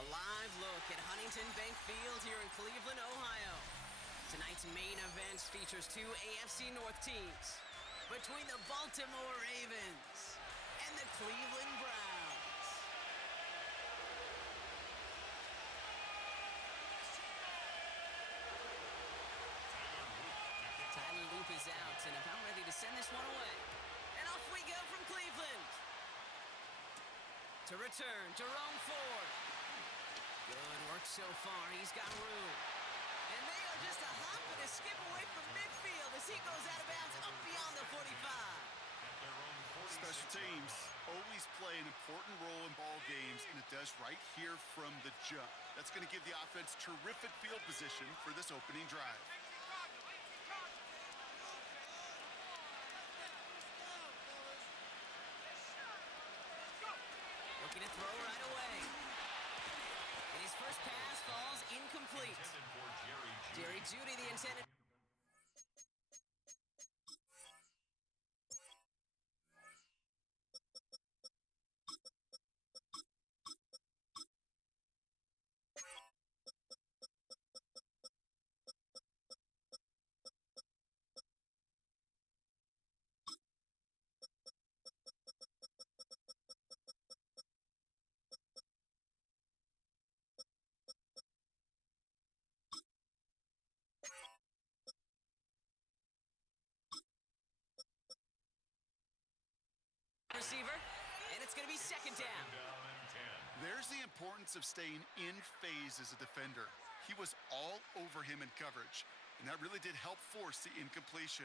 A live look at Huntington Bank Field here in Cleveland, Ohio. Tonight's main event features two AFC North teams between the Baltimore Ravens and the Cleveland Browns. Tyler Loop is out and about ready to send this one away. And off we go from Cleveland. To return, Jerome Ford. Good work so far. He's got room. And they are just a hop and a skip away from midfield as he goes out of bounds up beyond the 45. Special teams always play an important role in ball games, and it does right here from the jump. That's going to give the offense terrific field position for this opening drive. Looking to throw right away. And his first pass falls incomplete. Jerry Jeudy, the intended. Receiver, and it's going to be second down. There's the importance of staying in phase as a defender. He was all over him in coverage, and that really did help force the incompletion.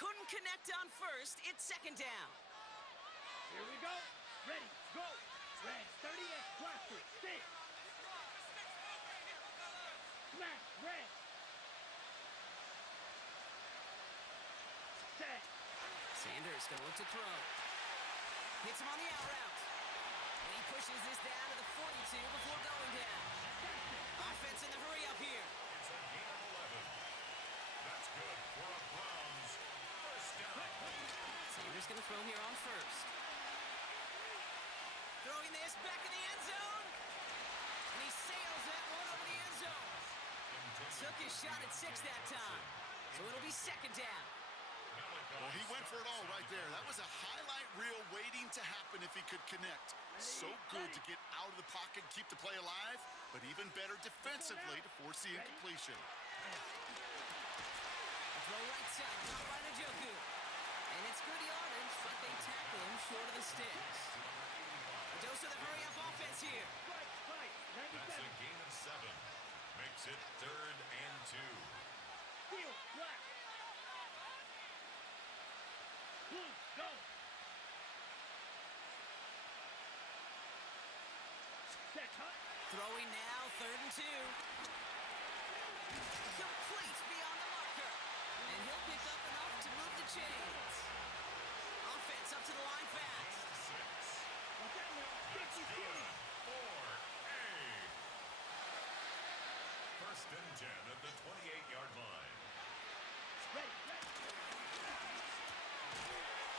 Couldn't connect on first. It's second down. Here we go. Ready, go. Red, 30X cluster, stick. Smash, red. Set. Sanders going to look to throw. Hits him on the out route. And he pushes this down to the 42 before going down. Offense in the hurry up here. It's a gain of 11. That's good for a Browns first down. Sanders going to throw here on first. Throwing this back in the end zone. And he sails that one over the end zone. Took his shot at 6 that time. So it'll be second down. Well, he went for it all right there. That was a highlight reel waiting to happen if he could connect. So good to get out of the pocket and keep the play alive, but even better defensively to force the incompletion. A throw right side, top by Njoku. And it's good yardage, but they tackle him short of the sticks. A dose of the hurry-up offense here. That's a gain of 7. Makes it 3rd and 2. Field, black. Blue, go. Set, cut. Throwing now, 3rd and 2. Complete beyond the marker. And he'll pick up enough to move the chains. Offense up to the line fast. 6. Watch out now. That's good for a first and 10 at the 28-yard line. Ready, ready.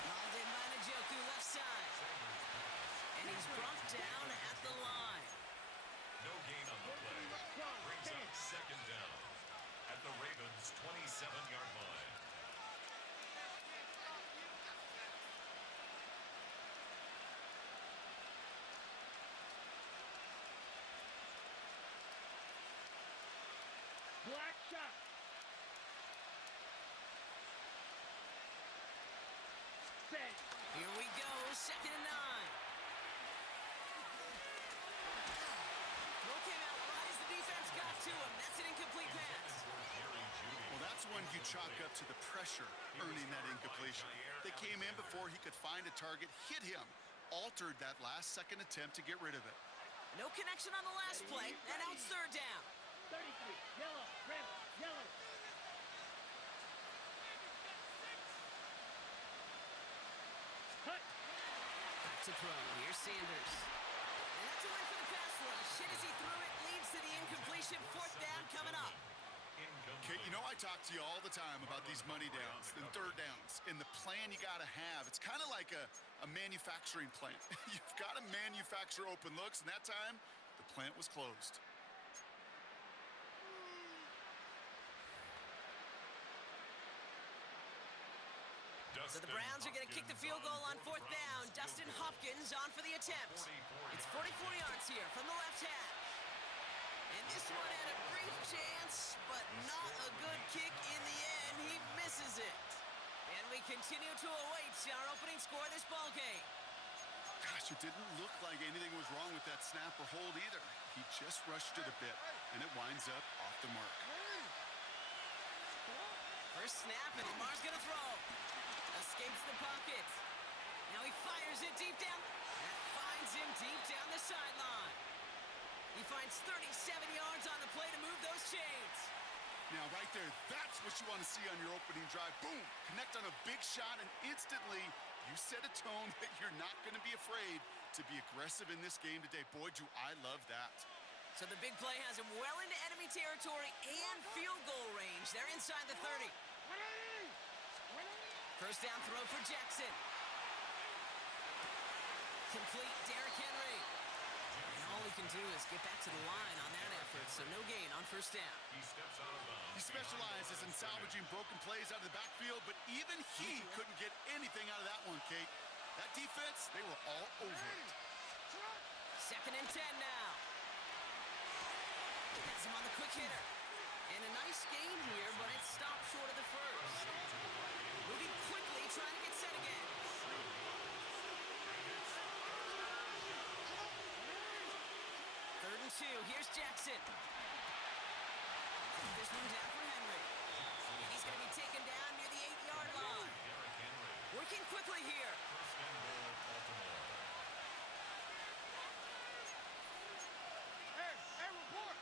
Hauled in by Njoku, left side. And he's brought down at the line. No gain on the play. Brings up second down at the Ravens' 27-yard line. Black shot. Set. Here we go, second and 9. Throw came out right as the defense got to him. That's an incomplete pass. Well, that's one you chalk up to the pressure earning that incompletion. They came in before he could find a target, hit him, altered that last-second attempt to get rid of it. No connection on the last play, and now it's 3rd down. 33, yellow, red, yellow. Cut. Back to throw. Here's Sanders. And that's a win for the pass rush. Hit as he threw it, leads to the incompletion. 4th down coming up. Okay, you know I talk to you all the time about these money downs and 3rd downs and the plan you got to have. It's kind of like a manufacturing plant. You've got to manufacture open looks, and that time the plant was closed. So the Browns are going to kick the field goal on fourth down. Dustin Hopkins on for the attempt. It's 44 yards here from the left hash. And this one had a brief chance, but not a good kick in the end. He misses it. And we continue to await our opening score of this ballgame. Gosh, it didn't look like anything was wrong with that snap or hold either. He just rushed it a bit, and it winds up off the mark. First snap, and Lamar's going to throw. Escapes the pocket. Now he fires it deep down. That finds him deep down the sideline. He finds 37 yards on the play to move those chains. Now, right there, that's what you want to see on your opening drive. Boom! Connect on a big shot, and instantly you set a tone that you're not going to be afraid to be aggressive in this game today. Boy, do I love that. So the big play has him well into enemy territory and field goal range. They're inside the 30. First down throw for Jackson. Complete, Derrick Henry. And all he can do is get back to the line on that effort, so no gain on first down. He steps out of bounds. He specializes in salvaging broken plays out of the backfield, but even he couldn't get anything out of that one, Kate. That defense, they were all over it. Second and 10 now. Has him on the quick hitter. And a nice gain here, but it stopped short of the first. Moving quickly, trying to get set again. Third and 2, here's Jackson. This one down for Henry. And he's going to be taken down near the 8-yard line. Working quickly here. First and goal, Baltimore. Hey, report!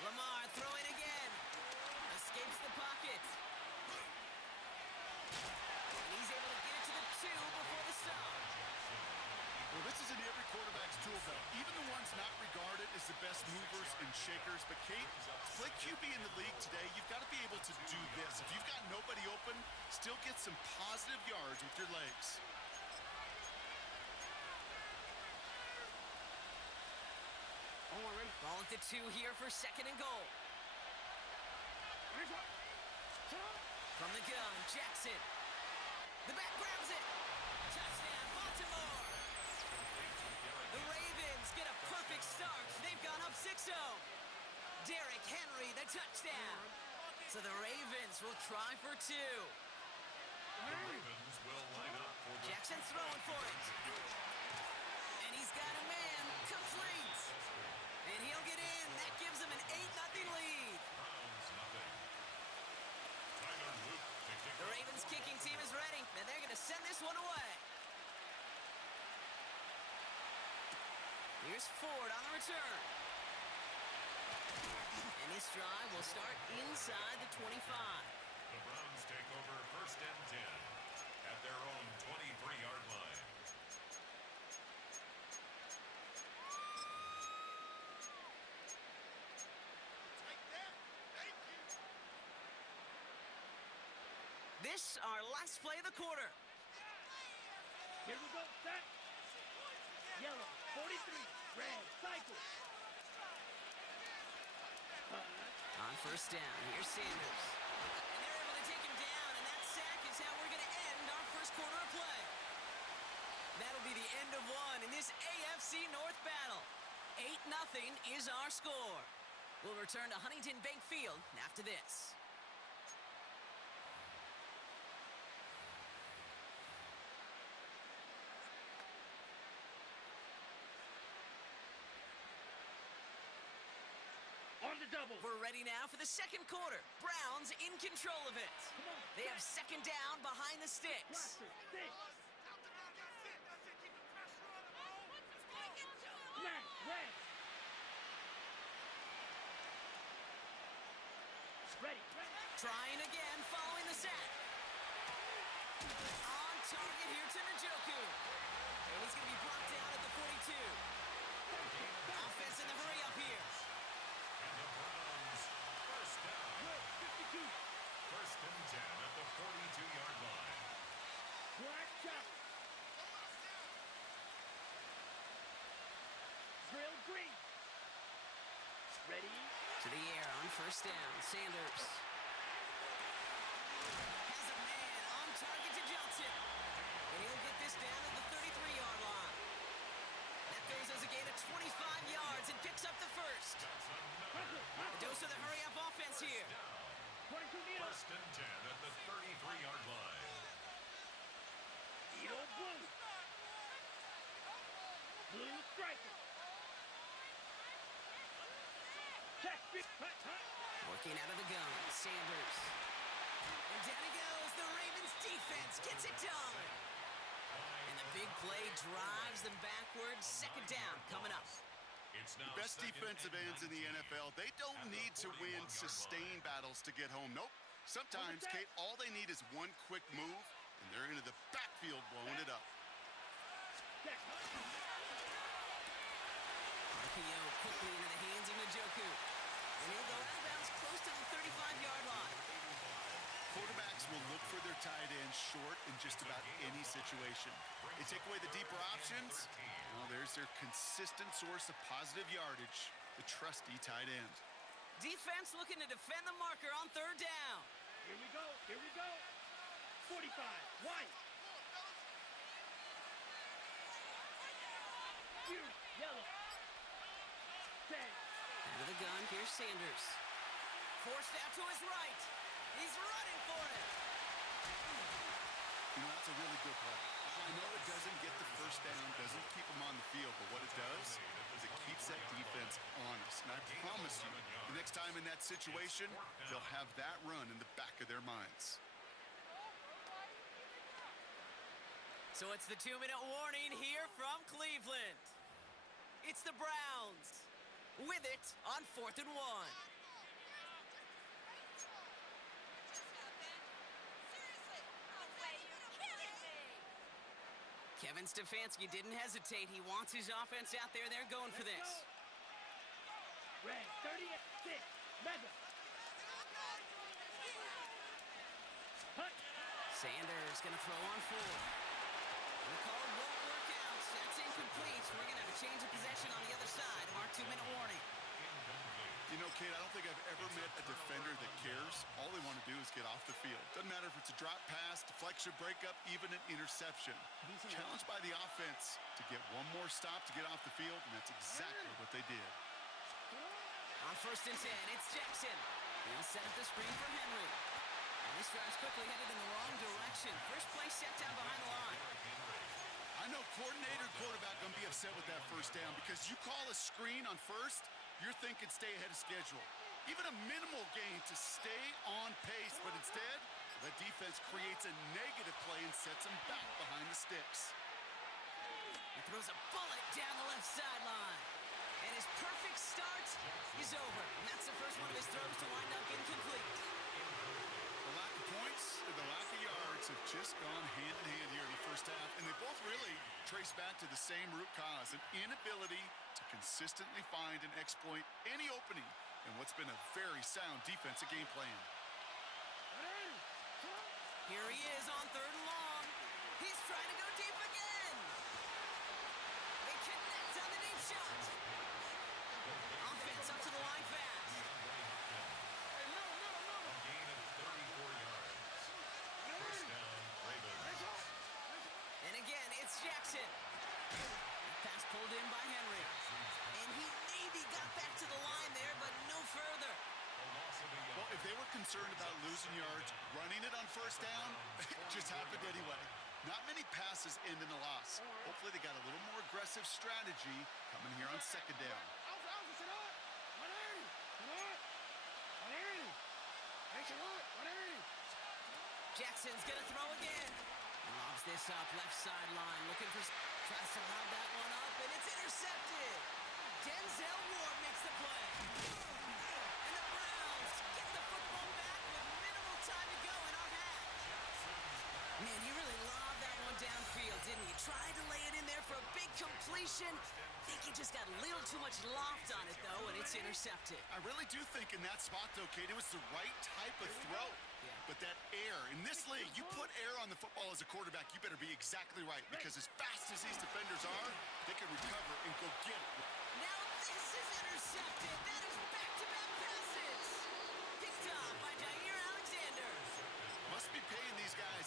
Lamar throwing again. Escapes the pocket. And he's able to get it to the 2 before the stop. Well, this is in every quarterback's tool belt. Even the ones not regarded as the best movers and shakers. But, Kate, to play QB in the league today, you've got to be able to do this. If you've got nobody open, still get some positive yards with your legs. Ball at the 2 here for second and goal. From the gun, Jackson. The back grabs it. Touchdown, Baltimore. The Ravens get a perfect start. They've gone up 6-0. Derrick Henry, the touchdown. So the Ravens will try for 2. The Ravens will line up for the Jackson throwing for it. And he's got a man. Complete. And he'll get in. That gives him an 8-0 lead. Browns nothing. Tyler Luke to kick The off. Ravens kicking team is ready, and they're going to send this one away. Here's Ford on the return. And this drive will start inside the 25. The Browns take over first and 10 at their own 23-yard line. This, our last play of the quarter. Here we go, set. Yellow, 43, red, cycle. On first down, here's Sanders. And they're able to take him down, and that sack is how we're going to end our first quarter of play. That'll be the end of one in this AFC North battle. 8-0 is our score. We'll return to Huntington Bank Field after this. On the double. We're ready now for the second quarter. Browns in control of it. They have second down behind the sticks. Blaster, six. Black, red. Ready. Trying again following the sack. On target here to Njoku. And he's going to be blocked down at the 42. Offense in the hurry up here. And the Browns first down. 52. First and 10 at the 42-yard line. Black chop. Ready? To the air on first down. Sanders has a man on target to Johnson. And he'll get this down at the 33-yard line. That goes as a gain of 25 yards and picks up the first. A dose of the hurry-up offense here. 22 meters. First and 10 at the 33-yard line. Blue. Blue striker. Check. Working out of the gun. Sanders. And down he goes. The Ravens defense gets it done. And the big play drives them backwards. Second down coming up. It's now The best second defensive and ends in the 9 NFL, they don't at the need to win 41-yard sustained battles to get home. Nope. Sometimes, Kate, all they need is one quick move, and they're into the backfield blowing it up. RPO quickly into the hands of Njoku. And he'll go out of bounds close to the 35-yard line. Quarterbacks will look for their tight end short in just about any situation. They take away the deeper options. Well, there's their consistent source of positive yardage, the trusty tight end. Defense looking to defend the marker on third down. Here we go. 45. White. Yellow. 10. Out of the gun, here's Sanders. Forced out to his right. He's running for it. You know, that's a really good play. I know it doesn't get the first down, doesn't keep them on the field, but what it does is it keeps that defense honest. And I promise you, the next time in that situation, they'll have that run in the back of their minds. So it's the 2-minute warning here from Cleveland. It's the Browns with it on 4th and 1. Kevin Stefanski didn't hesitate. He wants his offense out there. They're going for this. Red 36. Mega. Hut. Sanders going to throw on 4. And the call won't work out. That's incomplete. We're going to have a change of possession on the other side of our 2-minute warning. You know, Kate, I don't think I've ever met a defender that cares. All they want to do is get off the field. Doesn't matter if it's a drop pass, deflection, breakup, even an interception. Challenged by the offense to get one more stop to get off the field, and that's exactly what they did. On 1st and 10, it's Jackson. He'll set up the screen for Henry. And this drive's quickly headed in the wrong direction. First play set down behind the line. I know coordinator and quarterback going to be upset with that first down because you call a screen on first, you're thinking stay ahead of schedule. Even a minimal gain to stay on pace, but instead, the defense creates a negative play and sets them back behind the sticks. He throws a bullet down the left sideline. And his perfect start is over. And that's the first one of his throws to wind up incomplete. The lack of points and the lack of yards have just gone hand in hand here in the first half, and they both really trace back to the same root cause, an inability to consistently find and exploit any opening in what's been a very sound defensive game plan. Here he is on 3rd and long. He's trying to go deep again. They connect on the deep shot. Offense up to the line fast. A gain of 34 yards. First down, Ravens. And again, it's Jackson. Pass pulled in by Henry. And he maybe got back to the line there, but no further. A loss of a yard. Well, if they were concerned about losing yards, running it on first down, it just happened anyway. Not many passes end in a loss. Hopefully they got a little more aggressive strategy coming here on 2nd down. Jackson's gonna throw again. Lobs this up left sideline, looking for, tries to lob that one up, and it's intercepted. Denzel Ward makes the play. And the Browns get the football back with minimal time to go in our half. Man, he really lobbed that one downfield, didn't he? Tried to lay it in there for a big completion. Think he just got a little too much loft on it, though, and it's intercepted. I really do think in that spot, though, Kate, it was the right type of throw. Yeah. But that air, in this league, you put air on the football as a quarterback, you better be exactly right. Because as fast as these defenders are, they can recover and go get it. Now this is intercepted. That is back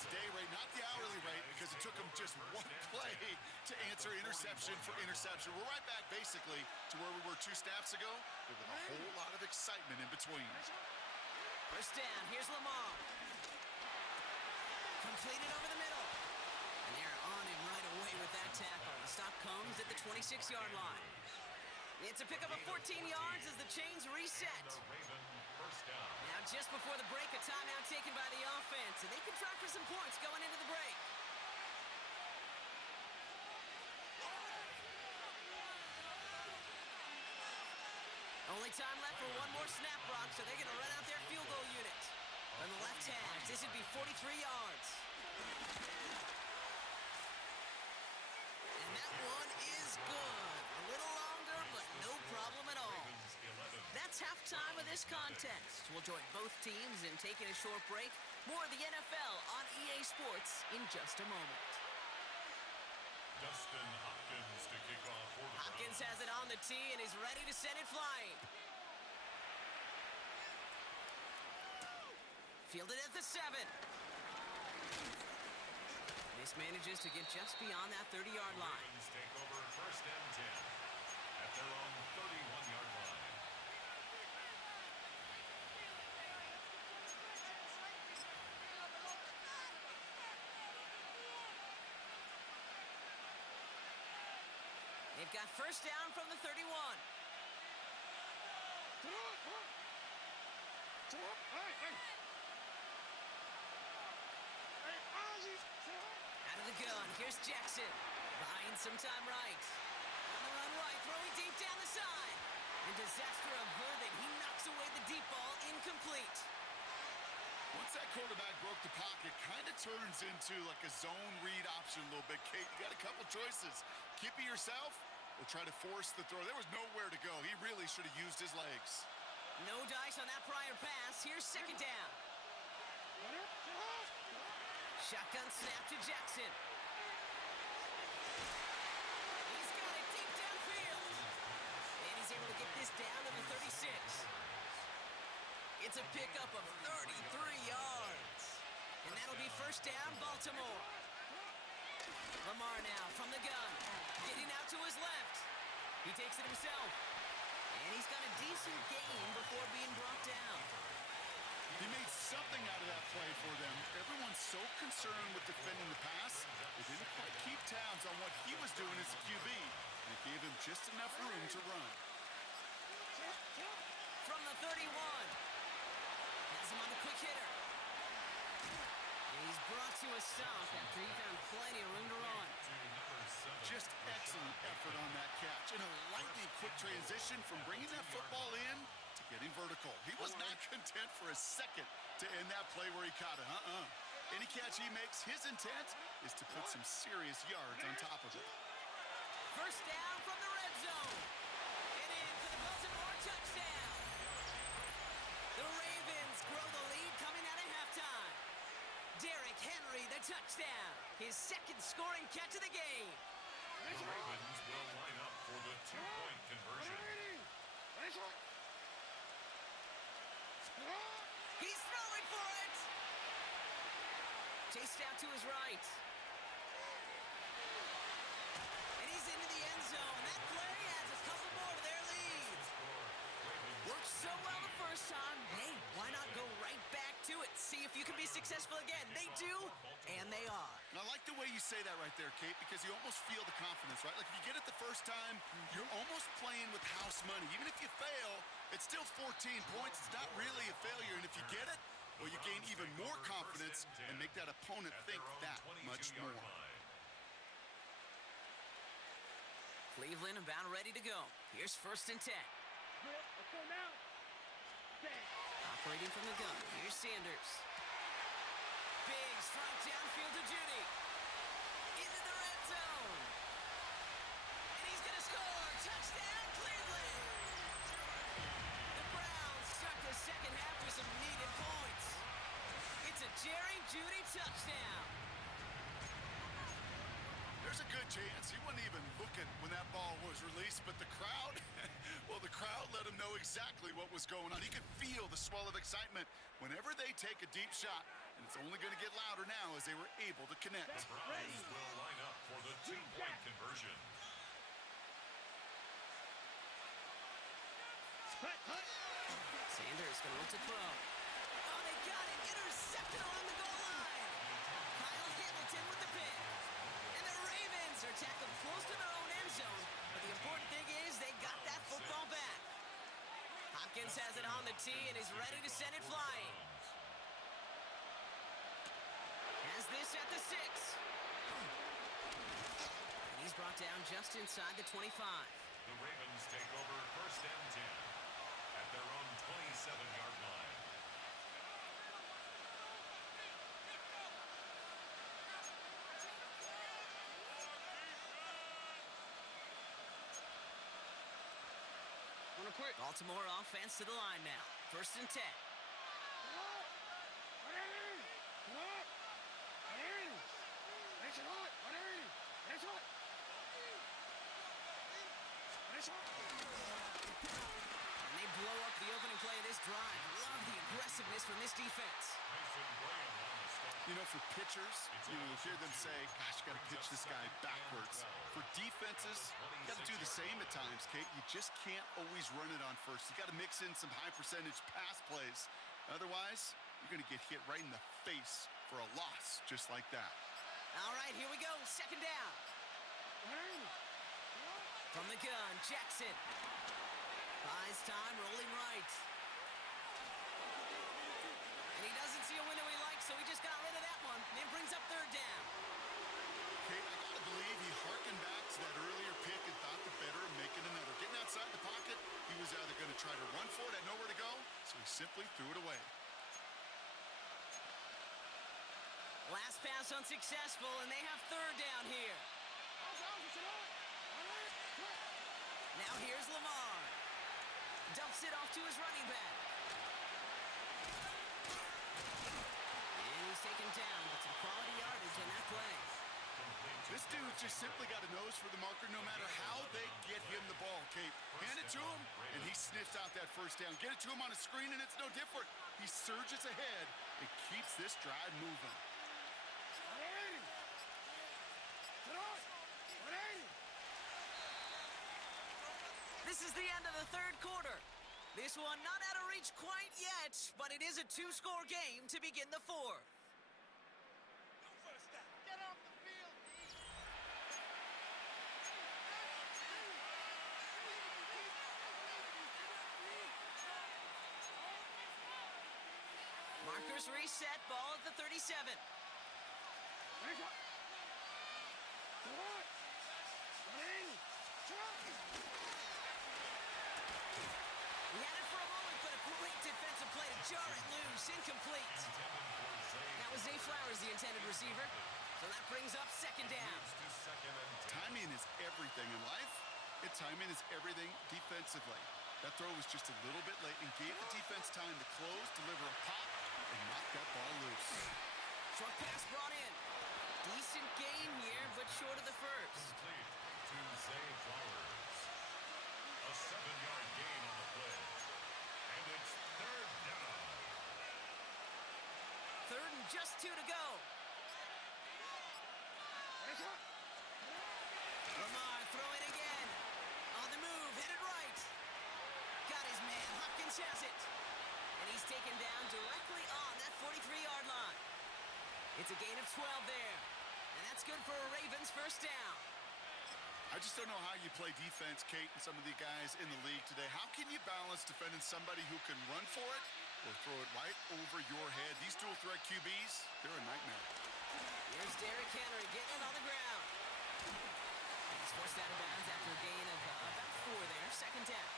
It's day rate, not the hourly rate, because it took him just one play to answer interception for interception. We're right back, basically, to where we were 2 snaps ago, but with a whole lot of excitement in between. First down, here's Lamar. Completed over the middle. And they're on him right away with that tackle. The stop comes at the 26-yard line. It's a pickup of 14 yards as the chains reset. Now just before the break, a timeout taken by the offense, and they can try for some points going into the break. Only time left for one more snap, Brock, so they're going to run out their field goal unit. From the left hash, this would be 43 yards. And that one is good. A little longer, but no problem at all. That's halftime of this contest. We'll join both teams in taking a short break. More of the NFL on EA Sports in just a moment. Dustin Hopkins to kick off for the Hopkins has it on the tee and is ready to send it flying. Fielded at the 7. Manages to get just beyond that 30-yard line. Ravens take over first and 10 at their own 31-yard line. They've got first down from the 31. Out of the gun, here's Jackson. Buying some time right. On the run right, throwing deep down the side. And disaster averted. He knocks away the deep ball, incomplete. Once that quarterback broke the pocket, kind of turns into like a zone read option a little bit. Kate, you got a couple choices. Keep it yourself or try to force the throw. There was nowhere to go. He really should have used his legs. No dice on that prior pass. Here's second down. Shotgun snap to Jackson. He's got it deep downfield. And he's able to get this down to the 36. It's a pickup of 33 yards. And that'll be first down, Baltimore. Lamar now from the gun. Getting out to his left. He takes it himself. And he's got a decent gain before being brought down. He made something out of that play for them. Everyone's so concerned with defending the pass, they didn't quite keep tabs on what he was doing as a QB. And it gave him just enough room to run. From the 31. Has him on the quick hitter. And he's brought to a stop after he found plenty of room to run. Just excellent effort on that catch. And a lightning quick transition from bringing that football in to getting vertical. He was not content for a second to end that play where he caught it. Any catch he makes, his intent is to put some serious yards on top of it. First down from the red zone. And in for the Baltimore touchdown. The Ravens grow the lead coming out of halftime. Derrick Henry, the touchdown. His second scoring catch of the game. The Ravens will line up for the 2-point conversion. He's throwing for it. Chased out to his right. And he's into the end zone. That play adds a couple more to their lead. Worked so well the first time. Hey, why not go right back to it? See if you can be successful again. They do, and they are. And I like the way you say that right there, Kate, because you almost feel the confidence, right? Like if you get it the first time, you're almost playing with house money. Even if you fail, it's still 14 points. It's not really a failure. And if you get it, well, you gain even more confidence and make that opponent think that much more. Cleveland about ready to go. Here's first and 10. Let's go now. Operating from the gun. Here's Sanders. Big strike downfield to Judy. Into the red zone. And he's going to score. Touchdown, Cleveland. The Browns start the second half with some needed points. It's a Jerry Judy touchdown. There's a good chance he wasn't even looking when that ball was released, but the crowd, well, the crowd let him know exactly what was going on. He could feel the swell of excitement whenever they take a deep shot. And it's only going to get louder now as they were able to connect. The Browns will line up for the two-point conversion. Sanders going to look to throw. Oh, they got it. Intercepted along the goal line. Kyle Hamilton with the pick. And the Ravens are tackled close to their own end zone. But the important thing is they got that football back. Hopkins has it on the tee and is ready to send it flying. Has this at the 6. And he's brought down just inside the 25. The Ravens take over first and 10 at their own 27-yard line. Baltimore offense to the line now. First and 10. And they blow up the opening play of this drive. Love the aggressiveness from this defense. You know, for pitchers, you will hear them say, gosh, you got to pitch this guy backwards. For defenses, you got to do the same at times, Kate. You just can't always run it on first. You got to mix in some high-percentage pass plays. Otherwise, you're going to get hit right in the face for a loss just like that. All right, here we go. Second down. From the gun, Jackson. Buys time, rolling right. And he doesn't see a window he likes, so he just got rid of that one. And brings up third down. Kate, I got to believe he harkened back to that earlier pick and thought the better of making another. Getting outside the pocket, he was either going to try to run for it, had nowhere to go, so he simply threw it away. Last pass unsuccessful, and they have third down here. Now here's Lamar. Dumps it off to his running back. And he's taken down, but some quality yardage in that play. This dude just simply got a nose for the marker no matter how they get him the ball, Kate. Hand it to him, and he sniffs out that first down. Get it to him on a screen, and it's no different. He surges ahead and keeps this drive moving. This is the end of the third quarter. This one not out of reach quite yet, but it is a two-score game to begin the fourth. Get off the field, Markers reset, ball at the 37. He had it for a moment, but a great defensive play to jar it loose. Incomplete. That was Zay Flowers, the intended receiver. So that brings up second down. Timing is everything in life, and timing is everything defensively. That throw was just a little bit late and gave the defense time to close, deliver a pop, and knock that ball loose. Short pass brought in. Decent gain here, but short of the first. Complete to Zay Flowers. A 7-yard gain on the play. And it's third down. Third and just 2 to go. Lamar throwing again. On the move, headed right. Got his man, Hopkins has it. And he's taken down directly on that 43-yard line. It's a gain of 12 there. And that's good for a Ravens first down. I just don't know how you play defense, Kate, and some of the guys in the league today. How can you balance defending somebody who can run for it or throw it right over your head? These dual threat QBs, they're a nightmare. Here's Derrick Henry getting it on the ground. He's forced out of bounds after a gain of about 4 there. Second down.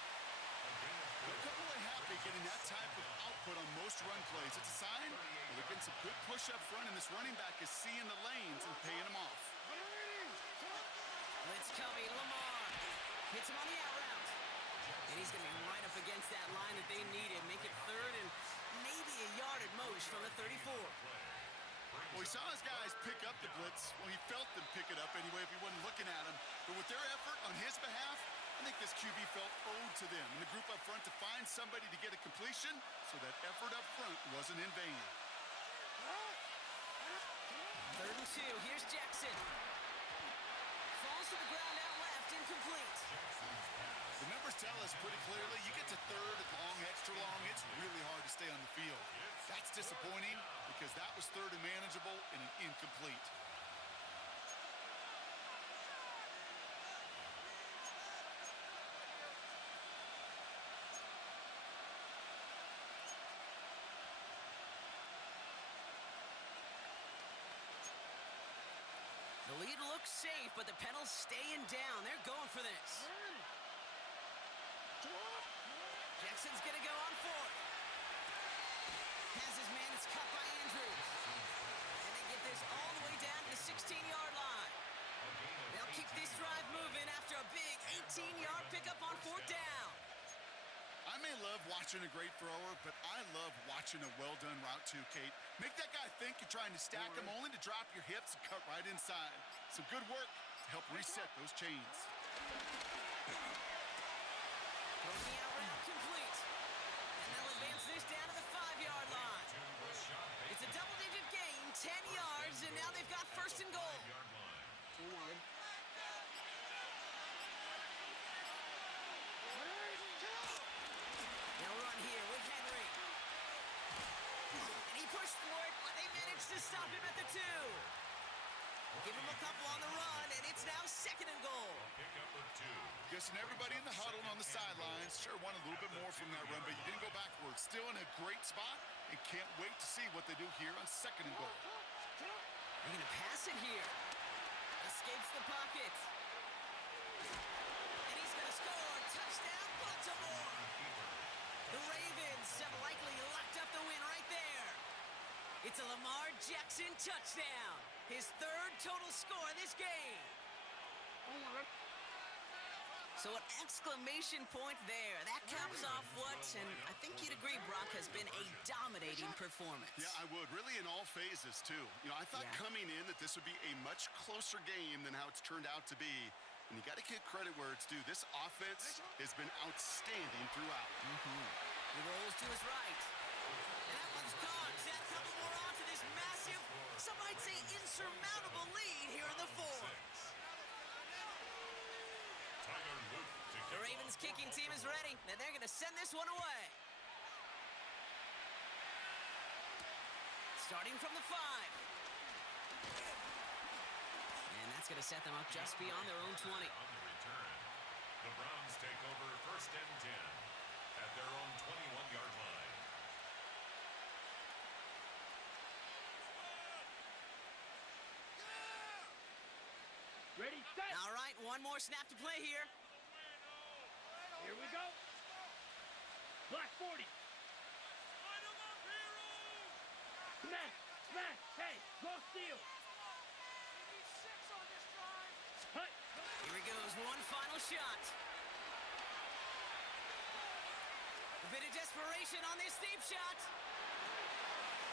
They're probably happy getting that type of output on most run plays. It's a sign they're getting some good push up front, and this running back is seeing the lanes and paying them off. Blitz coming, Lamar. Hits him on the out route. And he's going to be right up against that line that they needed. Make it third and maybe a yard at most from the 34. Well, he saw his guys pick up the blitz. Well, he felt them pick it up anyway if he wasn't looking at him. But with their effort on his behalf, I think this QB felt owed to them and the group up front to find somebody to get a completion, so that effort up front wasn't in vain. Third and 2. Here's Jackson. Falls to the ground out left, incomplete. The numbers tell us pretty clearly, you get to third and long, extra long, it's really hard to stay on the field. That's disappointing because that was third and manageable and an incomplete. The lead looks safe, but the pedal's staying down. They're going for this. Jackson's going to go on fourth. Has his man. It's cut by Andrews. And they get this all the way down to the 16-yard line. They'll keep this drive moving after a big 18-yard pickup on fourth down. I may love watching a great thrower, but I love watching a well-done route too, Kate. Make that guy think you're trying to stack him only to drop your hips and cut right inside. Some good work to help reset those chains. Throwing out route complete. And they'll advance this down to the 5-yard line. It's a double-digit gain, 10 yards, and now they've got first and goal. They'll run here with Henry. And he pushed for it, but they managed to stop him at the 2. Give him a couple on the run, and it's now second and goal. Pickup of 2. Guessing everybody in the huddle and on the sidelines sure wanted a little bit more from that run, but you didn't go backwards. Still in a great spot and can't wait to see what they do here on second and goal. They're going to pass it here. Escapes the pocket. And he's going to score. Touchdown, Baltimore. The Ravens have likely locked up the win right there. It's a Lamar Jackson touchdown. His third total score this game. So an exclamation point there. That caps off what, and I think you'd agree, Brock, has been a dominating performance. Yeah, I would. Really in all phases, too. You know, I thought coming in that this would be a much closer game than how it's turned out to be. And you got to give credit where it's due. This offense has been outstanding throughout. He rolls to his right. And that one's caught. Add a couple more on to this massive, some might say insurmountable lead here in the fourth. The Ravens kicking team is ready, and they're going to send this one away. Starting from the 5. And that's going to set them up just beyond their own 20. On the return, the Browns take over first and 10 at their own 21-yard line. Ready, set. All right, one more snap to play here. Here we go. Black 40. Smash, smash, hey, go steal. Hut. Here he goes, one final shot. A bit of desperation on this deep shot.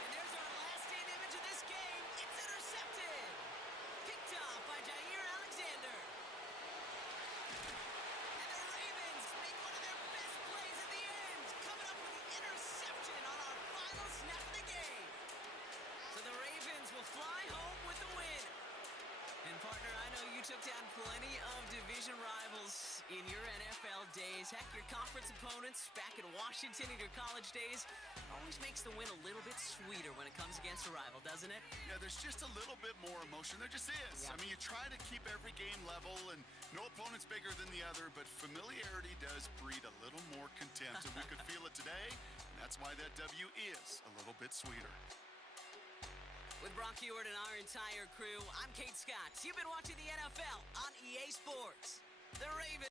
And there's our last stand image of this game. It's intercepted. Picked off by Jair Alexander. And the Ravens make one of their best plays at the end, coming up with the interception on our final snap of the game. So the Ravens will fly home with the win. And partner, I know you took down plenty of division rivals in your NFL days. Heck, your conference opponents back in Washington in your college days always makes the win a little bit sweeter when it comes against a rival, doesn't it? Yeah, there's just a little bit more emotion. There just is. Yeah. I mean, you try to keep every game level, and no opponent's bigger than the other, but familiarity does breed a little more contempt, and we could feel it today, and that's why that W is a little bit sweeter. With Brock Ewart and our entire crew, I'm Kate Scott. You've been watching the NFL on EA Sports. The Ravens.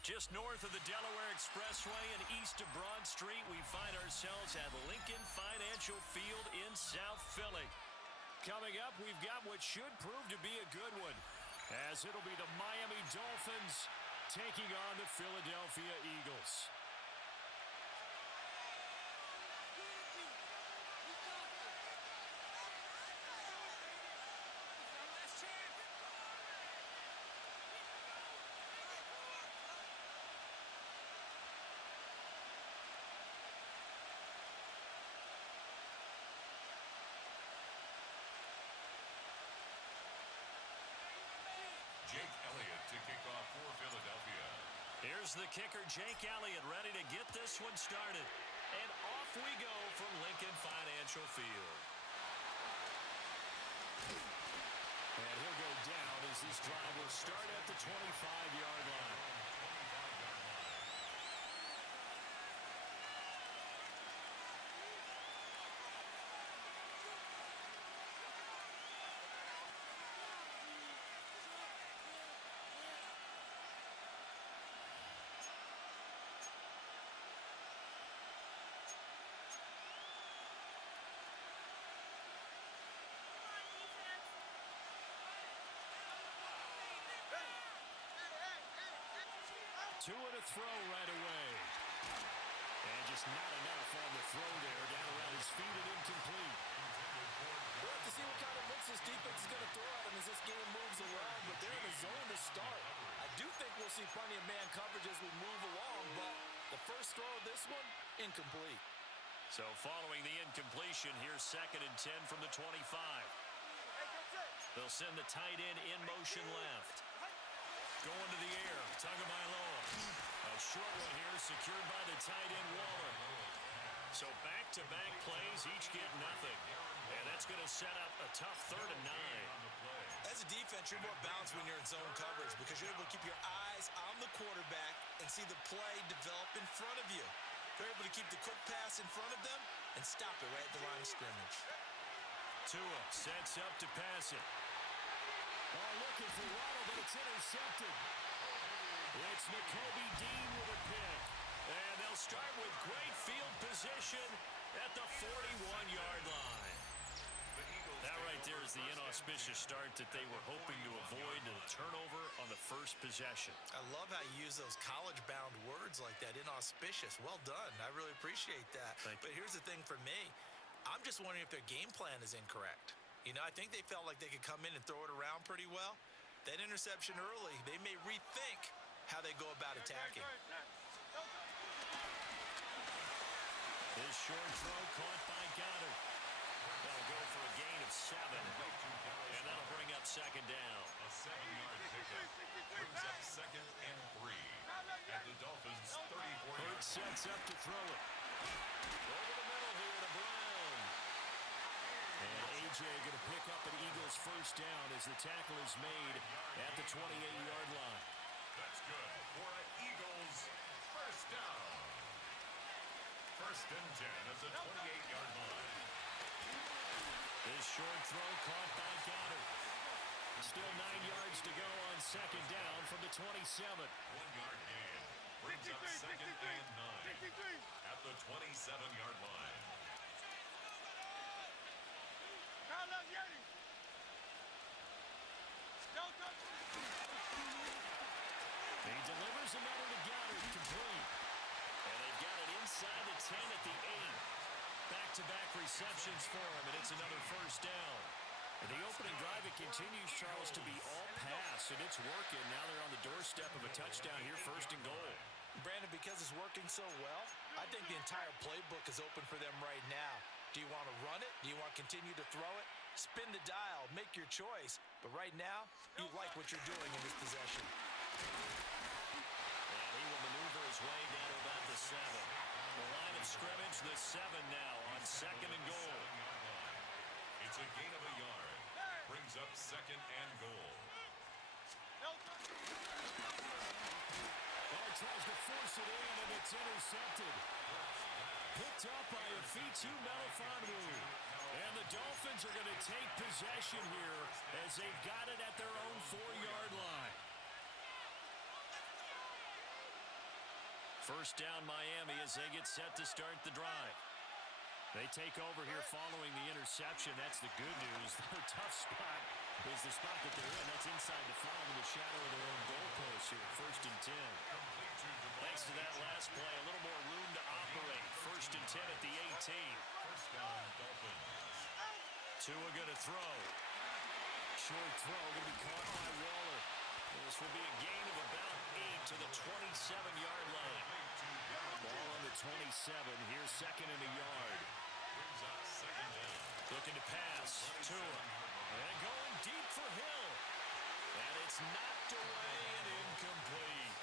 Just north of the Delaware Expressway and east of Broad Street, we find ourselves at Lincoln Financial Field in South Philly. Coming up, we've got what should prove to be a good one, as it'll be the Miami Dolphins taking on the Philadelphia Eagles. Jake Elliott to kick off for Philadelphia. Here's the kicker, Jake Elliott, ready to get this one started. And off we go from Lincoln Financial Field. And he'll go down as this drive will start at the 25-yard line. Two and a throw right away. And just not enough on the throw there. Down around his feet and incomplete. We'll have to see what kind of looks this defense is going to throw at him as this game moves along, but they're in a zone to start. I do think we'll see plenty of man coverage as we move along, but the first throw of this one, incomplete. So following the incompletion, here's 2nd and 10 from the 25. They'll send the tight end in motion left. Going to the air, Tagovailoa. A short one here, secured by the tight end Waller. So back-to-back plays, each get nothing. And that's going to set up a tough 3rd and 9. As a defense, you're more balanced when you're in zone coverage because you're able to keep your eyes on the quarterback and see the play develop in front of you. They're able to keep the quick pass in front of them and stop it right at the line of scrimmage. Tua sets up to pass it. Oh, looking for Waddle, but it's intercepted. It's Nakobe Dean with a pick. And they'll start with great field position at the 41-yard line. That right there is the inauspicious start that they were hoping to avoid, the turnover on the first possession. I love how you use those college-bound words like that, inauspicious. Well done. I really appreciate that. But here's the thing for me. I'm just wondering if their game plan is incorrect. You know, I think they felt like they could come in and throw it around pretty well. That interception early, they may rethink how they go about attacking. This short throw caught by Goddard. That'll go for a gain of 7. And that'll bring up 2nd down. A 7-yard pickup brings up 2nd and 3 at the Dolphins' 34-yard line. Hurts sets up to throw it. Over the middle here to Brown. And A.J. going to pick up an Eagles first down as the tackle is made at the 28-yard line. That's good for an Eagles first down. 1st and 10 at the 28-yard line. This short throw caught by Goddard. Still 9 yards to go on 2nd down from the 27. 1-yard gain brings up 2nd and 9 at the 27-yard line. He delivers another to Goddard, complete. And they've got it inside the 10 at the 8. Back-to-back receptions for him, and it's another first down. And the opening drive, it continues, Charles, to be all pass, and it's working. Now they're on the doorstep of a touchdown here, 1st and goal. Brandon, because it's working so well, I think the entire playbook is open for them right now. Do you want to run it? Do you want to continue to throw it? Spin the dial, make your choice. But right now, you like what you're doing in this possession. And he will maneuver his way down to about the 7. The line of scrimmage, the 7 now on 2nd and goal. It's a gain of a yard. Brings up 2nd and goal. Tries to force it in, and it's intercepted. Picked up by Afitu Melifonwu. And the Dolphins are going to take possession here as they've got it at their own 4-yard line. First down Miami as they get set to start the drive. They take over here following the interception. That's the good news. Their tough spot is the spot that they're in. That's inside the 5 in the shadow of their own goalpost here. First and 10. Thanks to that last play, a little more room to operate. First and 10 at the 18. First down, Dolphins. Tua going to throw. Short throw going to be caught by Waller. This will be a gain of about 8 to the 27-yard line. Ball on the 27. Here's second and a yard. Brings up second down. Looking to pass. Tua. And going deep for Hill. And it's knocked away and incomplete.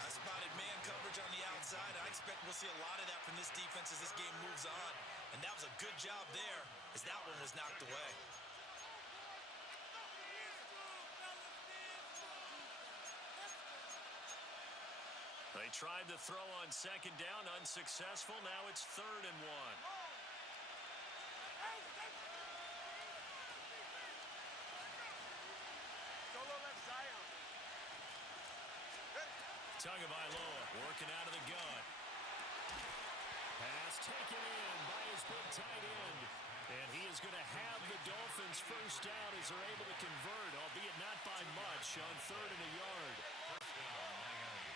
I spotted man coverage on the outside. I expect we'll see a lot of that from this defense as this game moves on. And that was a good job there as that one was knocked away. They tried to throw on second down, unsuccessful. Now it's 3rd and 1. Tagovailoa working out of the gun. Pass taken in by his big tight end. And he is going to have the Dolphins first down as they're able to convert, albeit not by much, on 3rd and a yard. First down, Miami.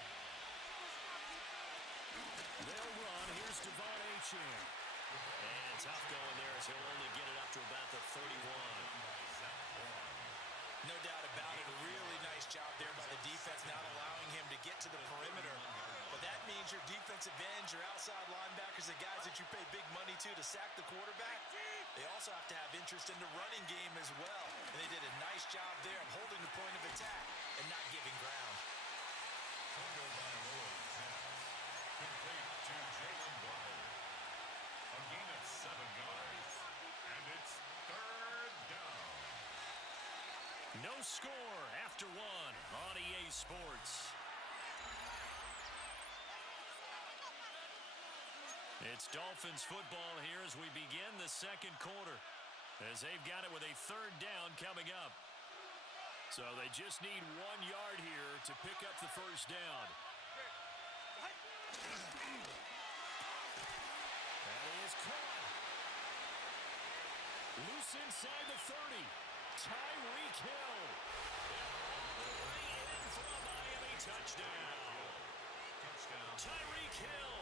They'll run. Here's Devon Achane. And tough going there as he'll only get it up to about the 31. No doubt about it. A really nice job there by the defense, not allowing him to get to the perimeter. But that means your defensive ends, your outside linebackers, the guys that you pay big money to sack the quarterback, they also have to have interest in the running game as well. And they did a nice job there of holding the point of attack and not giving ground. Tagovailoa's pass. Complete to Jalen Waddle. A gain of 7 yards. And it's 3rd down. No score after 1 on EA Sports. It's Dolphins football here as we begin the second quarter, as they've got it with a 3rd down coming up. So they just need 1 yard here to pick up the first down. That is caught. Loose inside the 30. Tyreek Hill. Way in for a Miami touchdown. Tyreek Hill,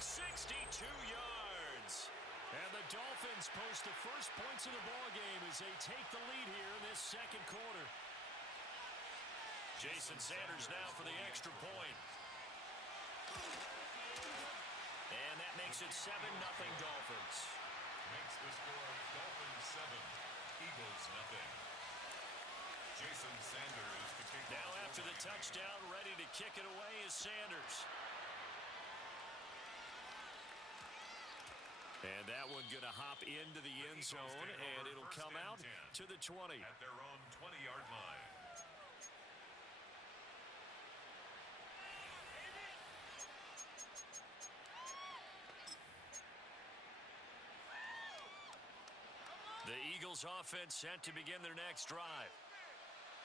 62 yards. And the Dolphins post the first points of the ballgame as they take the lead here in this second quarter. Jason Sanders now for the extra point. And that makes it 7-0 Dolphins. Makes the score Dolphins 7, Eagles 0. Jason Sanders to kick Now off after the touchdown, ready to kick it away is Sanders. And that one going to hop into the end zone, and it'll come out to the 20. At their own 20-yard line. The Eagles offense set to begin their next drive.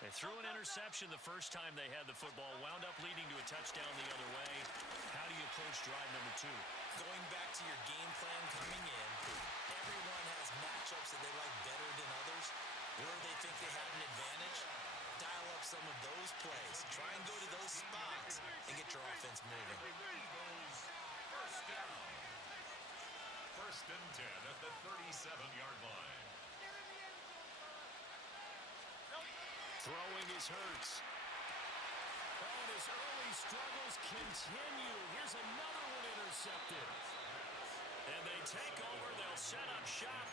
They threw an interception the first time they had the football, wound up leading to a touchdown the other way. How do you approach drive number 2? Going back to your game plan coming in, everyone has matchups that they like better than others. Where they think they have an advantage, dial up some of those plays. Try and go to those spots and get your offense moving. Eagles first down. First and 10 at the 37-yard line. Throwing is Hurts. And his early struggles continue. Here's another one intercepted. And they take over. They'll set up shop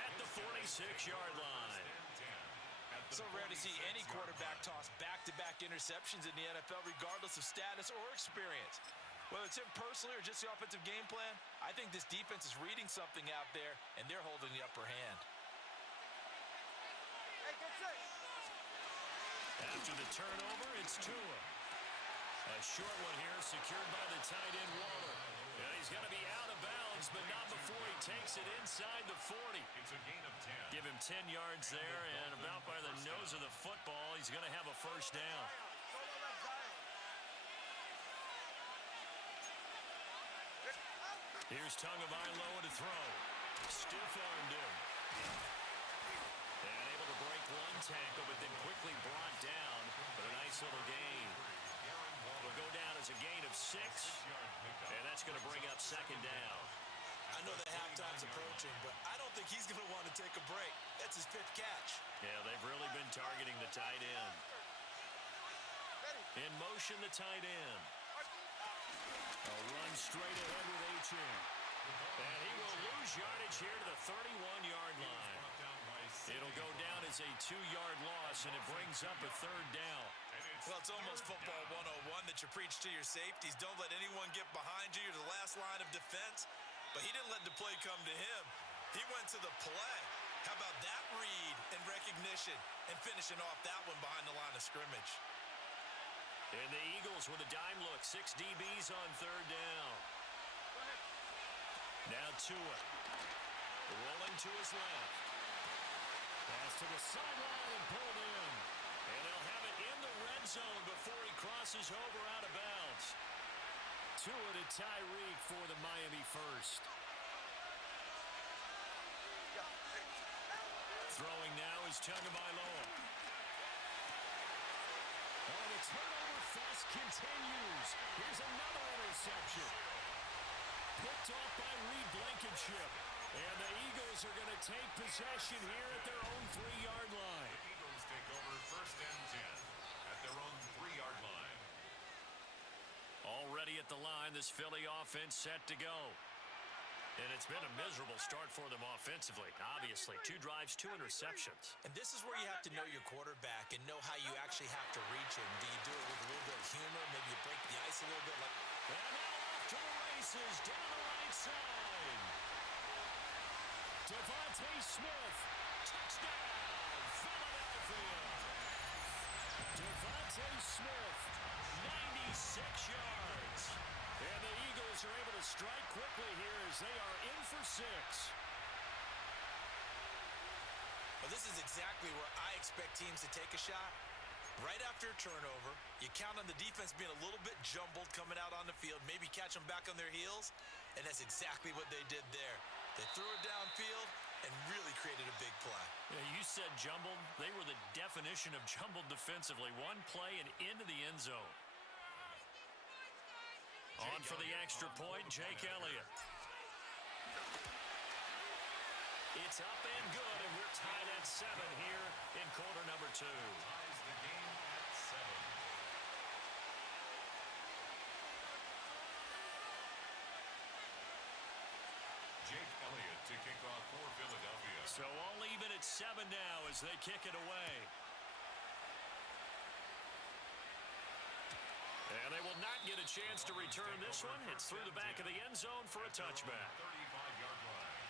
at the 46-yard line. So rare to see any quarterback toss back-to-back interceptions in the NFL, regardless of status or experience. Whether it's him personally or just the offensive game plan, I think this defense is reading something out there, and they're holding the upper hand. After the turnover, it's Tua. A short one here, secured by the tight end Waller. And he's going to be out of bounds, but not before he takes it inside the 40. It's a gain of 10. Give him 10 yards there, and about by the nose of the football, he's going to have a first down. Here's Tagovailoa to throw. Stiff-armed him. And able to break one tackle, but then quickly brought down. But a nice little gain. Will go down as a gain of 6. And that's going to bring up second down. I know that halftime's approaching, but I don't think he's going to want to take a break. That's his 5th catch. Yeah, they've really been targeting the tight end. In motion, the tight end. A run straight ahead with Achane. And he will lose yardage here to the 31-yard line. It'll go down as a 2-yard loss, and it brings up a 3rd down. Well, it's almost football 101 that you preach to your safeties. Don't let anyone get behind you. You're the last line of defense. But he didn't let the play come to him. He went to the play. How about that read and recognition and finishing off that one behind the line of scrimmage? And the Eagles with a dime look. 6 DBs on 3rd down. Now Tua. Rolling to his left. Pass to the sideline and pulled in. And they'll have it in the red zone before he crosses over out of bounds. Tua to Tyreek for the Miami first. Throwing now is Tagovailoa. Oh, the turnover fest continues. Here's another interception. Picked off by Reed Blankenship. And the Eagles are going to take possession here at their own 3-yard line. The Eagles take over 1st and 10 at their own 3-yard line. Already at the line, this Philly offense set to go. And it's been a miserable start for them offensively, obviously. 2 drives, 2 interceptions. And this is where you have to know your quarterback and know how you actually have to reach him. Do you do it with a little bit of humor? Maybe you break the ice a little bit? And now off to the races, down the right side. Devontae Smith, touchdown, Philadelphia. Devontae Smith, 96 yards. And the Eagles are able to strike quickly here as they are in for 6. Well, this is exactly where I expect teams to take a shot. Right after a turnover, you count on the defense being a little bit jumbled coming out on the field, maybe catch them back on their heels, and that's exactly what they did there. They threw it downfield and really created a big play. Yeah, you said jumbled. They were the definition of jumbled defensively. One play and into the end zone. On for the extra point, Jake Elliott. It's up and good, and we're tied at 7 here in quarter number 2. Ties the game at 7. Jake Elliott to kick off for Philadelphia. So all even at 7 now as they kick it away. And they will not get a chance to return this one. It's through the back of the end zone for a touchback. 35-yard line.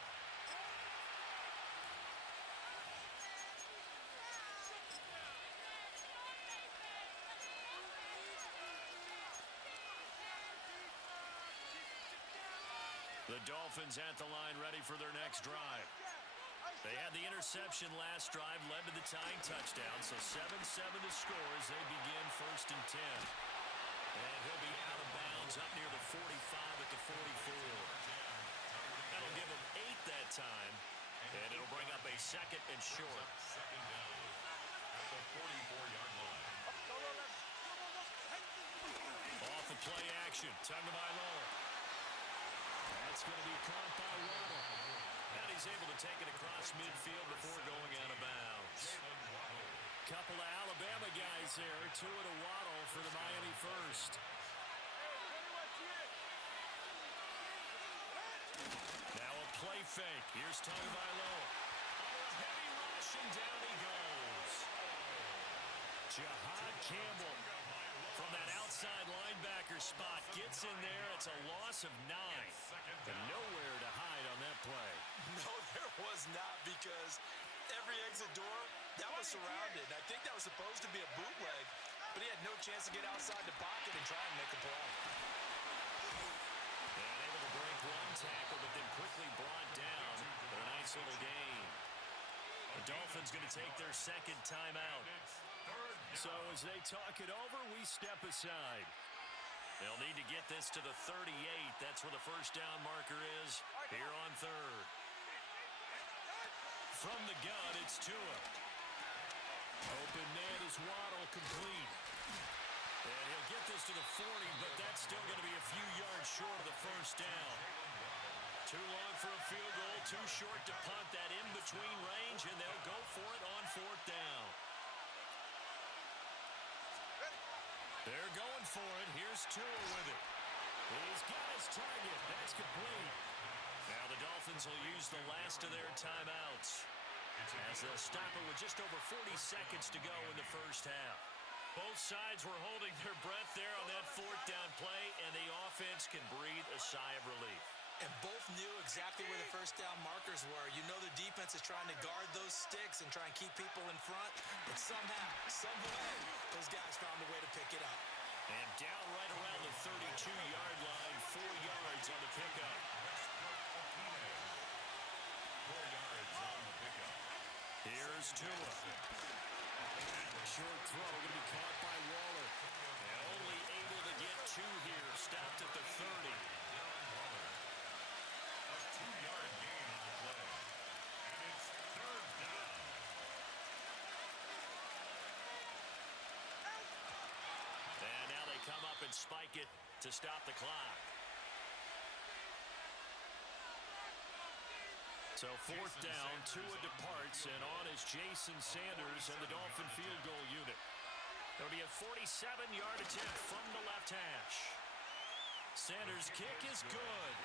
The Dolphins at the line ready for their next drive. They had the interception last drive, led to the tying touchdown, so 7-7 to score as they begin 1st and 10. And he'll be out of bounds up near the 45 at the 44. That'll give him 8 that time, and it'll bring up a 2nd and short. 2nd down at the 44-yard line. Off the play action, Tagovailoa. That's going to be caught by Waddle. And he's able to take it across midfield before going out of bounds. Couple of Alabama guys there. Tua to Waddle for the Miami first. Now a play fake. Here's Tagovailoa. Oh, heavy rush, and down he goes. Jahad Campbell from that outside linebacker spot gets in there. It's a loss of 9. And nowhere to hide on that play. No, there was not, because every exit door, that was surrounded. I think that was supposed to be a bootleg, but he had no chance to get outside the pocket and try and make a play. And able to break one tackle, but then quickly brought down for a nice little gain. The Dolphins going to take their 2nd timeout. So as they talk it over, we step aside. They'll need to get this to the 38. That's where the first down marker is here on third. From the gun, it's Tua. Open man is Waddle, complete. And he'll get this to the 40, but that's still going to be a few yards short of the first down. Too long for a field goal, too short to punt. That in-between range, and they'll go for it on fourth down. They're going for it. Here's Tua with it. He's got his target. That's complete. Now the Dolphins will use the last of their timeouts as they'll stop it with just over 40 seconds to go in the first half. Both sides were holding their breath there on that fourth down play, and the offense can breathe a sigh of relief. And both knew exactly where the first down markers were. You know the defense is trying to guard those sticks and try and keep people in front. But somehow, some way, those guys found a way to pick it up. And down right around the 32-yard line, 4 yards on the pickup. 4 yards on the pickup. Here's Tua. Short throw going to be caught by Waller. And only able to get 2 here. Stopped at the 30. A 2-yard gain on the play. And it's third down. And now they come up and spike it to stop the clock. So fourth down, Tua departs, and on is Jason Sanders and the Dolphin field goal unit. There'll be a 47-yard attempt from the left hash. Sanders' kick is good,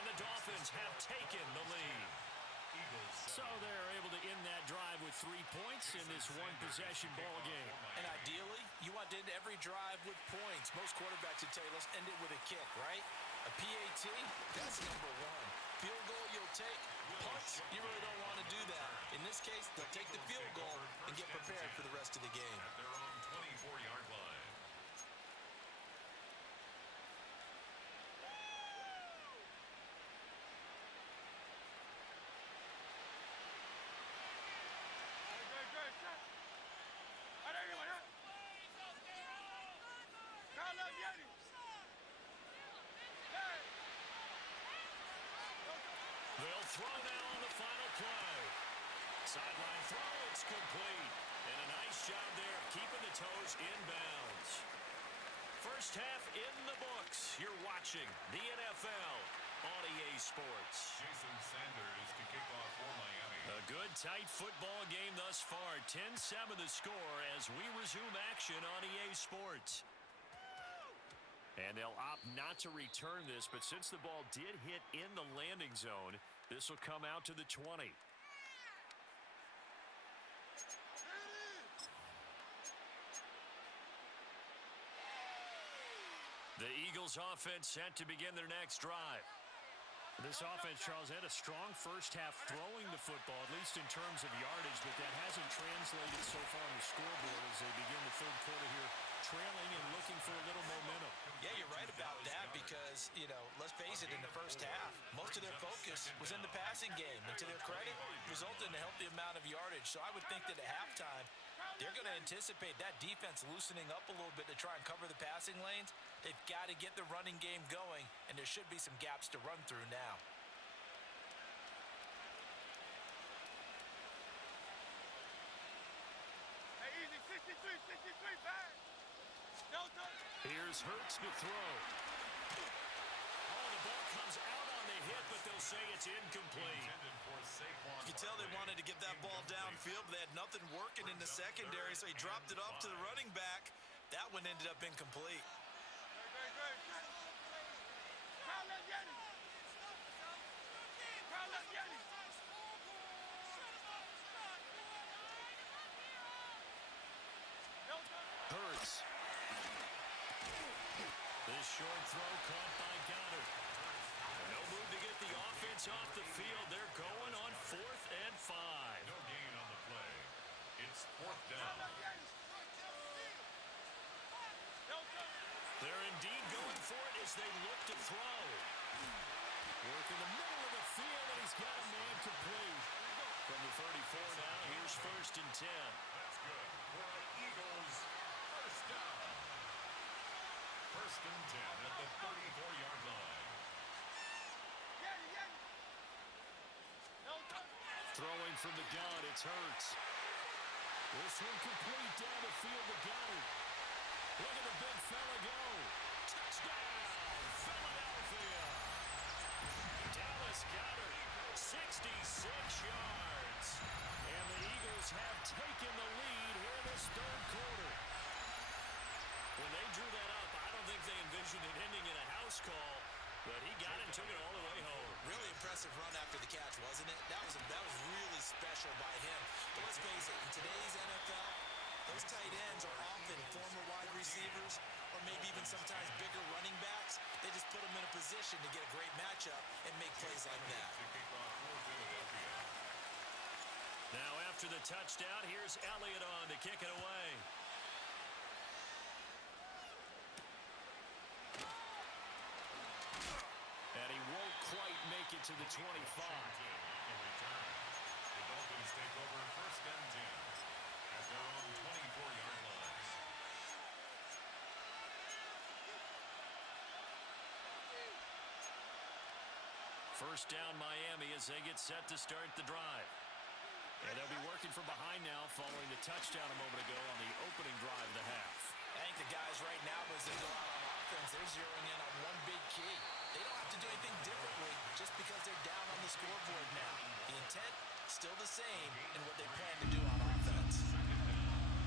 and the Dolphins have taken the lead. So they're able to end that drive with 3 points in this one-possession ball game. And ideally, you want to end every drive with points. Most quarterbacks would tell you, let's end it with a kick, right? A PAT, that's number 1. Field goal you'll take. Punts, you really don't want to do that. In this case, they'll take the field goal and get prepared for the rest of the game. At their own 24-yard line. They'll throw now on the final play. Sideline throw, it's complete. And a nice job there of keeping the toes in bounds. First half in the books. You're watching the NFL on EA Sports. Jason Sanders to kick off for Miami. A good, tight football game thus far. 10-7 the score as we resume action on EA Sports. And they'll opt not to return this, but since the ball did hit in the landing zone, this will come out to the 20. The Eagles offense set to begin their next drive. This offense, Charles, had a strong first half throwing the football, at least in terms of yardage, but that hasn't translated so far on the scoreboard as they begin the third quarter here, trailing and looking for a little momentum. Yeah, you're right about that because, let's face it, in the first half, most of their focus was in the passing game. And to their credit, resulted in a healthy amount of yardage. So I would think that at halftime, they're going to anticipate that defense loosening up a little bit to try and cover the passing lanes. They've got to get the running game going, and there should be some gaps to run through now. Hey, easy, 63, back. Here's Hurts to throw. Oh, the ball comes out on the hit, but they'll say it's incomplete. You can tell they wanted to get that ball downfield, but they had nothing working in the secondary, so he dropped it off to the running back. That one ended up incomplete. Hurts. This short throw caught by Goddard. No move to get the offense off the field. They're going on 4th and 5. No gain on the play. It's fourth down. They're indeed going for it as they look to throw. Work in the middle of the field, and he's got a man complete. From the 34 now, here's 1st and 10. That's good for the Eagles. First down. first and 10 at the 34-yard line. Throwing from the gun, it's Hurts. This one complete down the field to Goddard. Look at the big fella go. Touchdown, Philadelphia. Dallas Goddard, 66 yards. And the Eagles have taken the lead here in this third quarter. When they drew that up, I don't think they envisioned it ending in a house call, but he got it and took it all the way home. Really impressive run after the catch, wasn't it? That was really special by him. But let's face it, in today's NFL, those tight ends are often former wide receivers or maybe even sometimes bigger running backs. They just put them in a position to get a great matchup and make plays like that. Now after the touchdown, here's Elliott on to kick it away. And he won't quite make it to the 25. The Dolphins take over first and 10 at their own 24-yard line. First down Miami as they get set to start the drive. And they'll be working from behind now following the touchdown a moment ago on the opening drive of the half. I think the guys right now, as they go out on offense, they're zeroing in on one big key. They don't have to do anything differently just because they're down on the scoreboard now. The intent, still the same in what they plan to do on offense.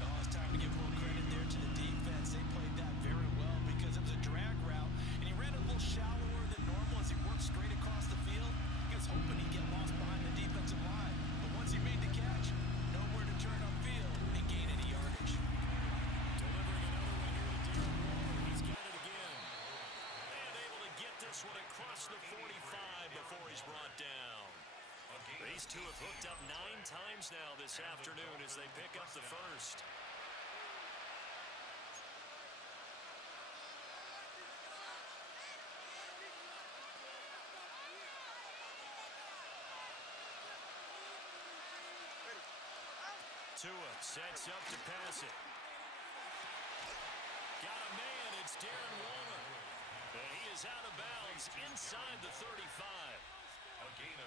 Oh, it's time to give a little credit there to the defense. They played that very well because it was a drag route, and he ran a little shallower than normal as he worked straight across the field. He was hoping he'd get lost behind the defensive line, but once he made the catch, nowhere to turn upfield and gain any yardage. Delivering another one here to Darren Waller. He's got it again. And able to get this one across the 45 before he's brought down. These two have hooked up 9 times now this afternoon as they pick up the first. Tua sets up to pass it. Got a man, it's Darren Waller. And he is out of bounds inside the 35.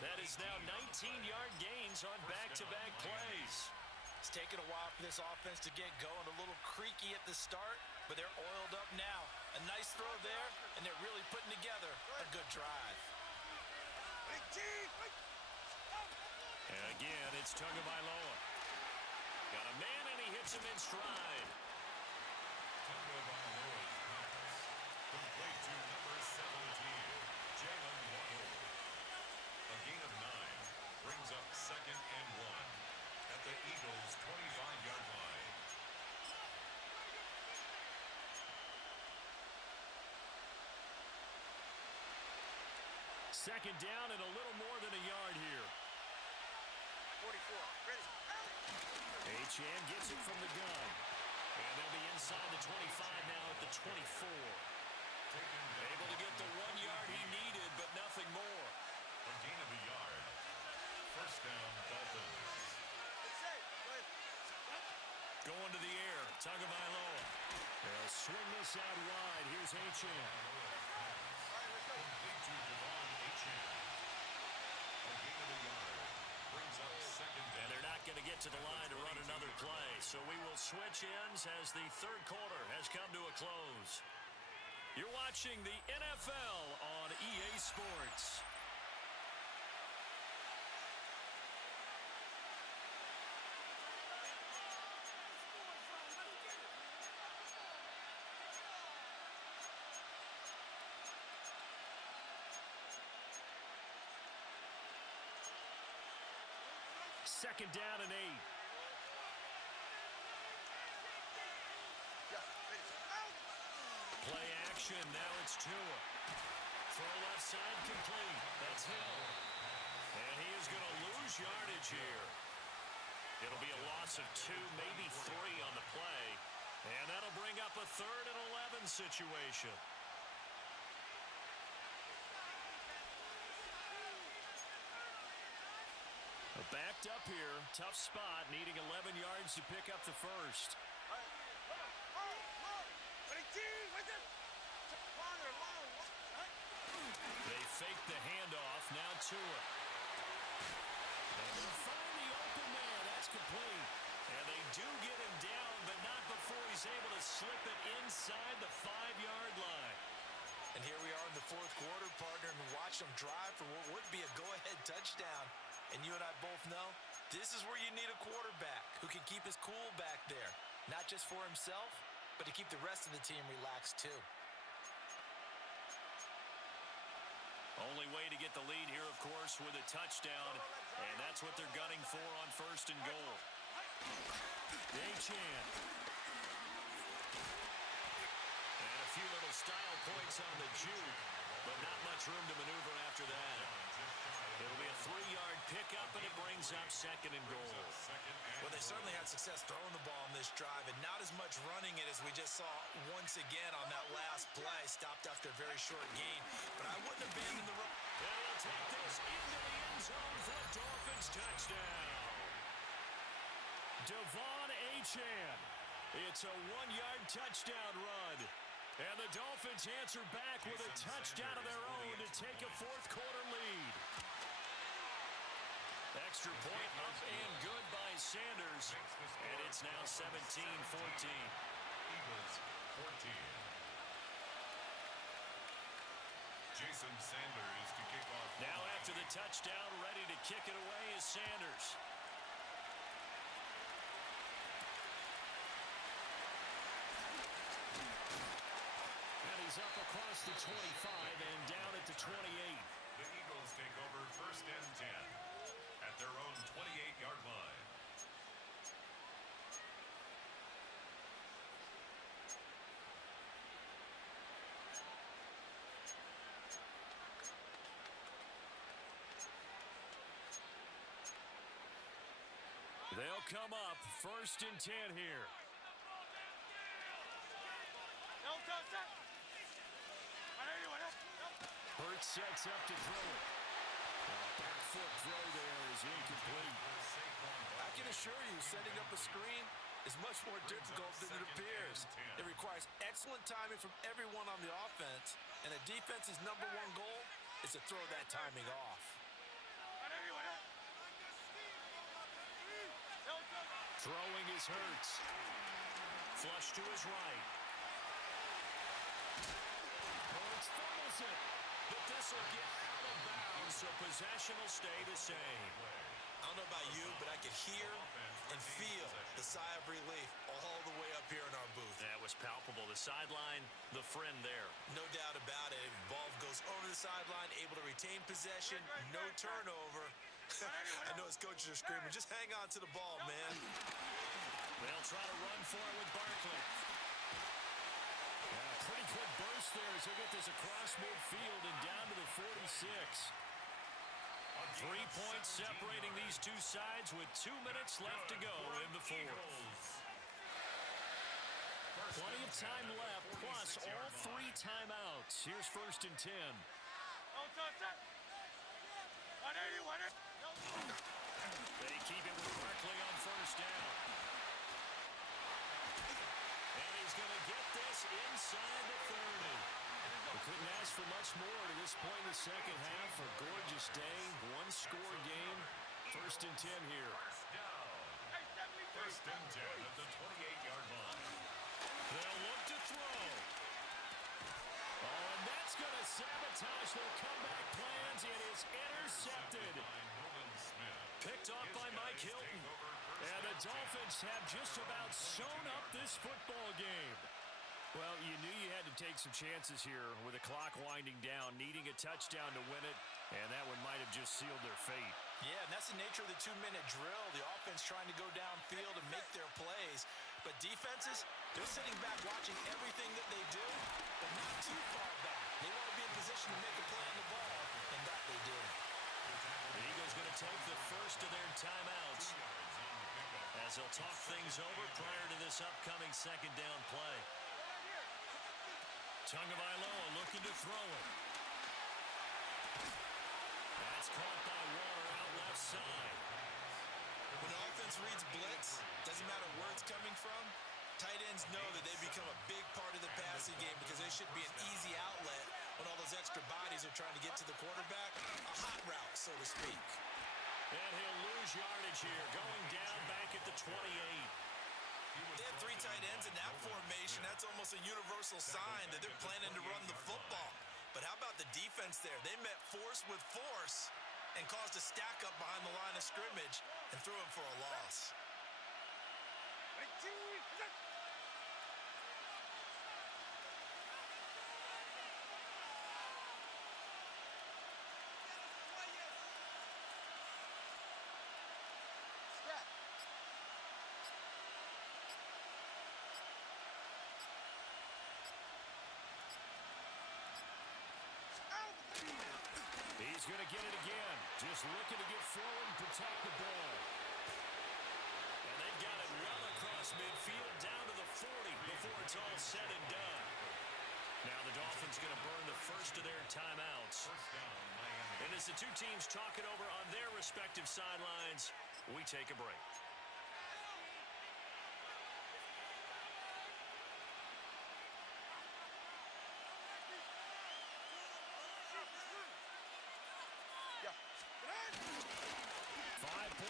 That is now 19-yard gains on back-to-back plays. It's taken a while for this offense to get going. A little creaky at the start, but they're oiled up now. A nice throw there, and they're really putting together a good drive. And again, it's Tagovailoa. Got a man, and he hits him in stride. Tagovailoa's pass complete to number 17, Jalen Waddle. A gain of 9 brings up second and 1 at the Eagles' 25-yard line. Second down and a little more than a yard here. 44, ready. Achane gets it from the gun. And they'll be inside the 25 now at the 24. Able to get the 1 yard he needed, but nothing more. A gain of a yard. First down, Dolphins. Going to the air, Tagovailoa. They'll swing this out wide. Here's Achane. Complete to Devon Achane. A gain of a yard. Brings up second down. And they're not going to get to the line to run another play. So we will switch ends as the third quarter has come to a close. You're watching the NFL on EA Sports. Second down and 8. Play action, now it's Tua. Throw left side complete. That's Hill. And he is going to lose yardage here. It'll be a loss of 2, maybe 3 on the play. And that'll bring up a 3rd and 11 situation. Backed up here, tough spot, needing 11 yards to pick up the first. fake the handoff. Now Tua. And they'll find the open man. That's complete. And they do get him down, but not before he's able to slip it inside the 5-yard line. And here we are in the fourth quarter, partner, and watch them drive for what would be a go-ahead touchdown. And you and I both know this is where you need a quarterback who can keep his cool back there, not just for himself, but to keep the rest of the team relaxed too. Only way to get the lead here, of course, with a touchdown, and that's what they're gunning for on 1st and goal. Achane. And a few little style points on the juke, but not much room to maneuver after that. It'll be a 3-yard pickup, and it brings up 2nd and goal. Well, they certainly had success throwing the ball on this drive, and not as much running it as we just saw once again on that last play. Stopped after a very short gain, but I wouldn't abandon the run. They'll take this into the end zone for a Dolphins touchdown. Devon Achane. It's a 1-yard touchdown run. And the Dolphins answer back with a touchdown of their own to take a fourth-quarter lead. Extra point up and good by Sanders. And it's now 17-14. Eagles 14. Jason Sanders to kick off. Now after the touchdown, ready to kick it away is Sanders. He's up across the 25 and down at the 28. The Eagles take over 1st and 10 at their own 28-yard line. They'll come up 1st and 10 here. Hurts sets up to throw it. Back foot throw there is incomplete. I can assure you, setting up a screen is much more difficult than it appears. It requires excellent timing from everyone on the offense, and a defense's #1 goal is to throw that timing off. Throwing is Hurts. Flush to his right. Hurts fumbles it. But this will get out of bounds, so possession will stay the same. I don't know about you, but I could hear and feel the sigh of relief all the way up here in our booth. That was palpable. The sideline, the friend there. No doubt about it. Ball goes over the sideline, able to retain possession, no turnover. I know his coaches are screaming, just hang on to the ball, man. They'll try to run for it with Barkley. Pretty quick burst there as he'll get this across midfield and down to the 46. 3 points separating these two sides with 2 minutes left to go in the fourth. Plenty of time left, plus all 3 timeouts. Here's 1st and 10. They keep it with Barkley on 1st down. And he's going to get this inside the 30. We couldn't ask for much more to this point in the second half. A gorgeous day, 1-score game. 1st and 10 here. 1st and 10 at the 28-yard line. They'll look to throw. Oh, and that's going to sabotage their comeback plans. It is intercepted. Picked off by Mike Hilton. And the Dolphins have just about sewn up this football game. Well, you knew you had to take some chances here with the clock winding down, needing a touchdown to win it, and that one might have just sealed their fate. Yeah, and that's the nature of the 2-minute drill. The offense trying to go downfield and make their plays. But defenses, they're sitting back watching everything that they do, but not too far back. They want to be in position to make a play on the ball, and that they did. The Eagles going to take the first of their timeouts as they'll talk things over prior to this upcoming 2nd down play. Tagovailoa looking to throw it. That's caught by Waller out left side. When the offense reads blitz, doesn't matter where it's coming from, tight ends know that they become a big part of the passing game because they should be an easy outlet when all those extra bodies are trying to get to the quarterback. A hot route, so to speak. And he'll lose yardage here, going down back at the 28. They have three tight ends in that formation. That's almost a universal sign that they're planning to run the football. But how about the defense there? They met force with force and caused a stack up behind the line of scrimmage and threw him for a loss. He's going to get it again. Just looking to get forward and protect the ball. And they've got it well across midfield down to the 40 before it's all said and done. Now the Dolphins going to burn the first of their timeouts. And as the two teams talk it over on their respective sidelines, we take a break.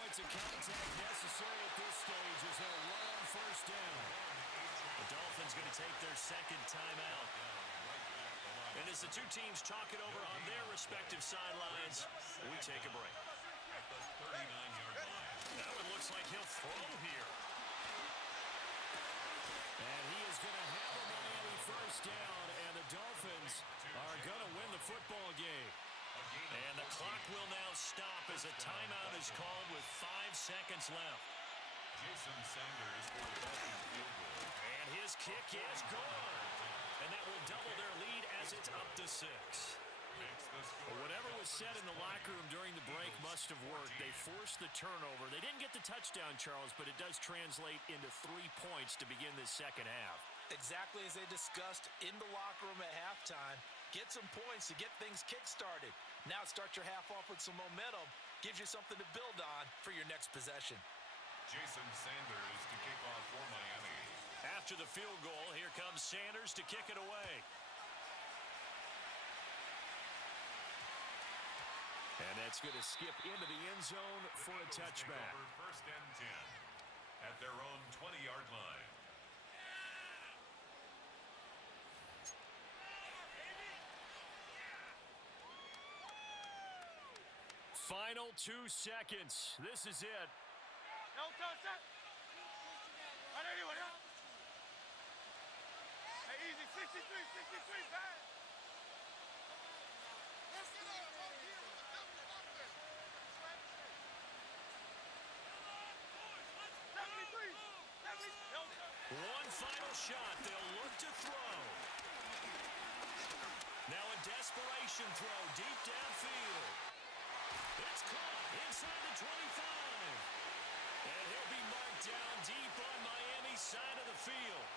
Of contact necessary at this stage as they'll run on first down. The Dolphins going to take their second timeout. And as the two teams talk it over on their respective sidelines, we take a break. At the 39-yard line. Now it looks like he'll throw here. And he is going to have a Miami first down, and the Dolphins are going to win the football game. And the clock will now stop as a timeout is called with 5 seconds left. Jason Sanders for the Dolphins field goal. And his kick is gone. And that will double their lead as it's up to 6. Whatever was said in the locker room during the break must have worked. They forced the turnover. They didn't get the touchdown, Charles, but it does translate into 3 points to begin this second half. Exactly as they discussed in the locker room at halftime. Get some points to get things kick-started. Now start your half off with some momentum. Gives you something to build on for your next possession. Jason Sanders to kick off for Miami. After the field goal, here comes Sanders to kick it away. And that's going to skip into the end zone for a touchback. First and 10 at their own 20-yard line. Final 2 seconds. This is it. No touch that. Right anyway, huh? Hey, easy. 63, pass. One final shot. They'll look to throw. Now a desperation throw deep downfield. It's caught inside the 25. And he'll be marked down deep on Miami's side of the field.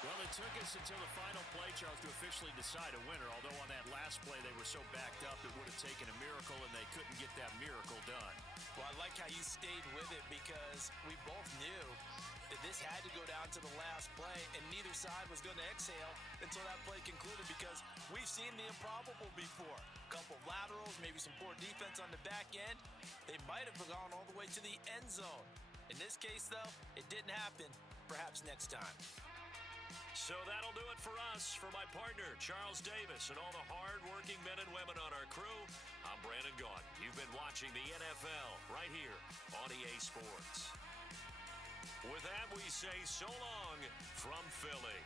Well, it took us until the final play, Charles, to officially decide a winner. Although on that last play they were so backed up it would have taken a miracle, and they couldn't get that miracle done. Well, I like how you stayed with it because we both knew that this had to go down to the last play, and neither side was going to exhale until that play concluded because we've seen the improbable before. A couple of laterals, maybe some poor defense on the back end. They might have gone all the way to the end zone. In this case, though, it didn't happen. Perhaps next time. So that'll do it for us. For my partner, Charles Davis, and all the hard-working men and women on our crew, I'm Brandon Gaudin. You've been watching the NFL right here on EA Sports. With that, we say so long from Philly.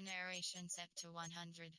Menu narration set to 100.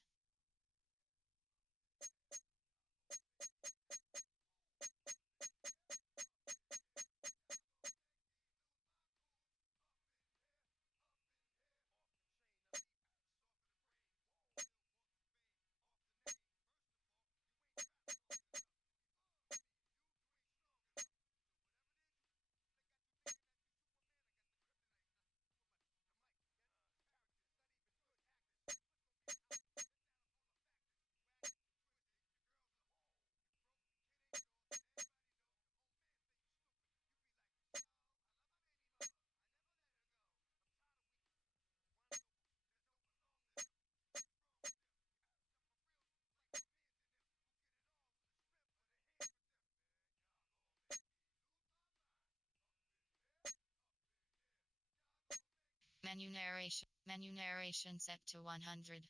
Menu narration set to 100.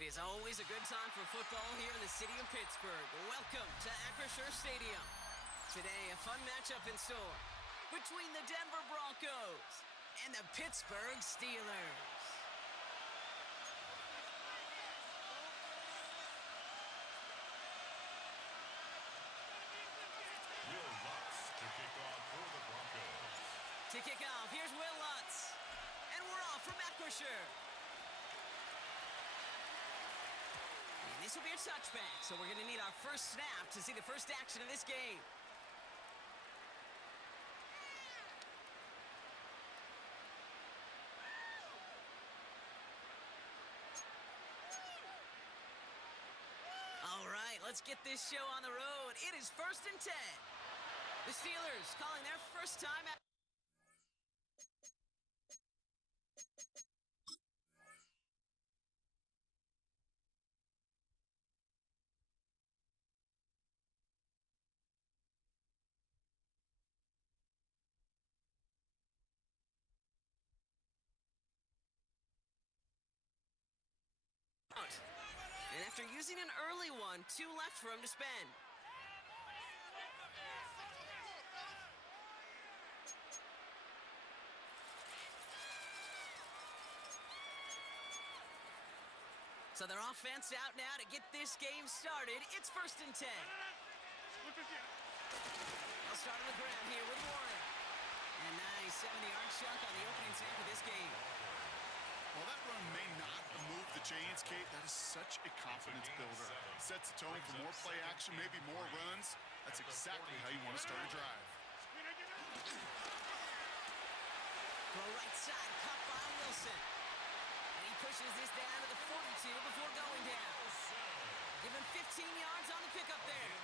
It is always a good time for football here in the city of Pittsburgh. Welcome to Acrisure Stadium. Today, a fun matchup in store between the Denver Broncos and the Pittsburgh Steelers. Will Lutz to kick off for the Broncos. To kick off, here's Will Lutz. And we're off from Acrisure. And this will be a touchback, so we're going to need our first snap to see the first action of this game. All right, let's get this show on the road. It is 1st and 10. The Steelers calling their first time out. And after using an early one, 2 left for him to spend. So their offense out now to get this game started. It's 1st and 10. They'll start on the ground here with Warren. And a nice 70-yard chunk on the opening snap of this game. While that run may not move the chains, Kate, that is such a confidence builder. Sets the tone for more play action, maybe more runs. That's exactly how you want to start a drive. Throw right side, cut by Wilson. And he pushes this down to the 42 before going down. Give him 15 yards on the pickup there.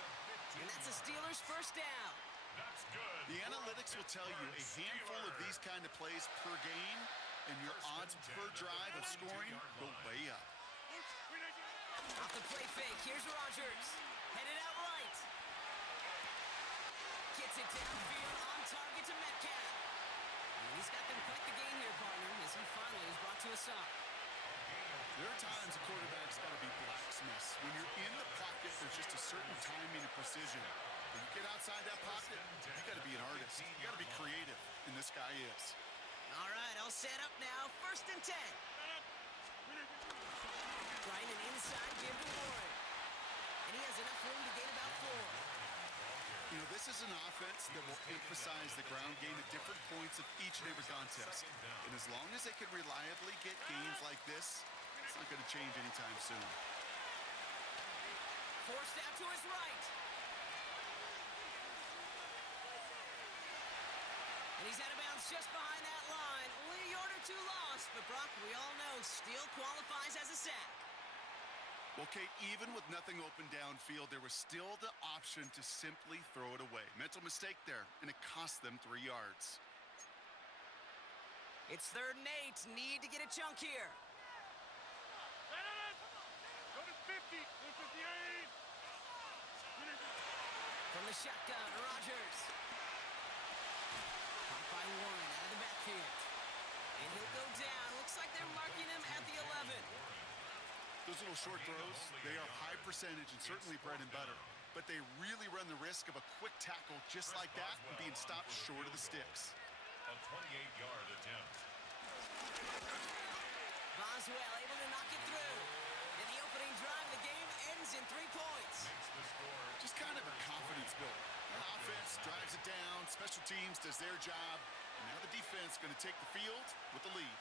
And that's the Steelers' first down. That's good. The analytics will tell you a handful of these kind of plays per game, and your odds per drive of scoring go way up. Off the play fake, here's Rodgers. Headed out right. Gets it downfield on target to Metcalf. And he's got them quite the game here, partner, as he finally is brought to a stop. There are times a quarterback's got to be blacksmiths. When you're in the pocket, there's just a certain timing and precision. When you get outside that pocket, you got to be an artist. You got to be creative, and this guy is. All right, all set up now. 1st and 10. Trying an inside give to Warren. And he has enough room to gain about 4. You know, this is an offense that will emphasize the ground game at different points of each and every contest. And as long as they can reliably get gains like this, it's not going to change anytime soon. Forced out to his right. And he's out of bounds just behind that line. Only a yard or 2 lost, but Brock, we all know, still qualifies as a sack. Well, Kate, even with nothing open downfield, there was still the option to simply throw it away. Mental mistake there, and it cost them 3 yards. It's 3rd and 8. Need to get a chunk here. Go to 50. 58. From the shotgun, Rodgers. Caught by Warren out of the backfield. And he'll go down. Looks like they're marking him at the 11. Those little short throws, they are high percentage and certainly bread and butter. But they really run the risk of a quick tackle just like that and being stopped short of the sticks. A 28-yard attempt. Boswell able to knock it through. In the opening drive, the game ends in 3 points. Makes the score. Just kind of a confidence builder. An offense drives it down, special teams does their job, and now the defense going to take the field with the lead.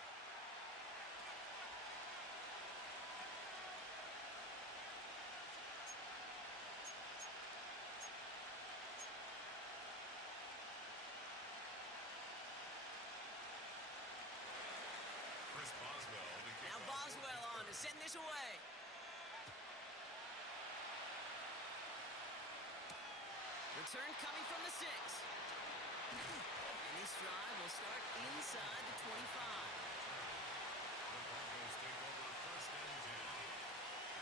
Chris Boswell to kick Now off. Boswell on to send this away. Return coming from the 6. And this drive will start inside the 25. The Broncos take over 1st and 10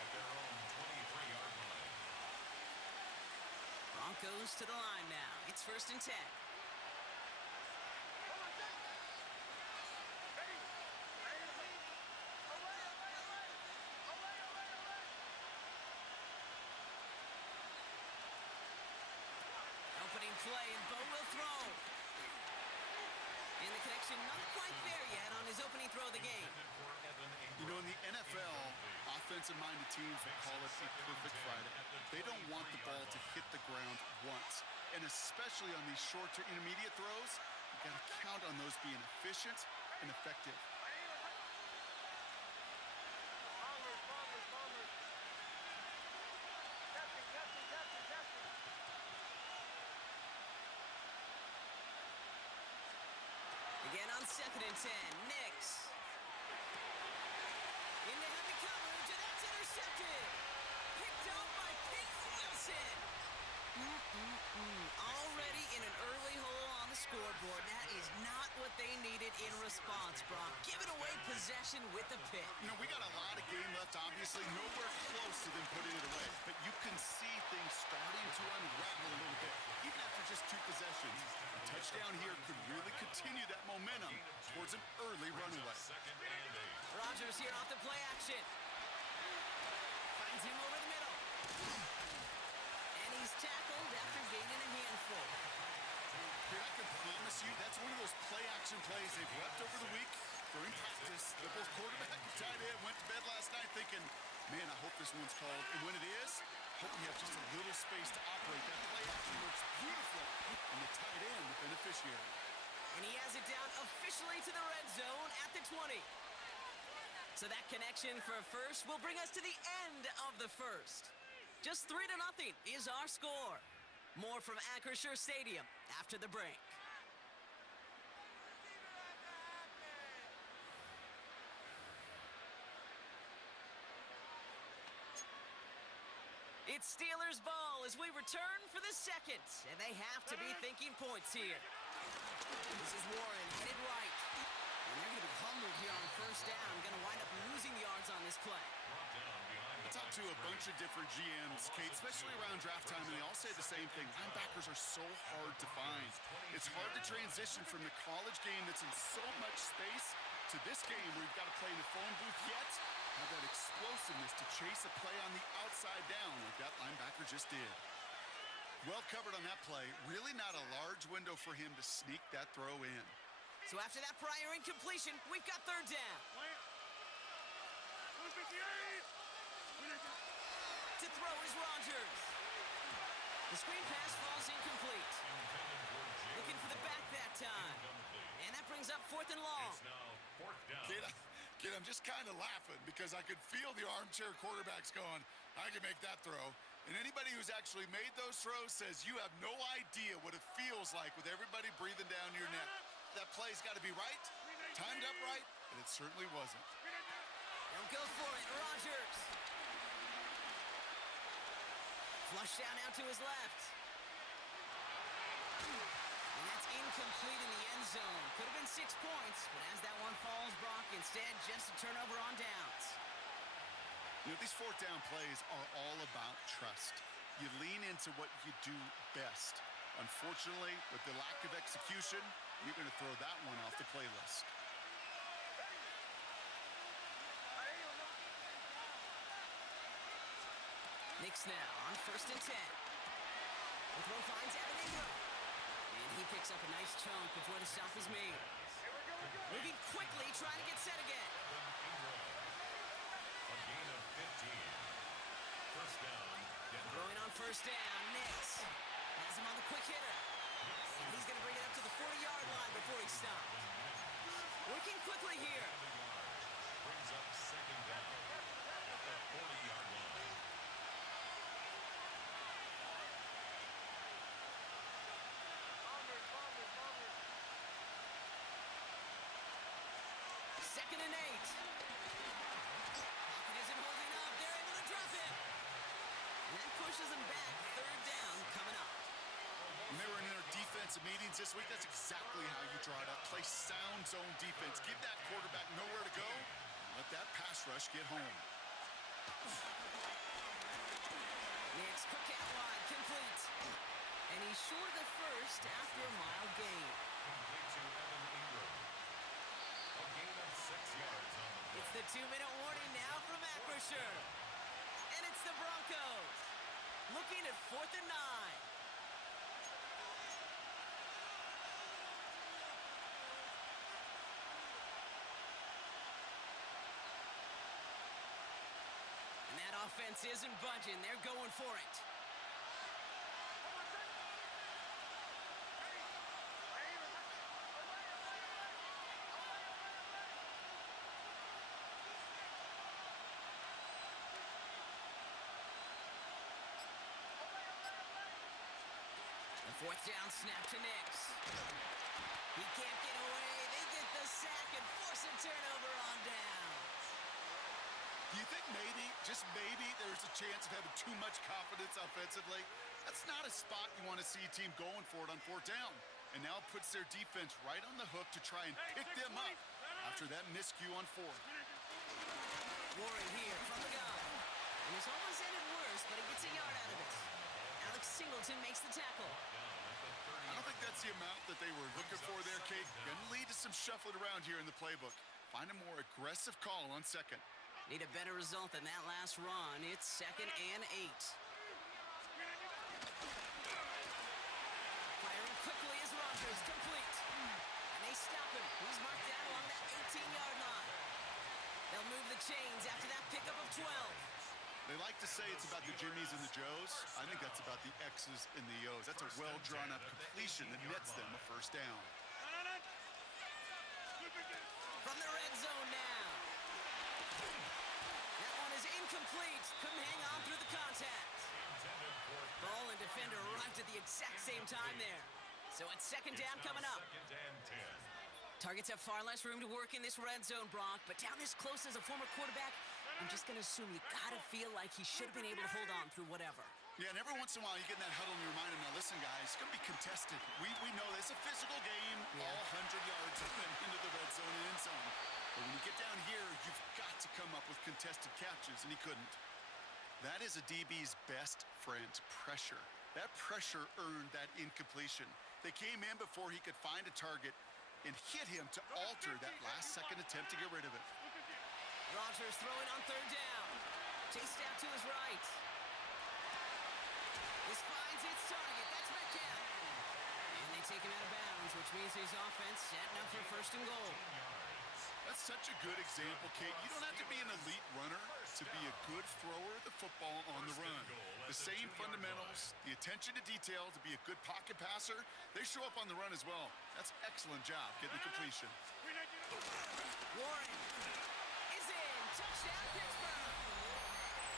at their own 23-yard line. Broncos to the line now. It's 1st and 10. play, and Bo will throw. And the connection not quite there yet on his opening throw of the game. You know, in the NFL, offensive-minded teams will call it a perfect Friday. They don't want the ball to hit the ground once. And especially on these short to intermediate throws, you got to count on those being efficient and effective. Again on 2nd and 10, Nix. Into heavy coverage, and that's intercepted. Picked off by Peyton Wilson. Already in an early hole on the scoreboard. That is not what they needed in response, Brock. Giving away possession with the pick. You know, we got a lot of game left, obviously. Nowhere close to them putting it away. But you can see things starting to unravel a little bit, even after just 2 possessions. A touchdown here could really continue that momentum towards an early runaway. Rodgers here off the play action. Finds him over the middle. And he's tackled after gaining a handful. Here, I can promise you that's one of those play-action plays they've repped over the week during practice. The both quarterback and tight end went to bed last night thinking, man, I hope this one's called. And when it is, hope we have just a little space to operate. That play-action works beautifully. And the tight end, the beneficiary. And he has it down officially to the red zone at the 20. So that connection for a first will bring us to the end of the first. Just 3-0 is our score. More from Acrisure Stadium after the break. It's Steelers ball as we return for the second, and they have to be thinking points here. This is Warren headed right. And they're going to be humbled here on first down. Going to wind up losing yards on this play. I talked to a bunch of different GMs, Kate, especially around draft time, and they all say the same thing. Linebackers are so hard to find. It's hard to transition from the college game that's in so much space to this game where you've got to play in the phone booth yet have that explosiveness to chase a play on the outside down like that linebacker just did. Well covered on that play. Really not a large window for him to sneak that throw in. So after that prior incompletion, we've got third down. To throw is Rodgers. The screen pass falls incomplete. Looking for the back that time. And that brings up 4th and long. Kid, I'm just kind of laughing because I could feel the armchair quarterbacks going, I can make that throw. And anybody who's actually made those throws says you have no idea what it feels like with everybody breathing down your neck. That play's got to be right, timed up right, and it certainly wasn't. They'll go for it, Rodgers. Flush down out to his left. And that's incomplete in the end zone. Could have been 6 points, but as that one falls, Brock, instead just a turnover on downs. You know, these 4th down plays are all about trust. You lean into what you do best. Unfortunately, with the lack of execution, you're going to throw that one off the playlist. Nix now on 1st and 10. The throw finds Evan Ingram. And he picks up a nice chunk before the stop is made. Moving quickly, trying to get set again. A gain of 15. First down, Denver. Throwing on first down, Nix has him on the quick hitter. And he's going to bring it up to the 40-yard line before he stops. Working quickly here. Brings up second down at the 40-yard line. Second and 8. Pocket isn't holding up. They're able to drop it. And that pushes them back. Third down coming up. When they were in their defensive meetings this week, that's exactly how you draw it up. Play sound zone defense. Give that quarterback nowhere to go. And let that pass rush get home. Nix, quick out wide, complete. And he's short of the first after a mild gain. Complete to Evan Ingram. A gain of 6 yards on the play. It's the 2-minute warning now from Acrisure. And it's the Broncos. Looking at 4th and 9. offense isn't budging. They're going for it. The fourth down snap to Nix. He can't get away. They get the sack and force a turnover on downs. Do you think maybe, just maybe, there's a chance of having too much confidence offensively? That's not a spot you want to see a team going for it on fourth down. And now it puts their defense right on the hook to try and pick them up after that miscue on fourth. Warren here from the gun. And it's almost ended worse, but he gets a yard out of it. Alex Singleton makes the tackle. I don't think that's the amount that they were looking for there, Kate. Gonna lead to some shuffling around here in the playbook. Find a more aggressive call on second. Need a better result than that last run. It's 2nd and 8. Firing quickly as Rodgers, complete. And they stop him. He's marked down along that 18-yard line. They'll move the chains after that pickup of 12. They like to say it's about the Jimmies and the Joes. I think that's about the X's and the O's. That's a well-drawn-up completion that nets them a first down. From the red zone now. That one is incomplete. Couldn't hang on through the contact. Ball and defender arrived at the exact same time there. So it's 2nd down coming up. Targets have far less room to work in this red zone, Brock, but down this close as a former quarterback, I'm just going to assume you got to feel like he should have been able to hold on through whatever. Yeah, and every once in a while you get in that huddle and you remind him, now listen, guys, it's going to be contested. We know it's a physical game, all 100 yards into the red zone and end zone. But when you get down here, you've got to come up with contested catches, and he couldn't. That is a DB's best friend, pressure. That pressure earned that incompletion. They came in before he could find a target and hit him to alter that last-second attempt to get rid of it. Rodgers throwing on 3rd down. Chased out to his right. This finds its target. That's Metcalf. And they take him out of bounds, which means his offense setting up for 1st and goal. That's such a good example, Kate. You don't have to be an elite runner to be a good thrower of the football on the run. The same fundamentals, the attention to detail to be a good pocket passer, they show up on the run as well. That's an excellent job getting the completion. Warren is in. Touchdown, Pittsburgh.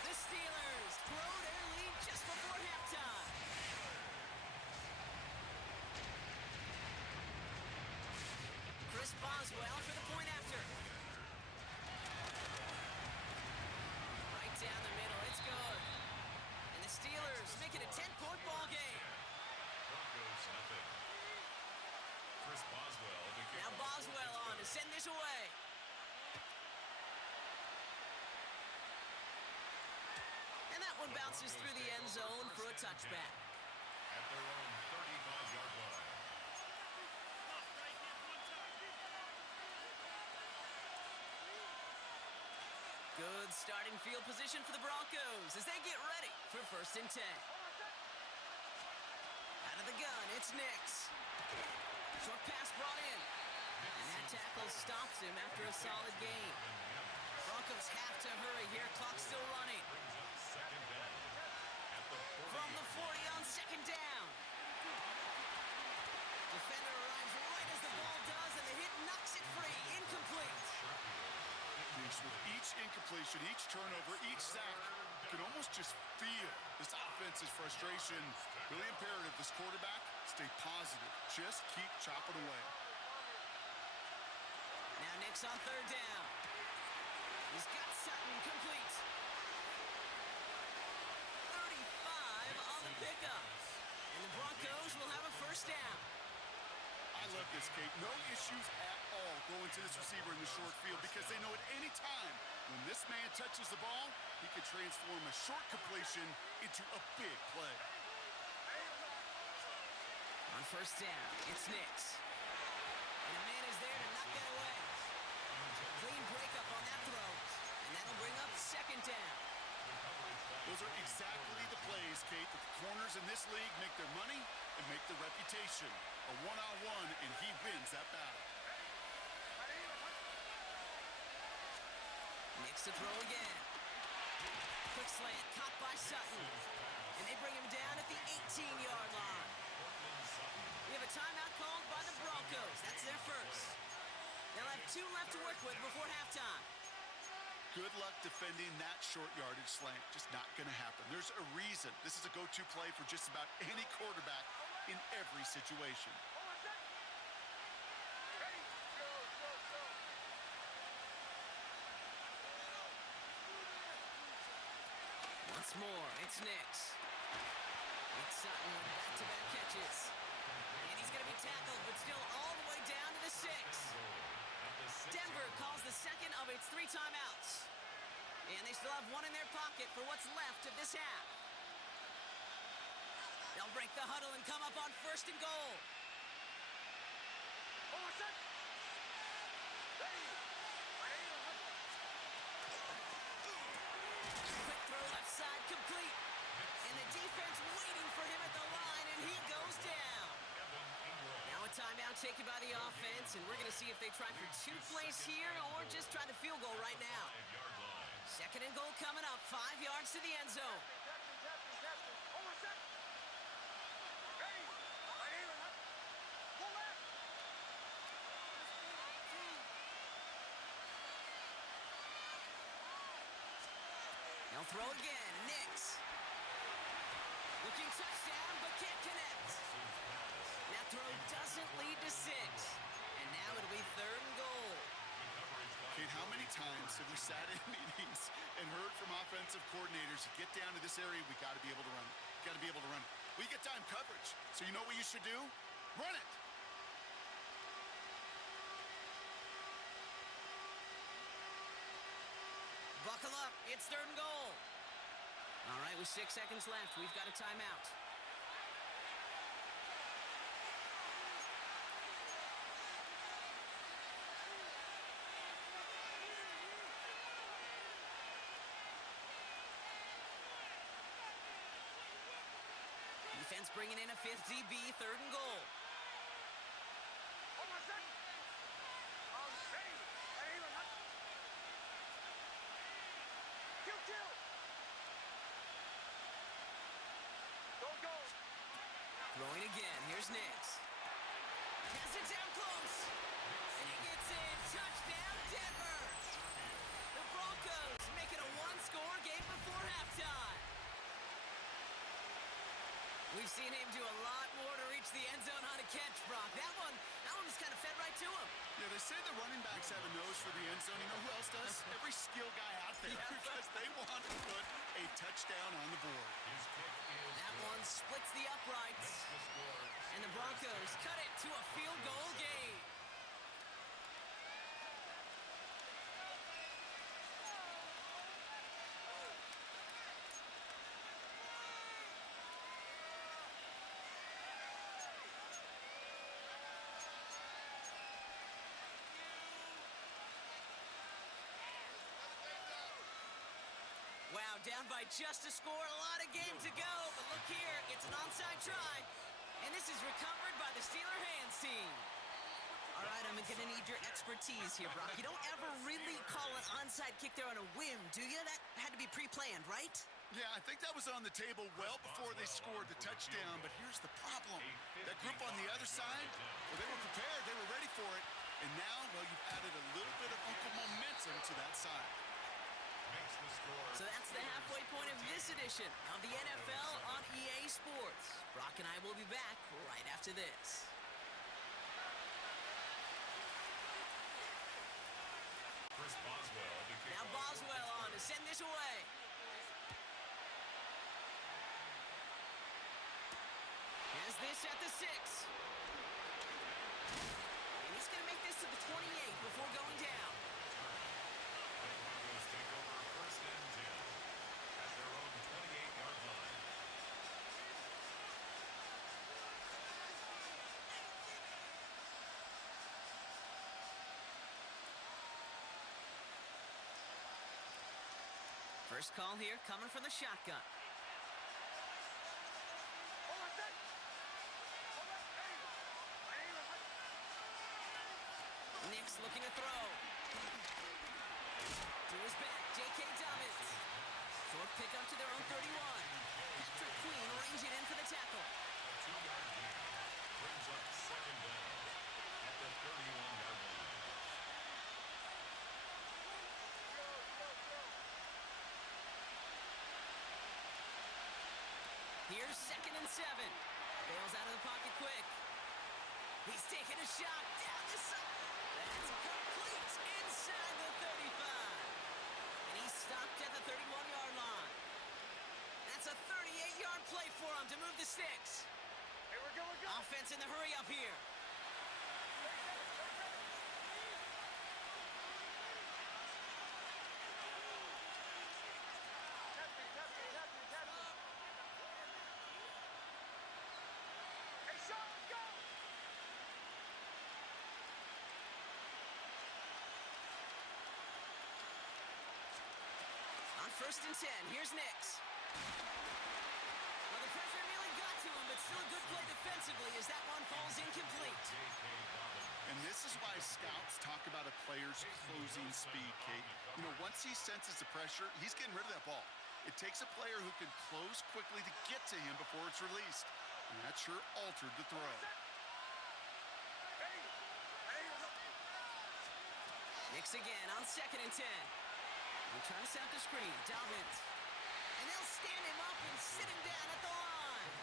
The Steelers grow their lead just before halftime. Chris Boswell for the point after. Right down the middle, it's good. And the Steelers make it a 10-point ball game. Broncos nothing. Chris Boswell. Now Boswell on to send this away. And that one bounces through the end zone for a touchback. At their own 35-yard line. Good starting field position for the Broncos as they get ready for 1st and 10. Out of the gun, it's Nix. Short pass brought in. And that tackle stops him after a solid gain. Broncos have to hurry here. Clock still running. Second down. At the 40. From the 40 on 2nd down. Defender arrives right as the ball does, and the hit knocks it free. Incomplete. With each incompletion, each turnover, each sack, you can almost just feel this offense's frustration. Really imperative, this quarterback, stay positive. Just keep chopping away. Now Nix on 3rd down. He's got Sutton complete. 35 on the pickup. And the Broncos will have a 1st down. I love this, Kate. No issues at all going to this receiver in the short field because they know at any time when this man touches the ball, he can transform a short completion into a big play. On 1st down, it's Nix. And a man is there to knock that away. Clean breakup on that throw. And that'll bring up 2nd down. Those are exactly the plays, Kate, that the corners in this league make their money and make their reputation. A one-on-one, and he wins that battle. Nix to throw again. Quick slant, caught by Sutton. And they bring him down at the 18-yard line. We have a timeout called by the Broncos. That's their first. They'll have 2 left to work with before halftime. Good luck defending that short yardage slant. Just not going to happen. There's a reason this is a go-to play for just about any quarterback in every situation. Once more, it's Nix. It's Sutton with back-to-back catches. And he's going to be tackled, but still all the way down to the 6. Denver calls the second of its 3 timeouts. And they still have 1 in their pocket for what's left of this half. They'll break the huddle and come up on 1st and goal. Quick throw left side complete. And the defense waiting for him at the line, and he goes down. Now a timeout taken by the offense, and we're going to see if they try for 2 plays here or just try the field goal right now. 2nd and goal coming up, 5 yards to the end zone. They'll throw again, Nix. Looking touchdown, but can't connect. That throw doesn't lead to 6. And now it'll be 3rd and goal. Kate, how many times have we sat in meetings and heard from offensive coordinators, get down to this area, we got to be able to run it. Got to be able to run it. We get time coverage. So you know what you should do? Run it. Buckle up. It's 3rd and goal. All right, with 6 seconds left, we've got a timeout. Defense bringing in a 5th DB, 3rd and goal. Throwing again. Here's Nix. Has it down close. And he gets in. Touchdown, Denver. The Broncos make it a 1-score game before halftime. We've seen him do a lot more to reach the end zone on a catch, Brock. That one was kind of fed right to him. Yeah, they say the running backs have a nose for the end zone. You know who else does? Every skill guy out there, because they want to put a touchdown on the board. That one splits the uprights. And the Broncos cut it to a field goal game. Wow, down by just a score, a lot of game to go. But look here, it's an onside try. And this is recovered by the Steeler hands team. All right, I'm going to need your expertise here, Brock. You don't ever really call an onside kick there on a whim, do you? That had to be pre-planned, right? Yeah, I think that was on the table well before they scored the touchdown. But here's the problem. That group on the other side, well, they were prepared. They were ready for it. And now, well, you've added a little bit of Uncle momentum to that side. So that's the halfway point of this edition of the NFL on EA Sports. Brock and I will be back right after this. Now Boswell on to send this away. Has this at the 6. And he's going to make this to the 28 before going down. First call here coming from the shotgun. Nix looking to throw. To his back, J.K. Dobbins. Short pickup to their own 31. Patrick Queen rings it in for the tackle. A 2-yard gain brings up second down at the 31-yard line. Here's 2nd and 7. Bails out of the pocket quick. He's taking a shot down the side. That's complete inside the 35. And he's stopped at the 31-yard line. That's a 38-yard play for him to move the sticks. Here we go, Offense in the hurry up here. Hey, Sean, let's go! On 1st and 10, here's Nix. Well, the pressure nearly got to him, but still a good play defensively as that one falls incomplete. And this is why scouts talk about a player's closing speed, Kate. You know, once he senses the pressure, he's getting rid of that ball. It takes a player who can close quickly to get to him before it's released. And that sure altered the throw. Nix again on 2nd and 10. They're trying to set up the screen. Dobbins. And they'll stand him up and sit him down at the line.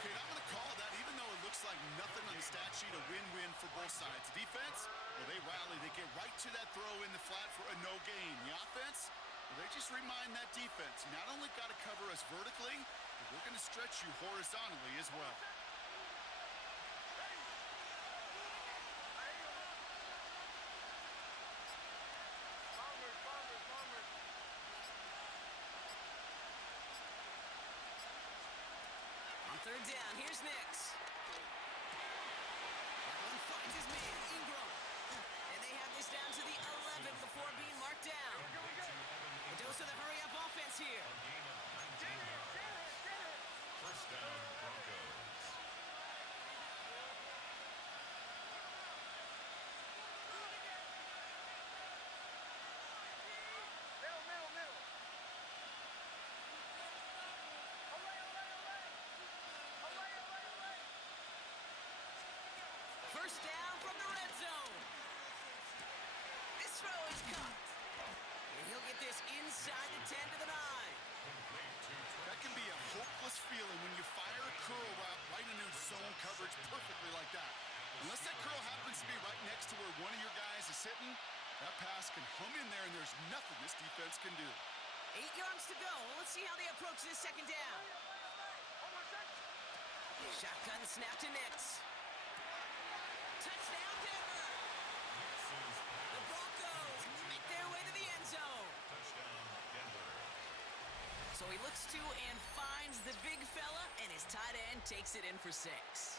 Kate, I'm going to call that, even though it looks like nothing on the stat sheet, a win-win for both sides. The defense, well, they rally. They get right to that throw in the flat for a no gain. The offense, well, they just remind that defense, not only got to cover us vertically, but we're going to stretch you horizontally as well. On 3rd down, here's Nix. That one finds his man, Ingram. And they have this down to the 11 before being marked down. A dose of the hurry-up offense here. First down, Broncos. Middle. First down from the red zone. This throw is caught. And he'll get this inside the 10 to the 9. That can be a hopeless feeling when you fire a curl route right into zone coverage perfectly like that. Unless that curl happens to be right next to where one of your guys is sitting, that pass can hum in there and there's nothing this defense can do. 8 yards to go. Let's see how they approach this 2nd down. Shotgun snap to Nix. Touchdown, Denver. The Broncos make their way to the end zone. Touchdown, Denver. So he looks to and finds the big fella, and his tight end takes it in for 6.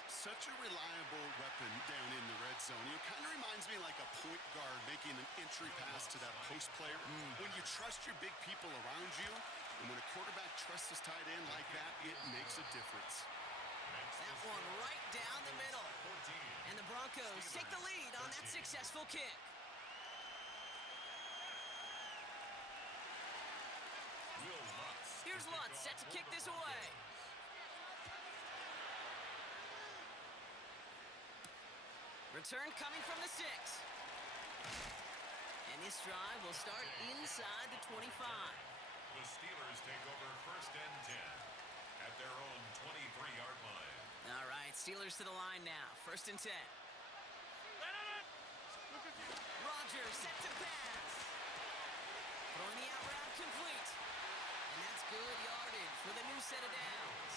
Such a reliable weapon down in the red zone. It kind of reminds me like a point guard making an entry pass to that post player. When you trust your big people around you, and when a quarterback trusts his tight end like that, it makes a difference. That one right down the middle. And the Broncos take the lead on that successful kick. Here's Lutz set to kick this away. Return coming from the 6. And this drive will start inside the 25. The Steelers take over 1st and 10 at their own 23-yard line. All right, Steelers to the line now. 1st and 10. Rodgers set to pass. Throwing the out route complete. And that's good yardage for the new set of downs.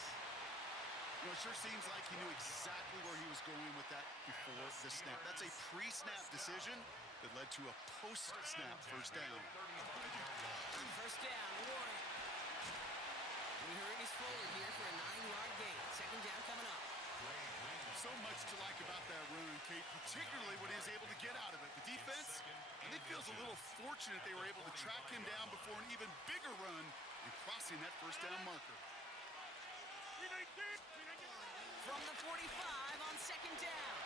You know, it sure seems like he knew exactly where he was going with that before the snap. That's a pre-snap decision that led to a post-snap first down. On 1st down, Warren. We hurried us forward here for a 9-yard gain. 2nd down coming up. So much to like about that run, Kate, particularly when he was able to get out of it. The defense, I think, feels a little fortunate they were able to track him down before an even bigger run and crossing that first down marker. From the 45 on 2nd down.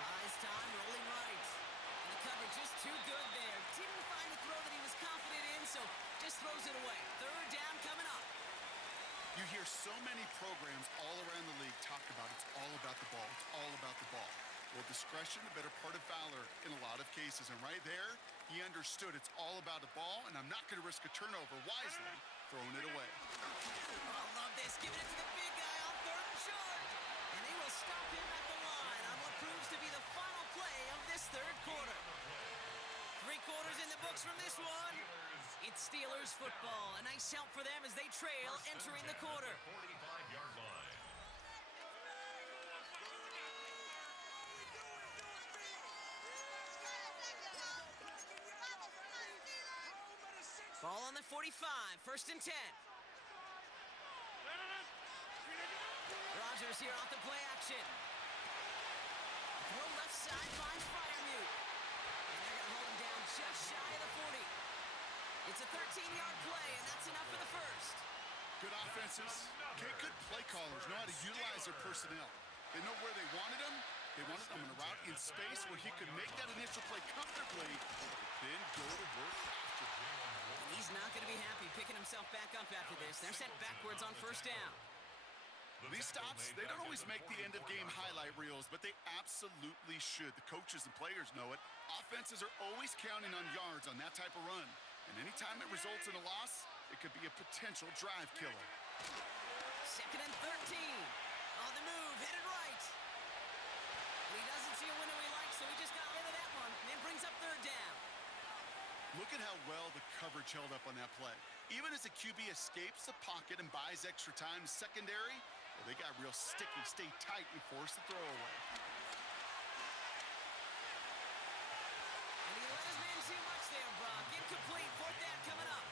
Buys time, rolling right. And the coverage just too good there. Didn't find the throw that he was confident in, so just throws it away. 3rd So many programs all around the league talk about it's all about the ball. It's all about the ball. Well, discretion, the better part of valor in a lot of cases. And right there, he understood it's all about the ball, and I'm not going to risk a turnover. Wisely throwing it away. Oh, I love this. Giving it to the big guy on 3rd and short. And they will stop him at the line on what proves to be the final play of this 3rd quarter. 3 quarters in the books from this one. It's Steelers football. A nice help for them as they trail entering the quarter. 45-yard line. Ball on the 45, 1st and 10. Rodgers here off the play action. Throw left side finds Freiermuth. And they're going to hold him down just shy of the 40. It's a 13-yard play, and that's enough for the first. Good offenses. Okay, good play callers know how to utilize their personnel. They know where they wanted him. They wanted him in a route in space where he could make that initial play comfortably, but then go to work after. He's not going to be happy picking himself back up after this. They're sent backwards on 1st down. These stops, they don't always make the end-of-game highlight reels, but they absolutely should. The coaches and players know it. Offenses are always counting on yards on that type of run. And anytime it results in a loss, it could be a potential drive killer. 2nd and 13. On the move, headed right. And he doesn't see a window he likes, so he just got rid of that one. And then brings up 3rd down. Look at how well the coverage held up on that play. Even as the QB escapes the pocket and buys extra time, secondary, well, they got real sticky, stay tight, and force the throw away. And he let his man too much there, Brock. Incomplete, 4th down coming up.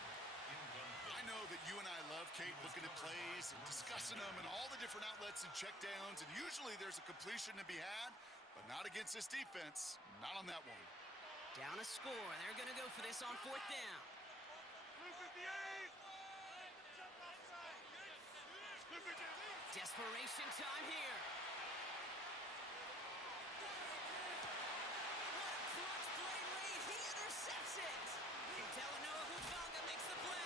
I know that you and I love, Kate, looking at plays and discussing them and all the different outlets and checkdowns, and usually there's a completion to be had, but not against this defense, not on that one. Down a score. They're going to go for this on 4th down. Desperation time here. What a clutch play late. He intercepts it. Talanoa Hufanga makes the play.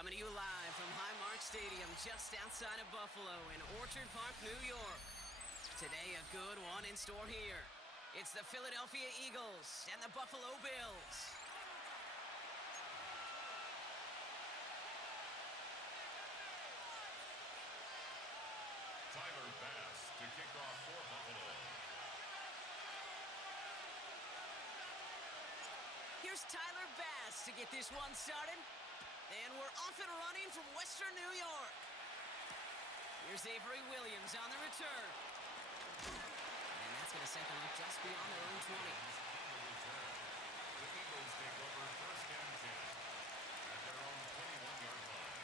Coming to you live from Highmark Stadium just outside of Buffalo in Orchard Park, New York. Today, a good one in store here. It's the Philadelphia Eagles and the Buffalo Bills. Tyler Bass to kick off for Buffalo. Here's Tyler Bass to get this one started. And we're off and running from Western New York. Here's Avery Williams on the return. And that's going to set them up just beyond their own 20. The Eagles take over first and 10 at their own 21-yard line.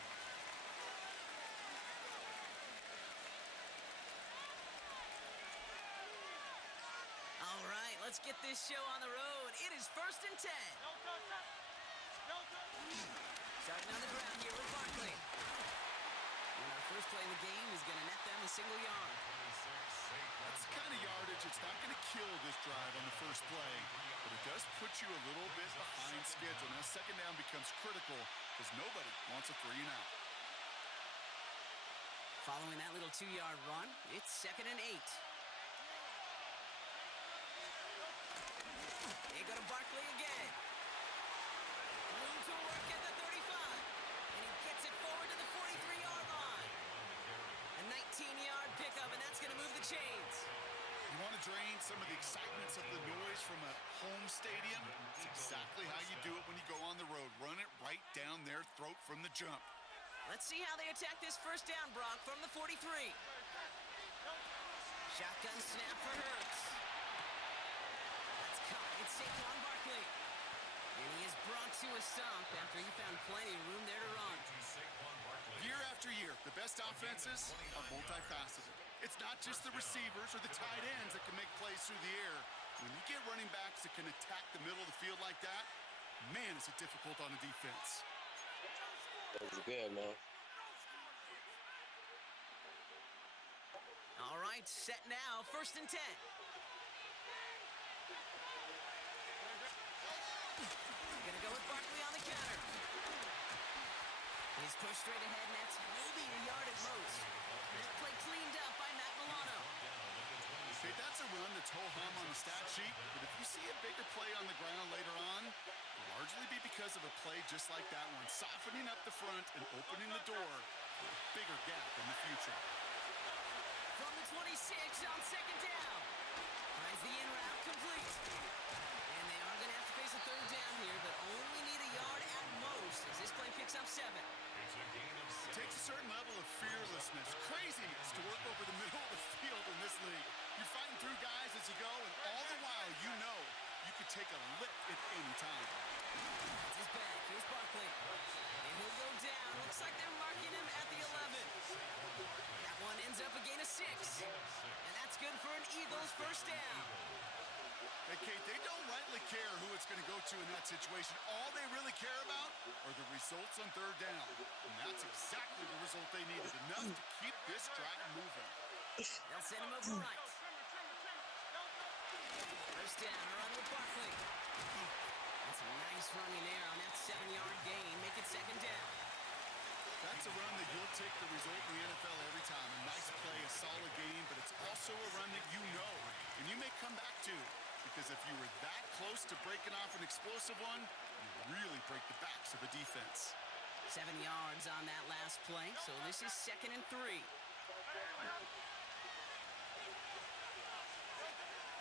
All right, let's get this show on the road. It is first and 10. Starting on the ground here with Barkley. And our first play in the game is going to net them a single yard. That's the kind of yardage. It's not going to kill this drive on the first play, but it does put you a little bit behind schedule. Now, second down becomes critical because nobody wants a 3-and-out. Following that little 2-yard run, it's second and 8. They go to Barkley again. Room to work at the 35. And he gets it forward to the 43-yard line. A 19-yard pickup, and that's going to move the chains. You want to drain some of the excitements of the noise from a home stadium? It's exactly how you do it when you go on the road. Run it right down their throat from the jump. Let's see how they attack this first down, Brock, from the 43. Shotgun snap for Hurts. That's caught. It's Saquon Barkley. And he is brought to a stop after he found plenty of room there to run. Year after year, the best offenses are multifaceted. It's not just the receivers or the tight ends that can make plays through the air. When you get running backs that can attack the middle of the field like that, man, is it difficult on a defense. That was good, man. All right, set now, first and 10. Gonna go with Barkley on the counter. He's pushed straight ahead, and that's maybe a yard at most. That play cleaned up by Matt Milano. Okay, that's a run that's ho-hum on the stat sheet, but if you see a bigger play on the ground later on, it'll largely be because of a play just like that one, softening up the front and opening the door for a bigger gap in the future. From the 26 on second down. Finds the in route complete. And they are going to have to face a third down here, but only need a yard at most as this play picks up 7. It takes a certain level of fearlessness, craziness to work over the middle of the field in this league. You're fighting through guys as you go, and all the while you know you could take a lick at any time. That's his back. Here's Barkley. And he'll go down. Looks like they're marking him at the 11. That one ends up a gain of 6. And that's good for an Eagles first down. Hey, Kate, they don't rightly care who it's going to go to in that situation. All they really care about are the results on third down. And that's exactly the result they needed, enough to keep this drive moving. They'll send him over right. First down, a run with Barkley. That's a nice running there on that 7-yard gain. Make it second down. That's a run that you'll take the result in the NFL every time. A nice play, a solid game, but it's also a run that you know and you may come back to. Because if you were that close to breaking off an explosive one, you really break the backs of a defense. 7 yards on that last play, so this is second and 3.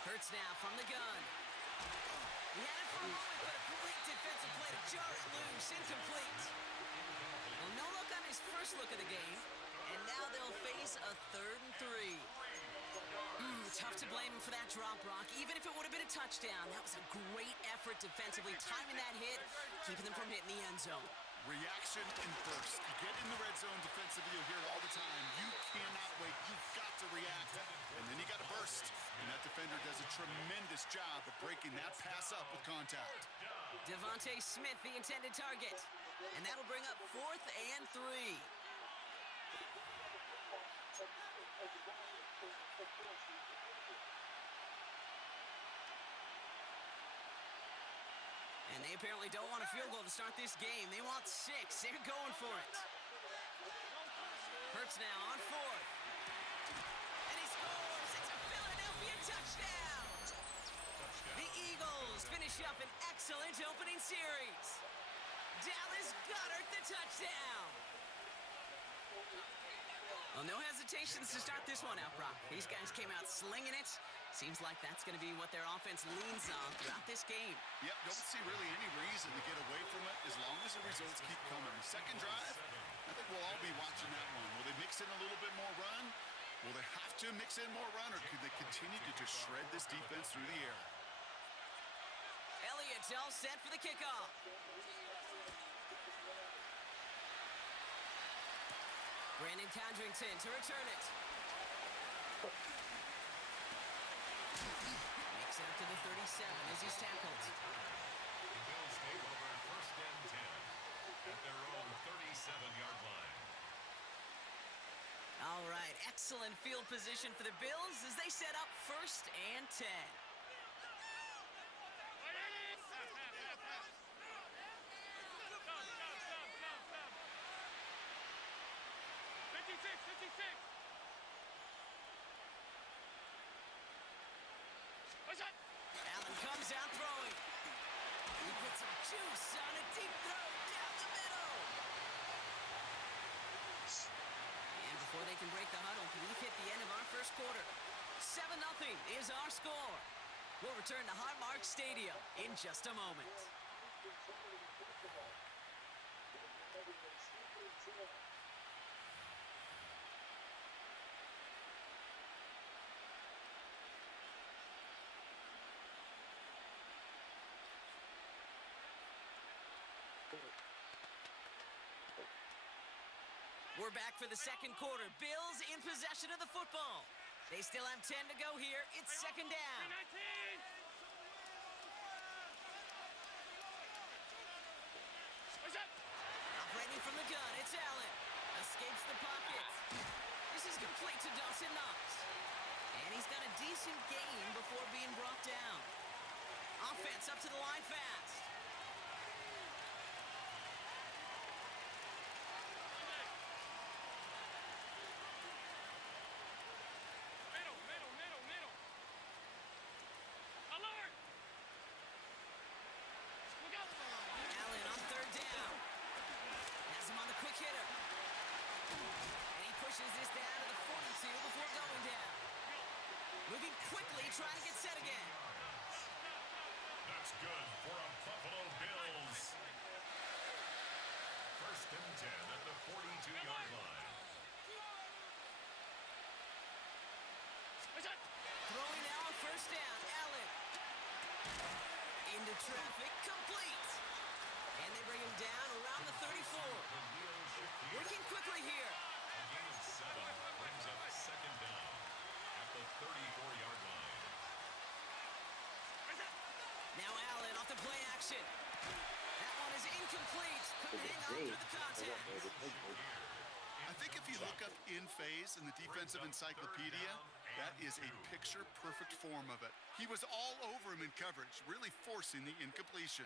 Hurts now from the gun. He had it for a moment, but a great defensive play to jar it loose. Incomplete. Well, no look on his first look of the game, and now they'll face a third and 3. Tough to blame him for that drop, Brock. Even if it would have been a touchdown, that was a great effort defensively, timing that hit, keeping them from hitting the end zone. Reaction and burst. You get in the red zone defensively, you'll hear it all the time. You cannot wait. You've got to react. And then you got to burst. And that defender does a tremendous job of breaking that pass up with contact. Devontae Smith, the intended target. And that'll bring up fourth and 3. And they apparently don't want a field goal to start this game. They want 6. They're going for it. Hurts now on 4th. And he scores. It's a Philadelphia touchdown. The Eagles finish up an excellent opening series. Dallas Goedert the touchdown. Well, no hesitations to start this one out, Brock. These guys came out slinging it. Seems like that's going to be what their offense leans on throughout this game. Yep, don't see really any reason to get away from it as long as the results keep coming. The second drive, I think we'll all be watching that one. Will they mix in a little bit more run? Will they have to mix in more run, or could they continue to just shred this defense through the air? Elliott's all set for the kickoff. Brandon Condrington to return it. Makes it up to the 37 as he's tackled. The Bills take over 1st and 10 at their own 37-yard line. All right, excellent field position for the Bills as they set up 1st and 10. Allen comes out throwing. He puts some juice on a deep throw down the middle. And before they can break the huddle, we've hit the end of our first quarter. 7-0 is our score. We'll return to Highmark Stadium in just a moment. We're back for the second quarter. Bills in possession of the football. They still have 10 to go here. It's 2nd down. Operating from the gun, it's Allen. Escapes the pocket. This is complete to Dawson Knox. And he's got a decent gain before being brought down. Offense up to the line fast. Allen on 3rd down. Has him on the quick hitter. And he pushes this down to the 42 before going down. Moving quickly, trying to get set again. That's good for a Buffalo Bills. 1st and 10 at the 42-yard line. Throwing now on 1st down. Allen. Into traffic, complete. And they bring him down around the 34. Working quickly here. A gain of 7 brings up 2nd down at the 34-yard line. Now Allen off the play action. That one is incomplete. Couldn't hang on through the contact. I think if you look up in phase in the defensive encyclopedia, that is a picture-perfect form of it. He was all over him in coverage, really forcing the incompletion.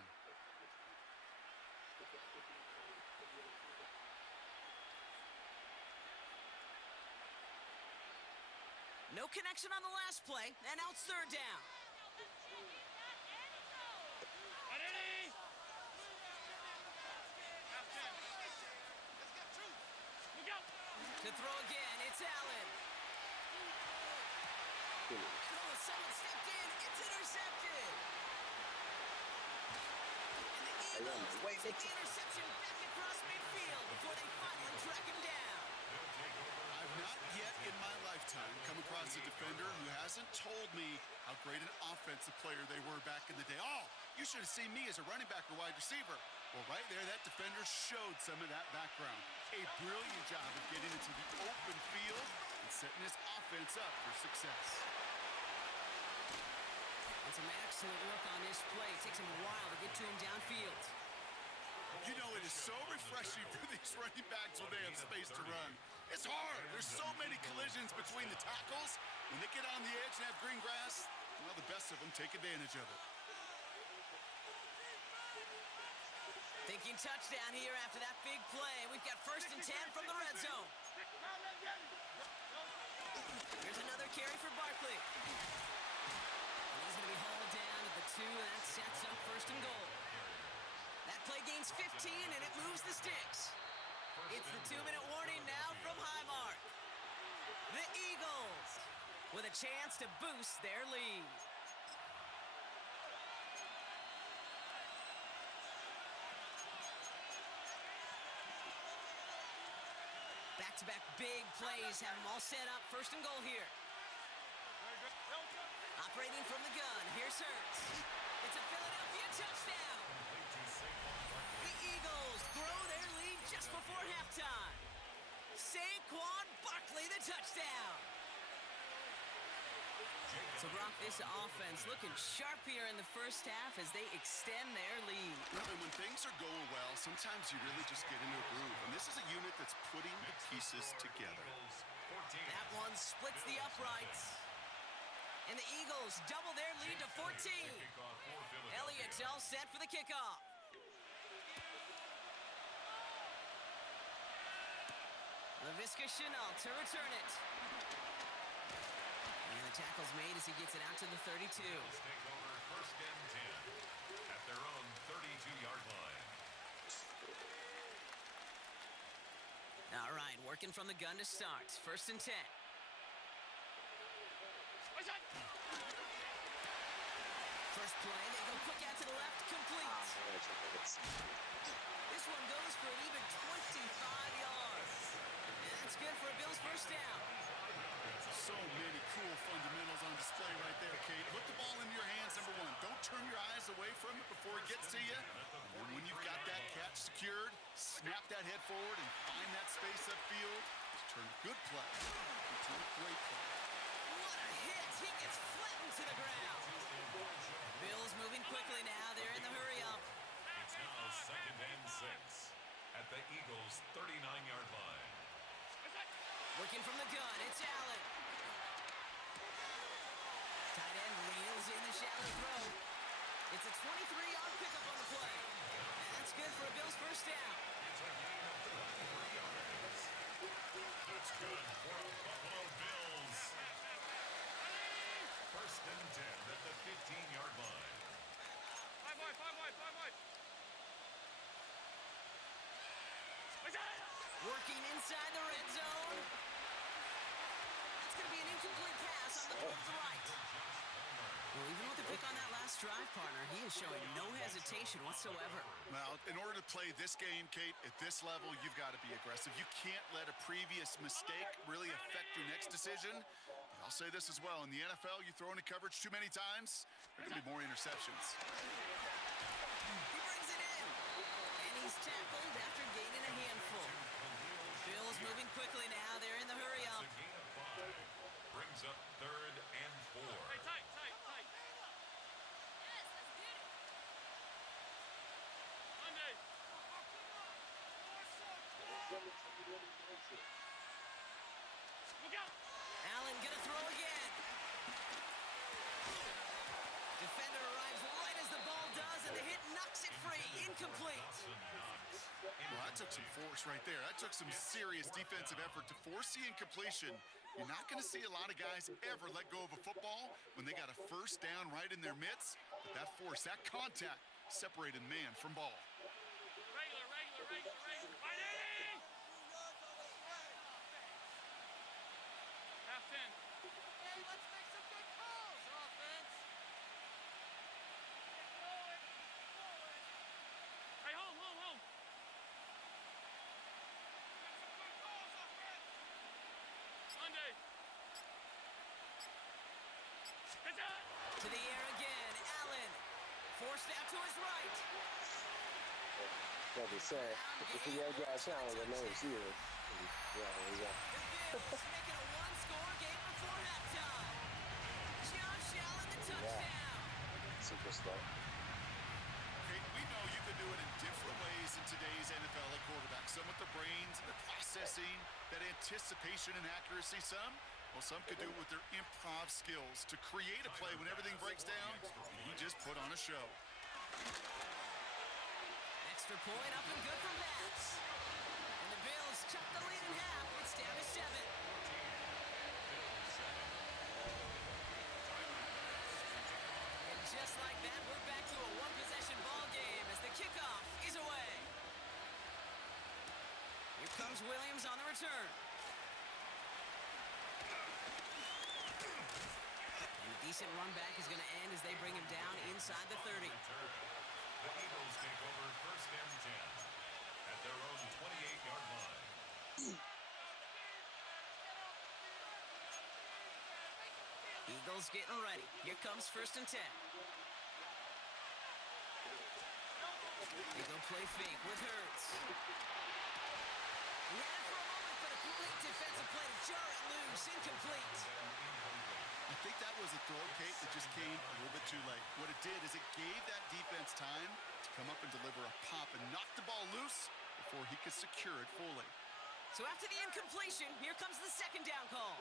No connection on the last play, and now it's 3rd down. To throw again, it's Allen. Oh, someone stepped in. It's intercepted. And the Eagles take the interception back across midfield before they finally track him down. I've not yet in my lifetime come across a defender who hasn't told me how great an offensive player they were back in the day. Oh, you should have seen me as a running back or wide receiver. Well, right there, that defender showed some of that background. A brilliant job of getting into the open field and setting his offense up for success. And some excellent work on this play. It takes him a while to get to him downfield. You know, it is so refreshing for these running backs when they have space to run. It's hard. There's so many collisions between the tackles. When they get on the edge and have green grass, well, the best of them take advantage of it. Thinking touchdown here after that big play. We've got 1st and 10 from the red zone. Here's another carry for Barkley. And he's going to be hauled down at the 2, and that sets up 1st and goal. That play gains 15, and it moves the sticks. It's the 2-minute warning now from Highmark. The Eagles with a chance to boost their lead. Back-to-back big plays have them all set up. 1st and goal here. Operating from the gun, here's Hurts. It's a Philadelphia touchdown. The Eagles grow their lead just before halftime. Saquon Barkley, the touchdown. So, Brock, this offense looking sharp here in the first half as they extend their lead. And when things are going well, sometimes you really just get into a groove. And this is a unit that's putting the pieces together. That one splits the uprights. And the Eagles double their lead to 14. Elliott's all set for the kickoff. Laviska Shenault to return it. And the tackle's made as he gets it out to the 32. Take over 1st and 10 at their own 32-yard line. All right, working from the gun to start. 1st and 10. First play, they go quick out to the left, complete. This one goes for an even 25 yards. And that's good for a Bills 1st down. So many cool fundamentals on display right there, Kate. Put the ball in your hands, number 1. Don't turn your eyes away from it before it gets to you. And when you've got that catch secured, snap that head forward and find that space upfield. Turn a good play into a great play. What a hit! He gets flattened to the ground. Bills moving quickly now. They're in the hurry-up. It's now 2nd and 6 at the Eagles' 39-yard line. Working from the gun, it's Allen. Tight end reels in the shallow throw. It's a 23-yard pickup on the play. And that's good for a Bills 1st down. It's a gain of 23 yards. That's good for a Buffalo Bills. 1st and 10 at the 15-yard line. Five wide. Working inside the red zone. That's going to be an incomplete pass on the throw to the right. Well, even with the pick on that last drive, partner, he is showing no hesitation whatsoever. Well, in order to play this game, Kate, at this level, you've got to be aggressive. You can't let a previous mistake really affect your next decision. But I'll say this as well. In the NFL, you throw into coverage too many times, there can be more interceptions. He brings it in. And he's tackled after gaining a handful. Bills moving quickly now. They're in the hurry-up. It's a gain of 5. Brings up 3rd and 4. Hey, tight. Monday. Look out. Allen gonna throw again. Defender arrives right as the ball does, and the hit knocks it free. Incomplete. Well, that took some force right there. That took some serious defensive effort to force the incompletion. You're not going to see a lot of guys ever let go of a football when they got a 1st down right in their midst. But that force, that contact, separated man from ball. Regular. Fighting! Half 10. Hey, let's make some good calls, offense. Hey, home. Monday. To the air again. Allen forced out to his right. Like I said, if you got guys challenge, I know it's you. Yeah. The Bills making a one-score game before halftime. Josh Allen, the touchdown. Superstar. Kate, we know you can do it in different ways in today's NFL at quarterback. Some with the brains and the processing, that anticipation and accuracy. Some could do it with their improv skills to create a play when everything breaks down. He just put on a show. That Extra point up and good from Bass. And the Bills cut the lead in half. It's down to 7. And just like that, we're back to a one-possession ball game as the kickoff is away. Here comes Williams on the return. And a decent run back is going to end as they bring him down inside the 30. The Eagles take over 1st and 10 at their own 28-yard line. Eagles getting ready. Here comes 1st and 10. They go play fake with Hurts. He had it for a moment, but a complete defensive play to jar it loose. Incomplete. I think that was a throw, Kate, that just came a little bit too late. What it did is it gave that defense time to come up and deliver a pop and knock the ball loose before he could secure it fully. So after the incompletion, here comes the 2nd down call.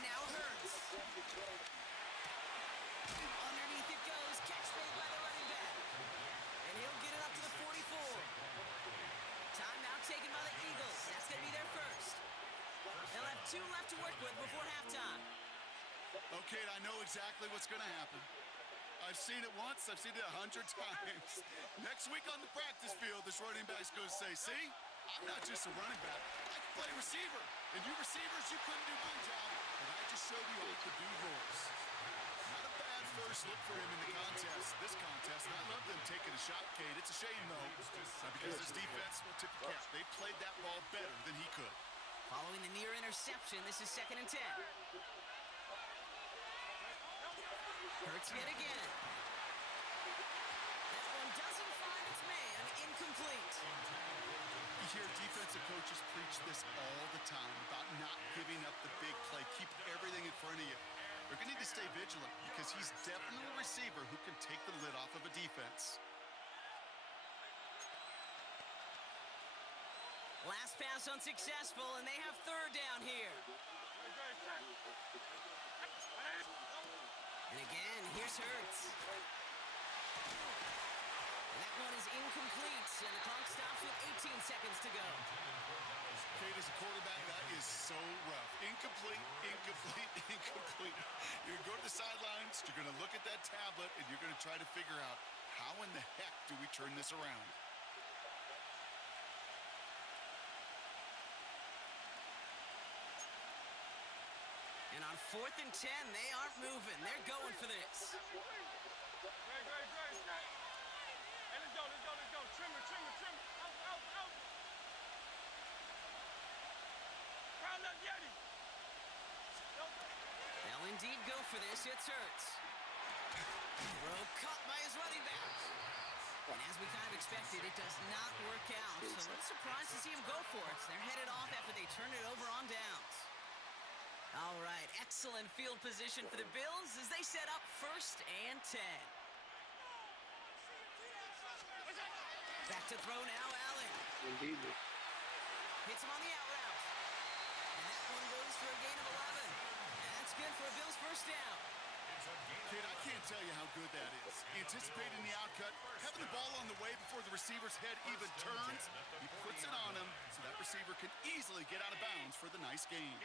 Now Hurts. Underneath it goes. Catch made by the running back. And he'll get it up to the 44. Timeout taken by the Eagles. That's going to be their first. They'll have 2 left to work with before halftime. Okay, I know exactly what's going to happen. I've seen it once. I've seen it 100 times. Next week on the practice field, this running back's going to say, see, I'm not just a running back. I can play receiver. And you receivers, you couldn't do my job. But I just showed you I could do yours. Not a bad first look for him in the contest. This contest, and I love them taking a shot, Kate. It's a shame, though, because this defense will tip the cap. They played that ball better than he could. Following the near interception, this is 2nd and 10. Hurts yet again. That one doesn't find its man. Incomplete. You hear defensive coaches preach this all the time about not giving up the big play. Keep everything in front of you. They're going to need to stay vigilant because he's definitely a receiver who can take the lid off of a defense. Last pass unsuccessful, and they have 3rd down here. And again, here's Hurts. And that one is incomplete, and the clock stops with 18 seconds to go. Kate, as a quarterback, that is so rough. Incomplete, incomplete, incomplete. You're going to go to the sidelines, you're going to look at that tablet, and you're going to try to figure out how in the heck do we turn this around. And on 4th and 10, they aren't moving. They're going for this. Great. Hey, let's go. Trimmer. Out. Round up, Yeti. They'll indeed go for this. It's Hurts. Throw caught by his running back. And as we kind of expected, it does not work out. So a little surprised to see him go for it. They're headed off after they turn it over on downs. All right, excellent field position for the Bills as they set up 1st and 10. Back to throw now, Allen. Indeed. Hits him on the out route. And that one goes for a gain of 11. And that's good for a Bills 1st down. Kate, I can't tell you how good that is. Anticipating the outcut, having the ball on the way before the receiver's head even turns, he puts it on him so that receiver can easily get out of bounds for the nice gain.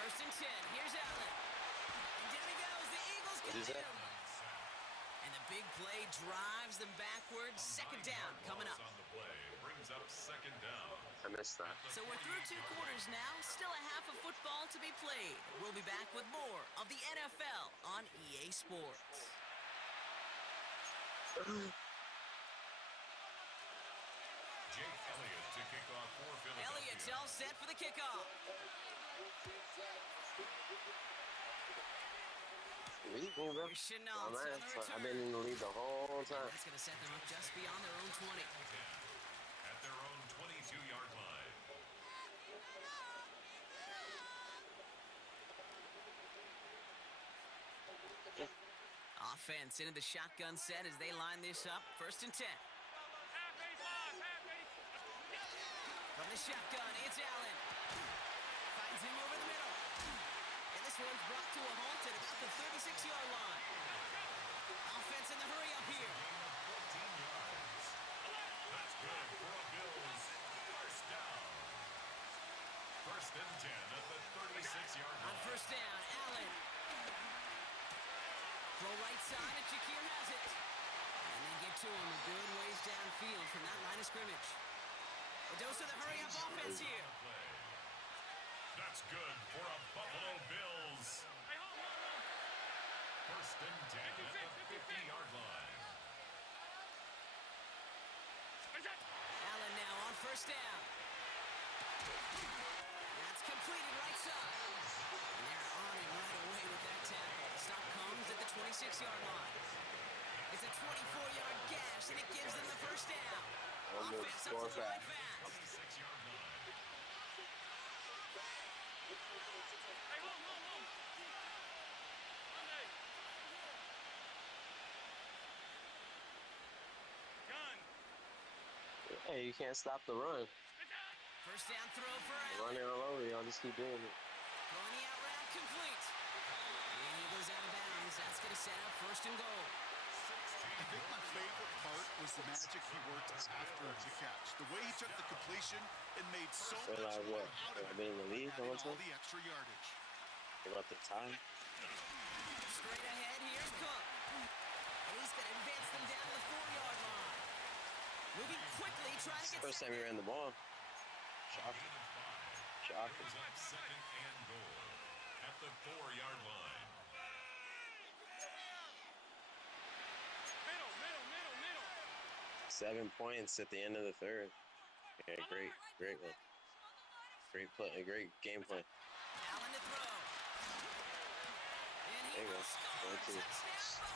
1st and 10. Here's Allen. And down he goes. The Eagles get him. And the big play drives them backwards. 2nd down coming up. On the play brings up 2nd down. I missed that. So we're through 2 quarters now. Still a half of football to be played. We'll be back with more of the NFL on EA Sports. Jake Elliott to kick off for Philadelphia. Elliott's all set for the kickoff. League, bro. Here's Chenault on the return. I've been in the league the whole time. That's going to set them up just beyond their own 20. At their own 22-yard line. Offense into the shotgun set as they line this up. 1st and 10. From the shotgun, it's Allen. Finds him over the middle. And this one's brought to a halt at about the 36-yard line. Offense in the hurry up here. First and 10 at the 36-yard On line. first down, Allen. Throw right side, and Shakir has it. And they get to him a good ways downfield from that line of scrimmage. A dose of the hurry-up offense here. Play. That's good for a Buffalo Bills. First and 10 at the 50-yard line. Allen now on first down. That's completed right side. And they're on him right away with that tackle. The stop comes at the 26-yard line. It's a 24-yard gash, and it gives them the first down. Offense up to the line fast. 26-yard line. Hey, you can't stop the run. First down throw for Allen. Running all over y'all, just keep doing it. Throwing the out route complete. And he goes out of bounds. That's going to set up first and goal. I think my favorite part was the magic he worked after the catch. The way he took the completion and made so So much like more what? out of I've it, been in the league adding all all the time. the extra yardage. About the time. Straight ahead, here's Cook. And he's going to advance them down to the 4-yard line. Moving quickly, trying to get First time he ran the ball. Shocking. Shocking. Brings up second and goal at the 4-yard line. Middle. 7 points at the end of the third. Yeah, great one. Great play, a great game plan. Allen to throw. And he There you will go. score. 1-2. Touchdown,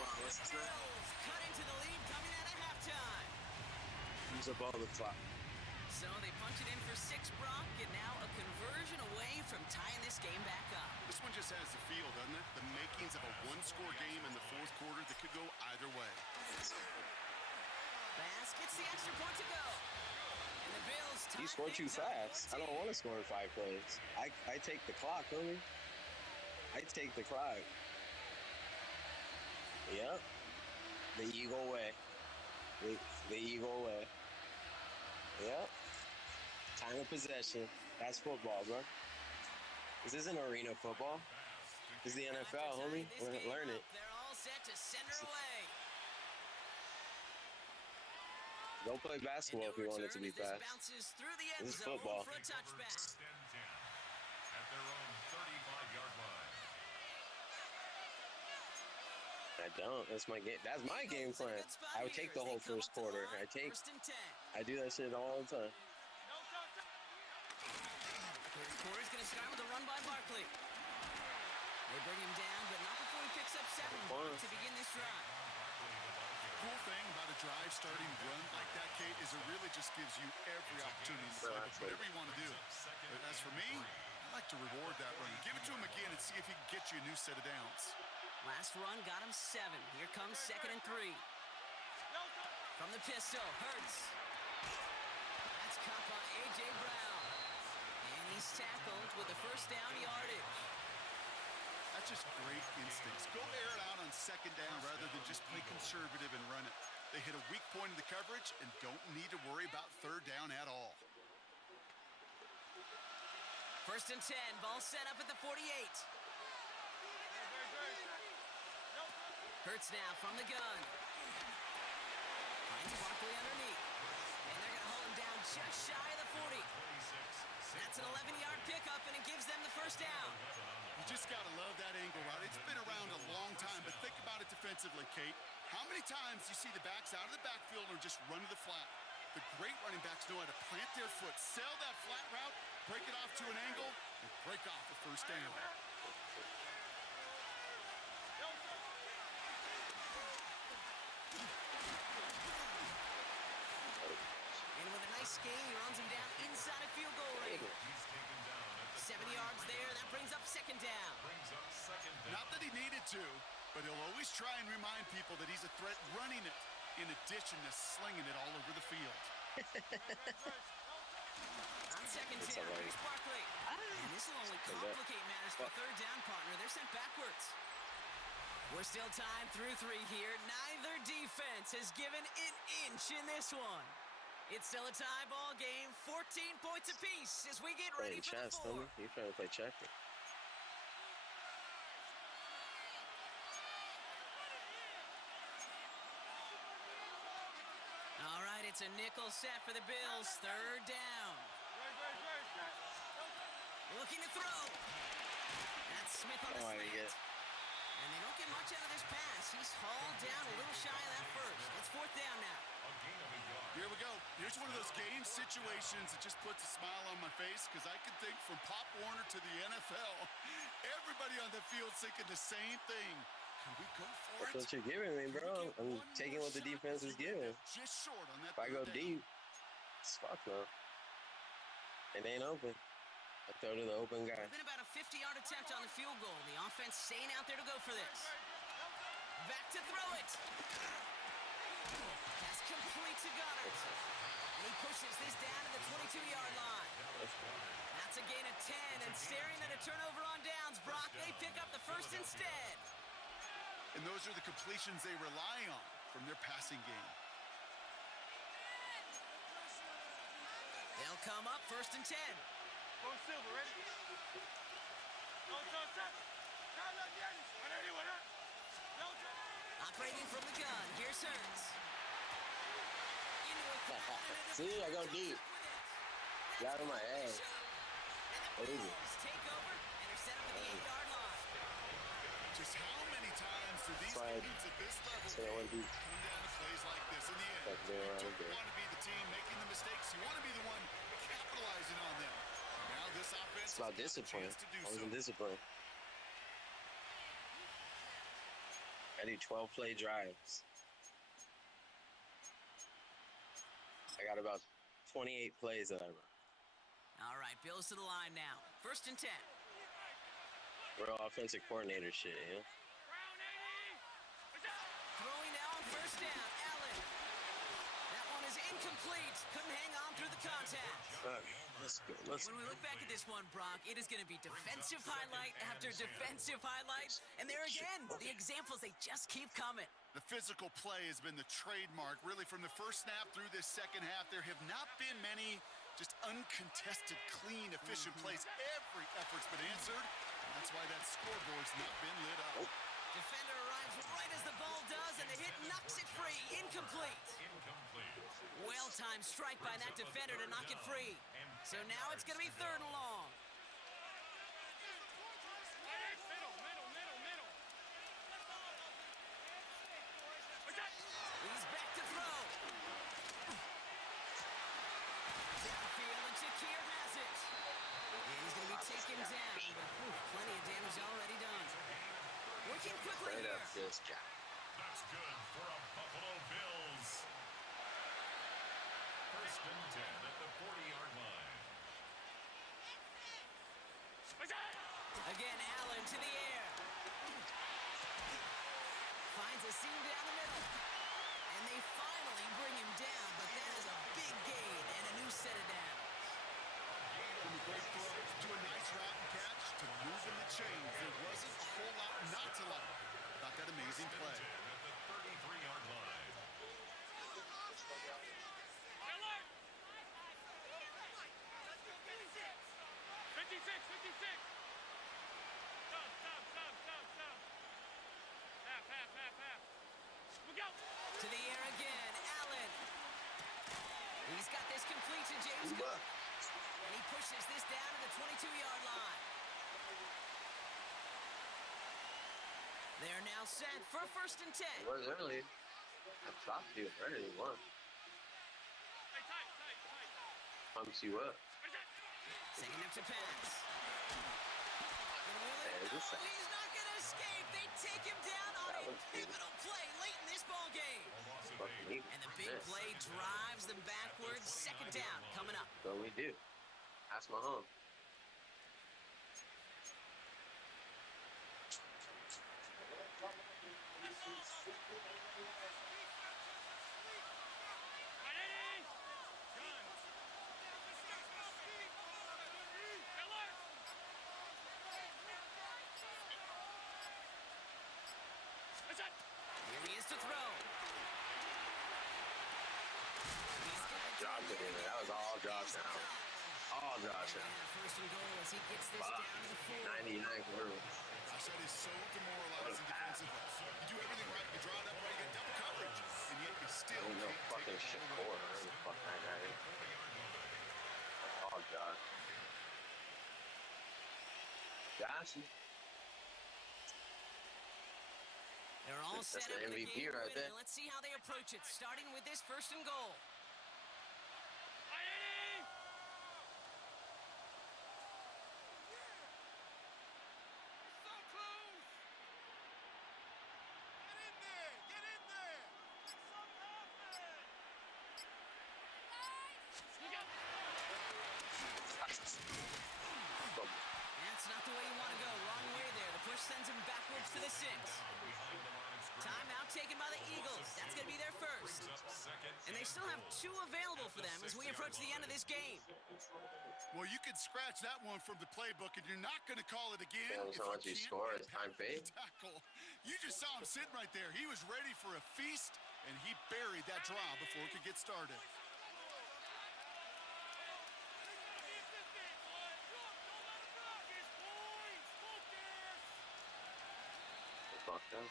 Buffalo. Bills cut into the lead coming out of halftime. Use up all the clock. So they punch it in for 6, Brock, and now a conversion away from tying this game back up. This one just has the feel, doesn't it? The makings of a one-score game in the fourth quarter that could go either way. Bass gets the extra point to go. And the Bills tie You score too things up fast. I 14. don't want to score in 5 plays. I take the clock, homie. I take the clock. Yep. The Eagle way. The Eagle way. Yep. Time of possession. That's football, bro. This isn't arena football. This is the Time to NFL, tie homie. this game Learn up. it. They're all set to send her away. Go play basketball if you want it to be This fast. bounces through the end This is zone football. for a touchback. First and 10 at their own 35-yard line. I don't. That's my game. That's my game plan. I would take the whole first quarter. First and 10. I do that shit all the time. Third quarter's going to start with a run by Barkley. They bring him down, but not before he picks up 7 to begin this drive. Cool thing about a drive starting run like that, Kate, is it really just gives you every opportunity to play with whatever you want to do. But as for me, I like to reward that run. Give it to him again and see if he can get you a new set of downs. Last run got him 7. Here comes 2nd and 3. From the pistol, Hurts. That's caught by A.J. Brown. And he's tackled with the first down yardage. That's just great instincts. Go air it out on 2nd down rather than just play conservative and run it. They hit a weak point in the coverage and don't need to worry about 3rd down at all. First and 10, ball set up at the 48. Hurts now from the gun. Finds Barkley underneath. And they're going to hold him down just shy of the 40. That's an 11-yard pickup, and it gives them the first down. You just got to love that angle route. It's been around a long time, but think about it defensively, Kate. How many times you see the backs out of the backfield or just run to the flat? The great running backs know how to plant their foot, sail that flat route, break it off to an angle, and break off the first down. And with a nice gain, he runs him down inside a field goal range. He's taken down at the 7 yards there. That brings up 2nd down. brings up 2nd down. Not that he needed to, but he'll always try and remind people that he's a threat running it, in addition to slinging it all over the field. On 2nd That's down, all right. here's Barkley. And this will only complicate matters for 3rd down, partner. They're sent backwards. We're still tied through 3 here. Neither defense has given an inch in this one. It's still a tie ball game, 14 points apiece as we get ready Playing for the chess, fourth. homie. You trying to play checkers? All right, it's a nickel set for the Bills. Third down. Looking to throw. That's Smith on the Oh, I slant. get. And they don't get much out of this pass. He's hauled down a little shy of that first. It's fourth down now. Here we go. Here's one of those game situations that just puts a smile on my face because I can think from Pop Warner to the NFL, everybody on the field's thinking the same thing. Can we go for That's it? what you're giving me, bro. I'm taking what the defense is giving. Just short on that. If I go third down. deep, it's fuck no. It ain't open. I throw to the open guy. It's been about a 50-yard attempt on the field goal. The offense staying out there to go for this. Back to throw it. Pass complete to Goddard. And he pushes this down to the 22-yard line. That's a gain of 10, and staring at a turnover on downs, Brock, they pick up the first instead. And those are the completions they rely on from their passing game. They'll come up first and 10. Go Silver, ready? Go, stop. Operating from the gun, here's Hurts. Into a crowd, and See, I go comes deep. up with it. Got in my ass. And the Bills take over and are set up at the 8-yard line. Just how many times do these Slide. teams at this level So I went deep. come down to plays like this? In the end, Back there, you right don't there. want to be the team making the mistakes. You want to be the one capitalizing on them. Now this offense It's about has got the discipline. chance to do I was in so. discipline. I do 12 play drives. I got about 28 plays that I run. All right, Bills to the line now. First and 10. Real offensive coordinator shit, you know? Throwing now on first down, Allen. That one is incomplete. Couldn't hang on through the contact. Fuck. Let's go. Let's When we look back at this one, Brock, it is going to be defensive highlight after defensive highlight. And there again, the examples, they just keep coming. The physical play has been the trademark, really, from the first snap through this second half. There have not been many just uncontested, clean, efficient plays. Every effort's been answered. And that's why that scoreboard's not been lit up. Defender arrives right as the ball does, and the hit knocks it free. Incomplete. Well-timed strike by that defender to knock it free. So now it's going to be third and long. He's back to throw. Downfield, and Shakir has it. And he's going to be taken down. But, plenty of damage already done. Working quickly right here. up this guy. That's good for a Buffalo Bills. First and 10 at the 40-yard line. Again, Allen to the air. Finds a seam down the middle. And they finally bring him down, but that is a big gain and a new set of downs. From a great throw to a nice route and catch to moving the chains. There wasn't a whole lot not to like about that amazing play. At the 33-yard line. 56. Stop. Half. Look out. To the air again, Allen. He's got this complete to James Cook. And he pushes this down to the 22-yard line. They're now set for first and 10. It was early. I stopped you early. One. Hey, tight. Pumps you up. Second up to pass. And will it There's go? a sack. He's not going to escape. They take him down on That a was good. pivotal play late in this ball game. Fucking neat. And the big play drives them backwards. Second down coming up. That's what we do. That's my home. Here he is to throw. He's got it. Job That was all Josh now. All Josh now. First and goal as he gets this down to the 4. 99 quarter. Gosh, that is so demoralizing defensively. You do everything right, you draw it up right, you get double coverage, and yet you still Ain't no can't fucking take shit the ball away. quarter. Where the fuck that guy is. That's all Josh. Josh. They're all That's set up the for the MVP game right to win, there. and let's see how they approach it, starting with this first and goal. That's not the way you want to go. Wrong way there. The push sends him backwards to the 6. Timeout taken by the Eagles. That's going to be their first. And they still have 2 available for them as we approach the end of this game. Well, you can scratch that one from the playbook, and you're not going to call it again. Damn, so much he scored. It's time fade. Tackle. You just saw him sitting right there. He was ready for a feast, and he buried that draw before it could get started. Fucked up.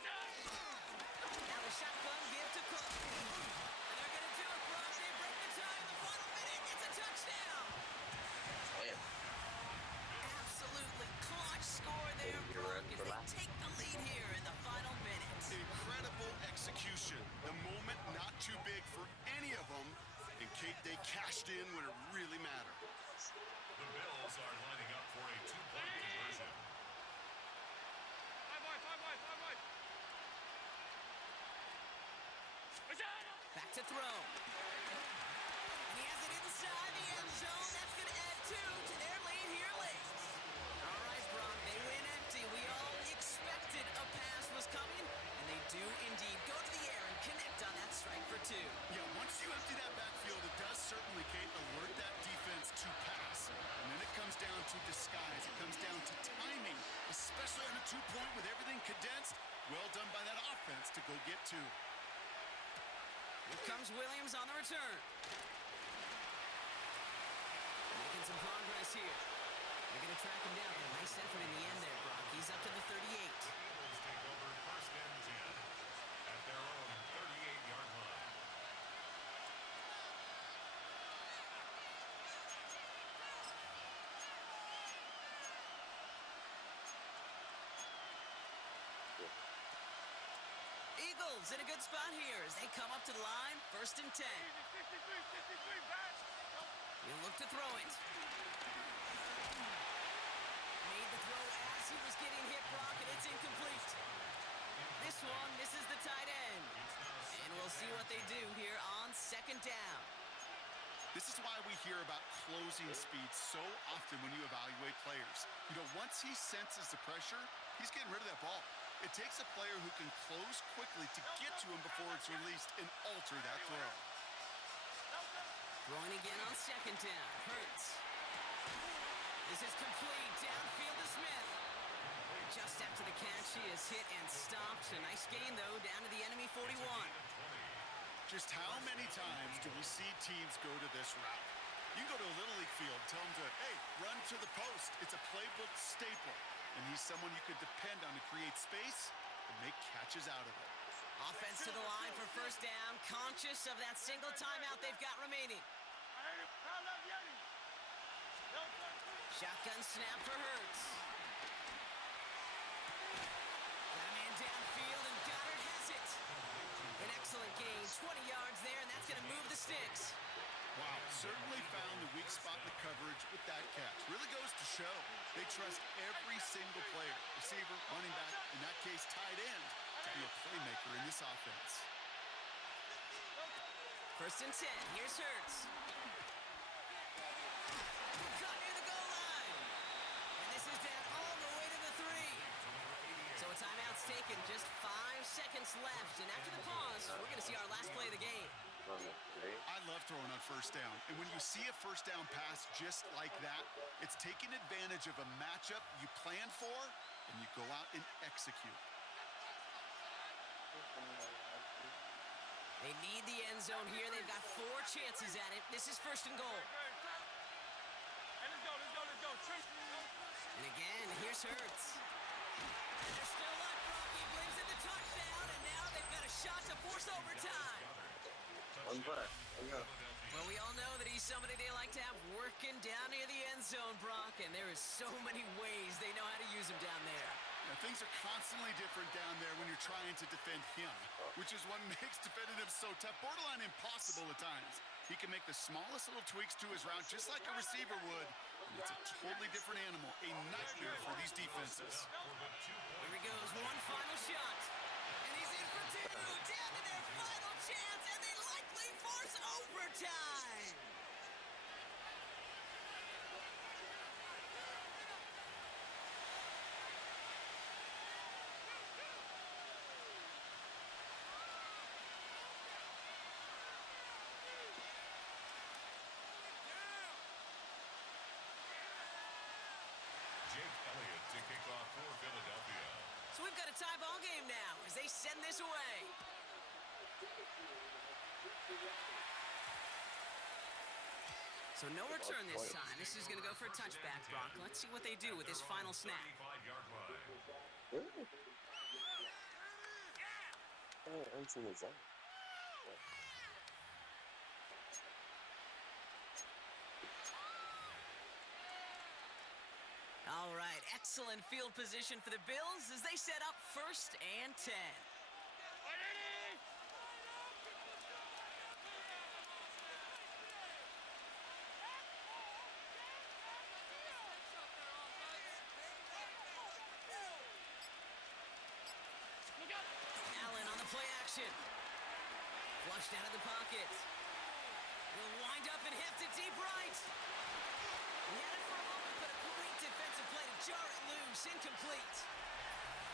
Now the shotgun give to Cook. And they're going to do it, Brock. They break the tie in the final minute. It's a touchdown. Damn. Absolutely clutch score there, You're Brock, ready as for they that? take the lead here in the final minutes. Incredible execution. The moment not too big for any of them, and Kate, they cashed in when it really mattered. The Bills are lining up for a 2-point conversion. Back to throw. And he has it inside the end zone. That's going to add 2 to their lead here late. All right, Brock, they win empty. We all expected a pass was coming, and they do indeed go to the air and connect on that strike for 2. Yeah, once you empty that backfield, it does certainly, Kate, alert that defense to pass. And then it comes down to disguise. It comes down to timing, especially on a 2-point with everything condensed. Well done by that offense to go get 2. Here comes Williams on the return. Making some progress here. They're going to track him down. A nice effort in the end there, Brock. He's up to the 38. Eagles take over first and 10 at their own 38-yard line. Eagles in a good spot here as they come up to the line. First and 10. He'll look to throw it. Made the throw as he was getting hit, Brock, and it's incomplete. This one misses the tight end. And we'll see what they do here on second down. This is why we hear about closing speed so often when you evaluate players. You know, once he senses the pressure, he's getting rid of that ball. It takes a player who can close quickly to get to him before it's released and alter that throw. Throwing again on second down. Hurts. This is complete. Downfield to Smith. Just after the catch, he is hit and stopped. A nice gain, though, down to the enemy 41. Just how many times do we see teams go to this route? You go to a Little League field, tell them to, hey, run to the post. It's a playbook staple. And he's someone you could depend on to create space and make catches out of it. Offense to the line for first down, conscious of that single timeout they've got remaining. Shotgun snap for Hurts. Got a man downfield, and Goddard has it. An excellent gain, 20 yards there, and that's going to move the sticks. Wow, certainly found the weak spot in the coverage with that catch. Really goes to show they trust every single player, receiver, running back, in that case tight end, to be a playmaker in this offense. First and 10, here's Hurts. Cut near the goal line. And this is down all the way to the 3. So a timeout's taken, just 5 seconds left. And after the pause, we're going to see our last play of the game. three. I love throwing on first down. And when you see a first down pass just like that, it's taking advantage of a matchup you planned for, and you go out and execute. They need the end zone here. They've got 4 chances at it. This is first and goal. Hey, let's go. And again, here's Hurts. And they're still up. Rocky brings in the touchdown, and now they've got a shot to force overtime. One play. Well, we all know that he's somebody they like to have working down near the end zone, Brock, and there is so many ways they know how to use him down there. Now, things are constantly different down there when you're trying to defend him, which is what makes defending him so tough, borderline impossible at times. He can make the smallest little tweaks to his route just like a receiver would, and it's a totally different animal, a nightmare for these defenses. Here he goes, one final shot, and he's in for 2, down to their final chance, and they likely force overtime. Jake Elliott to kick off for Philadelphia. So we've got a tie ball game now as they send this away. So no return this time. This is going to go for a touchback, Brock. Let's see what they do with this final snap. 35-yard line. Really? Oh, it's in the zone. All right, excellent field position for the Bills as they set up first and 10. Allen on the play action. Flushed out of the pocket. Will wind up and heft it deep right. He had it for a moment, but a great defensive play to jar it loose. Incomplete.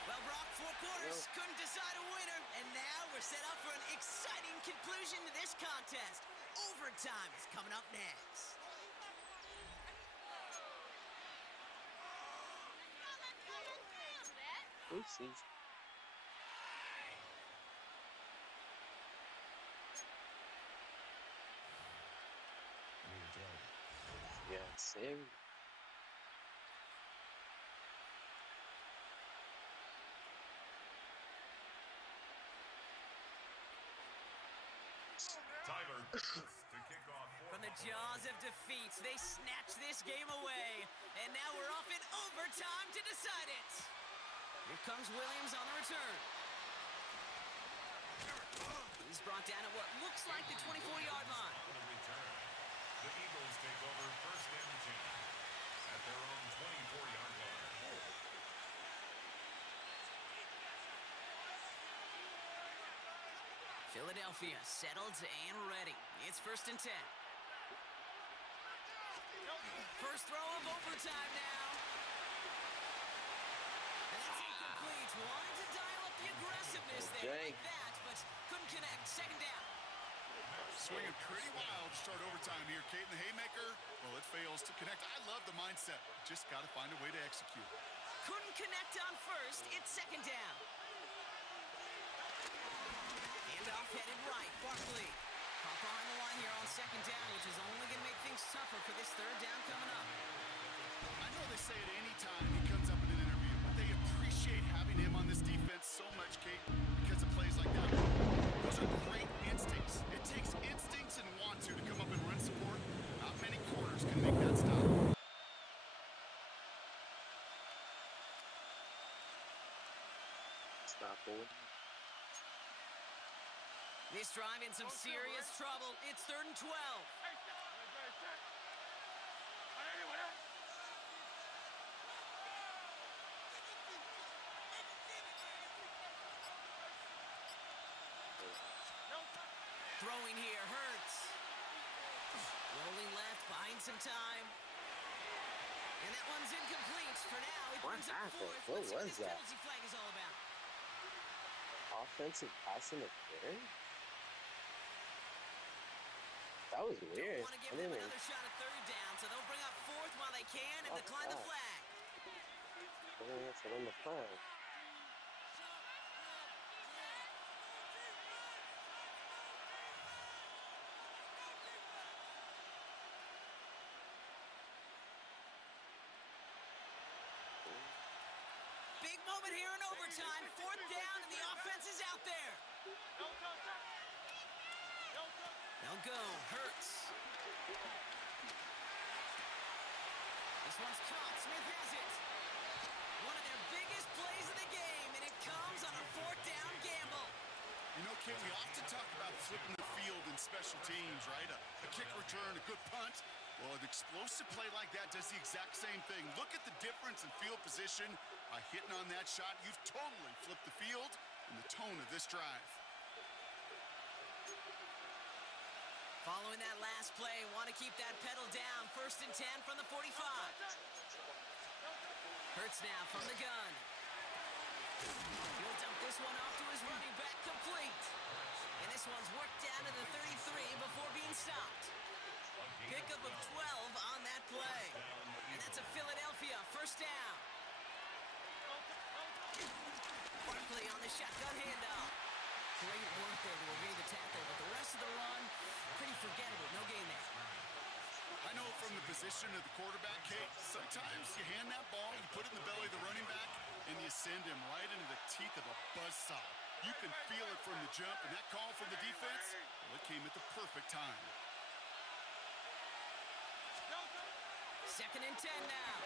Well, Brock, 4 quarters, couldn't decide a winner. And now we're set up for an exciting conclusion to this contest. Overtime is coming up next. Oopsies. Yeah, same. Tyler to kick off for From the jaws of defeat, they snatch this game away. And now we're off in overtime to decide it. Here comes Williams on the return. He's brought down at what looks like the 24-yard line. on the return. The Eagles take over first and 10 at their own 24-yard line. Philadelphia settled and ready. It's first and 10. First throw of overtime now. And that's incomplete. Wanted to dial up the aggressiveness there like that, but couldn't connect. Second down. Swinging pretty wild to start overtime here. Kate in the haymaker, well, it fails to connect. I love the mindset. Just got to find a way to execute. Couldn't connect on first. It's second down. Handoff headed right. Barkley. Hop on the line here on second down, which is only going to make things tougher for this third down coming up. I know they say it any time he comes up in an interview, but they appreciate having him on this defense so much, Kate, because of plays like that. Those are great instincts. It takes instincts and want to come up and run support. Not many corners can make that stop. Stop forward. This drive in some serious trouble. It's third and 12. Throwing here, Hurts. Rolling left, buying some time. And that one's incomplete for now. He What brings up happened? fourth. What Let's see what was this that? penalty flag is all about. Offensive pass interference? That was Don't weird. want to give I them didn't. another shot at third down, so they'll bring up fourth while they can and Oh, decline the God. flag. I didn't answer on the flag. Big moment here in overtime. Fourth down, and the offense is out there. They'll go. Hurts. This one's caught. Smith has it. One of their biggest plays of the game, and it comes on a fourth down gamble. You know, Kid, we often talk about flipping the field in special teams, right? A kick return, a good punt. Well, an explosive play like that does the exact same thing. Look at the difference in field position. By hitting on that shot, you've totally flipped the field and the tone of this drive. Following that last play, want to keep that pedal down. 1st and 10 from the 45. Hurts now from the gun. He'll dump this one off to his running back, complete. And this one's worked down to the 33 before being stopped. Pickup of 12 on that play. And that's a Philadelphia 1st down. Barkley on the shotgun handoff. Great work there to evade the tackle, but the rest of the run, pretty forgettable. No gain there. I know from the position of the quarterback, Kate, sometimes you hand that ball, you put it in the belly of the running back, and you send him right into the teeth of a buzzsaw. You can feel it from the jump, and that call from the defense, well, it came at the perfect time. 2nd and 10 now.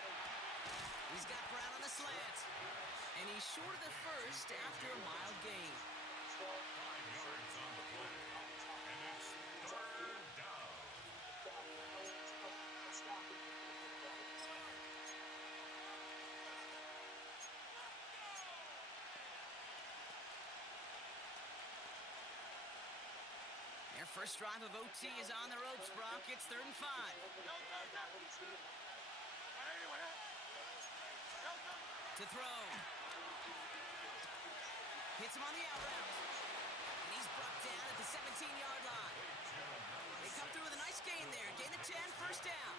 He's got Brown on the slant. And he's short of the first after a mild gain. 5 yards on the play. And it's 3rd down. Their first drive of OT is on the ropes, Brock. It's 3rd and 5. To throw. Hits him on the out route. And he's brought down at the 17-yard line. They come through with a nice gain there. Gain of 10, 1st down.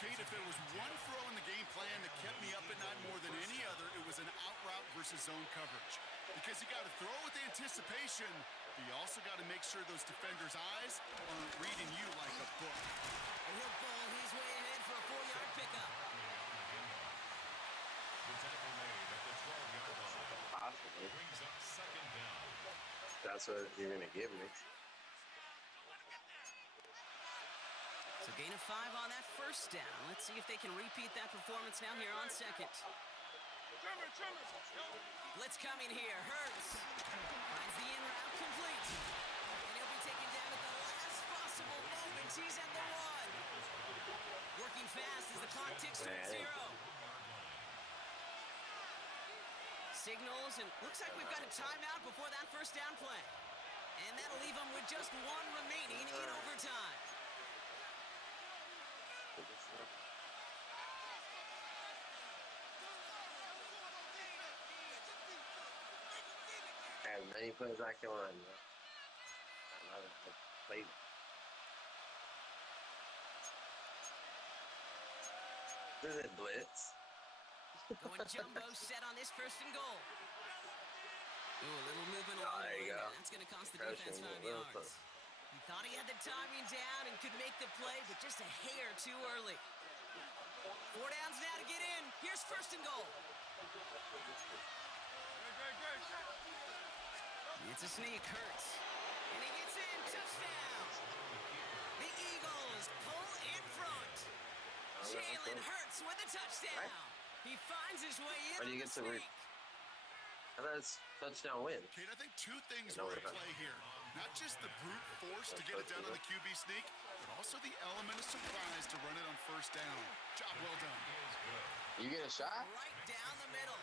Kate, if there was one throw in the game plan that kept me up at night more than any other, it was an out route versus zone coverage. Because you got to throw with anticipation, but you also got to make sure those defenders' eyes aren't reading you like a book. And he'll bowl his way ahead for a 4-yard pickup. The tackle made at the 12-yard line. Possibly. Brings up 2nd down. That's what you're going to give me. So gain of 5 on that 1st down. Let's see if they can repeat that performance now here on 2nd. Blitz coming here. Hurts. Finds the in route, complete. And he'll be taken down at the last possible moment. He's at the 1. Working fast as the clock ticks towards 0. Signals, and looks like we've got a timeout before that 1st down play. And that'll leave them with just 1 remaining in overtime. As many plays I can run, man. I love it. Play. This is blitz. Going jumbo set on this 1st and goal. Ooh, a little movement along There the you line. go. That's going to cost the Pressure, defense 5 little yards. close. He thought he had the timing down and could make the play, but just a hair too early. 4 downs now to get in. Here's 1st and goal. It's a sneak. Hurts. And he gets in. Touchdown. The Eagles pull in front. Jalen Hurts with a touchdown. He finds his way in. When do you get to sneak. That's touchdown win. Kate, I think 2 things were at play here. Not just the brute force to get it done on the QB sneak, but also the element of surprise to run it on 1st down. Job well done. You get a shot? Right down the middle.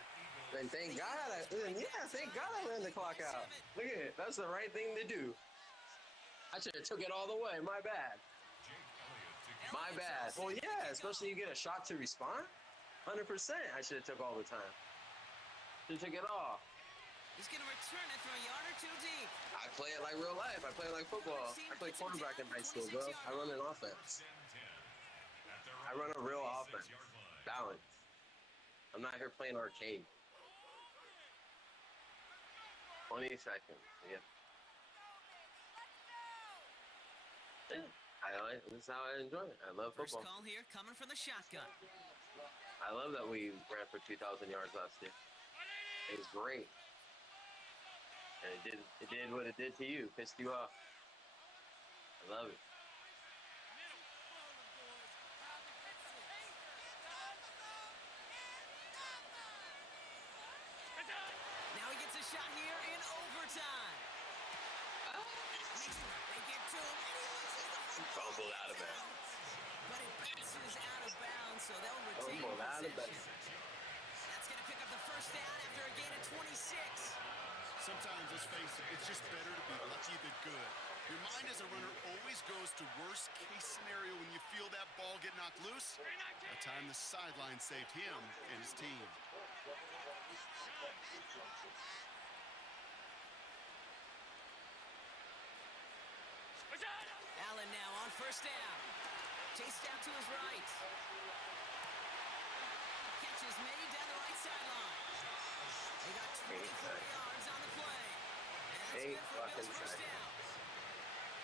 Then thank God. Thank God I ran the clock out. Look at it. That's the right thing to do. I should have took it all the way. My bad. My bad. Well, yeah, especially you get a shot to respond. 100%. I should have took all the time. Should have took it all. He's going to return it from a yard or two deep. I play it like real life. I play it like football. I play quarterback in high school, bro. I run an offense. I run a real offense. Balance. I'm not here playing arcade. 20 seconds. Yeah. This is how I enjoy it. I love First football. call here coming from the shotgun. I love that we ran for 2,000 yards last year. It was great. And it did what it did to you. Pissed you off. I love it. Now he gets a shot here in overtime. They get to him, and he loses the football. Fumbled out of bounds. But it bounces out of bounds, so they'll retain Fumbled out of possession. bounds. That's going to pick up the first down after a gain of 26. Sometimes, let's face it, it's just better to be lucky than good. Your mind as a runner always goes to worst case scenario when you feel that ball get knocked loose. That time the sideline saved him and his team. Allen now on first down. Chased out to his right. Catch is made down the right sideline. They got 24 yards on the play. And that's good for Bill's first down.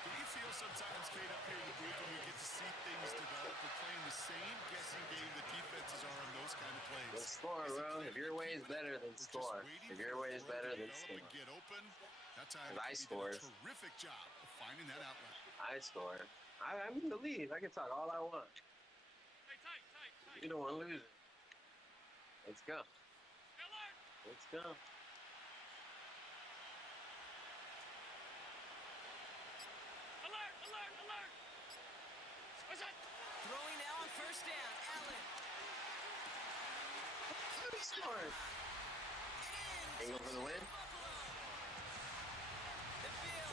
Do you feel sometimes, Kate, up here in the booth when you get to see things develop? We're playing the same guessing game the defenses are on those kind of plays. Let's score, bro. If your way is better, then score. If your way is better, then score. Get open. That time I scored. Terrific job of finding that outlet. I score. I'm in the lead. I can talk all I want. You're the one losing. Let's go. Let's go. Throwing now on first down. Allen. He scored. Can you go for the win?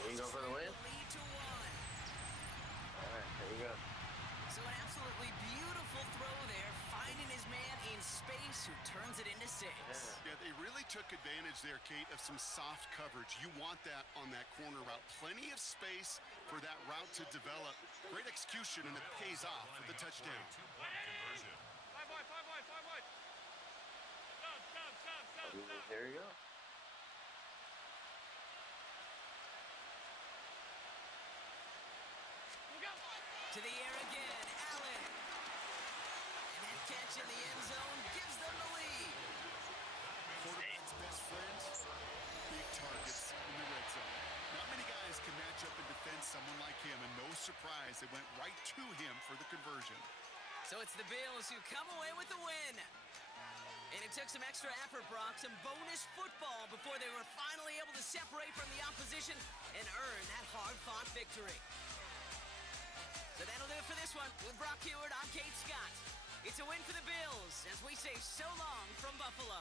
Can you go for the win? Lead to 1. All right, there we go. So an absolutely beautiful throw there, finding his man in space who turns it into 6. Yeah, they really took advantage there, Kate, of some soft coverage. You want that on that corner route. Plenty of space for that route to develop. Great execution, and it pays off with the touchdown. There you go. To the air again, Allen. And that catch in the end zone gives them the lead. Quarterback's best friends, big targets in the red zone. Not many guys can match up and defend someone like him, and no surprise, they went right to him for the conversion. So it's the Bills who come away with the win. And it took some extra effort, Brock, some bonus football before they were finally able to separate from the opposition and earn that hard-fought victory. So that'll do it for this one. With Brock Hewitt, I'm Kate Scott. It's a win for the Bills as we say so long from Buffalo.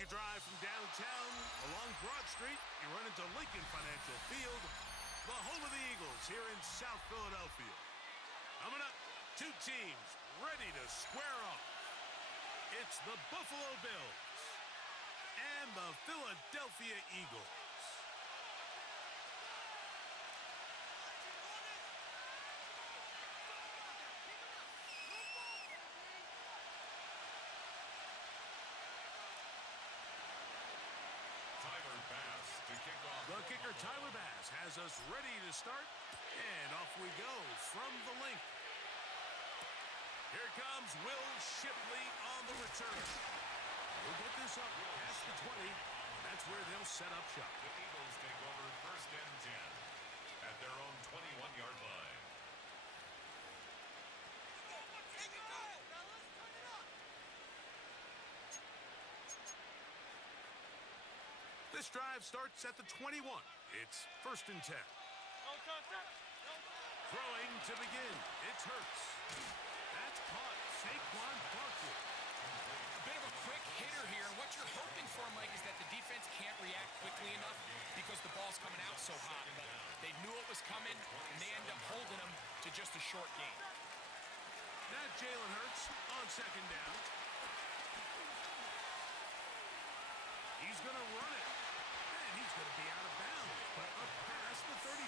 Take a drive from downtown along Broad Street. You run into Lincoln Financial Field, the home of the Eagles here in South Philadelphia. Coming up, two teams ready to square off. It's the Buffalo Bills and the Philadelphia Eagles. The kicker, Tyler Bass, has us ready to start, and off we go from the link. Here comes Will Shipley on the return. We'll get this up past the 20, and that's where they'll set up shop. The Eagles take over 1st and 10 at their own 21-yard line. This drive starts at the 21. It's 1st and 10. Throwing to begin. It's Hurts. That's caught. Saquon Barkley. A bit of a quick hitter here, and what you're hoping for, Mike, is that the defense can't react quickly enough because the ball's coming out so hot. But they knew it was coming, and they end up holding them to just a short gain. Now Jalen Hurts on 2nd down. He's going to run it. And he's going to be out of bounds, but up past the 35.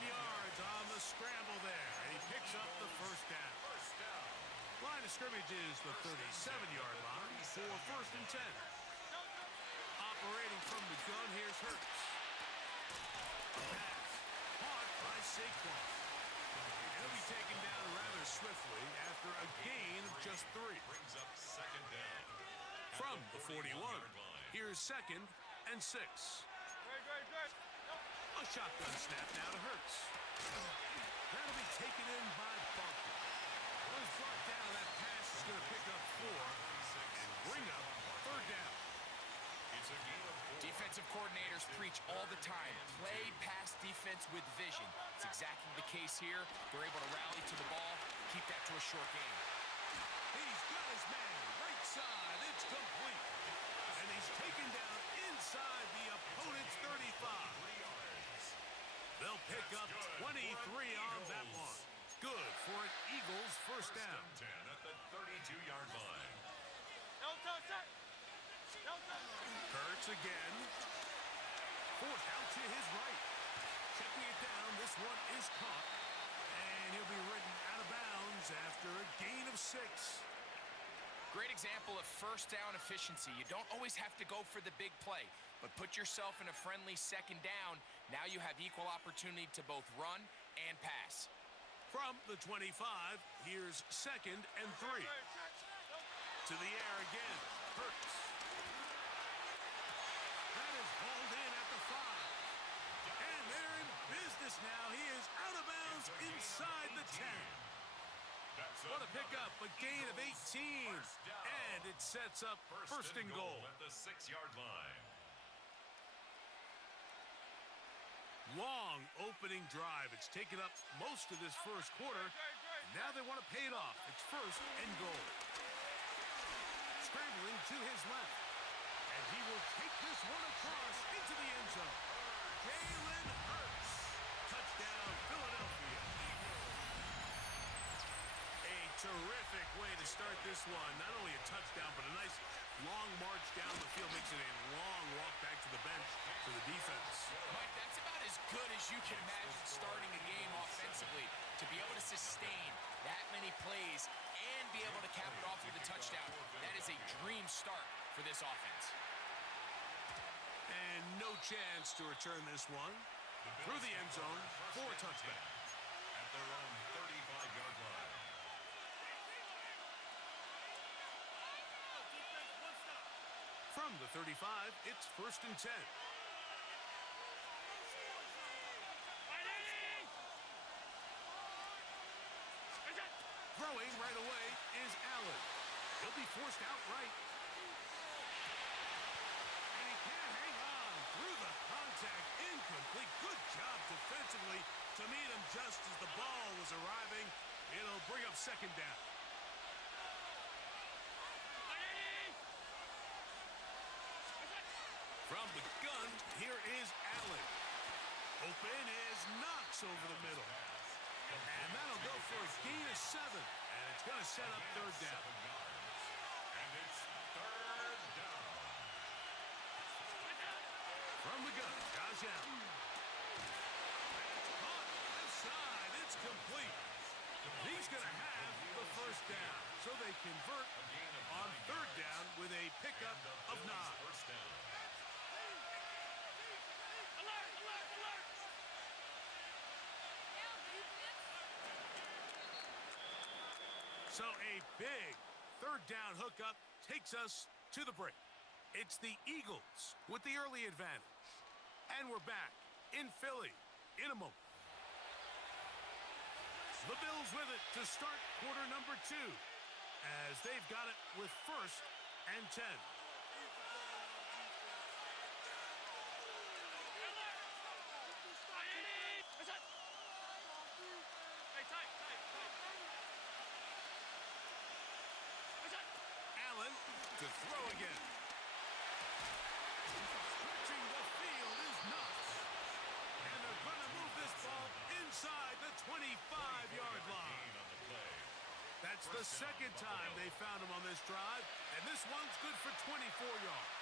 10 yards on the scramble there, and he picks up the 1st down. Line of scrimmage is the 37-yard line for 1st and 10. Operating from the gun, here's Hurts. Pass caught by Saquon. And he'll be taken down rather swiftly after a gain of just 3. Brings up 2nd down. From the 41, here's 2nd and 6. A shotgun snap now to Hurts. That'll be taken in by Barkley. Well, he's brought down. That pass is going to pick up 4 and bring up 3rd down. It's a gain of 4. Defensive coordinators preach all the time, play pass defense with vision. It's exactly the case here. They're able to rally to the ball, keep that to a short gain. He's got his man right side. It's complete. And he's taken down inside the opponent's 35. They'll pick up 23 on that one. Good for an Eagles 1st down. 10 at the 32-yard line. Hurts again. 4th out to his right. Checking it down. This one is caught. And he'll be ridden out of bounds after a gain of 6. Great example of 1st down efficiency. You don't always have to go for the big play, but put yourself in a friendly 2nd down. Now you have equal opportunity to both run and pass. From the 25, here's 2nd and 3. To the air again. Hurts. That is hauled in at the 5. And they're in business now. He is out of bounds inside the 10. What a pickup, a gain of 18. And it sets up 1st and goal. At the 6-yard line. Long opening drive. It's taken up most of this 1st quarter. And now they want to pay it off. It's 1st and goal. Scrambling to his left. And he will take this one across into the end zone. Jalen Hurts. Touchdown, Philadelphia. A terrific way to start this one. Not only a touchdown, but a nice long march down the field. Makes it a long walk back to the bench for the defense. Mike, that's about as good as you can imagine starting a game offensively. To be able to sustain that many plays and be able to cap it off with a touchdown, that is a dream start for this offense. And no chance to return this one. Through the end zone for a touchback. At their own 35-yard line. From the 35, it's 1st and 10. Throwing right away is Allen. He'll be forced outright. And he can't hang on through the contact. Incomplete. Good job defensively to meet him just as the ball was arriving. It'll bring up 2nd down. From the gun, here is Allen. Open is Knox over the middle. And that'll go for a gain of 7. And it's going to set up third down. And it's third down. From the gun, Josh Allen. It's caught left side. It's complete. He's going to have the first down. So they convert on third down with a pickup of 9. First down. So a big third down hookup takes us to the break. It's the Eagles with the early advantage. And we're back in Philly in a moment. The Bills with it to start quarter number 2 as they've got it with first and 10. Allen to throw again. Stretching the field is Knox. And they're going to move this ball inside the 25-yard line. That's the second time they found him on this drive, and this one's good for 24 yards.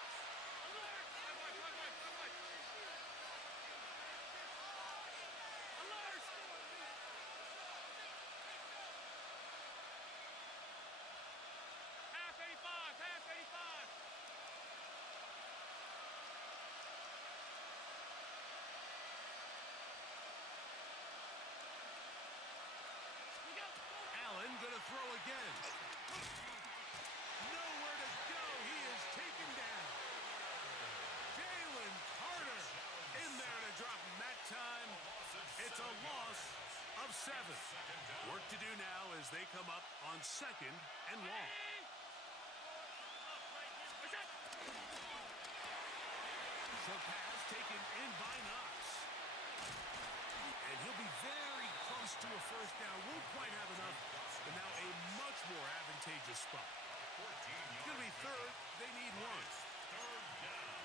Allen gonna throw again. Nowhere to go. He is taken down. Jalen Carter in there to drop him that time. It's a loss of 7. Work to do now as they come up on second and long. So pass taken in by Knox. And he'll be very close to a first down. Won't quite have enough, but now a much more advantageous spot. It's going to be third. They need 1. Third down.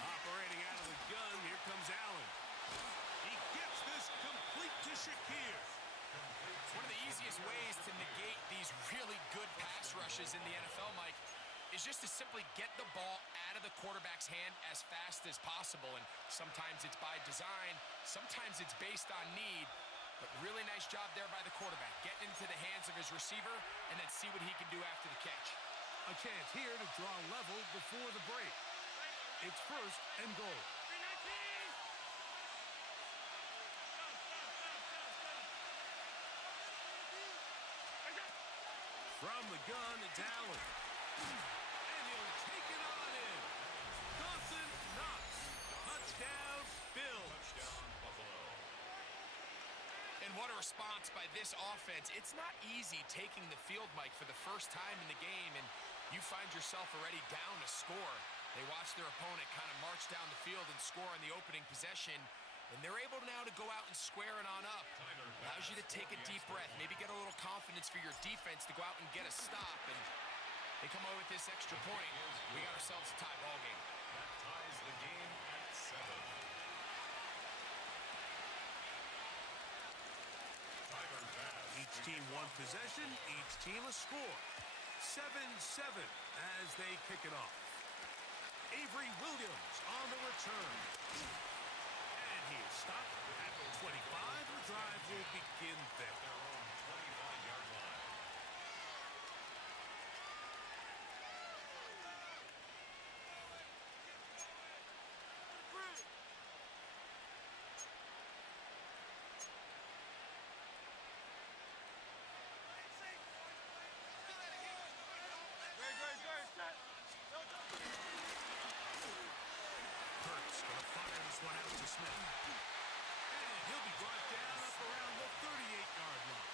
Operating out of the gun, here comes Allen. He gets this complete to Shakir. One of the easiest ways to negate these really good pass rushes in the NFL, Mike, is just to simply get the ball out of the quarterback's hand as fast as possible. And sometimes it's by design, sometimes it's based on need. But really nice job there by the quarterback, getting into the hands of his receiver and then see what he can do after the catch. A chance here to draw level before the break. It's first and goal. From the gun, it's Allen. And he'll take it on in. Dawson Knox. Touchdown, Bills. Touchdown, Buffalo. And what a response by this offense. It's not easy taking the field, Mike, for the first time in the game, and you find yourself already down to score. They watch their opponent kind of march down the field and score on the opening possession, and they're able now to go out and square it on up. Allows you to take a deep breath, maybe get a little confidence for your defense to go out and get a stop, and they come away with this extra point. We got ourselves a tie ball game. That ties the game at 7. Tyler pass. Each team one possession, each team a score. 7-7 as they kick it off. Avery Williams on the return. And he is stopped at 25. The drive will begin there. Their own 25-yard line. Hurts going to fire this one out to Smith. And he'll be brought down up around the 38-yard line.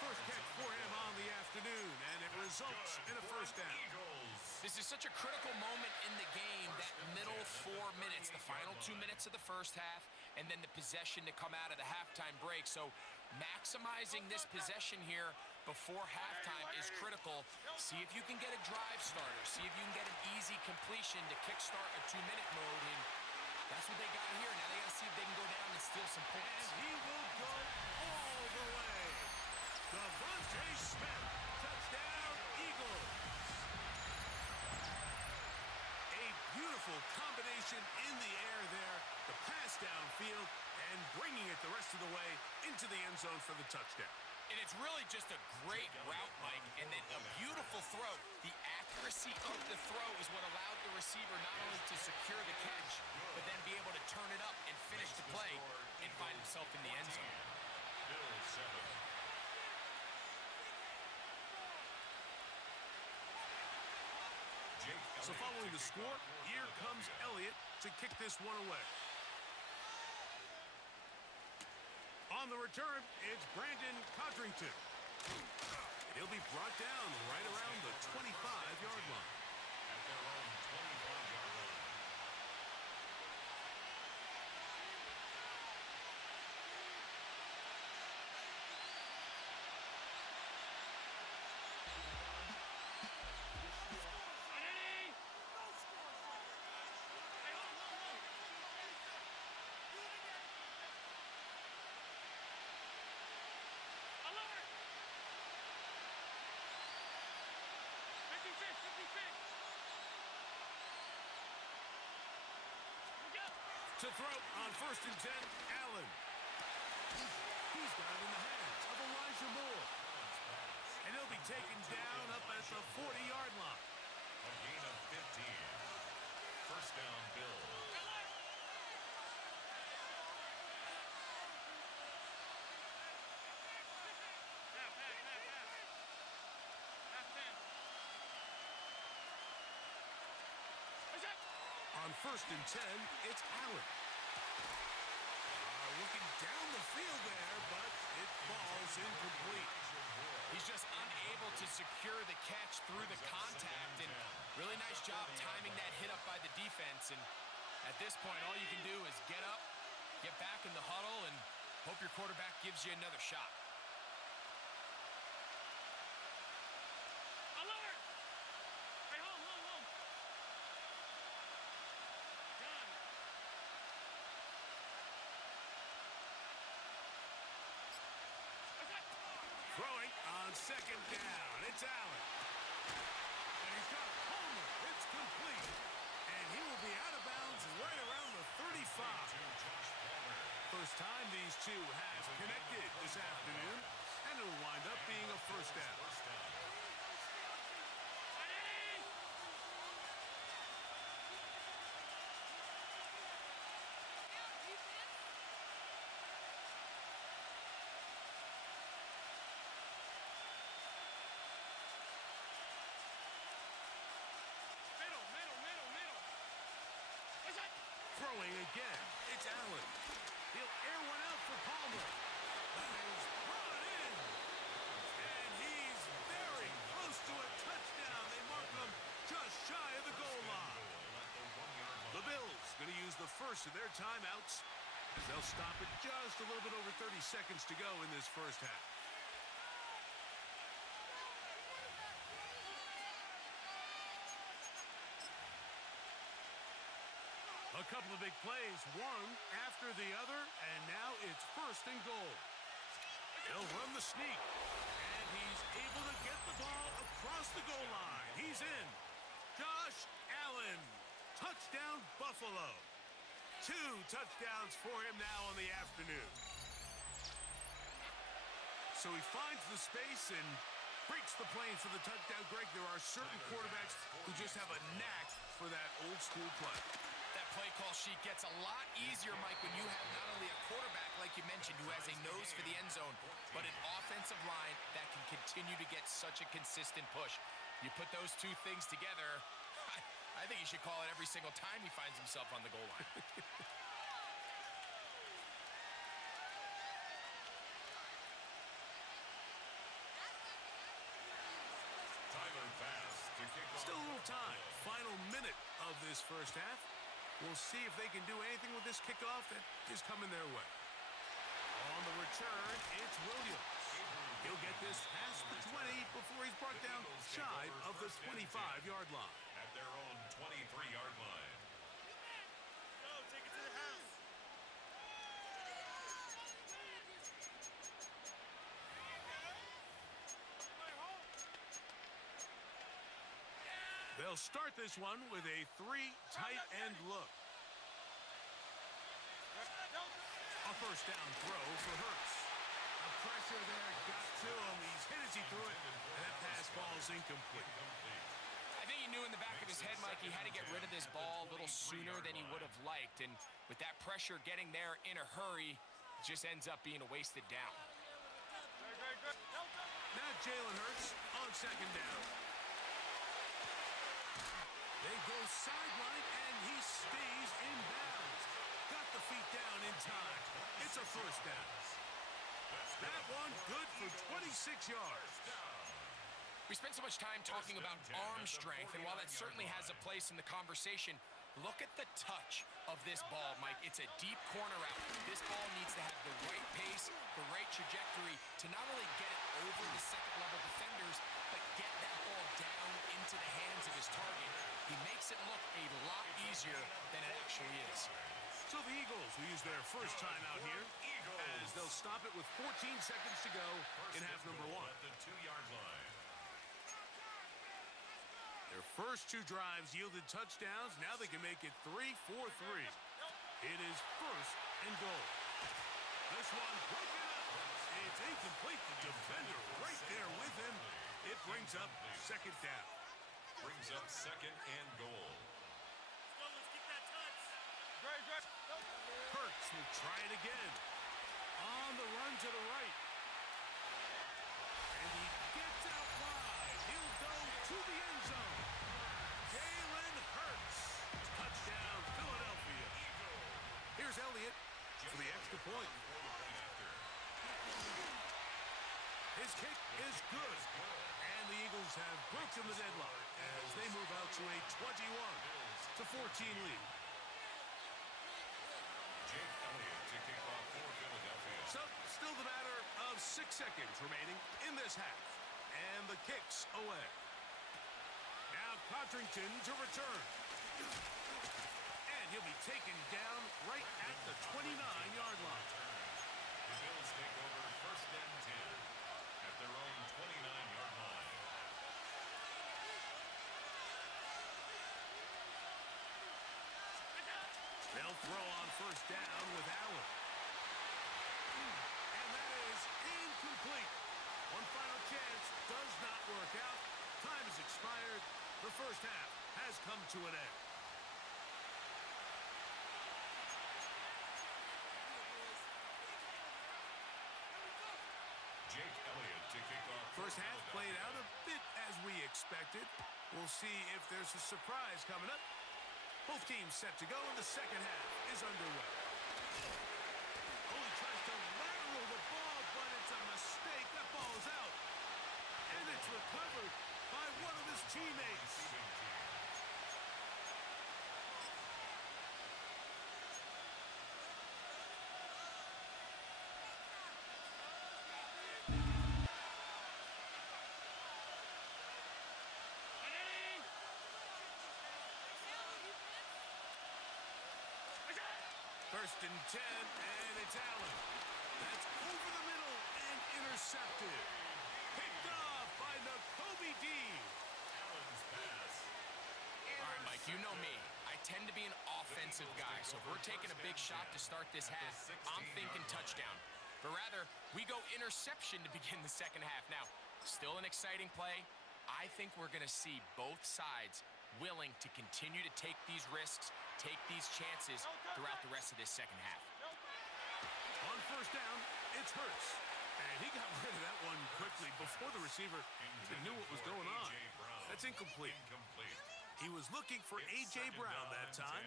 First catch for him on the afternoon, and it results in a first down. Eagles. This is such a critical moment in the game, that middle 4 minutes, the final 2 minutes of the first half, and then the possession to come out of the halftime break. So maximizing this possession here before halftime is critical. See if you can get a drive starter. See if you can get an easy completion to kickstart a 2-minute mode. And that's what they got here. Now they got to see if they can go down and steal some points. And he will go all the way. Devontae Smith, touchdown, Eagles. A beautiful combination in the air there. The pass downfield and bringing it the rest of the way into the end zone for the touchdown. And it's really just a great route, Mike, and then a beautiful throw. The accuracy of the throw is what allowed the receiver not only to secure the catch, but then be able to turn it up and finish the play and find himself in the end zone. Bill 7. So following the score, here comes Elliott to kick this one away. On the return, it's Brandon Codrington. And he'll be brought down right around the 25-yard line. At their own 25-yard line. To throw on 1st and 10, Allen. He's got it in the hands of Elijah Moore. And he'll be taken down up at the 40-yard line. A gain of 15. First down, Bill. On 1st and 10, it's Allen. Looking down the field there, but it falls incomplete. He's just unable to secure the catch through the contact, and really nice job timing that hit up by the defense. And at this point, all you can do is get up, get back in the huddle, and hope your quarterback gives you another shot. Throwing on 2nd down, it's Allen. And he's got Homer. It's complete. And he will be out of bounds right around the 35. First time these two have connected this afternoon, and it'll wind up being a first down. Throwing again, it's Allen. He'll air one out for Palmer. That is brought in. And he's very close to a touchdown. They mark him just shy of the goal line. The Bills going to use the first of their timeouts as they'll stop it just a little bit over 30 seconds to go in this first half. A couple of big plays, one after the other, and now it's 1st and goal. They'll run the sneak, and he's able to get the ball across the goal line. He's in. Josh Allen, touchdown Buffalo. 2 touchdowns for him now on the afternoon. So he finds the space and breaks the plane for the touchdown. Greg, there are certain quarterbacks who just have a knack for that old school play. That play call sheet gets a lot easier, Mike, when you have not only a quarterback, like you mentioned, who has a nose for the end zone, but an offensive line that can continue to get such a consistent push. You put those two things together, I think he should call it every single time he finds himself on the goal line. Tyler Bass to kick off. Still a little time, final minute of this first half. We'll see if they can do anything with this kickoff that is coming their way. On the return, it's Williams. He'll get this past the 20 before he's brought down shy of the 25-yard line. At their own 23-yard line. Go, take it to the house. They'll start this one with a 3 tight end look. A first down throw for Hurts. The pressure there got to him. He's hit as he threw it, and that pass falls incomplete. I think he knew in the back of his head, Mike, he had to get rid of this ball a little sooner than he would have liked. And with that pressure getting there in a hurry, it just ends up being a wasted down. Now Jalen Hurts on second down. They go sideline, and he stays in bounds. Got the feet down in time. It's a first down. That one good for 26 yards. We spent so much time talking about arm strength, and while that certainly has a place in the conversation, look at the touch of this ball, Mike. It's a deep corner out. This ball needs to have the right pace, the right trajectory to not only get it over the second-level defenders, but get that ball down into the hands of his target. He makes it look a lot easier than it actually is. So the Eagles will use their first time out here as they'll stop it with 14 seconds to go in half number one. At the 2-yard line. Their first 2 drives yielded touchdowns. Now they can make it 3-4-3. It is first and goal. This one broken up. It's incomplete. The defender right there with him. It brings up second down. Brings up second and goal. Let's get that touch. Hurts will try it again. On the run to the right. And he gets out wide. He'll go to the end zone. Jalen Hurts. Touchdown, Philadelphia. Here's Elliott for the extra point. His kick is good. And the Eagles have broken the deadlock as they move out to a 21-14 lead. Jake Elliott to kick off for Philadelphia. So, still the matter of 6 seconds remaining in this half. And the kick's away. Now Codrington to return. And he'll be taken down right at the 29-yard line. The Bills take over first and 10 at their own 29-yard line. They'll throw on first down with Allen. And that is incomplete. One final chance does not work out. Time has expired. The first half has come to an end. Jake Elliott to kick off. First half played out a bit as we expected. We'll see if there's a surprise coming up. Both teams set to go, and the second half is underway. Oh, he tries to lateral the ball, but it's a mistake. That ball is out. And it's recovered by one of his teammates. First and 10, and it's Allen. That's over the middle and intercepted. Picked off by Nakobe Dean. Allen's pass. All right, Mike, you know me. I tend to be an offensive guy, so if we're taking a big shot to start this half, I'm thinking touchdown. But rather, we go interception to begin the second half. Now, still an exciting play. I think we're going to see both sides willing to continue to take these risks, take these chances throughout the rest of this second half. On first down, it's Hurts. And he got rid of that one quickly before the receiver even knew what was going on. That's incomplete. He was looking for A.J. Brown that time.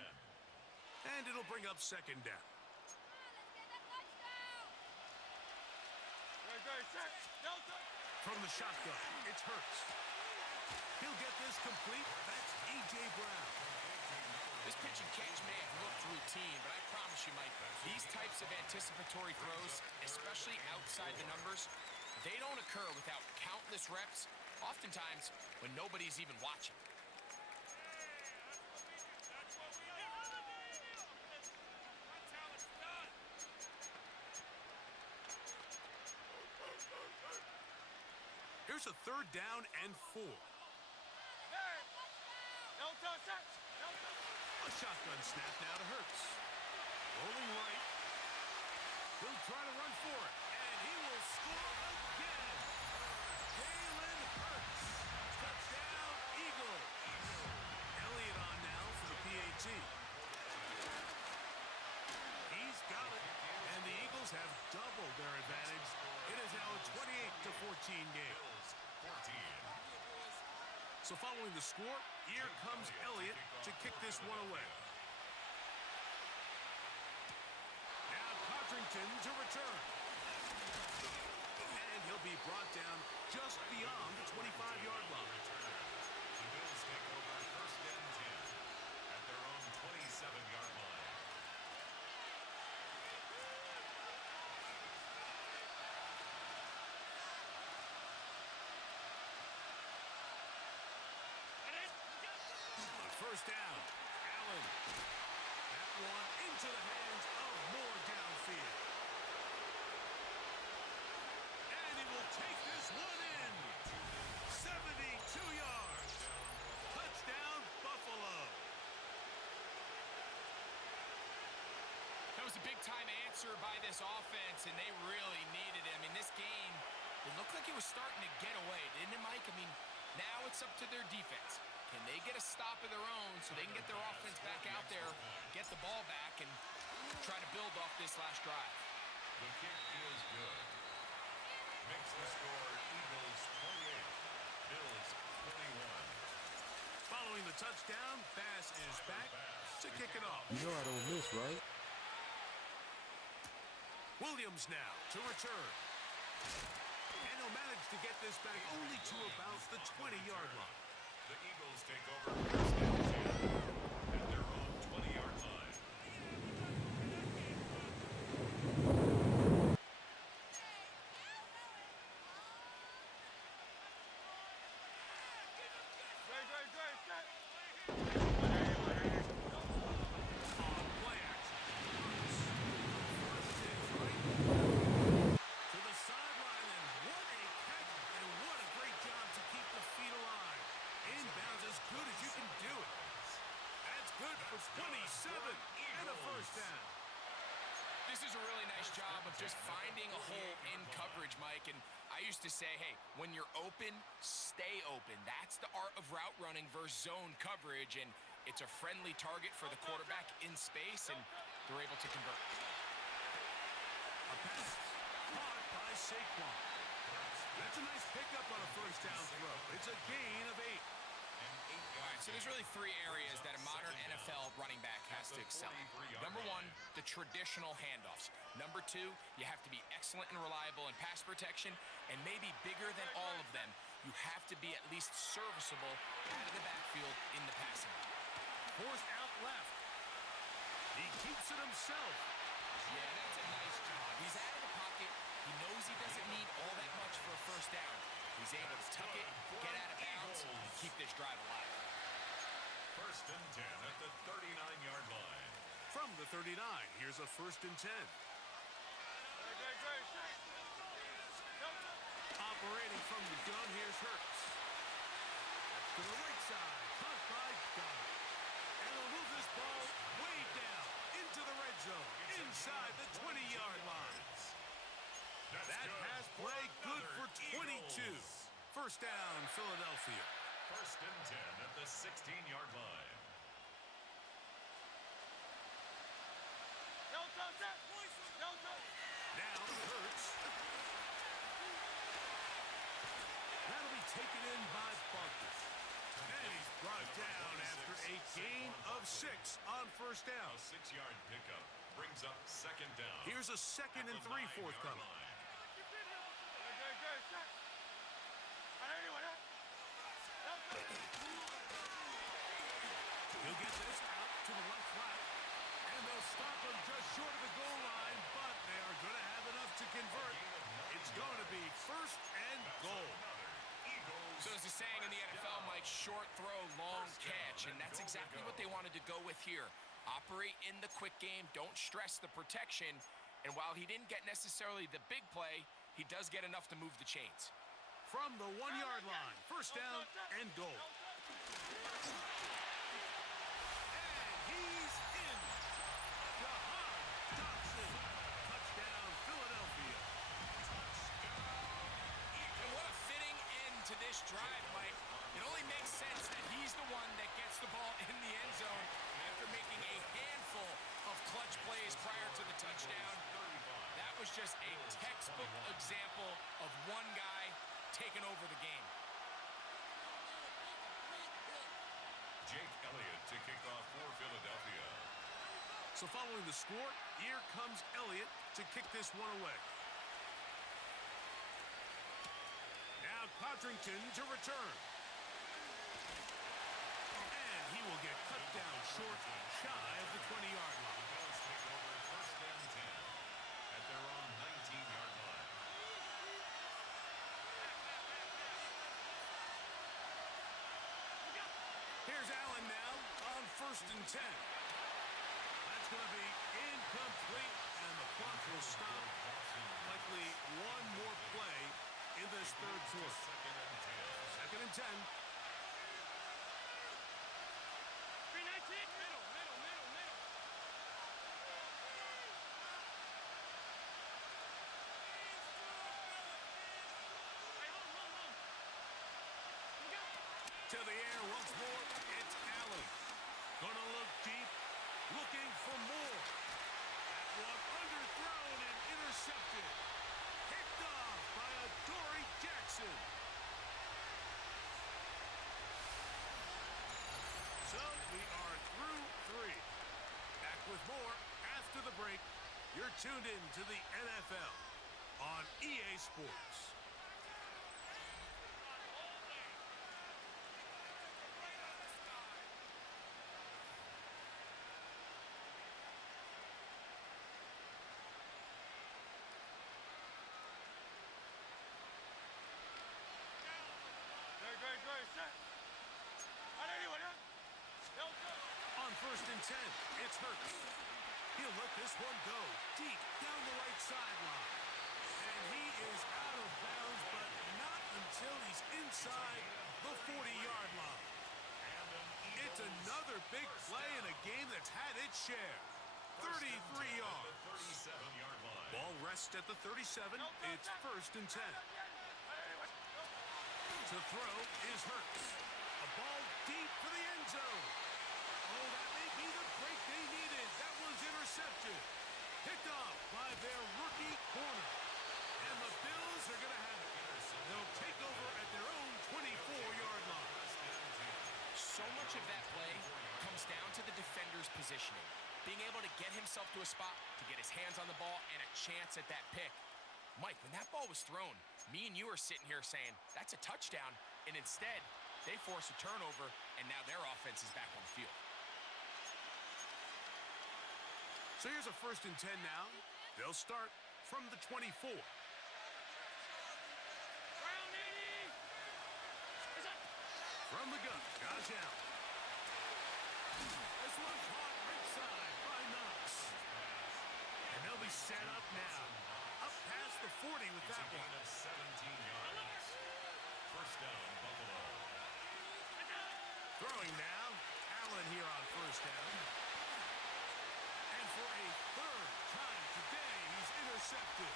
And it'll bring up second down. From the shotgun, it's Hurts. He'll get this is complete. That's A.J. Brown. This pitch and catch may have looked routine, but I promise you, Mike, these types of anticipatory throws, especially outside the numbers, they don't occur without countless reps, oftentimes when nobody's even watching. Here's a 3rd down and 4. A shotgun snap now to Hurts. Rolling right. He'll try to run for it, and he will score again. Jalen Hurts. Touchdown, Eagles. Elliott on now for the PAT. He's got it, and the Eagles have doubled their advantage. It is now a 28-14 game. So following the score, here comes Elliott to kick this one away. Now Codrington to return. And he'll be brought down just beyond the 25-yard line. The Bills take over 1st and 10 at their own 27-yard line. First down, Allen. That one into the hands of Moore downfield. And he will take this one in. 72 yards. Touchdown, Buffalo. That was a big-time answer by this offense, and they really needed it. I mean, this game, it looked like it was starting to get away, didn't it, Mike? I mean, now it's up to their defense. Can they get a stop of their own so they can get their offense back out there, get the ball back, and try to build off this last drive? The kick is good. Makes the score Eagles 28, Bills 21. Following the touchdown, Bass is back to kick it off. You know I don't miss, right? Williams now to return. And he'll manage to get this back only to about the 20-yard line. The Eagles take over 1st and 10 at their own 20-yard line. To the sideline, and what a catch, and what a great job to keep the feet alive. Inbounds as good as you can do it. That's good for 27 and a first down. This is a really nice job of just finding a hole in coverage, Mike. And I used to say, hey, when you're open, stay open. That's the art of route running versus zone coverage. And it's a friendly target for the quarterback in space, and they're able to convert. A pass caught by Saquon. That's a nice pickup on a first down throw. It's a gain of 8. All right, so there's really 3 areas that a modern NFL running back has to excel in. Number 1, the traditional handoffs. Number 2, you have to be excellent and reliable in pass protection. And maybe bigger than all of them, you have to be at least serviceable out of the backfield in the passing game. Forced out left. He keeps it himself. Yeah, that's a nice job. He's out of the pocket. He knows he doesn't need all that much for a first down. He's able to tuck it, get out of bounds, and keep this drive alive. 1st and 10 at the 39-yard line. From the 39, here's a 1st and 10. Operating from the gun, here's Hurts. That's to the right side, caught by Gunn. And he'll move this ball way down into the red zone, inside the 20-yard line. That pass play good for 22. First down, Philadelphia. 1st and 10 at the 16-yard line. Now Hurts. That'll be taken in by Barkley. And he's brought down after a gain of 6 on first down. A 6-yard pickup brings up 2nd down. Here's a 2nd and 3 forthcoming. going to be first and goal. So as the saying in the NFL, Mike, short throw, long catch, and that's exactly what they wanted to go with here. Operate in the quick game, don't stress the protection, and while he didn't get necessarily the big play, he does get enough to move the chains. From the 1-yard line, first down and goal. And he's in. Jahan Dotson. Touchdown, Philadelphia. And what a fitting end to this drive, Mike. It only makes sense that he's the one that gets the ball in the end zone after making a handful of clutch plays prior to the touchdown. That was just a textbook example of one guy taking over the game. Jake Elliott to kick off for Philadelphia. So following the score, here comes Elliott to kick this one away. Now Codrington to return. And he will get cut down short, shy of the 20-yard line. Bills take over first and 10 at their own 19-yard line. Here's Allen now on first and 10. That's going to be incomplete, and the clock will stop. Likely one more play in this third quarter. Second and 10. To the air once more, it's Allen. Gonna look deep, looking for more. That one underthrown and intercepted. Picked off by Adoree Jackson. So we are through three. Back with more after the break. You're tuned in to the NFL on EA Sports. On first and 10, it's Hurts. He'll let this one go deep down the right sideline. And he is out of bounds, but not until he's inside the 40-yard line. It's another big play in a game that's had its share. 33 yards. 37-yard line. Ball rests at the 37. It's first and 10. To throw is Hurts. A ball deep for the end zone. Oh, that may be the break they needed. That one's intercepted. Picked off by their rookie corner. And the Bills are going to have it. They'll take over at their own 24-yard line. So much of that play comes down to the defender's positioning. Being able to get himself to a spot, to get his hands on the ball, and a chance at that pick. Mike, when that ball was thrown, me and you are sitting here saying, that's a touchdown, and instead, they force a turnover, and now their offense is back on the field. So here's a first and 10 now. They'll start from the 24. From the gun, Josh Allen. This one caught right side by Knox. And they'll be set up now. Up past the 40 with that one. Of 17 yards. First down, Buffalo. Throwing now. Allen here on first down. And for a third time today, he's intercepted.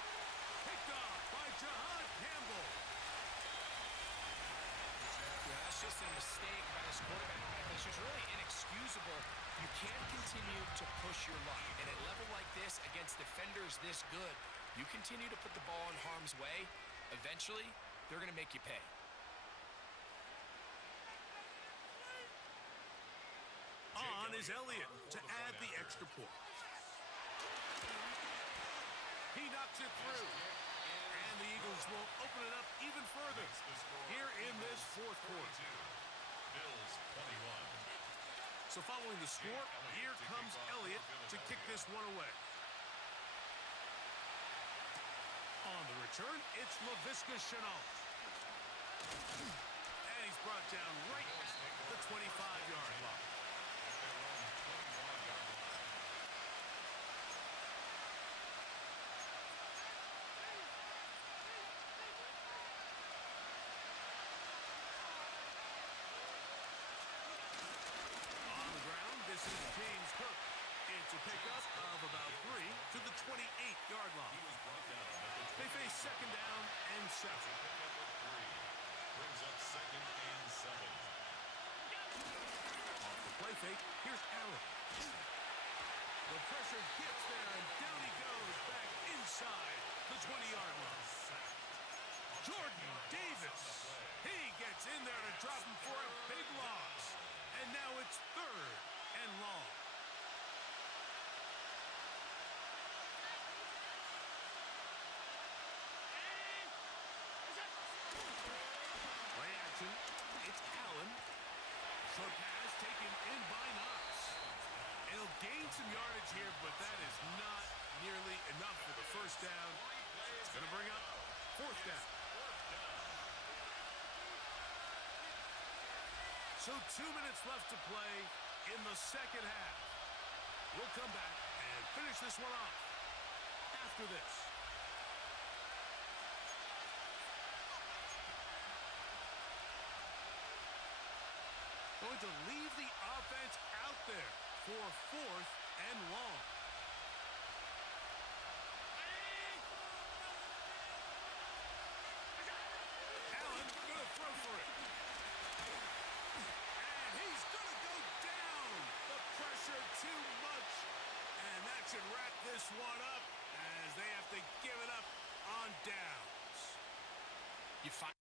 Picked off by Jahan Campbell. Yeah, that's just a mistake by this quarterback. It's just really inexcusable. You can't continue to push your luck. And at a level like this, against defenders this good, you continue to put the ball in harm's way, eventually, they're going to make you pay. On is Elliott to add the extra point. He knocks it through. And the Eagles will open it up even further here in this fourth quarter. Bills 21. So following the score, here comes Elliott to kick this one away. On the return, it's LaVisca Chenault. And he's brought down right at the 25-yard line. On the ground, this is James Cook. It's a pickup of about 3 to the 28-yard line. They face second down and 7. Brings up second and 7. Off the play fake, here's Allen. The pressure gets there, and down he goes back inside the 20-yard line. Jordan Davis. He gets in there to drop him for a big loss. And now it's 3rd and long. Play action. It's Allen. Short pass taken in by Knox. He'll gain some yardage here, but that is not nearly enough for the first down. It's going to bring up 4th down. So 2 minutes left to play in the second half. We'll come back and finish this one off after this. Going to leave the offense out there for 4th and long. Allen going to throw for it. And he's going to go down. The pressure too much. And that should wrap this one up as they have to give it up on downs. You find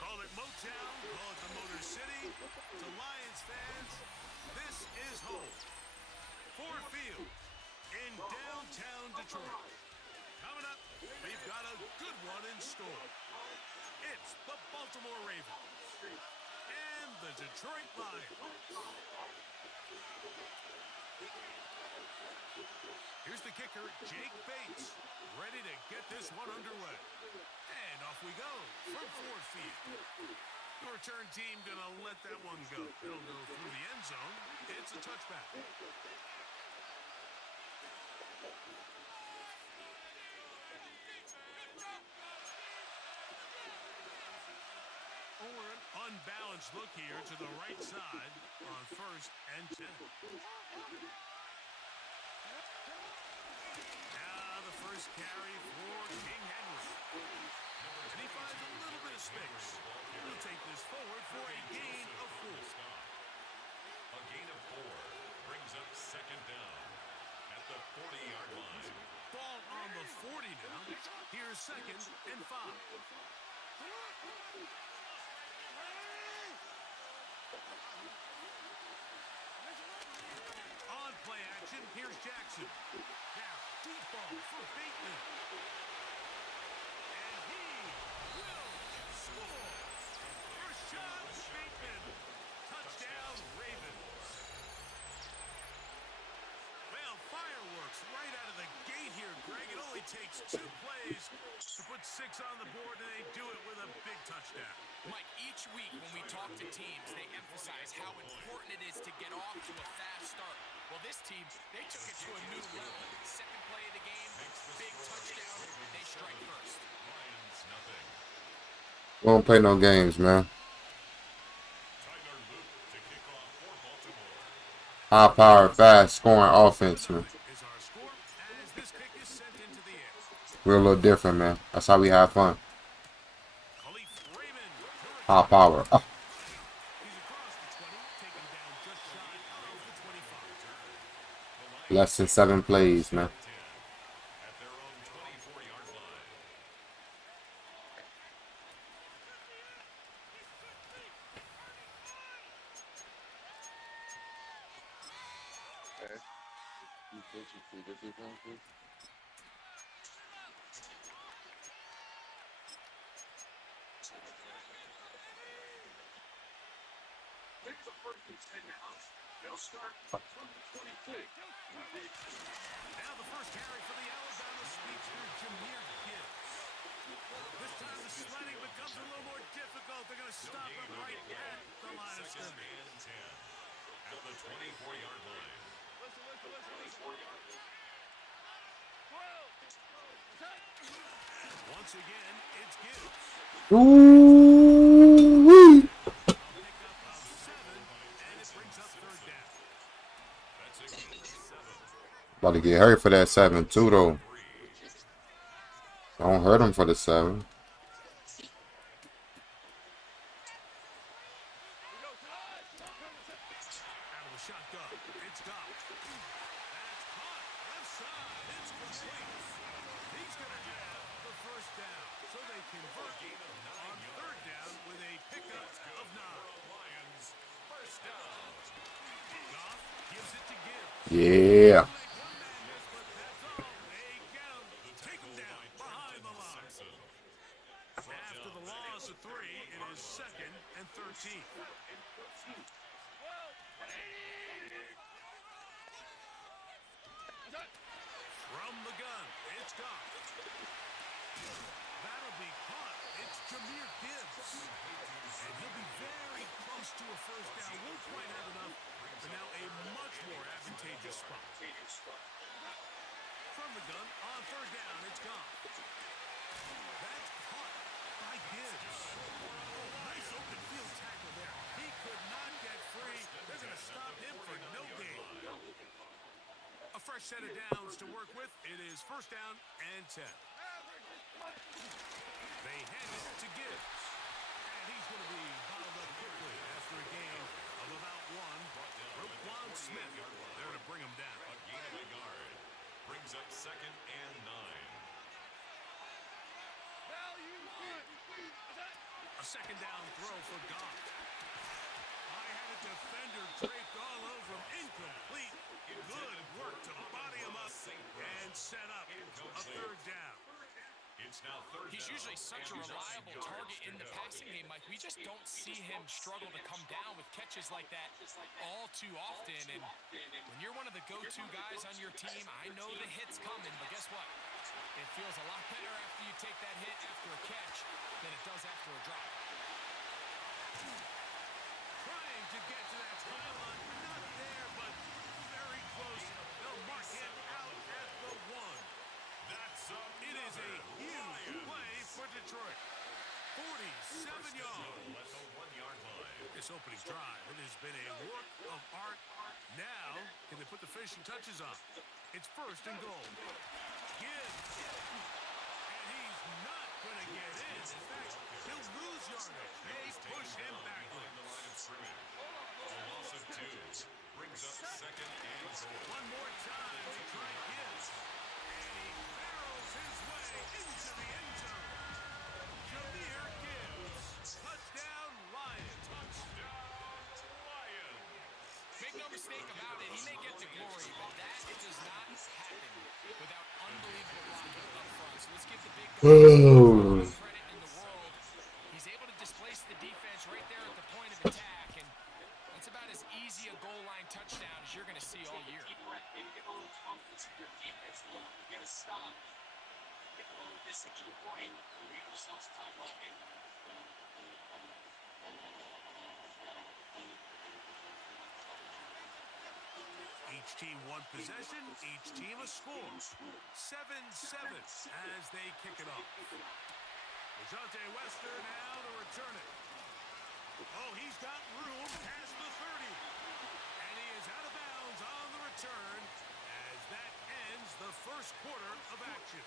Call it Motown, call it the Motor City. To Lions fans, this is home. Ford Field in downtown Detroit. Coming up, we've got a good one in store. It's the Baltimore Ravens and the Detroit Lions. Here's the kicker, Jake Bates, ready to get this one underway. And off we go from Ford Field. The return team gonna let that one go. It'll go through the end zone. It's a touchback. Unbalanced look here to the right side on 1st and 10. Now the first carry for King Henry. And he finds a little bit of space. He'll take this forward for a gain of 4. A gain of 4 brings up second down at the 40-yard line. Ball on the 40 now. Here's 2nd and 5. On play action. Here's Jackson. Now, deep ball for Bateman. And he will score. Rashad Bateman. Touchdown, Ravens. Well, fireworks right out of the gate here, Greg. It only takes 2 plays to put 6 on the board, and they do it with a big touchdown. Mike, each week when we talk to teams, they emphasize how important it is to get off to a fast start. Well, this team, they took it to a new level. Second play of the game, big touchdown, they strike first. Lions nothing. We don't play no games, man. Tyler Luke to kick off for Baltimore. High power, fast scoring offense, man. Is our score as this kick is sent into the air. We're a little different, man. That's how we have fun. Khalif Raymond. High power. Oh. He's across the 20, taken down just shy of the 25. Less than 7 plays, man. At their own 24-yard line. Now the first carry for the Alabama speedster, Jameer Gibbs. This time the sledding becomes a little more difficult. They're going to stop him right at the line of Second scrimmage. and 10 at the 24-yard line. Once again, it's Gibbs. Ooh-wee. Pickup of 7, and it brings up third down. That's a gain of 7. About to get hurt for that 7 too, though. Don't hurt him for the 7. Out of the shotgun, it's Goff. That's caught. Left side, it's complete. He's going to have the first down, so they convert on third down with a pickup of 9. Lions first down. Goff gives it to Gibbs. Yeah. Take him down behind the line. After the loss of 3, it is 2nd and 13. From the gun, it's Goff. That'll be caught. It's Jameer Gibbs. And he'll be very close to a first down. Won't quite have enough, but now a much more advantageous spot. From the gun, on third down, it's Goff. That's caught by Gibbs. Nice open field tackle there. He could not get free. They're going to stop him for no gain. A fresh set of downs to work with. It is first down and 10. They hand it to Gibbs. And he's going to be bottled up quickly after a gain of about 1. Roquan Smith, there to bring him down. A gain of a yard. Brings up 2nd and 9. A second down throw for Goff. I had a defender draped all over him. Incomplete. Good work to body him up and set up a third down. It's now third He's down. usually such a reliable target in the passing game, Mike. We just don't see him struggle to come down with catches like that all too often. And when you're one of the go-to guys on your team, I know the hit's coming, but guess what? It feels a lot better after you take that hit after a catch than it does after a drop. Trying to get to that pylon. Not there, but very close. They'll mark him out at the 1. It is a huge play for Detroit. 47 yards. At the 1-yard line. This opening drive, it has been a work of art. Now, can they put the finishing touches on? It's first and goal. Gibbs. And he's not going to get in. In fact, he'll lose yardage. They push him Behind the backwards. line of scrimmage. A loss of 2 brings up 2nd and goal. One more time to try Gibbs. And he barrels his way into the end zone. Jameer Gibbs. Touchdown, Lions. Touchdown, Lions. Make no mistake about it, he may get the glory story, but that does not happen without unbelievable blocking up front. So let's give the big guy all the credit in the world. He's able to displace the defense right there at the point of attack, and that's about as easy a goal line touchdown as you're going to see all year. Each team one possession, each team a score. 7-7 as they kick it off. DeJounte Wester now to return it. Oh, he's got room past the 30. And he is out of bounds on the return as that ends the first quarter of action.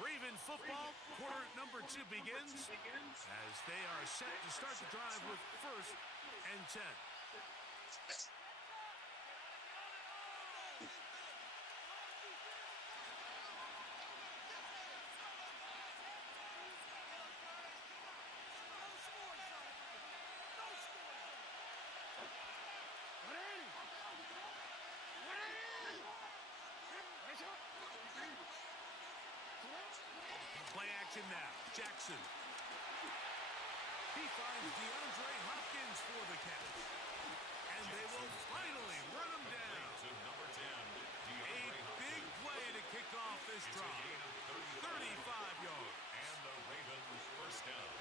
Raven football, quarter number 2 begins as they are set to start the drive with 1st and 10. Play action now. Jackson. He finds DeAndre Hopkins for the catch. And they will finally run him down. A big play to kick off this drive. 35 yards. And the Ravens first down.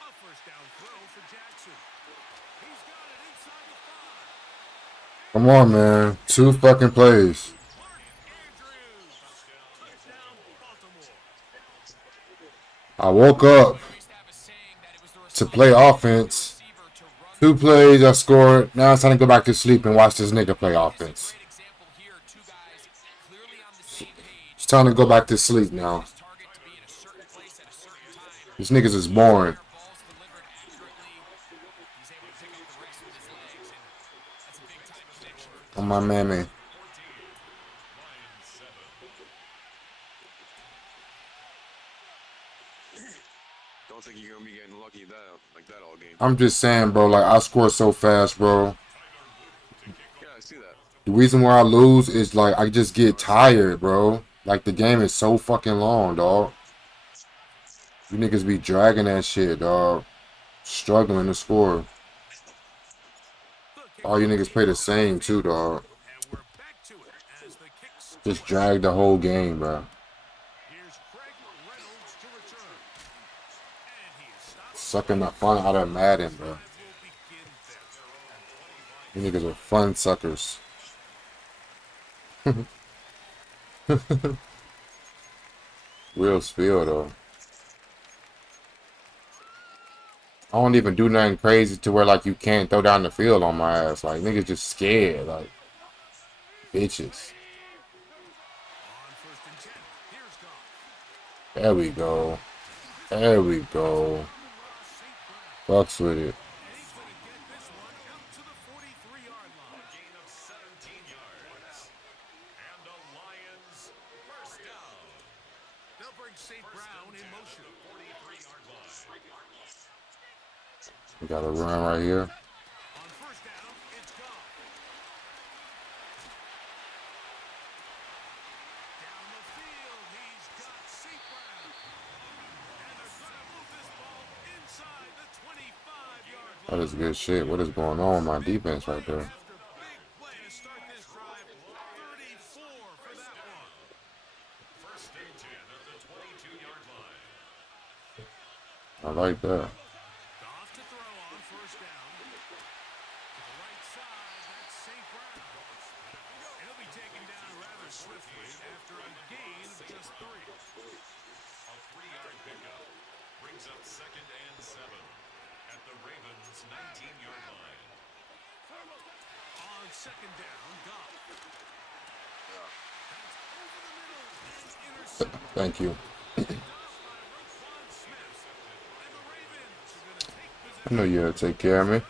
A first down throw for Jackson. He's got it inside the 5. Come on, man. 2 fucking plays. I woke up to play offense. 2 plays, I scored. Now it's time to go back to sleep and watch this nigga play offense. It's time to go back to sleep now. These niggas is boring. On my mammy. Don't think you're gonna be getting lucky like that all game. I'm just saying, bro. Like, I score so fast, bro. Yeah, I see that. The reason why I lose is, like, I just get tired, bro. Like, the game is so fucking long, dog. You niggas be dragging that shit, dog. Struggling to score. All you niggas play the same, too, dog. Just drag the whole game, bro. Sucking the fun out of Madden, bro. You niggas are fun suckers. Real spill, though. I don't even do nothing crazy to where, like, you can't throw down the field on my ass. Like, niggas just scared. Like, bitches. There we go. There we go. Fucks with it. Gain of 17 yards. And the Lions first down. They'll bring St. Brown in motion. 43-yard line. We got a run right here. On first down, it's gone. Down the field, he's got St. Brown. And they're going to move this ball inside the 25-yard line. That is good shit. What is going on with my defense right there? Big play to start this drive. 34 for that one. First and 10 at the 22-yard line. I like that. Goff to throw on first down. To the right side, that's St. Brown. He'll be taken down rather swiftly after a gain of just 3. A 3-yard pickup brings up 2nd and 7 at the Ravens' 19-yard line. On second down, Goff. That's over the middle and intercepted. Thank you. I know you'll take care of me.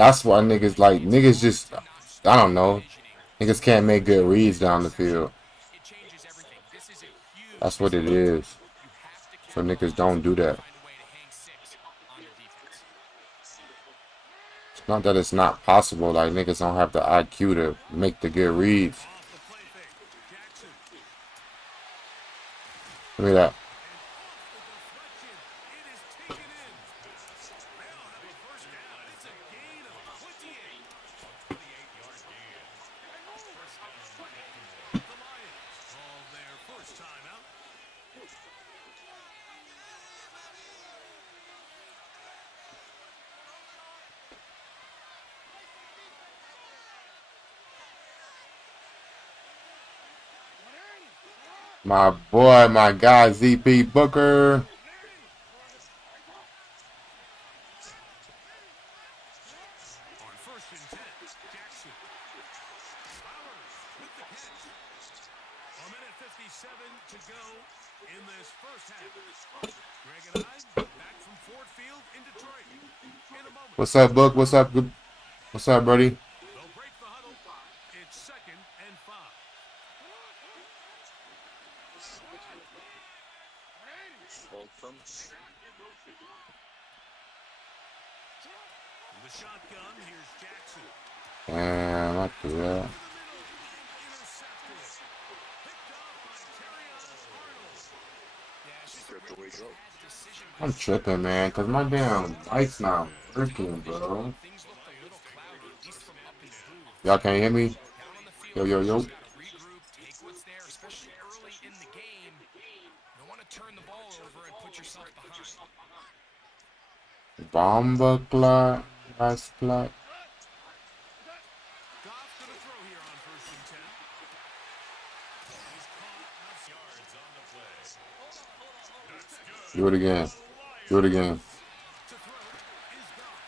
That's why niggas just, I don't know. Niggas can't make good reads down the field. It changes everything. This is a huge That's what it is. you have to So niggas capitalize don't do and that. find a way to hang six on the defense. It's not that it's not possible. Like, niggas don't have the IQ to make the good reads. Off the play fake. Jackson. Look at that. And off the deflection. It is taken in. They'll have a first down. It's a gain of 28. 28-yard gain. First down, Baltimore. The Lions call their first timeout. My boy, my guy, ZP Booker. On first and 10, Jackson. Flowers with the catch. A minute 57 to go in this first half. Greg and I back from Ford Field in Detroit. In a moment. What's up, Book? What's up? What's up, buddy? They'll break the huddle. It's 2nd and 5. The shotgun, here's Jackson. Damn, I do that. Intercepted. Picked off by Terrion Arnold. Yeah, it's just a Got to really wake up. bad decision. I'm tripping, man, because my damn mic's not working, bro. Things looked a little cloudy, at least from up in the booth. Y'all can't hear me? Down on the field, Yo, yo, yo. you gotta regroup, take what's there, especially early in the game. You don't want to turn the ball over and put yourself behind. Bomba clock. Last clock. Goff gonna throw here on first and 10. He's caught enough Yards on the play. That's good. Do it again. Do it again. to throw is Goff.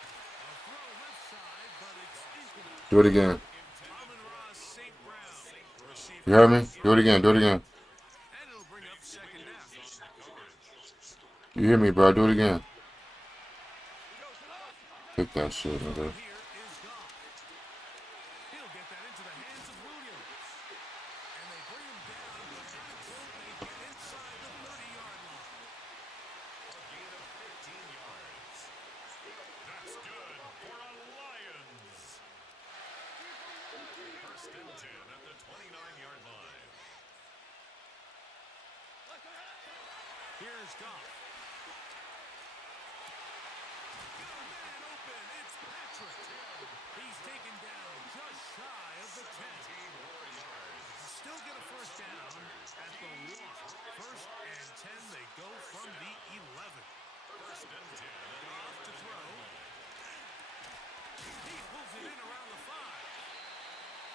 A throw left side, but it's incomplete. Do it again. Amon-Ra St. Brown. Receiver. You heard me? Do it again. Do it again. And it'll bring up 2nd down. You hear me, bro? Do it again. Pick that shit, nigga. Here is Goff. He'll get that into the hands of Williams. And they bring him down, but not until they get inside the 30-yard line. A gain of 15 yards. That's good for a Lions. First and 10 at the 29-yard line. Here's Goff. Got a man open. It's Patrick. He's taken down just shy of the 10. Still get a first down at the 1. First and 10, they go from the 11. First and 10 at the Goff to throw. He pulls it in around the 5.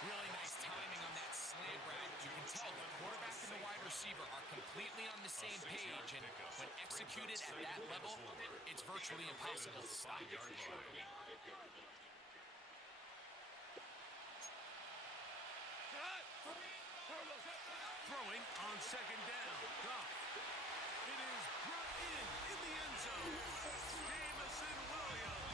Really nice timing on that slant route. You can tell the quarterback and the wide receiver are completely on the same page, and when executed at that level, it's virtually impossible to stop. Throwing on 2nd down. Goff. It is brought in the end zone. Jamison Williams.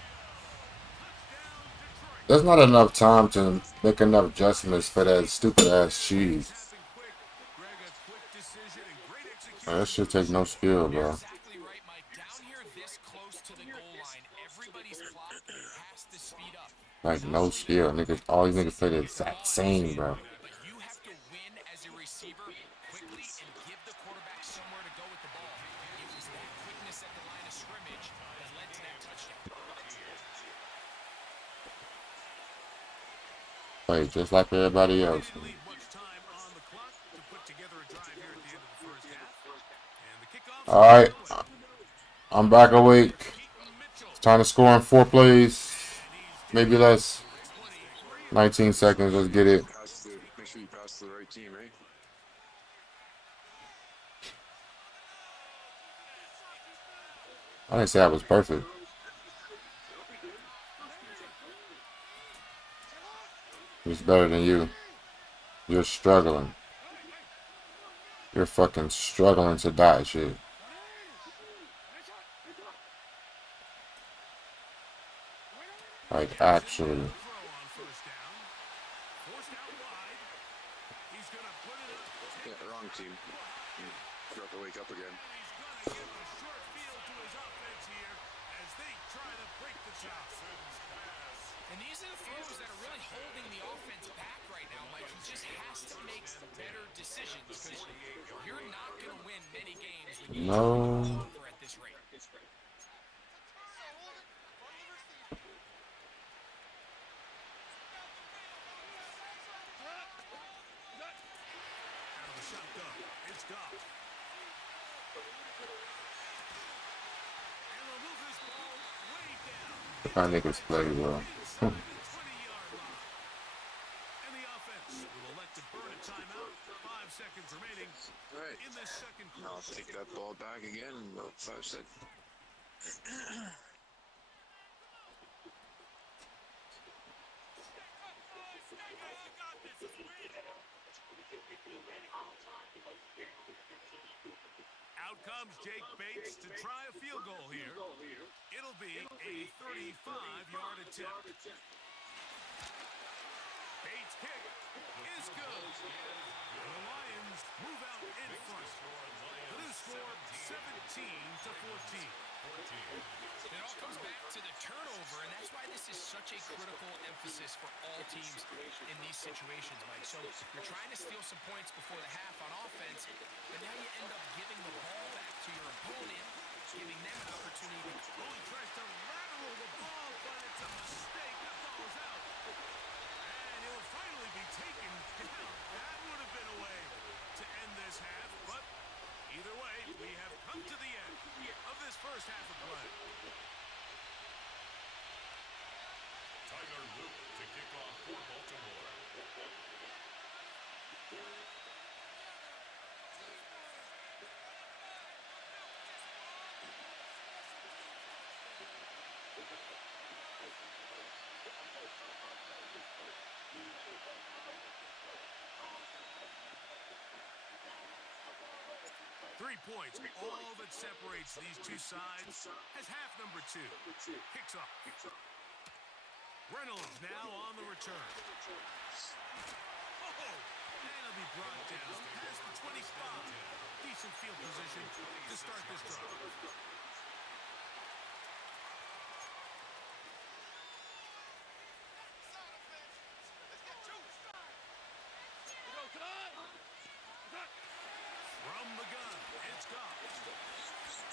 Touchdown, Detroit. There's not enough time to make enough adjustments for that stupid ass cheese. Happened quick. Greg, a quick decision and great execution. Man, that shit take no skill, bro. Exactly right, Mike. Down here this close to the goal line, everybody's clock has to speed up. Like, no skill. Niggas, all these niggas say the exact same, bro. But you have to win as a receiver quickly and give the quarterback somewhere to go with the ball. It was that quickness at the line of scrimmage that led to that touchdown. Play just like everybody else. Didn't leave much time on the clock to put together a drive here at the end of the first half. And the kickoff. All right. I'm back awake. Keaton Mitchell. It's time to score in 4 plays. Maybe less. 19 seconds. Let's get it. Make sure you pass to the right team, right? I didn't say I was perfect. It's better than you. You're struggling. You're fucking struggling to die, shit. Like, actually. Yeah, wrong team. Forgot to wake up again. And these are the throws that are really holding the offense back right now, Mike. He just has to make better decisions because you're not going to win many games when you turn the ball No. over at this rate. It's gone. And they'll move this ball way down. That niggas play well. And the offense will elect to burn a timeout. 5 seconds remaining in this second quarter. I'll take that ball back again in about 5 seconds. Out comes Jake Bates to try a field goal here. It'll be a 35-yard attempt. Bates' kick is good. And the Lions move out in front. The new score, 17-14. It all comes back to the turnover, and that's why this is such a critical emphasis for all teams in these situations, Mike. So you're trying to steal some points before the half on offense, but now you end up giving the ball back to your opponent, giving them an opportunity. Oh, he tries to lateral the ball, but it's a mistake. That ball is out. And he'll finally be taken down. That would have been a way to end this half, but either way, we have come to the end of this first half of play. Tyler Luke to kick off for Baltimore. Points, all that separates these two sides as half number 2 kicks off. Reynolds now on the return. Oh, and he'll be brought down past the 25. Decent field position to start this drive. From the gun, it's gone.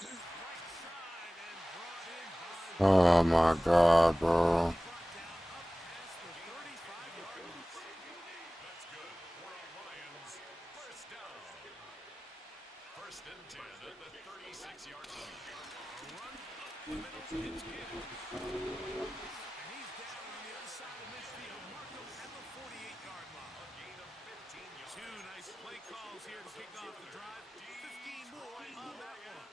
Right side and brought in by... Oh my God, bro. That's good for a Lions first down. First and 10 at the 36-yard line. A run up the middle, it's good. And he's down on the other side of midfield. Markham at the 48-yard line. A gain of 15 yards. 2 nice play calls here to kick off the drive. 15 more on that one.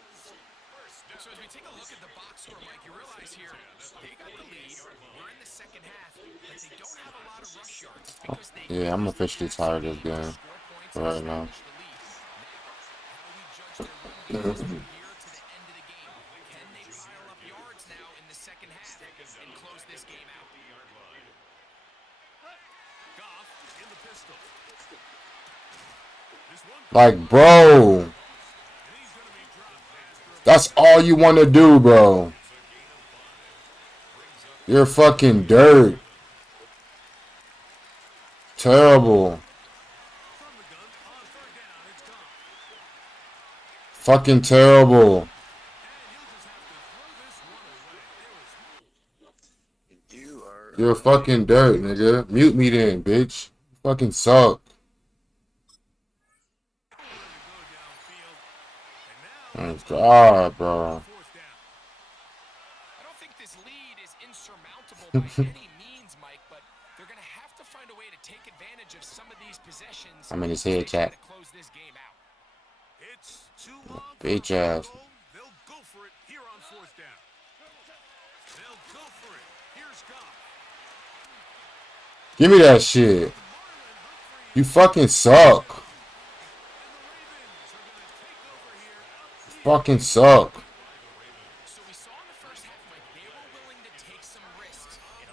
So as we take a look at the box score, Mike, you realize here they got the lead. We're in the second half, but they don't have a lot of rush yards. It's because they Yeah, I'm officially tired of this game right now. here to the end of the game. Can they pile up yards now in the second half and close this game out? Goff in the pistol. Like, bro. That's all you want to do, bro. You're fucking dirt. Terrible. Fucking terrible. You're fucking dirt, nigga. Mute me then, bitch. You fucking suck. Thank God, bro. I don't think this lead is insurmountable by any means, Mike, but they're going to have to find a way to take advantage of some of these possessions. I'm in his head, chat. Close this game out. It's too long. Bitch ass. They'll go for it here on fourth down. They'll go for it. Here's Goff. Give me that shit. You fucking suck. Fucking suck. So we saw in the first half, Mike, they were willing to take some risks. It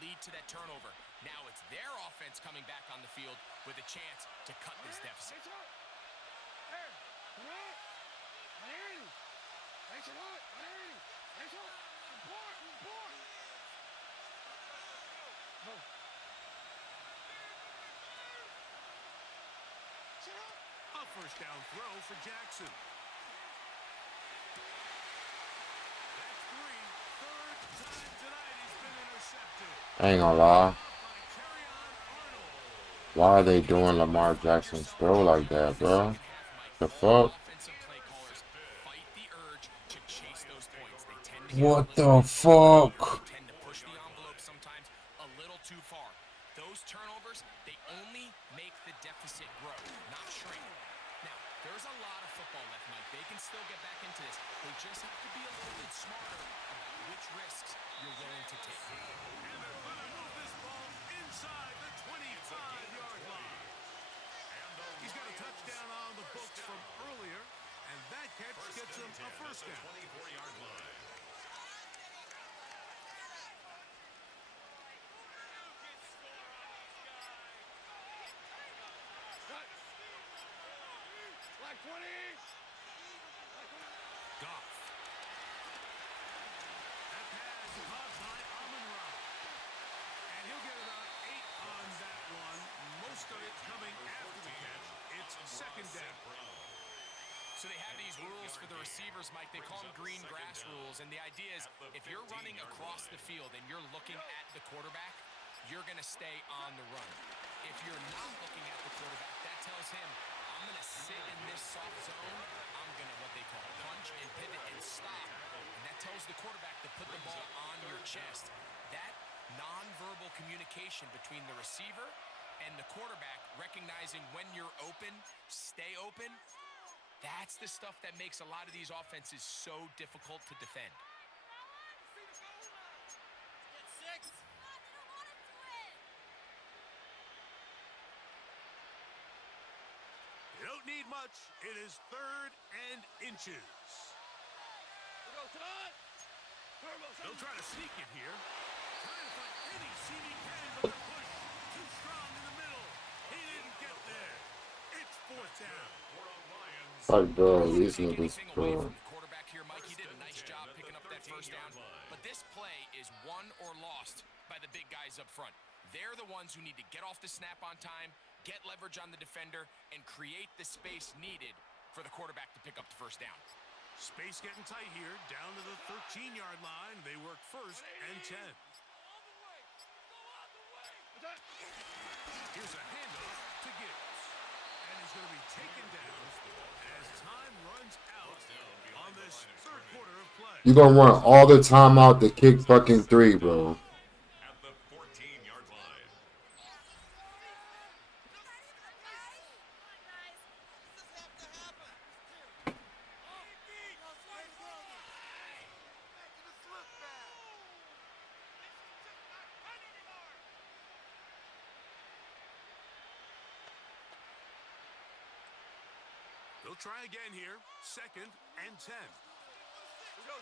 lead to that turnover. Now it's their offense coming back on the field with a chance to cut this deficit. A first down throw for Jackson. That's three. Third time tonight he's been intercepted. I ain't gonna lie. Why are they doing Lamar Jackson's throw like that, bro? The fuck? What the fuck? Tend to push the envelope sometimes a little too far. Those turnovers, they only make the deficit grow, not shrink. Now, there's a lot of football left, Mike. They can still get back into this. They just have to be a little bit smarter about which risks you're willing to take. And they're going to move this ball inside the 25-yard line. He's got a touchdown on the books from earlier, and that catch gets him a first down. 24-yard line. Goff. That pass caught by Amon-Ra. And he'll get about 8 on that one. Most of it coming after the catch. It's second down. So they have these rules for the receivers, Mike. They call them green grass rules. And the idea is if you're running across the field and you're looking at the quarterback, you're going to stay on the run. If you're not looking at the quarterback, that tells him, I'm going to sit in this soft zone. I'm going to what they call punch and pivot and stop. And that tells the quarterback to put the ball on your chest. That nonverbal communication between the receiver and the quarterback, recognizing when you're open, stay open, that's the stuff that makes a lot of these offenses so difficult to defend. You don't need much. It is third and inches. They'll try to sneak it here. Trying to find any seam he can, but the push too strong in the middle. He didn't get there. It's fourth down. Like, bro, these niggas, bro. The quarterback here, Mike, he did a nice job picking up that first down. But this play is won or lost by the big guys up front. They're the ones who need to get off the snap on time, get leverage on the defender, and create the space needed for the quarterback to pick up the first down. Space getting tight here, down to the 13-yard line. They work first and 10. Here's a handoff to Gibbs. And he's going to be taken down as time runs out on this third quarter of play. You gonna run all the time out to kick fucking 3, bro. At the 14-yard line. They'll try again here. Second and 10. Now,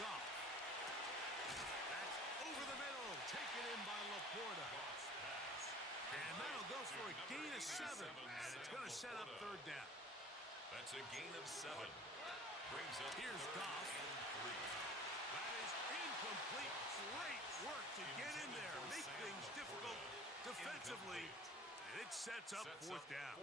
Goff. That's over the middle. Taken in by Laporta. And that'll go for a gain of 7. And it's going to set up third down. That's a gain of 7. Brings up Here's Goff. That is incomplete. Great work to get in there. Make things difficult defensively. And it sets up fourth down.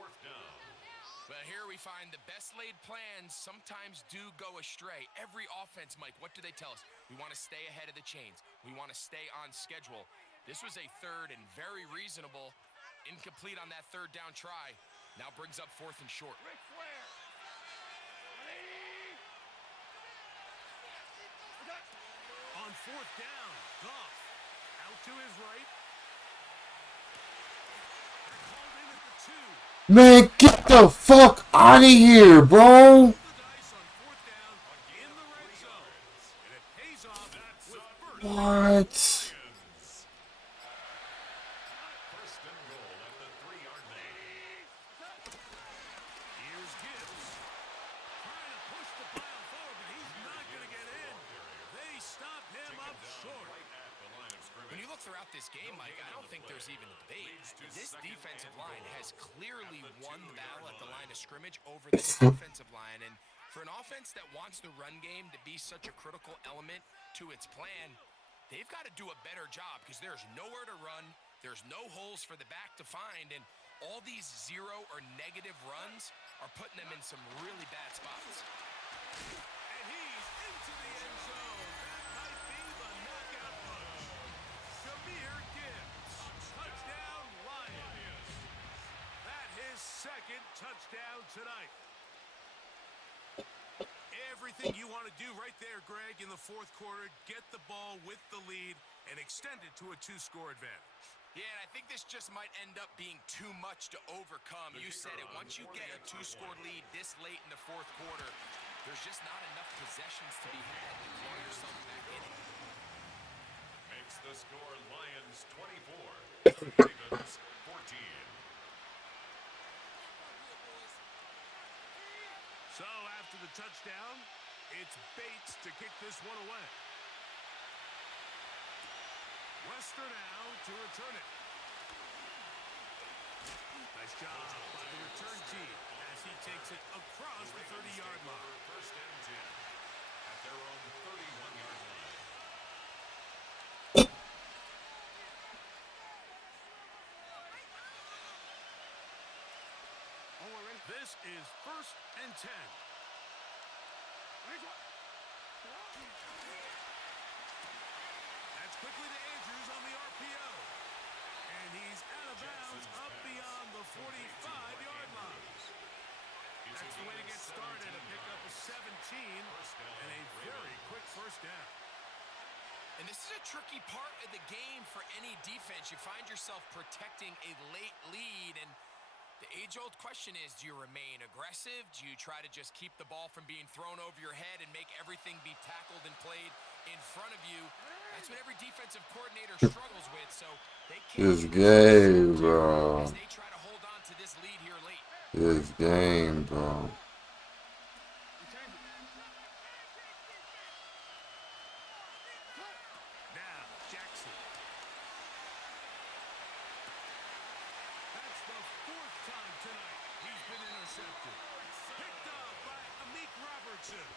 But here we find the best laid plans sometimes do go astray. Every offense, Mike, what do they tell us? We want to stay ahead of the chains. We want to stay on schedule. This was a third and very reasonable. Incomplete on that third down try. Now brings up fourth and short. On fourth down, Goff out to his right. They're called in at the 2. Man, get the fuck out of here, bro. What? First and goal at the 3-yard line. Here's Gibbs. Trying to push the pile forward, but he's not going to get in. They stop him up short. you look throughout this game, Mike, I don't think there's even a debate. This defensive line has clearly won the battle at the line of scrimmage over this offensive line. And for an offense that wants the run game to be such a critical element to its plan, they've got to do a better job because there's nowhere to run. There's no holes for the back to find. And all these zero or negative runs are putting them in some really bad spots. And he's into the end zone. That might be the knockout punch. Jahmyr Gibbs. Touchdown, Lions. That his second touchdown tonight. Everything you want to do right there, Greg, in the fourth quarter, get the ball with the lead and extend it to a 2-score advantage. Yeah, and I think this just might end up being too much to overcome. You said it. Once you get a 2-score lead this late in the fourth quarter, there's just not enough possessions to be had to claw yourself back in it. Makes the score Lions 24, Ravens 14. So after the touchdown, it's Bates to kick this one away. Wester now to return it. Nice job by the return team as he takes it across the 30-yard line. First and 10 at their own 31-yard line. This is first and 10. That's quickly to Andrews on the RPO. And he's out of bounds up beyond the 45-yard line. That's the way to get started, a pickup of 17 and a very quick first down. And this is a tricky part of the game for any defense. You find yourself protecting a late lead, and the age-old question is, do you remain aggressive? Do you try to just keep the ball from being thrown over your head and make everything be tackled and played in front of you? That's what every defensive coordinator struggles with, so they can't. This game, bro. As they try to hold on to this lead here late. This game, bro. Now, Jackson. That's the fourth time tonight he's been intercepted. Picked off by Amik Robertson.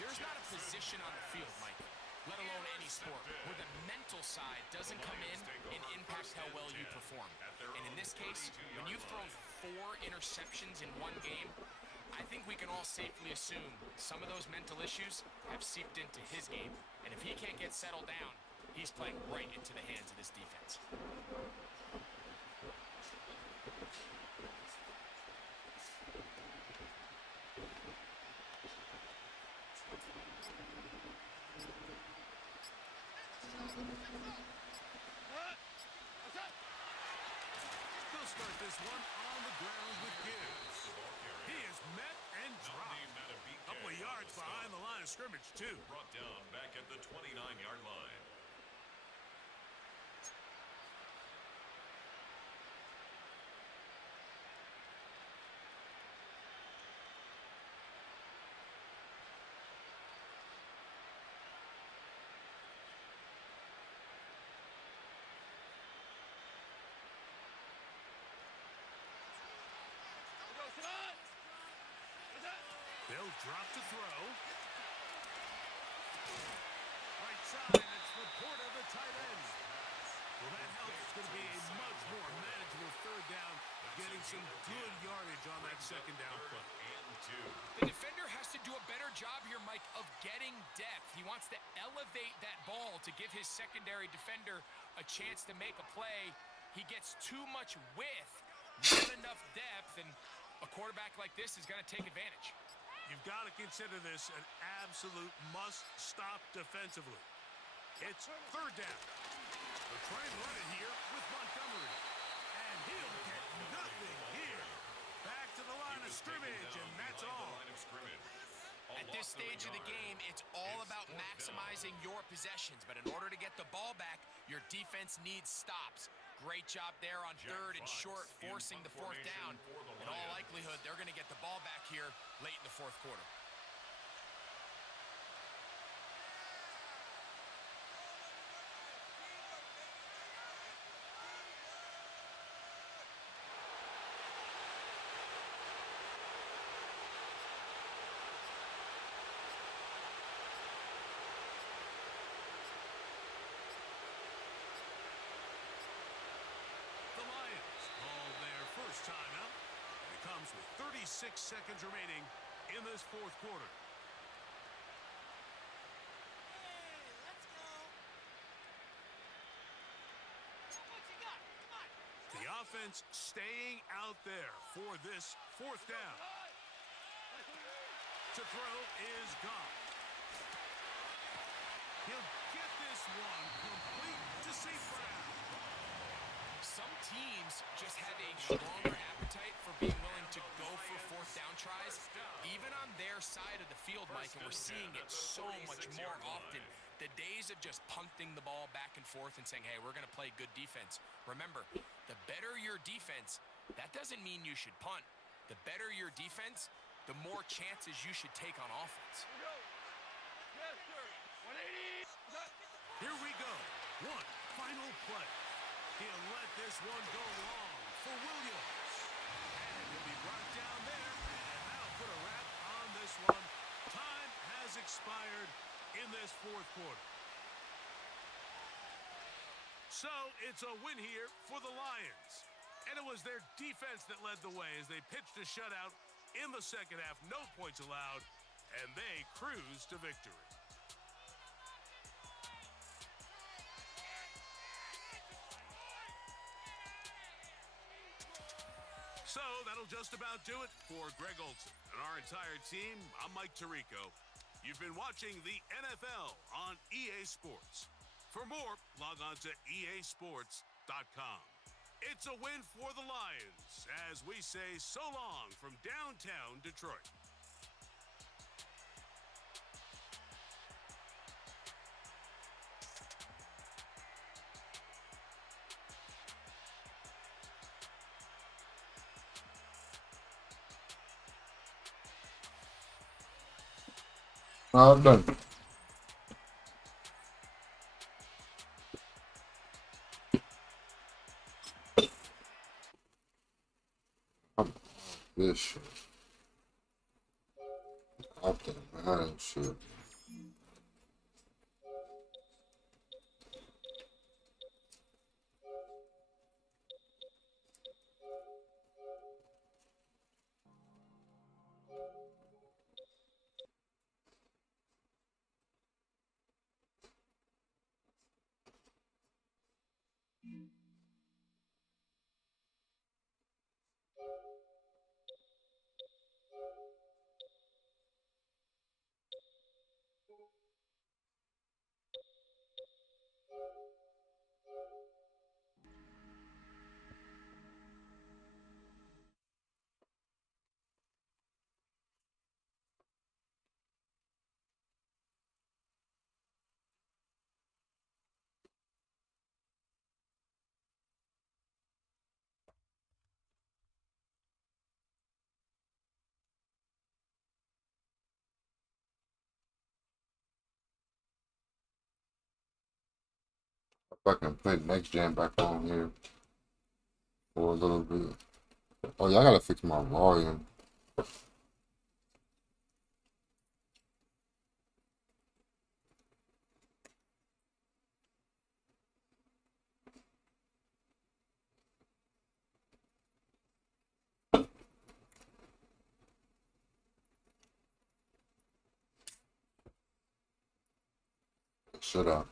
There's not a position on the field, Mike, let alone any sport, where the mental side doesn't come in and impact how well you perform. And in this case, when you've thrown 4 interceptions in one game, I think we can all safely assume some of those mental issues have seeped into his game. And if he can't get settled down, he's playing right into the hands of this defense. They'll start this one on the ground with Gibbs. He is met and dropped. A couple of yards behind the line of scrimmage, too. Brought down back at the 29-yard line. They'll drop to throw. Right side, it's Laporta, the tight end. Well, that helps. It's going to be a much more manageable third down, getting some good yardage on that second down play. The defender has to do a better job here, Mike, of getting depth. He wants to elevate that ball to give his secondary defender a chance to make a play. He gets too much width, not enough depth, and a quarterback like this is going to take advantage. You've got to consider this an absolute must-stop defensively. It's third down. They're trying to run it here with Montgomery. And he'll get nothing here. Back to the line of scrimmage, and that's all. At this stage of the game, it's all about maximizing your possessions. But in order to get the ball back, your defense needs stops. Great job there on third and short, forcing the fourth down. In all likelihood, they're going to get the ball back here late in the fourth quarter. first timeout. And it comes with 36 seconds remaining in this fourth quarter. The offense staying out there for this fourth down. To throw is Goff. He'll get this one complete to St. Brown. Some teams just have a stronger appetite for being willing to go for fourth down tries, even on their side of the field, Mike, and we're seeing it so much more often. The days of just punting the ball back and forth and saying, hey, we're going to play good defense. Remember, the better your defense, that doesn't mean you should punt. The better your defense, the more chances you should take on offense. Here we go. One final play. He'll let this one go long for Williams. And he'll be brought down there, and that'll put a wrap on this one. Time has expired in this fourth quarter. So it's a win here for the Lions. And it was their defense that led the way as they pitched a shutout in the second half. No points allowed, and they cruised to victory. So that'll just about do it for Greg Olson and our entire team. I'm Mike Tirico. You've been watching the NFL on EA Sports. For more, log on to easports.com. It's a win for the Lions as we say so long from downtown Detroit. I'm done. This shit. After Madden shit. I can play next gen back on here for a little bit. Oh yeah, I gotta fix my volume. Shut up.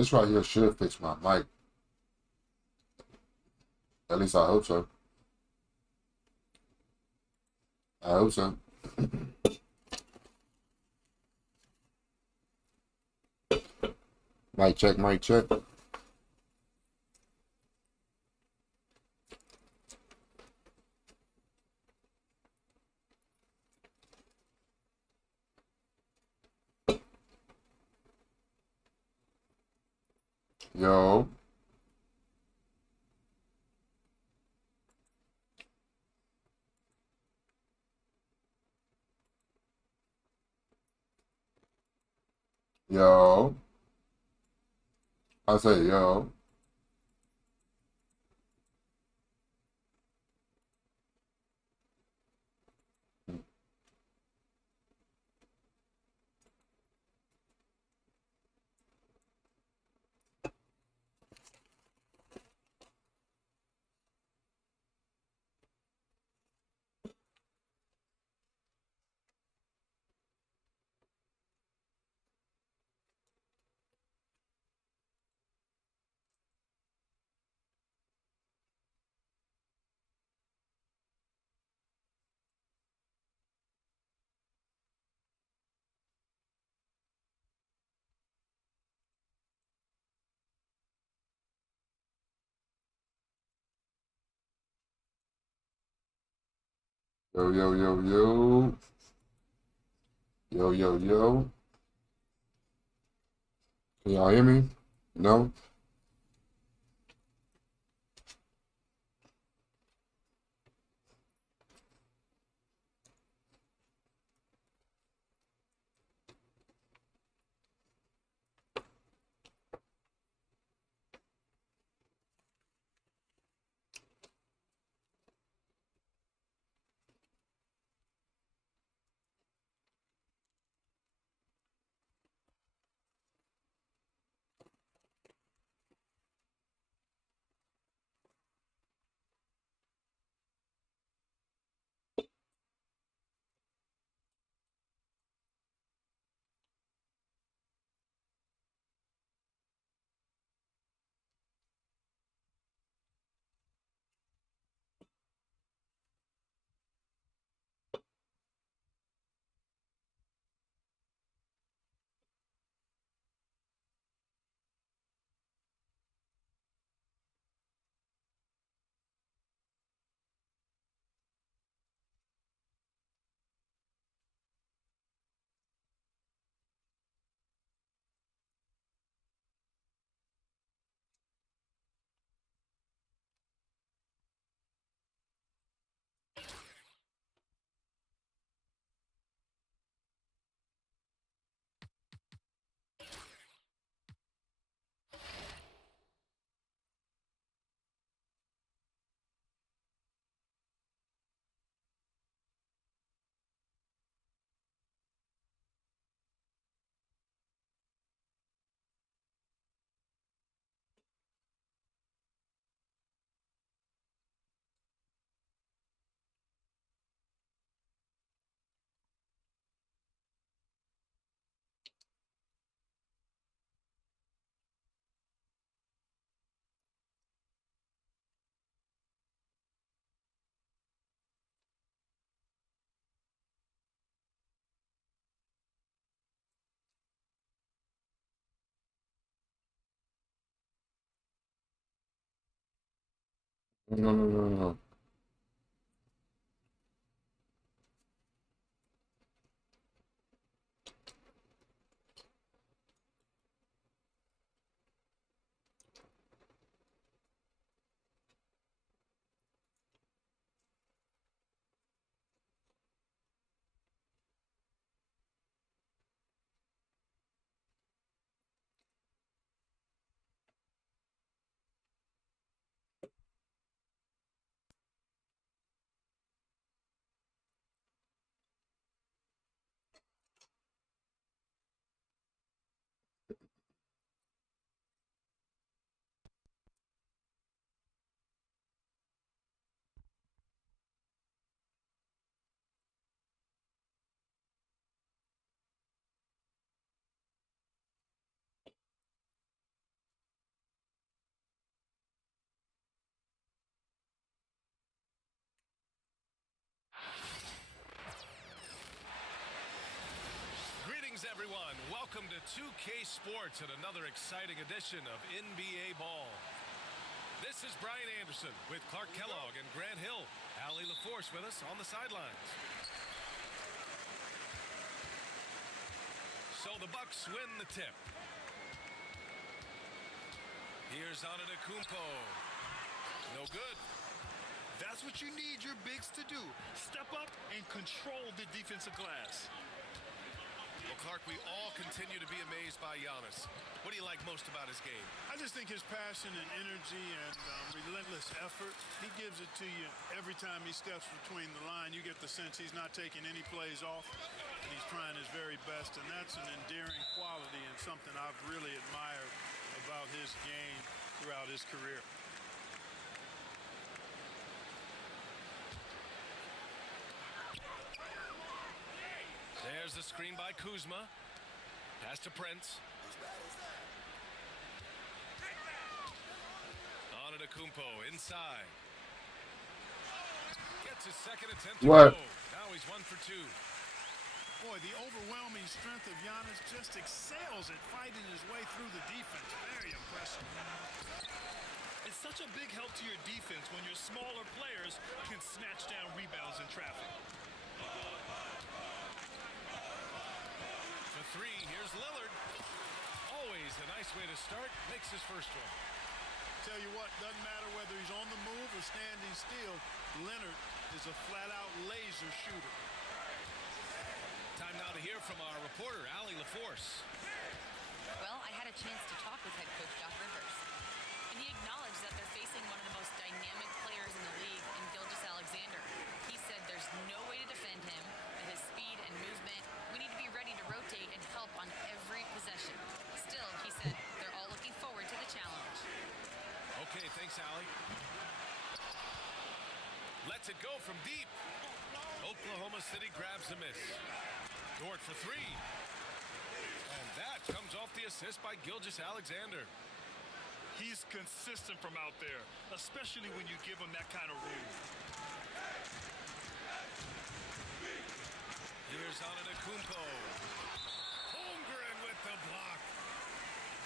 This right here should fix my mic. At least I hope so. I hope so. Mic check, mic check. Yo. Yo. I say yo. Yo, yo, yo, yo. Yo, yo, yo. Can y'all hear me? No? No, no, no, no. Greetings, everyone. Welcome to 2K Sports and another exciting edition of NBA Ball. This is Brian Anderson with Clark Kellogg and Grant Hill. Allie LaForce with us on the sidelines. So the Bucks win the tip. Here's Antetokounmpo. No good. That's what you need your bigs to do. Step up and control the defensive glass. Well, Clark, we all continue to be amazed by Giannis. What do you like most about his game? I just think his passion and energy and relentless effort, he gives it to you every time he steps between the line. You get the sense he's not taking any plays off, and he's trying his very best, and that's an endearing quality and something I've really admired about his game throughout his career. There's the screen by Kuzma. Pass to Prince. Antetokounmpo inside. Gets his second attempt to What? go. Now he's 1 for 2. Boy, the overwhelming strength of Giannis just excels at fighting his way through the defense. Very impressive. It's such a big help to your defense when your smaller players can snatch down rebounds in traffic. For 3, here's Lillard. Always a nice way to start. Makes his first one. Tell you what, doesn't matter whether he's on the move or standing still, Leonard is a flat-out laser shooter. Time now to hear from our reporter, Allie LaForce. Well, I had a chance to talk with head coach Doc Rivers, and he acknowledged that they're facing one of the most dynamic players in the league in Gilgeous-Alexander. He said there's no way to defend him, that his speed and movement, we need to be ready to rotate and help on every possession. Still, he said they're all looking forward to the challenge. Okay, thanks, Allie. Lets it go from deep. Oklahoma City grabs a miss. Dort for 3. And that comes off the assist by Gilgeous-Alexander. He's consistent from out there, especially when you give him that kind of room. Here's Antetokounmpo. Holmgren with the block.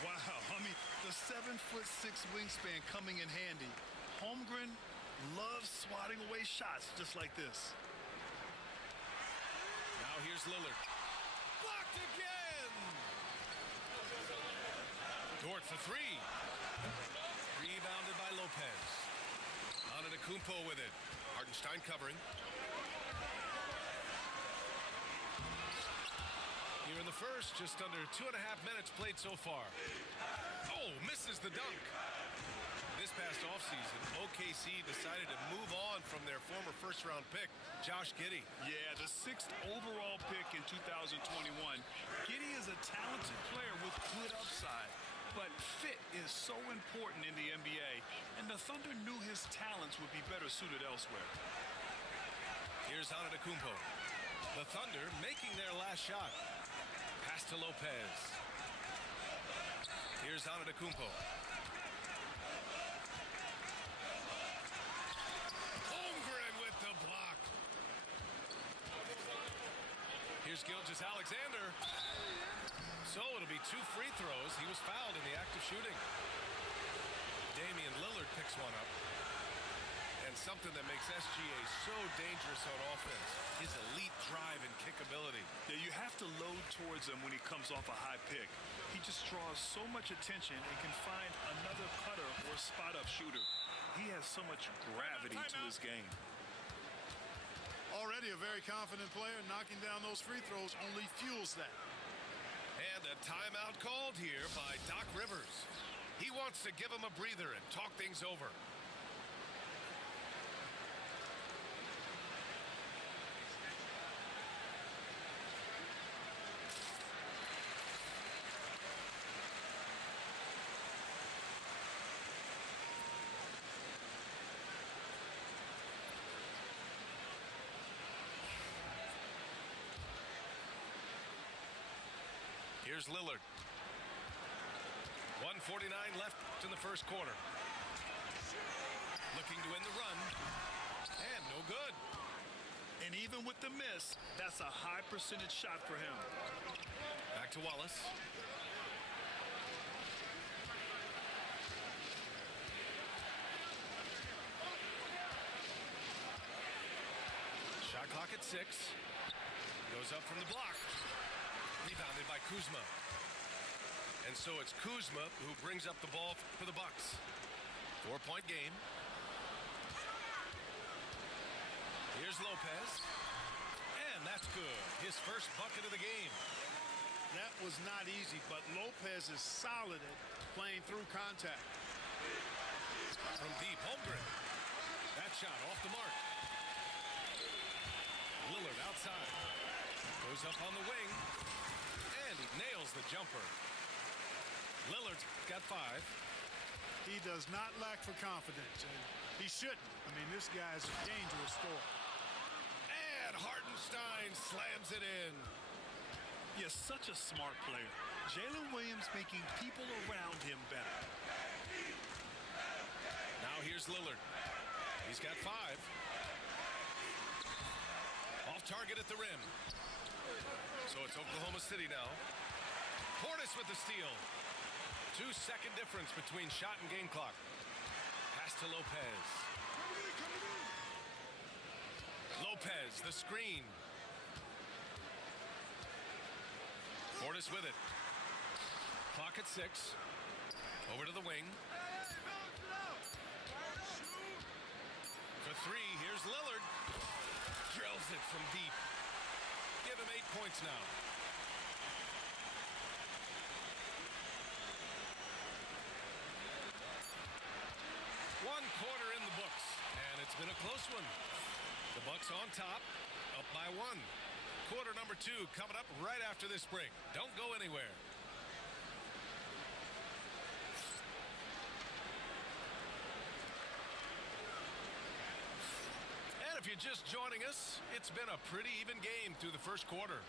Wow, I mean, the 7'6" wingspan coming in handy. Holmgren loves swatting away shots just like this. Now here's Lillard. Blocked again! Dort for 3. Rebounded by Lopez. Antetokounmpo with it. Hartenstein covering. Here in the first, just under 2.5 minutes played so far. Oh, misses the dunk. This past offseason, OKC decided to move on from their former first-round pick, Josh Giddey. Yeah, the 6th overall pick in 2021. Giddey is a talented player with good upside, but fit is so important in the NBA, and the Thunder knew his talents would be better suited elsewhere. Here's Antetokounmpo. The Thunder making their last shot. Pass to Lopez. Here's Antetokounmpo. Holmgren with the block. Here's Gilgeous-Alexander. So it'll be 2 free throws. He was fouled in the act of shooting. Damian Lillard picks one up. And something that makes SGA so dangerous on offense, his elite drive and kick ability. Yeah, you have to load towards him when he comes off a high pick. He just draws so much attention and can find another cutter or spot-up shooter. He has so much gravity to his game. Already a very confident player, knocking down those free throws only fuels that. And a timeout called here by Doc Rivers. He wants to give him a breather and talk things over. Here's Lillard. 1:49 left in the first quarter. Looking to end the run. And no good. And even with the miss, that's a high percentage shot for him. to Wallace. Shot clock at 6. Goes up from the block. Rebounded by Kuzma. And so it's Kuzma who brings up the ball for the Bucks. 4-point game. Here's Lopez. And that's good. His first bucket of the game. That was not easy, but Lopez is solid at playing through contact. From deep, Holmgren. That shot off the mark. Lillard outside. Goes up on the wing. And he nails the jumper. Lillard's got 5. He does not lack for confidence, and he shouldn't. I mean, this guy's a dangerous scorer. And Hartenstein slams it in. He is such a smart player. Jalen Williams making people around him better. Now here's Lillard. He's got 5. Off target at the rim. So it's Oklahoma City now. Portis with the steal. 2-second difference between shot and game clock. Pass to Lopez. Lopez, the screen. Portis with it. Clock at 6. Over to the wing. For 3, here's Lillard. Drills it from deep. Give him 8 points now. One quarter in the books, and it's been a close one. The Bucks on top, up by 1. Quarter number 2 coming up right after this break. Don't go anywhere. And if you're just joining us, it's been a pretty even game through the first quarter.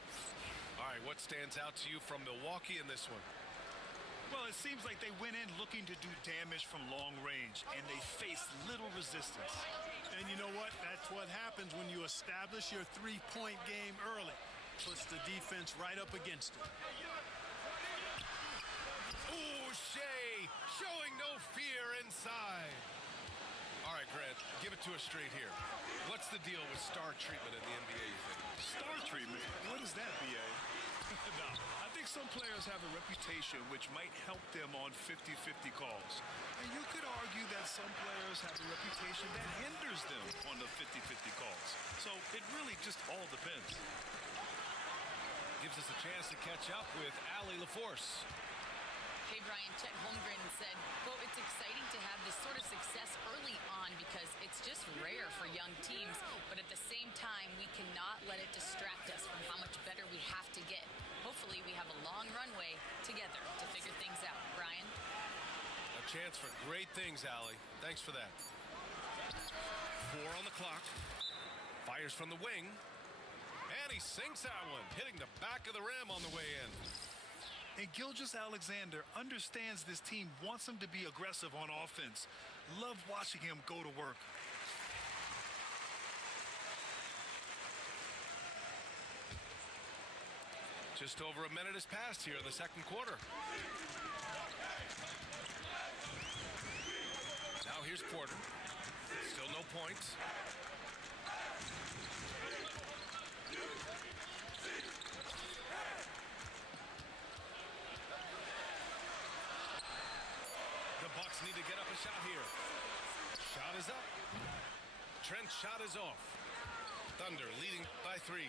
All right, what stands out to you from Milwaukee in this one? Well, it seems like they went in looking to do damage from long range, and they faced little resistance. And you know what? That's what happens when you establish your three-point game early. Puts the defense right up against it. Ooh, Shea showing no fear inside. All right, Grant, give it to us straight here. What's the deal with star treatment in the NBA, you think? Star treatment? What is that, B.A.? No, I think some players have a reputation which might help them on 50-50 calls. And you could argue that some players have a reputation that hinders them on the 50-50 calls. So it really just all depends. Gives us a chance to catch up with Allie LaForce. Hey, Brian, Chet Holmgren said, quote, it's exciting to have this sort of success early on because it's just rare for young teams. But at the same time, we cannot let it distract us from how much better we have to get. Hopefully, we have a long runway together to figure things out. Brian? A chance for great things, Allie. Thanks for that. 4 on the clock. Fires from the wing. And he sinks that one, hitting the back of the rim on the way in. And Gilgeous-Alexander understands this team wants him to be aggressive on offense. Love watching him go to work. Just over a minute has passed here in the second quarter. Now here's Porter. Still no points. The Bucks need to get up a shot here. Shot is up. Trent's shot is off. Thunder leading by 3.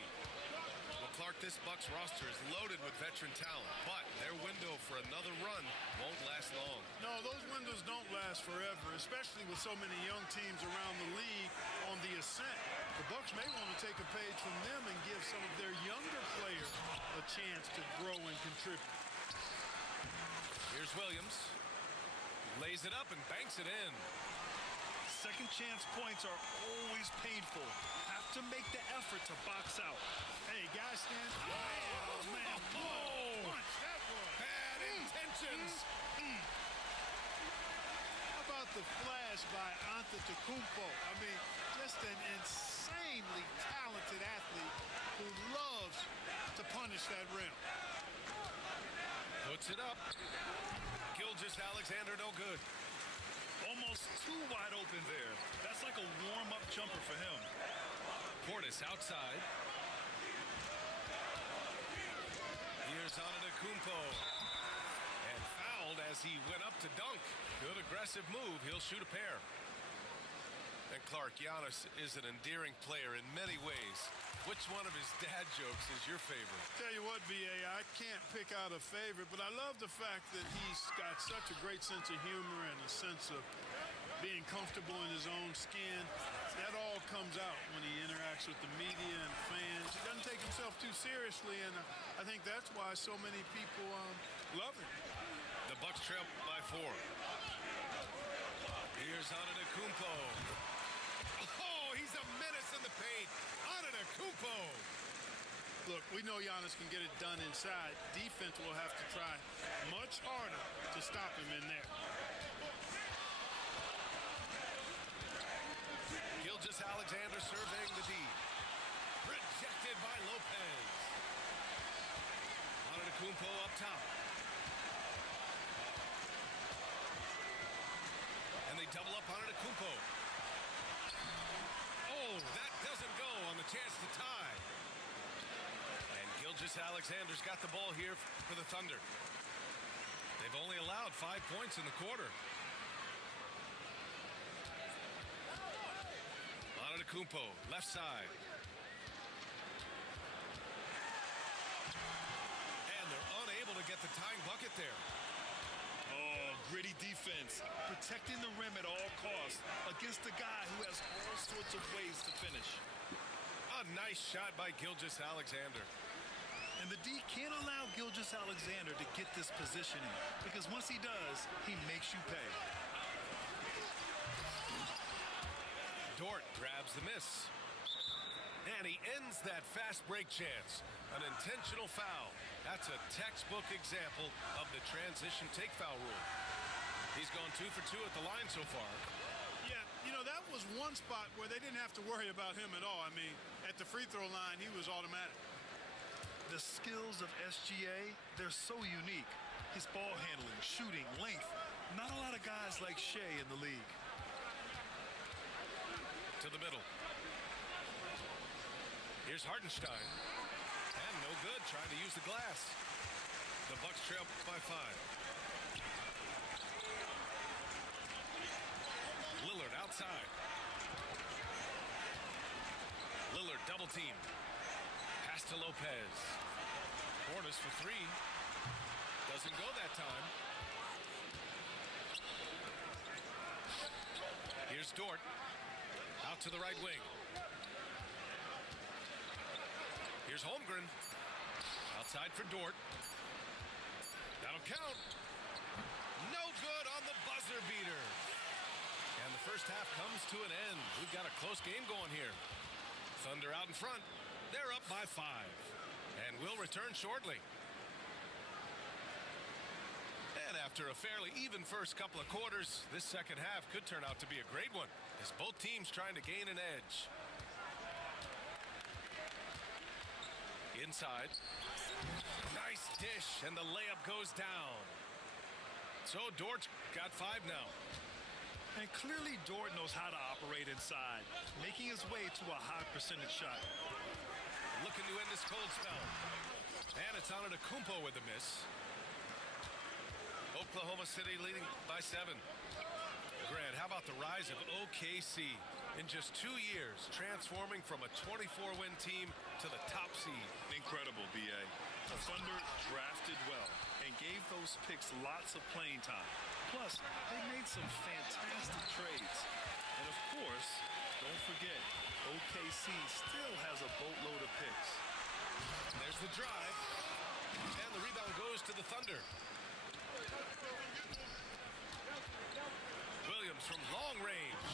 Well, Clark, this Bucks roster is loaded with veteran talent, but their window for another run won't last long. No, those windows don't last forever, especially with so many young teams around the league on the ascent. The Bucks may want to take a page from them and give some of their younger players a chance to grow and contribute. Here's Williams. Lays it up and banks it in. Second chance points are always painful. Have to make the effort to box out. Hey, guys, stand. Oh, man. Oh, Punch, that was. bad intentions. How about the flash by Antetokounmpo? I mean, just an insanely talented athlete who loves to punish that rim. Puts it up. Gilgeous-Alexander no good. Almost too wide open there. That's like a warm-up jumper for him. Portis outside. Here's Antetokounmpo. And fouled as he went up to dunk. Good aggressive move. He'll shoot a pair. And Clark, Giannis is an endearing player in many ways. Which one of his dad jokes is your favorite? Tell you what, B.A., I can't pick out a favorite, but I love the fact that he's got such a great sense of humor and a sense of being comfortable in his own skin. That all comes out when he interacts with the media and fans. He doesn't take himself too seriously, and I think that's why so many people love him. The Bucks trail by 4. Here's Antetokounmpo. Oh, he's a menace in the paint. Antetokounmpo. Look, we know Giannis can get it done inside. Defense will have to try much harder to stop him in there. Gilgeous-Alexander surveying the D. Rejected by Lopez. Antetokounmpo up top. And they double up Antetokounmpo. Oh, that doesn't go on the chance to tie. And Gilgeous-Alexander's got the ball here for the Thunder. They've only allowed 5 points in the quarter. Antetokounmpo, left side. And they're unable to get the tying bucket there. Oh, gritty defense. Protecting the rim at all costs against a guy who has all sorts of ways to finish. A nice shot by Gilgeous-Alexander. And the D can't allow Gilgeous-Alexander to get this positioning, because once he does, he makes you pay. Dort grabs the miss. And he ends that fast break chance. An intentional foul. That's a textbook example of the transition take foul rule. He's gone 2 for 2 at the line so far. Yeah, you know, that was one spot where they didn't have to worry about him at all. I mean, at the free throw line, he was automatic. The skills of SGA, they're so unique. His ball handling, shooting, length. Not a lot of guys like Shea in the league. To the middle. Here's Hartenstein. And no good, trying to use the glass. The Bucks trail by 5. Lillard outside. Lillard double team. Pass to Lopez. Portis for 3. Doesn't go that time. Here's Dort. Out to the right wing. Here's Holmgren. Outside for Dort. That'll count. No good on the buzzer beater. And the first half comes to an end. We've got a close game going here. Thunder out in front. They're up by 5. And we'll return shortly. And after a fairly even first couple of quarters, this second half could turn out to be a great one, as both teams trying to gain an edge. Inside. Nice dish, and the layup goes down. So Dort's got 5 now. And clearly Dort knows how to operate inside, making his way to a high percentage shot. Looking to end this cold spell. And it's Antetokounmpo with the miss. Oklahoma City leading by 7. Grant, how about the rise of OKC? In just 2 years, transforming from a 24-win team to the top seed. Incredible, B.A. The Thunder drafted well and gave those picks lots of playing time. Plus, they made some fantastic trades. And of course, don't forget, OKC still has a boatload of picks. There's the drive. And the rebound goes to the Thunder. Williams from long range.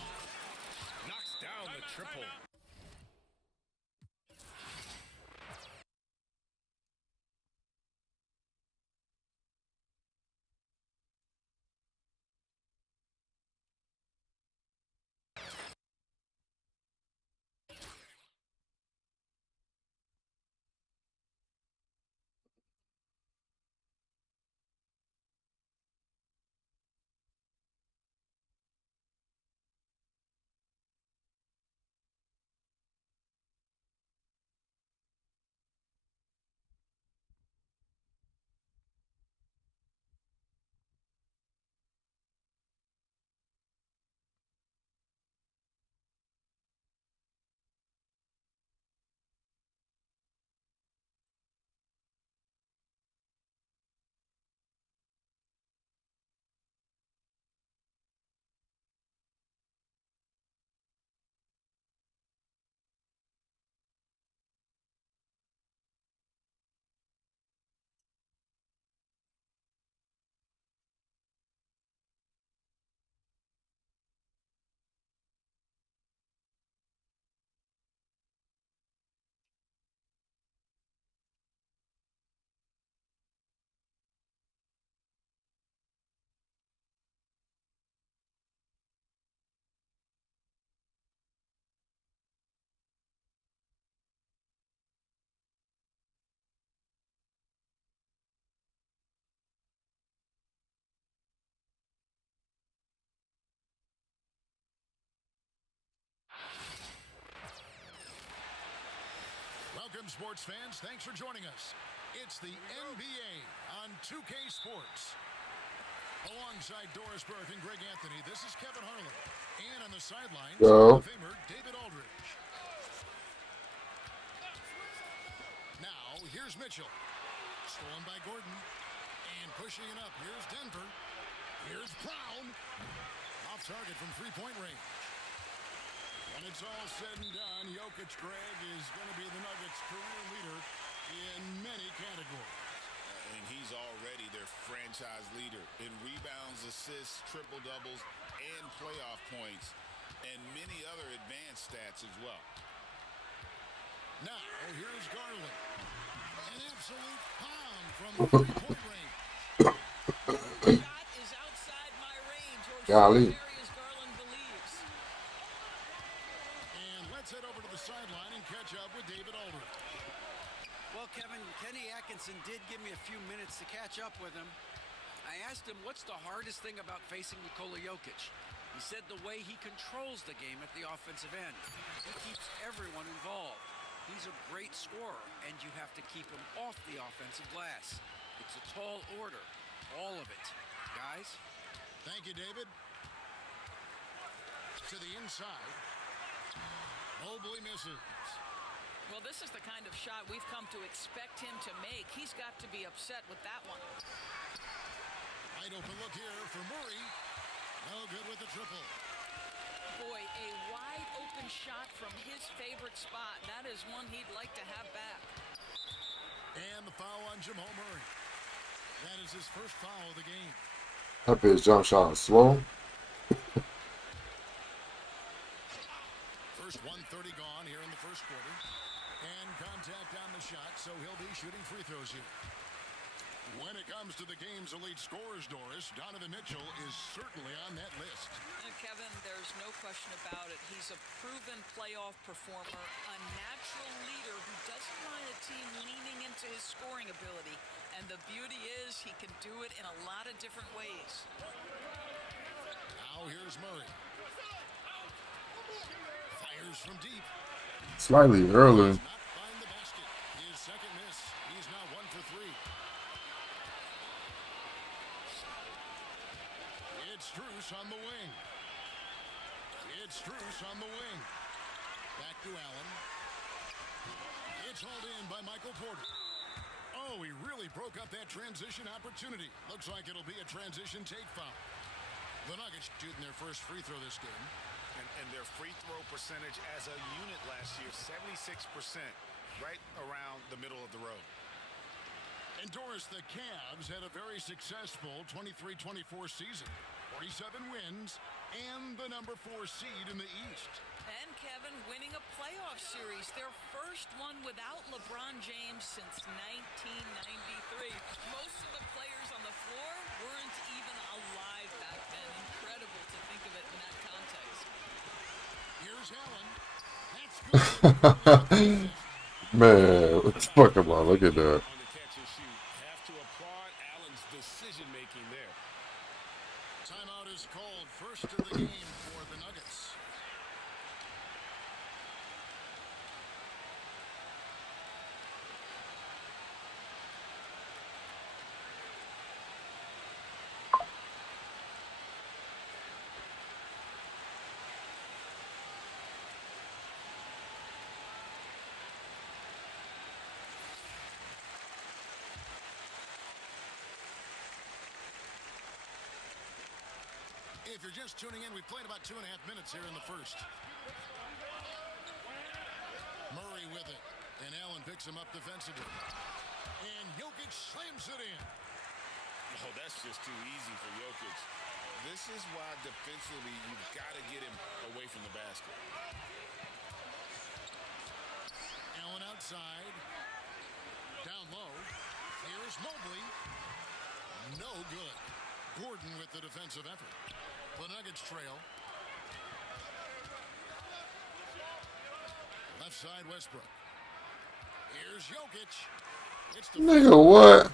Knocks down the triple. Welcome, sports fans. Thanks for joining us. It's the NBA on 2K Sports. Alongside Doris Burke and Greg Anthony, this is Kevin Harlan. And on the sidelines, Hall of Famer David Aldridge. Now, here's Mitchell. Stolen by Gordon. And pushing it up. Here's Denver. Here's Brown. Off target from three-point range. When it's all said and done, Jokic, Greg, is going to be the Nuggets' career leader in many categories. And he's already their franchise leader in rebounds, assists, triple-doubles, and playoff points, and many other advanced stats as well. Now, here's Garland. An absolute pound from three-point range. Shot is outside my range, or Golly. Darius Garland believes. And let's head over to the sideline and catch up with David Aldridge. Well, Kevin, Kenny Atkinson did give me a few minutes to catch up with him. I asked him, what's the hardest thing about facing Nikola Jokic? He said the way he controls the game at the offensive end. He keeps everyone involved. He's a great scorer, and you have to keep him off the offensive glass. It's a tall order, all of it. Guys? Thank you, David. To the inside. Mobley misses. Well, this is the kind of shot we've come to expect him to make. He's got to be upset with that one. Wide open look here for Murray. No good with the triple. Boy, a wide open shot from his favorite spot. That is one he'd like to have back. And the foul on Jamal Murray. That is his first foul of the game. Hope his jump shot is slow. First 1:30 gone here in the first quarter. And contact on the shot, so he'll be shooting free throws here. When it comes to the game's elite scorers, Doris, Donovan Mitchell is certainly on that list. Kevin, there's no question about it. He's a proven playoff performer, a natural leader who doesn't mind a team leaning into his scoring ability. And the beauty is he can do it in a lot of different ways. Now here's Murray. Fires from deep. Slightly early. Not find the basket. His second miss. He's now 1 for 3. It's Strus on the wing. It's Strus on the wing. Back to Allen. It's hauled in by Michael Porter. Oh, he really broke up that transition opportunity. Looks like it'll be a transition take foul. The Nuggets shooting their first free throw this game. And their free throw percentage as a unit last year, 76%, right around the middle of the road. And Doris, the Cavs had a very successful 23-24 season. 47 wins and the number 4 seed in the East. And Kevin winning a playoff series, their first one without LeBron James since 1993. Most of the players on the floor weren't even alive back then. Incredible to think of it in that context. Here's Allen. That's good. Man, what the fuck am I? Look at that. On the catch and shoot. Have to applaud Allen's decision-making there. Timeout is called. First of the game for the Nuggets. If you're just tuning in, we played about 2.5 minutes here in the first. Murray with it, and Allen picks him up defensively. And Jokic slams it in. Oh, that's just too easy for Jokic. This is why defensively you've got to get him away from the basket. Allen outside. Down low. Here's Mobley. No good. Gordon with the defensive effort. The Nuggets trail. Left side, Westbrook. Here's Jokic. It's the Nigga, what?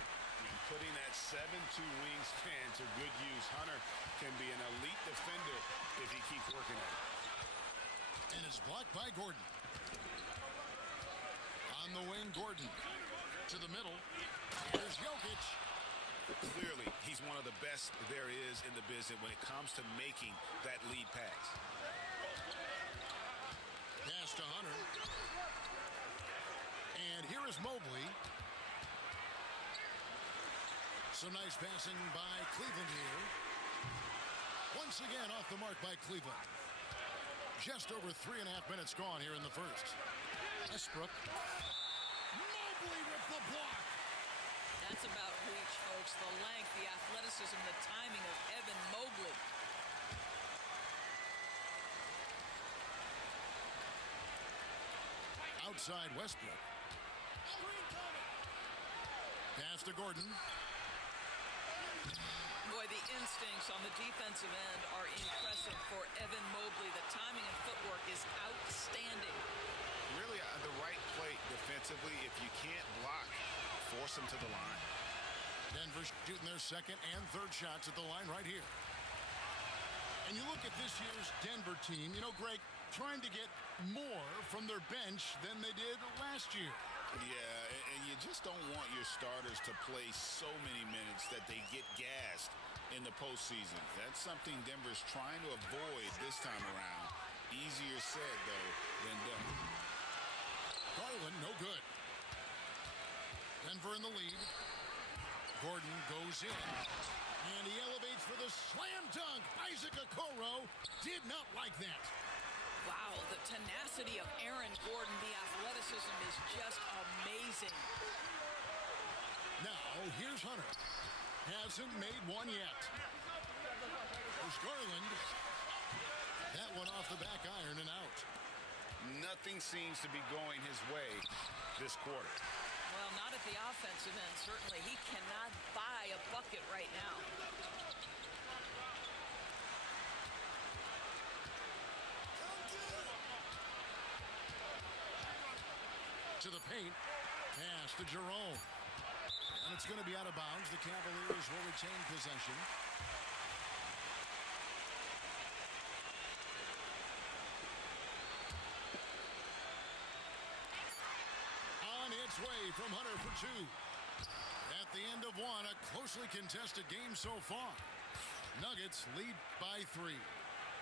Putting that 7-2 wingspan to good use. Hunter can be an elite defender if he keeps working at it. And it's blocked by Gordon. On the wing Aaron Gordon to the middle. Here's Jokic. Clearly, he's one of the best there is in the business when it comes to making that lead pass. Pass to Hunter. And here is Mobley. Some nice passing by Cleveland here. Once again off the mark by Cleveland. Just over 3.5 minutes gone here in the first. Westbrook. Mobley with the block. That's about reach, folks. The length, the athleticism, the timing of Evan Mobley. Outside Westbrook. Pass to Gordon. Boy, the instincts on the defensive end are impressive for Evan Mobley. The timing and footwork is outstanding. Really, the right play defensively. If you can't block, force them to the line. Denver shooting their second and third shots at the line right here. And you look at this year's Denver team, you know, Greg, trying to get more from their bench than they did last year. Yeah, and you just don't want your starters to play so many minutes that they get gassed in the postseason. That's something Denver's trying to avoid this time around. Easier said, though, than done. Garland, no good. Denver in the lead. Gordon goes in. And he elevates for the slam dunk. Isaac Okoro did not like that. Wow, the tenacity of Aaron Gordon, the athleticism is just amazing. Now, here's Hunter. Hasn't made one yet. There's Garland. That one off the back iron and out. Nothing seems to be going his way this quarter. Well, not at the offensive end, certainly. He cannot buy a bucket right now. To the paint. Pass to Jerome. And it's going to be out of bounds. The Cavaliers will retain possession. On its way from Hunter for two. At the end of one, a closely contested game so far. Nuggets lead by 3.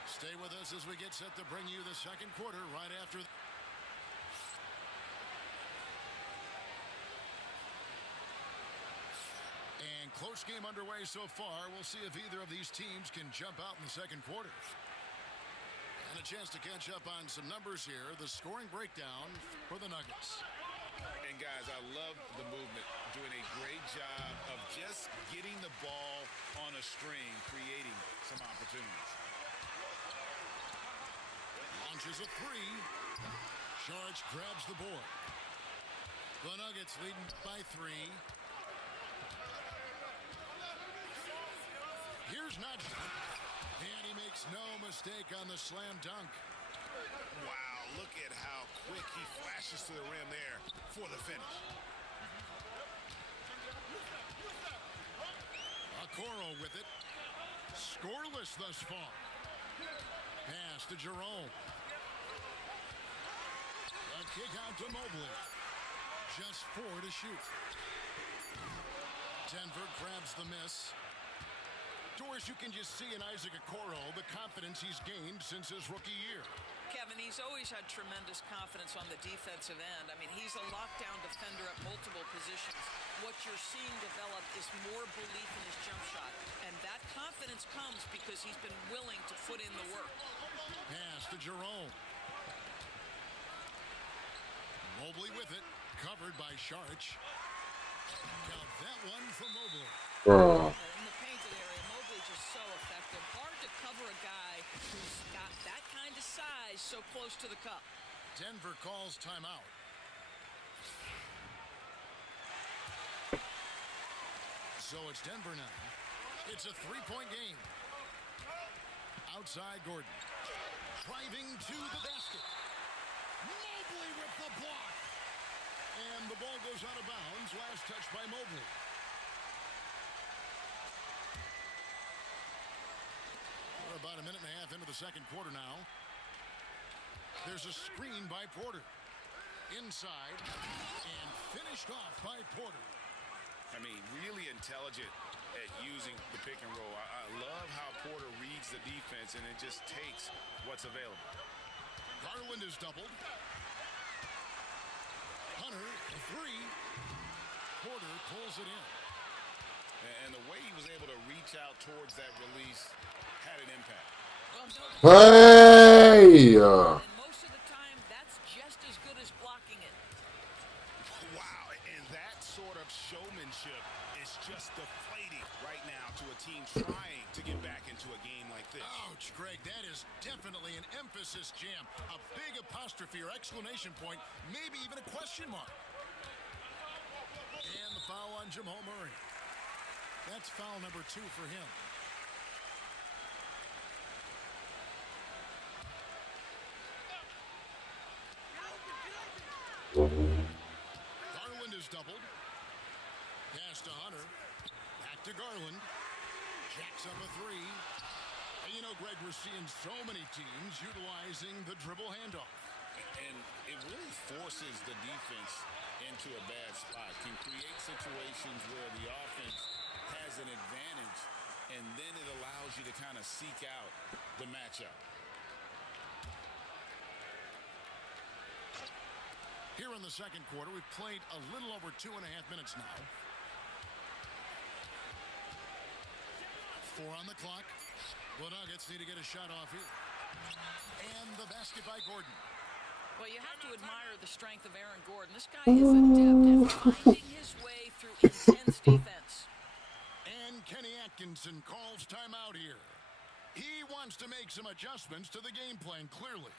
Stay with us as we get set to bring you the second quarter right after. And close game underway so far. We'll see if either of these teams can jump out in the second quarter. And a chance to catch up on some numbers here. The scoring breakdown for the Nuggets. And guys, I love the movement. Doing a great job of just getting the ball on a string, creating some opportunities. Launches a 3. Sharch grabs the board. The Nuggets leading by 3. Here's Najee. And he makes no mistake on the slam dunk. Wow, look at how quick he flashes to the rim there for the finish. Okoro with it. Scoreless thus far. Pass to Jerome. A kick out to Mobley. Just 4 to shoot. Denver grabs the miss. Doris, you can just see in Isaac Okoro the confidence he's gained since his rookie year. Kevin, he's always had tremendous confidence on the defensive end. I mean, he's a lockdown defender at multiple positions. What you're seeing develop is more belief in his jump shot. And that confidence comes because he's been willing to put in the work. Pass to Jerome. Mobley with it. Covered by Sharch. Count that one for Mobley. In the painted area, Mobley just so effective. Hard to cover a guy who's got that kind of size so close to the cup. Denver calls timeout. So it's Denver now. It's a 3-point game. Outside Gordon. Driving to the basket. Mobley with the block. And the ball goes out of bounds. Last touch by Mobley. We're about a minute and a half into the second quarter now. There's a screen by Porter. Inside and finished off by Porter. I mean, really intelligent at using the pick and roll. I love how Porter reads the defense and it just takes what's available. Garland is doubled. Hunter, a three. Porter pulls it in. And the way he was able to reach out towards that release had an impact. Hey! And most of the time, that's just as good as blocking it. Wow, and that sort of showmanship is just deflating right now to a team trying to get back into a game like this. Ouch, Greg, that is definitely an emphasis jam. A big apostrophe or exclamation point, maybe even a question mark. And the foul on Jamal Murray. That's foul number 2 for him. Garland is doubled. Pass to Hunter. Back to Garland. Jacks up a three. And you know, Greg, we're seeing so many teams utilizing the dribble handoff. And it really forces the defense into a bad spot. Can create situations where the offense has an advantage, and then it allows you to kind of seek out the matchup. Here in the second quarter, we've played a little over 2.5 minutes now. 4 on the clock. The Nuggets need to get a shot off here. And the basket by Gordon. Well, you have to admire the strength of Aaron Gordon. This guy is adept at finding his way through intense defense. And Kenny Atkinson calls timeout here. He wants to make some adjustments to the game plan, clearly.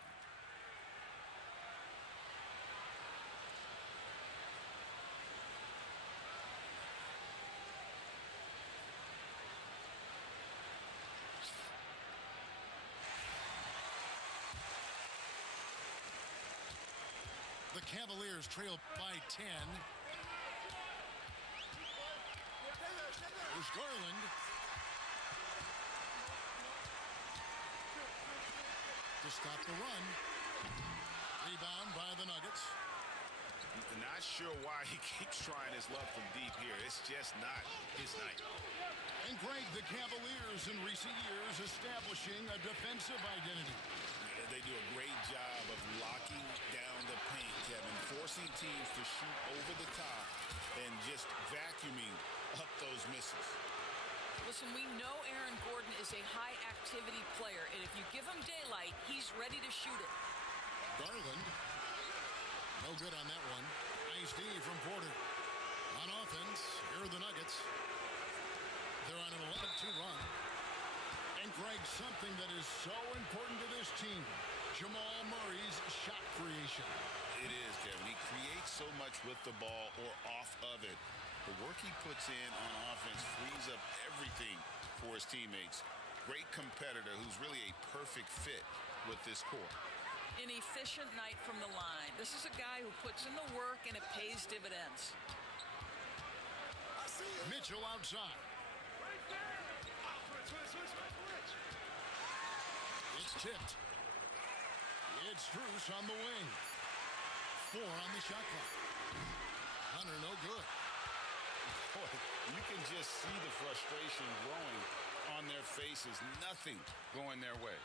The Cavaliers trail by 10. There's Garland. To stop the run. Rebound by the Nuggets. Not sure why he keeps trying his luck from deep here. It's just not his night. And Greg, the Cavaliers in recent years establishing a defensive identity. They do a great job of locking down the paint, Kevin, forcing teams to shoot over the top and just vacuuming up those misses. Listen, we know Aaron Gordon is a high-activity player, and if you give him daylight, he's ready to shoot it. Garland. No good on that one. Nice D from Porter. On offense, here are the Nuggets. They're on an 11-2 run. And Greg, something that is so important to this team, Jamal Murray's shot creation. It is, Kevin. He creates so much with the ball or off of it. The work he puts in on offense frees up everything for his teammates. Great competitor who's really a perfect fit with this core. An efficient night from the line. This is a guy who puts in the work and it pays dividends. Mitchell outside. It's tipped. It's Strus on the wing. 4 on the shot clock. Hunter, no good. Boy, you can just see the frustration growing on their faces. Nothing going their way.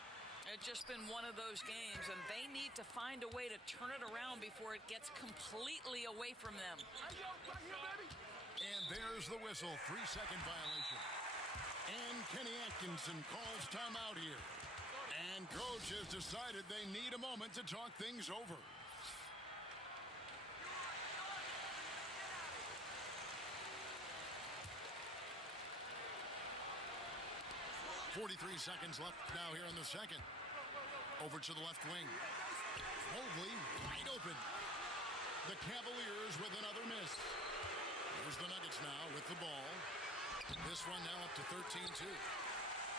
It's just been one of those games, and they need to find a way to turn it around before it gets completely away from them. And there's the whistle. 3-second violation. And Kenny Atkinson calls timeout here. And coach has decided they need a moment to talk things over. .43 seconds left now here in the second. Over to the left wing. Mobley wide open. The Cavaliers with another miss. Here's the Nuggets now with the ball. This one now up to 13-2.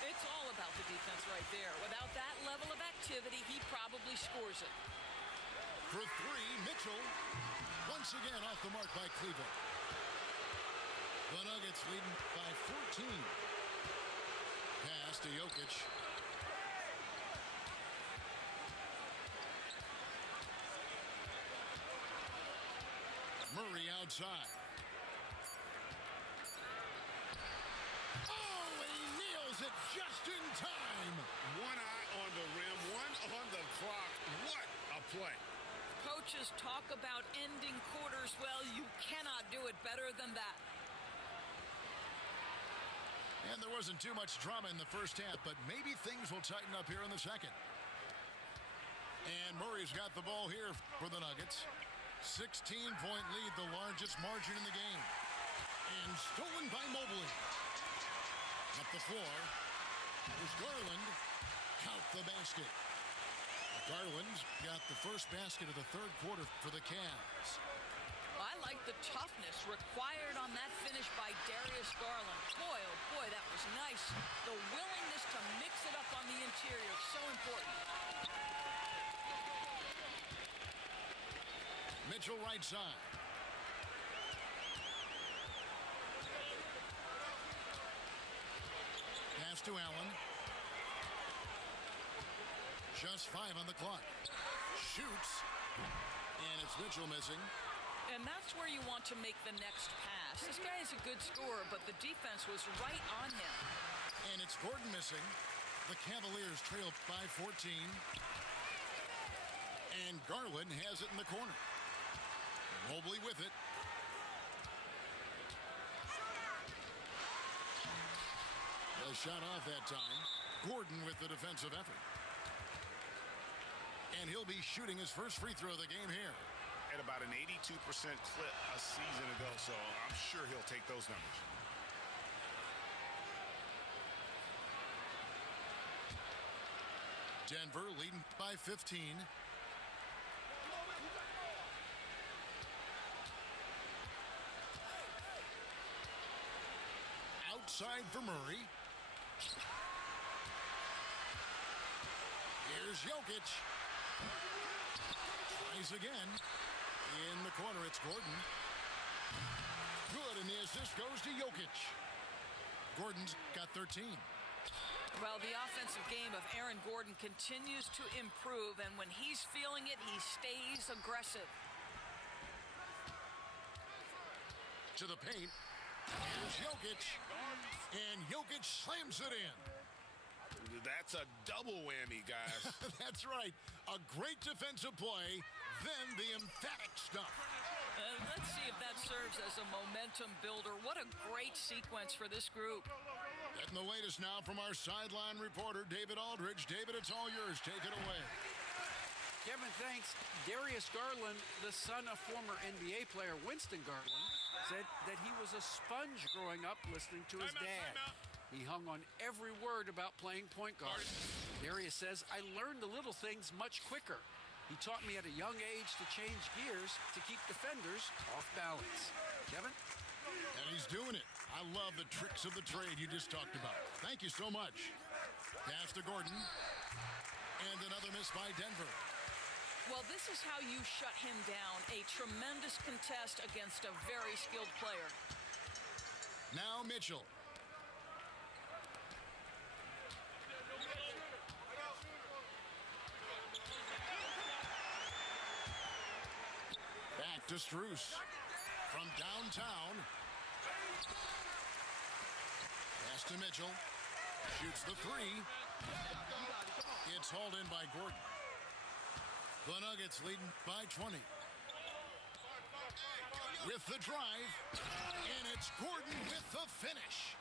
It's all about the defense right there. Without that level of activity, he probably scores it. For 3, Mitchell. Once again off the mark by Cleveland. The Nuggets leading by 14. Pass to Jokic. Murray outside. Oh, he nails it just in time. One eye on the rim, one on the clock. What a play. Coaches talk about ending quarters. Well, you cannot do it better than that. And there wasn't too much drama in the first half, but maybe things will tighten up here in the second. And Murray's got the ball here for the Nuggets. 16-point lead, the largest margin in the game. And stolen by Mobley. Up the floor. There's Garland. Count the basket. Garland's got the first basket of the third quarter for the Cavs. I like the toughness required on that finish by Darius Garland. Boy, oh boy, that was nice. The willingness to mix it up on the interior, so important. Mitchell right side. Pass to Allen. Just 5 on the clock. Shoots. And it's Mitchell missing. And that's where you want to make the next pass. This guy is a good scorer, but the defense was right on him. And it's Gordon missing. The Cavaliers trail by 14. And Garland has it in the corner. Mobley with it. The shot off that time. Gordon with the defensive effort. And he'll be shooting his first free throw of the game here. At about an 82% clip a season ago, so I'm sure he'll take those numbers. Denver leading by 15. Outside for Murray. Here's Jokic. Tries again. In the corner, it's Gordon. Good, and the assist goes to Jokic. Gordon's got 13. Well, the offensive game of Aaron Gordon continues to improve, and when he's feeling it, he stays aggressive. To the paint. Here's Jokic. And Jokic slams it in. That's a double whammy, guys. That's right. A great defensive play, then the emphatic stuff. Let's see if that serves as a momentum builder. What a great sequence for this group. Getting the latest now from our sideline reporter, David Aldridge. David, it's all yours. Take it away. Kevin, thanks. Darius Garland, the son of former NBA player Winston Garland, said that he was a sponge growing up listening to his dad. He hung on every word about playing point guard. Darius says, I learned the little things much quicker. He taught me at a young age to change gears to keep defenders off balance. Kevin? And he's doing it. I love the tricks of the trade you just talked about. Thank you so much. Pass to Gordon. And another miss by Denver. Well, this is how you shut him down. A tremendous contest against a very skilled player. Now Mitchell. Back to Strus. From downtown. Pass to Mitchell. Shoots the three. It's hauled in by Gordon. The Nuggets leading by 20. With the drive. And it's Gordon with the finish.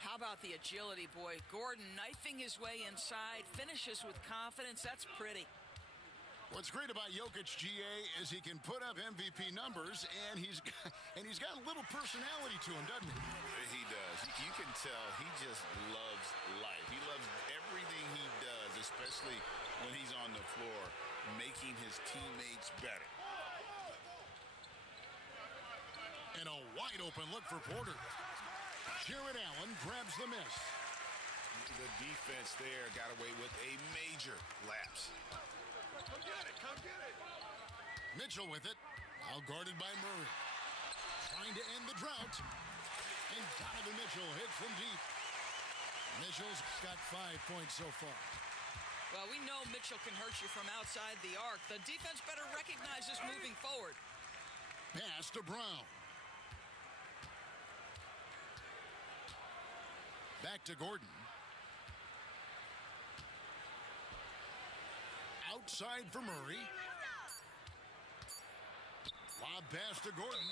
How about the agility, boy? Gordon knifing his way inside. Finishes with confidence. That's pretty. What's great about Jokic, GA, is he can put up MVP numbers, and he's got a little personality to him, doesn't he? He does. You can tell he just loves life. He loves everything he does, especially when he's on the floor, making his teammates better. And a wide open look for Porter. Jared Allen grabs the miss. The defense there got away with a major lapse. Come get it, come get it. Mitchell with it. Now guarded by Murray. Trying to end the drought. And Donovan Mitchell hit from deep. Mitchell's got 5 points so far. Well, we know Mitchell can hurt you from outside the arc. The defense better recognize this moving forward. Pass to Brown. Back to Gordon. Outside for Murray. Lob pass to Gordon.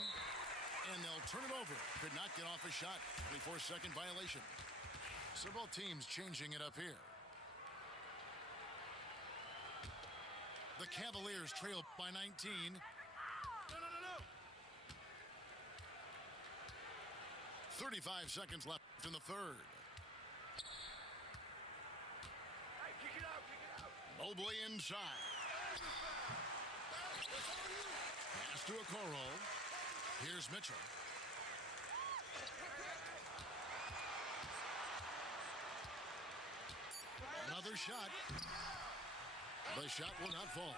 And they'll turn it over. Could not get off a shot. 24-second violation. So both teams changing it up here. The Cavaliers trail by 19. 35 seconds left in the third. Mobley inside. Pass to Okoro. Here's Mitchell. Another shot. The shot will not fall.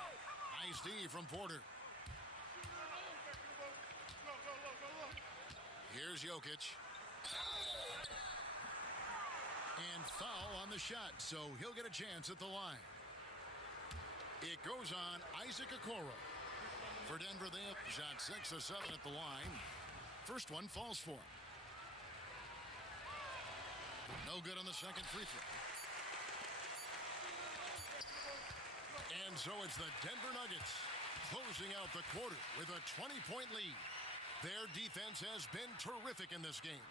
Nice D from Porter. Here's Jokic. And foul on the shot, so he'll get a chance at the line. It goes on Isaac Okoro. For Denver, they have shot 6 of 7 at the line. First one falls for him. No good on the second free throw. And so it's the Denver Nuggets closing out the quarter with a 20-point lead. Their defense has been terrific in this game.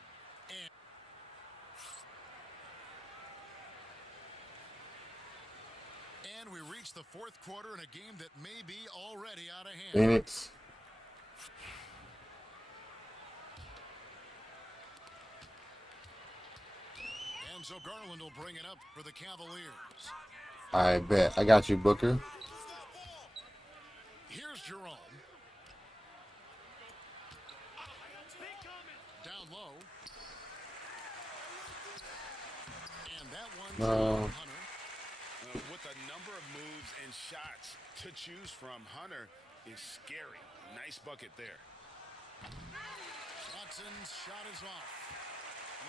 And we reach the fourth quarter in a game that may be already out of hand. Phoenix. And so Garland will bring it up for the Cavaliers. I bet. I got you, Booker. Here's Jerome. Down low. And that one No. With a number of moves and shots to choose from, Hunter is scary. Nice bucket there. Watson's shot is off.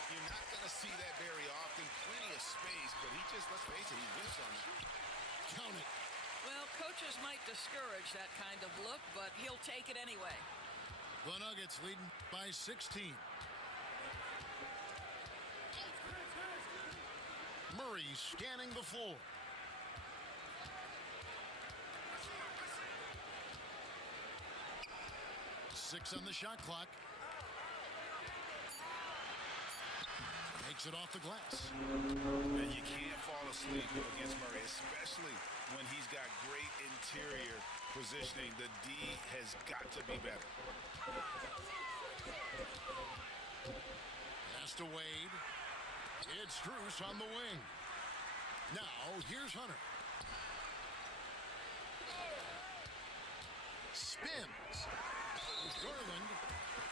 You're not going to see that very often. Plenty of space, but he just, let's face it, he whiffs on it. Count it. Well, coaches might discourage that kind of look, but he'll take it anyway. The Nuggets leading by 16. Murray scanning the floor. Six on the shot clock. Makes it off the glass. And you can't fall asleep against Murray, especially when he's got great interior positioning. The D has got to be better. Pass to Wade. It's Strus on the wing. Now, here's Hunter. Spins. Garland.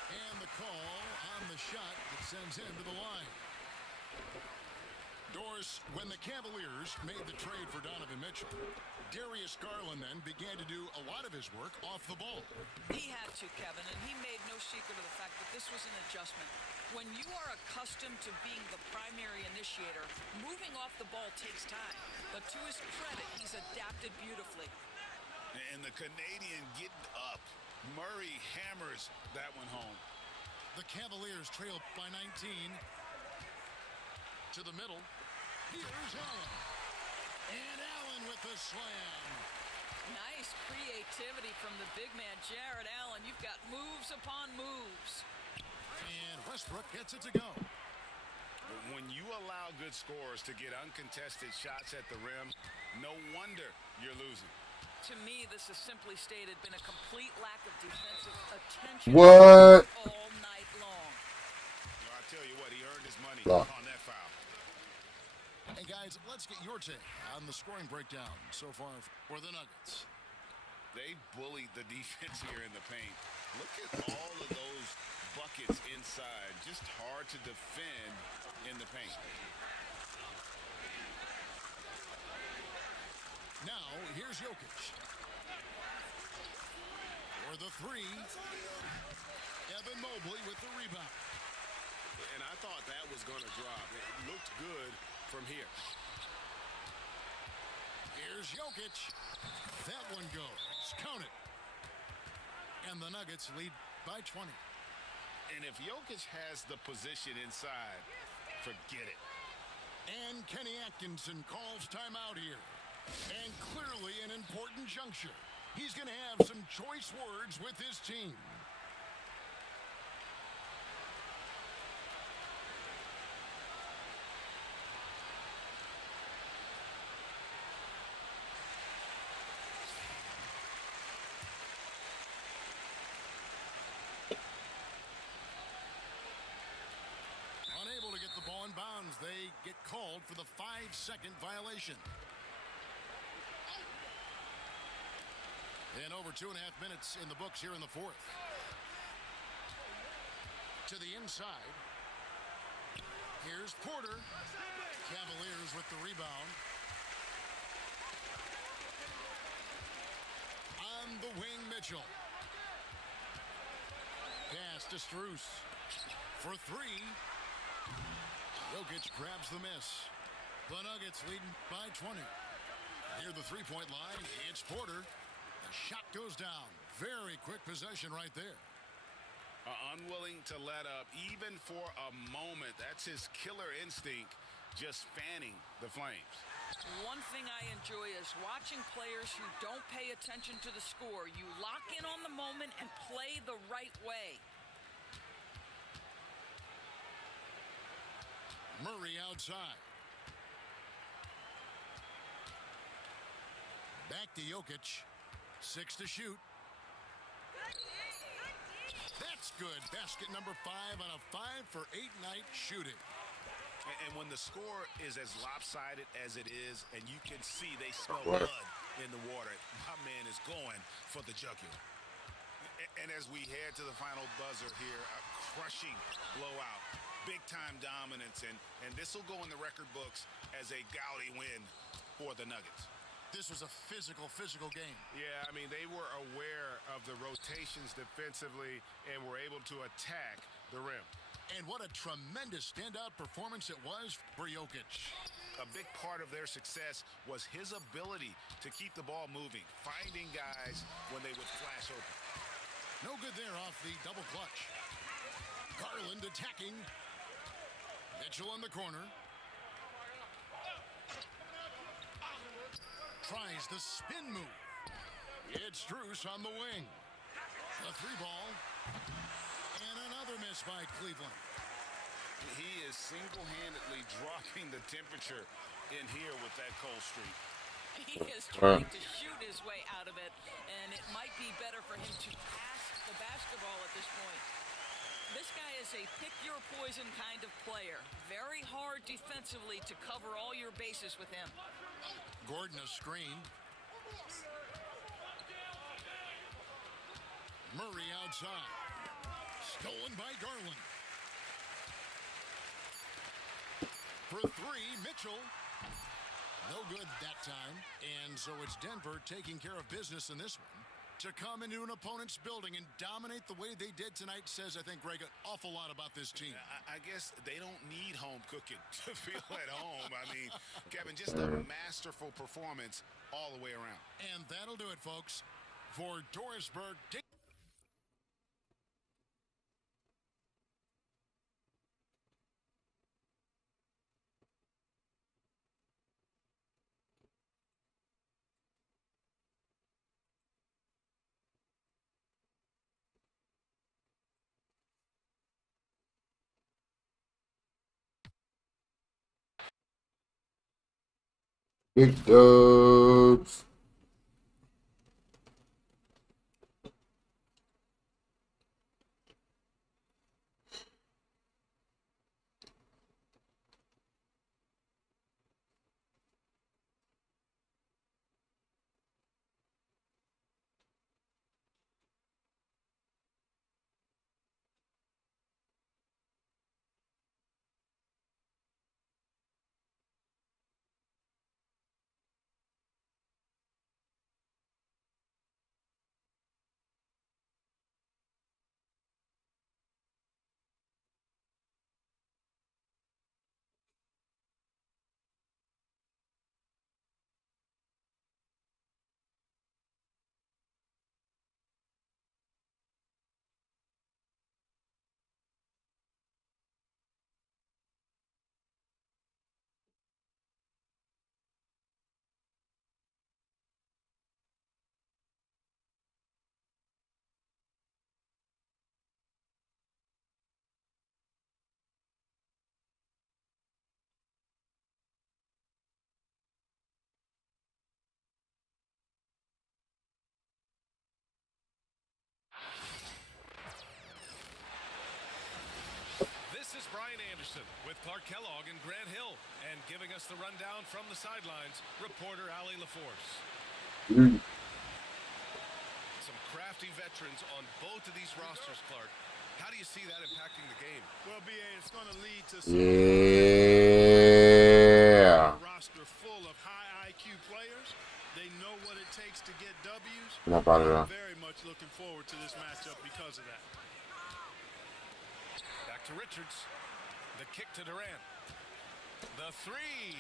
And the call on the shot that sends him to the line. Doris, when the Cavaliers made the trade for Donovan Mitchell, Darius Garland then began to do a lot of his work off the ball. He had to, Kevin, and he made no secret of the fact that this was an adjustment. When you are accustomed to being the primary initiator, moving off the ball takes time. But to his credit, he's adapted beautifully. And the Canadian getting up. Murray hammers that one home. The Cavaliers trail by 19. To the middle. Here's Allen. And Allen with the slam. Nice creativity from the big man, Jared Allen. You've got moves upon moves. And Westbrook gets it to go. When you allow good scorers to get uncontested shots at the rim, no wonder you're losing. To me, this has simply stated been a complete lack of defensive attention What? all night long. I tell you what, he earned his money Block. on that foul. Hey, guys, let's get your take on the scoring breakdown so far for the Nuggets. They bullied the defense here in the paint. Look at all of those buckets inside. Just hard to defend in the paint. Now, here's Jokic. For the three. Evan Mobley with the rebound. And I thought that was going to drop. It looked good from here. Here's Jokic. That one goes. Count it. And the Nuggets lead by 20. And if Jokic has the position inside, forget it. And Kenny Atkinson calls timeout here. And clearly an important juncture. He's going to have some choice words with his team. Unable to get the ball in bounds, they get called for the 5-second violation. And over 2.5 minutes in the books here in the fourth. To the inside. Here's Porter. Cavaliers with the rebound. On the wing, Mitchell. Pass to Strus. For three. Jokic grabs the miss. The Nuggets leading by 20. Near the three-point line, it's Porter. The shot goes down. Very quick possession right there. Unwilling to let up, even for a moment. That's his killer instinct, just fanning the flames. One thing I enjoy is watching players who don't pay attention to the score. You lock in on the moment and play the right way. Murray outside. Back to Jokic. 6 to shoot. That's good. Basket number 5 on a 5-for-8 night shooting. And when the score is as lopsided as it is, and you can see they smell blood in the water, my man is going for the jugular. And as we head to the final buzzer here, a crushing blowout, big-time dominance, and this will go in the record books as a gaudy win for the Nuggets. This was a physical game. Yeah, I mean, they were aware of the rotations defensively and were able to attack the rim. And what a tremendous standout performance it was for Jokic. A big part of their success was his ability to keep the ball moving, finding guys when they would flash open. No good there off the double clutch. Garland attacking. Mitchell in the corner. Tries the spin move. It's Strus on the wing. The three ball. And another miss by Cleveland. He is single-handedly dropping the temperature in here with that cold streak. He is trying to shoot his way out of it, and it might be better for him to pass the basketball at this point. This guy is a pick-your-poison kind of player. Very hard defensively to cover all your bases with him. Gordon a screen. Murray outside. Stolen by Garland. For three, Mitchell. No good that time. And so it's Denver taking care of business in this one. To come into an opponent's building and dominate the way they did tonight says, I think, Greg, an awful lot about this team. I guess they don't need home cooking to feel at home. I mean, Kevin, just a masterful performance all the way around. And that'll do it, folks. For Dorisburg. Big dubs. Brian Anderson with Clark Kellogg and Grant Hill. And giving us the rundown from the sidelines, reporter Ali LaForce. Some crafty veterans on both of these rosters, Clark. How do you see that impacting the game? Well, BA, it's going to lead to Yeah. a roster full of high IQ players. They know what it takes to get W's. Not bad at all. I'm very much looking forward to this matchup because of that. Back to Richards. The kick to Durant. The three.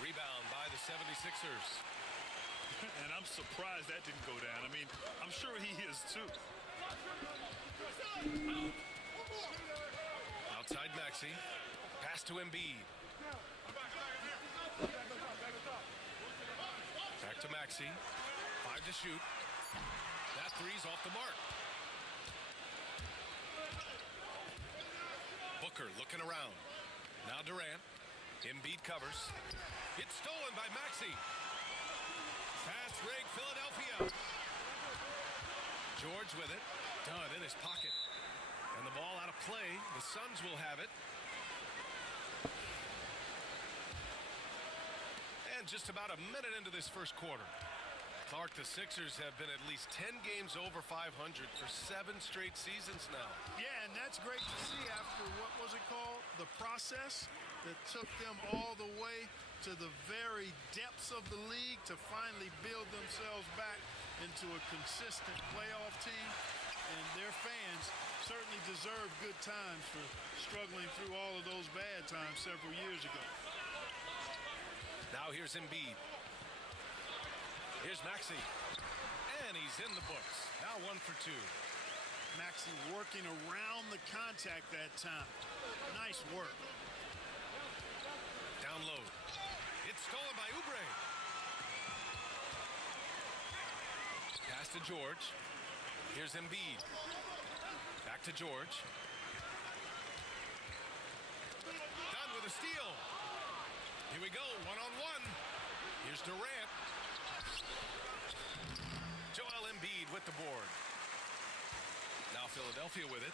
Rebound by the 76ers. And I'm surprised that didn't go down. I mean, I'm sure he is too. Outside Maxey. Pass to Embiid. Back to Maxey. 5 to shoot. That three's off the mark. Booker looking around. Now Durant. Embiid covers. It's stolen by Maxey. Fast break, Philadelphia. George with it. Done in his pocket. And the ball out of play. The Suns will have it. And just about a minute into this first quarter. Clark, the Sixers have been at least 10 games over 500 for 7 straight seasons now. Yeah, and that's great to see after, what was it called? The process that took them all the way to the very depths of the league to finally build themselves back into a consistent playoff team. And their fans certainly deserve good times for struggling through all of those bad times several years ago. Now here's Embiid. Here's Maxey. And he's in the books. Now 1 for 2. Maxey working around the contact that time. Nice work. Down low. It's stolen by Oubre. Pass to George. Here's Embiid. Back to George. Done with a steal. Here we go, one-on-one. Here's Durant. Joel Embiid with the board. Now Philadelphia with it.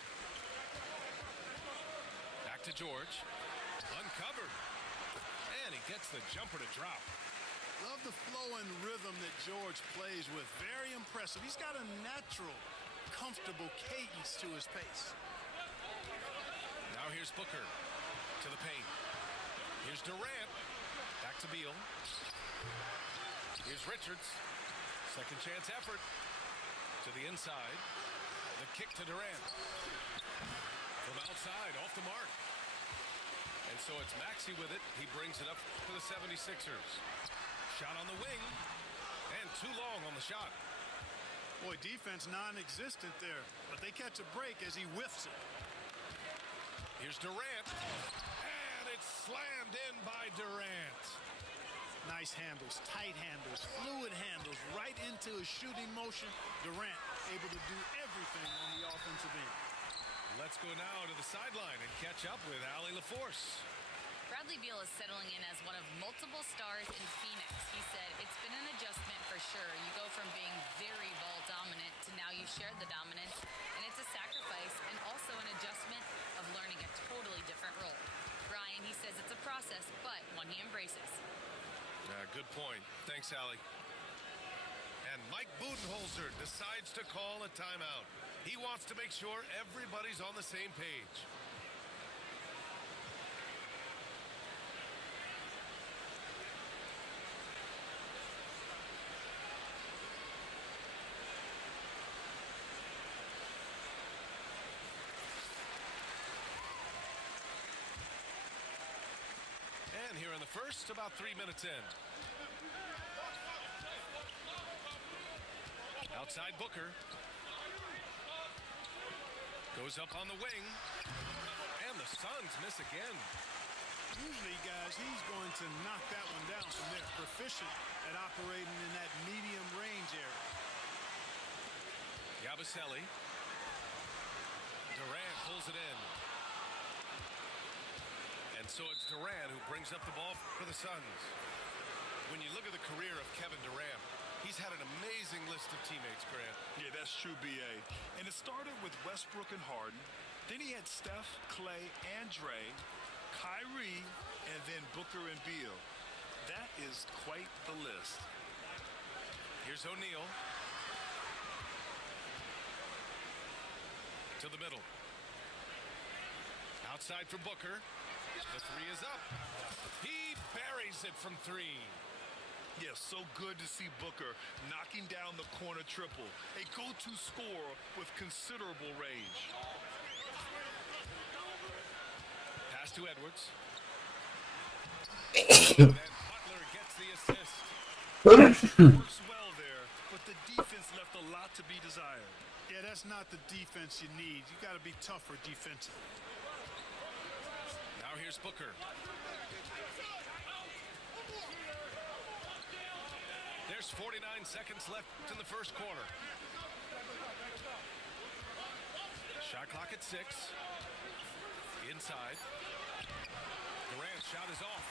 Back to George. Uncovered. And he gets the jumper to drop. Love the flow and rhythm that George plays with. Very impressive. He's got a natural, comfortable cadence to his pace. Now here's Booker to the paint. Here's Durant. Back to Beal. Here's Richards. Second chance effort. To the inside. The kick to Durant. From outside, off the mark. And so it's Maxey with it. He brings it up for the 76ers. Shot on the wing. And too long on the shot. Boy, defense non-existent there. But they catch a break as he whiffs it. Here's Durant. And it's slammed in by Durant. Nice handles, tight handles, fluid handles, right into his shooting motion. Durant able to do everything on the offensive end. Let's go now to the sideline and catch up with Ali LaForce. Bradley Beal is settling in as one of multiple stars in Phoenix. He said, it's been an adjustment for sure. You go from being very ball dominant to now you share the dominance. And it's a sacrifice and also an adjustment of learning a totally different role. Brian, he says it's a process, but one he embraces. Good point. Thanks, Allie. And Mike Budenholzer decides to call a timeout. He wants to make sure everybody's on the same page. And here in the first, about 3 minutes in. Outside Booker. Goes up on the wing. And the Suns miss again. Usually, guys, he's going to knock that one down from there. Proficient at operating in that medium range area. Yabusele. Durant pulls it in. And so it's Durant who brings up the ball for the Suns. When you look at the career of Kevin Durant, he's had an amazing list of teammates, Grant. Yeah, that's true, B.A. And it started with Westbrook and Harden. Then he had Steph, Clay, and Dre, Kyrie, and then Booker and Beal. That is quite the list. Here's O'Neal. To the middle. Outside for Booker. The three is up. He buries it from three. Yes, so good to see Booker knocking down the corner triple. A go-to scorer with considerable range. Pass to Edwards. And Butler gets the assist. Works well there, but the defense left a lot to be desired. Yeah, that's not the defense you need. You got to be tougher defensively. Now here's Booker. There's 49 seconds left in the first quarter. Shot clock at 6. Inside. Durant's shot is off.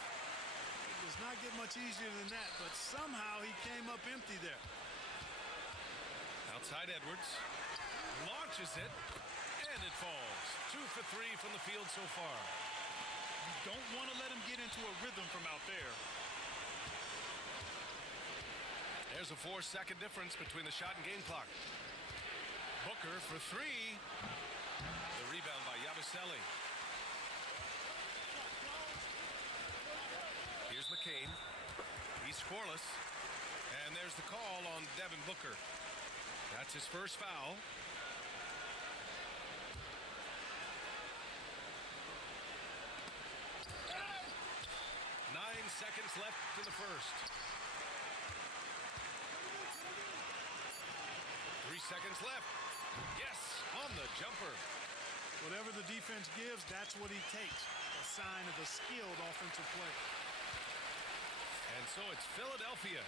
It does not get much easier than that, but somehow he came up empty there. Outside Edwards. Launches it. And it falls. 2 for 3 from the field so far. You don't want to let him get into a rhythm from out there. There's a 4-second difference between the shot and game clock. Booker for 3. The rebound by Yabusele. Here's McCain. He's scoreless. And there's the call on Devin Booker. That's his first foul. Seconds left in the first. 3 seconds left. Yes, on the jumper. Whatever the defense gives, that's what he takes. A sign of a skilled offensive player. And so it's Philadelphia.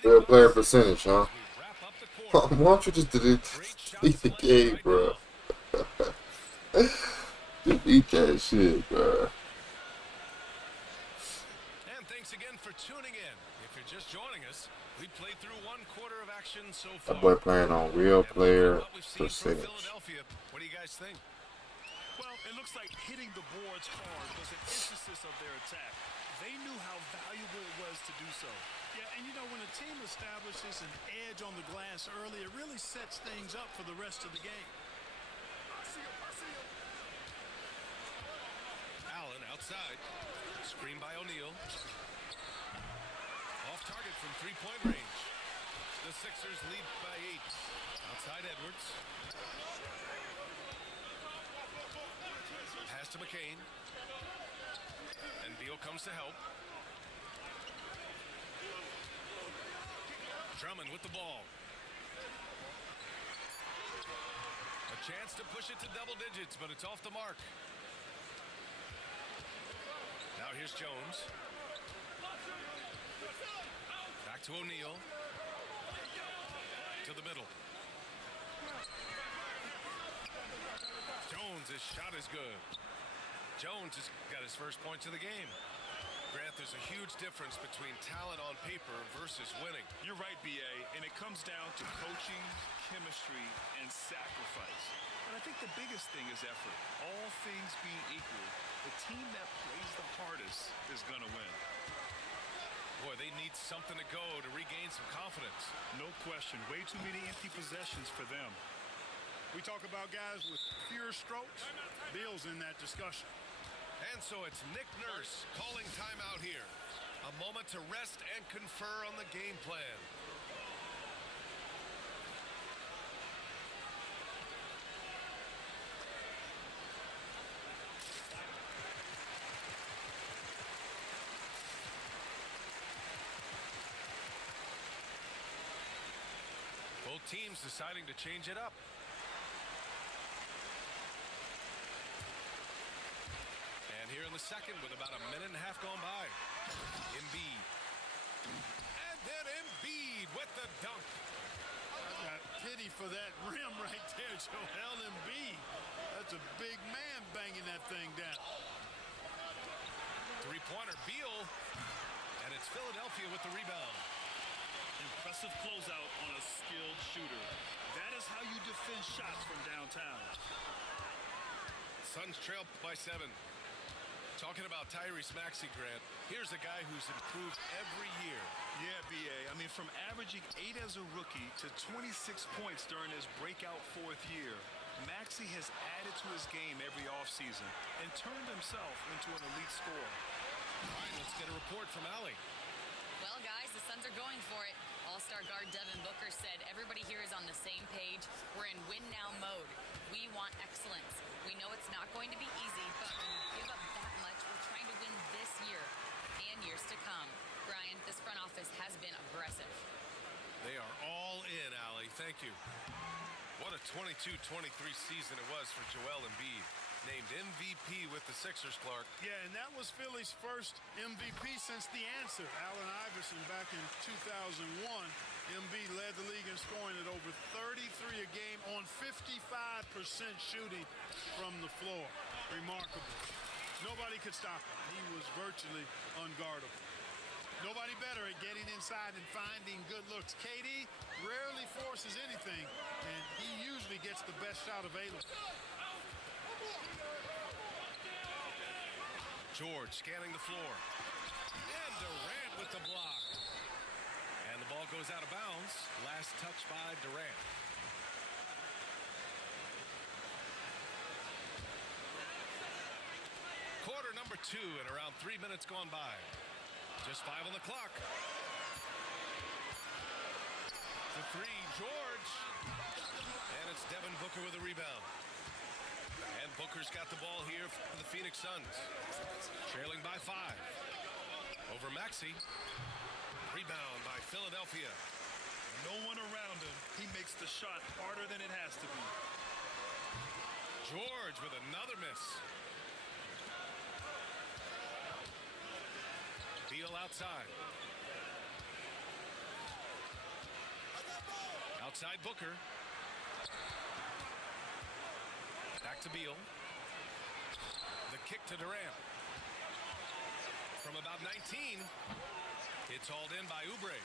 Good player percentage, huh? Why don't you just delete the game, bro? Delete that shit, bro. Thanks again for tuning in. If you're just joining us, we played through 1 quarter of action so far. That boy playing on real player percentage. What do you guys think? Well, it looks like hitting the boards hard was an emphasis of their attack. They knew how valuable it was to do so. Yeah, and you know, when a team establishes an edge on the glass early, it really sets things up for the rest of the game. Allen outside. Screen by O'Neal. Off target from 3-point range. The Sixers lead by 8. Outside Edwards. Pass to McCain. And Beal comes to help. Drummond with the ball. A chance to push it to double digits, but it's off the mark. Now here's Jones. Back to O'Neal. To the middle. Jones, his shot is good. Jones has got his first points of the game. Grant, there's a huge difference between talent on paper versus winning. You're right, B.A., and it comes down to coaching, chemistry, and sacrifice. But I think the biggest thing is effort. All things being equal, the team that plays the hardest is going to win. Boy, they need something to go to regain some confidence. No question. Way too many empty possessions for them. We talk about guys with fewer strokes. Beal's in that discussion. And so it's Nick Nurse calling timeout here. A moment to rest and confer on the game plan. Both teams deciding to change it up. Here in the second with about a minute and a half gone by. Embiid. And then Embiid with the dunk. I got pity for that rim right there, Joel Embiid. That's a big man banging that thing down. Three-pointer, Beal. And it's Philadelphia with the rebound. Impressive closeout on a skilled shooter. That is how you defend shots from downtown. Suns trail by 7. Talking about Tyrese Maxey, Grant, here's a guy who's improved every year. Yeah, B.A. I mean, from averaging 8 as a rookie to 26 points during his breakout 4th year, Maxey has added to his game every offseason and turned himself into an elite scorer. All right, let's get a report from Allie. Well, guys, the Suns are going for it. All-star guard Devin Booker said everybody here is on the same page. We're in win-now mode. We want excellence. We know it's not going to be easy, but when you give up that much, we're trying to win this year and years to come. Brian, this front office has been aggressive. They are all in, Allie. Thank you. What a 22-23 season it was for Joel Embiid. Named MVP with the Sixers, Clark. Yeah, and that was Philly's first MVP since the answer. Allen Iverson back in 2001. Embiid led the league in scoring at over 33 a game on 55% shooting from the floor. Remarkable. Nobody could stop him. He was virtually unguardable. Nobody better at getting inside and finding good looks. KD rarely forces anything, and he usually gets the best shot available. George scanning the floor. And Durant with the block. And the ball goes out of bounds. Last touch by Durant. Quarter number 2 and around 3 minutes gone by. Just 5 on the clock. The 3, George. And it's Devin Booker with a rebound. And Booker's got the ball here for the Phoenix Suns. Trailing by 5. Over Maxey. Rebound by Philadelphia. No one around him. He makes the shot harder than it has to be. George with another miss. Beal outside. Outside Booker. Back to Beal. The kick to Durant. From about 19. It's hauled in by Oubre.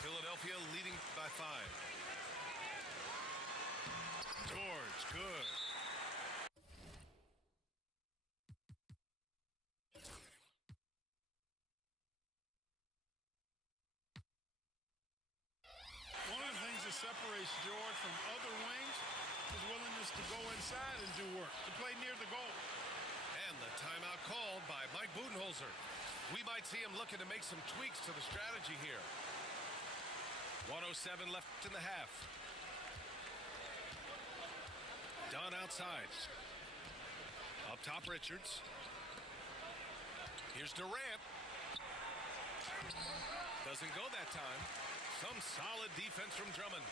Philadelphia leading by 5. George, good. One of the things that separates George from other wings is willingness to go inside and do work, to play near the goal. And the timeout called by Mike Budenholzer. We might see him looking to make some tweaks to the strategy here. 1:07 left in the half. Dunn outside. Up top, Richards. Here's Durant. Doesn't go that time. Some solid defense from Drummond.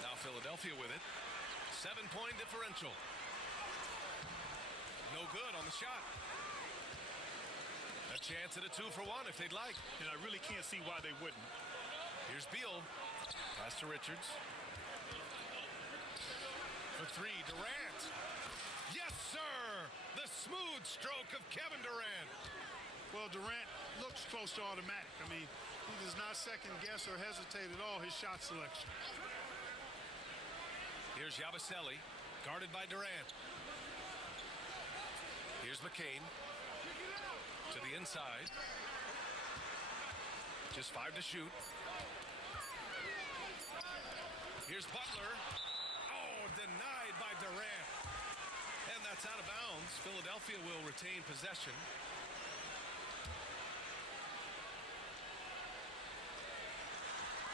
Now Philadelphia with it. 7-point differential. No good on the shot. A chance at a 2-for-1 if they'd like. And I really can't see why they wouldn't. Here's Beal. Pass to Richards. For 3, Durant. Yes, sir! The smooth stroke of Kevin Durant. Well, Durant looks close to automatic. I mean, he does not second guess or hesitate at all his shot selection. Here's Yabusele, guarded by Durant. Here's McCain. To the inside. Just 5 to shoot. Here's Butler. Oh, denied by Durant. And that's out of bounds. Philadelphia will retain possession.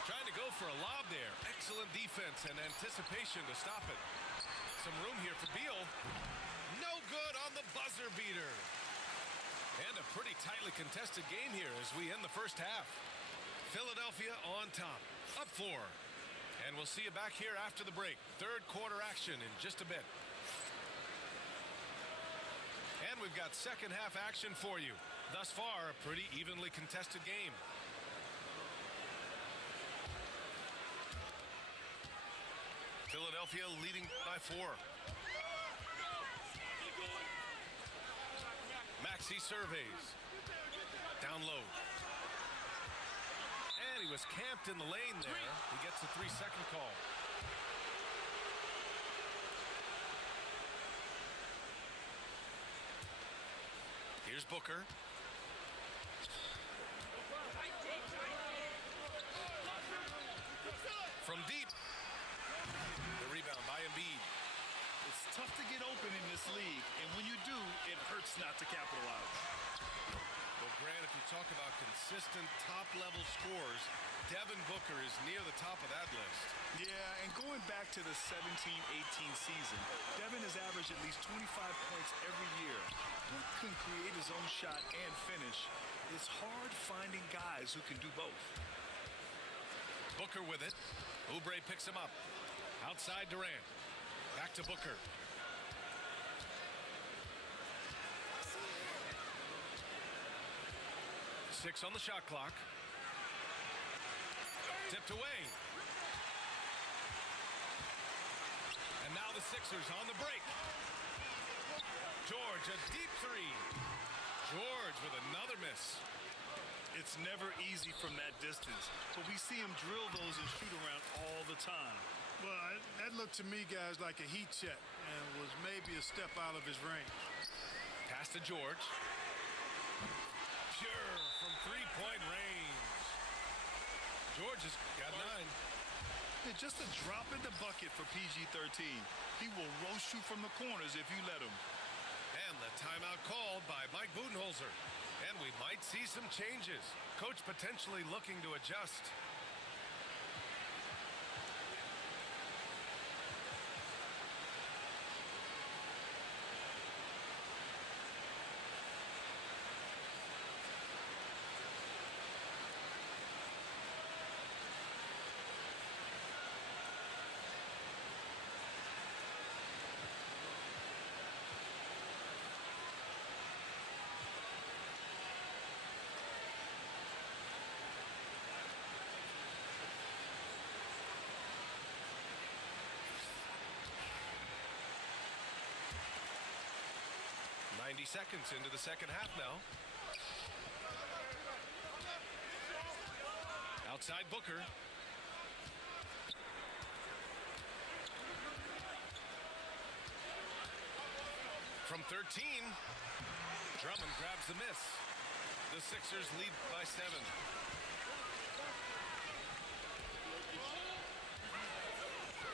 Trying to go for a lob there. Excellent defense and anticipation to stop it. Some room here for Beal. No good on the buzzer beater. And a pretty tightly contested game here as we end the first half. Philadelphia on top, up 4. And we'll see you back here after the break. Third quarter action in just a bit. And we've got second half action for you. Thus far, a pretty evenly contested game. Philadelphia leading by 4. Maxey surveys. Down low. And he was camped in the lane there. He gets a 3-second call. Here's Booker. From deep. The rebound by Embiid. It's tough to get open in this league, and when you do, it hurts not to capitalize. Well, Grant, if you talk about consistent top-level scores, Devin Booker is near the top of that list. Yeah, and going back to the 17-18 season, Devin has averaged at least 25 points every year. Book can create his own shot and finish. It's hard finding guys who can do both. Booker with it. Oubre picks him up. Outside Durant. Back to Booker. Six on the shot clock. Tipped away. And now the Sixers on the break. George, a deep three. George with another miss. It's never easy from that distance, but we see him drill those and shoot around all the time. Well, that looked to me, guys, like a heat check and was maybe a step out of his range. Pass to George. Pure from three-point range. George has got 9. It's just a drop in the bucket for PG-13. He will roast you from the corners if you let him. And the timeout called by Mike Budenholzer. And we might see some changes. Coach potentially looking to adjust. Seconds into the second half now. Outside Booker. From 13, Drummond grabs the miss. The Sixers lead by 7.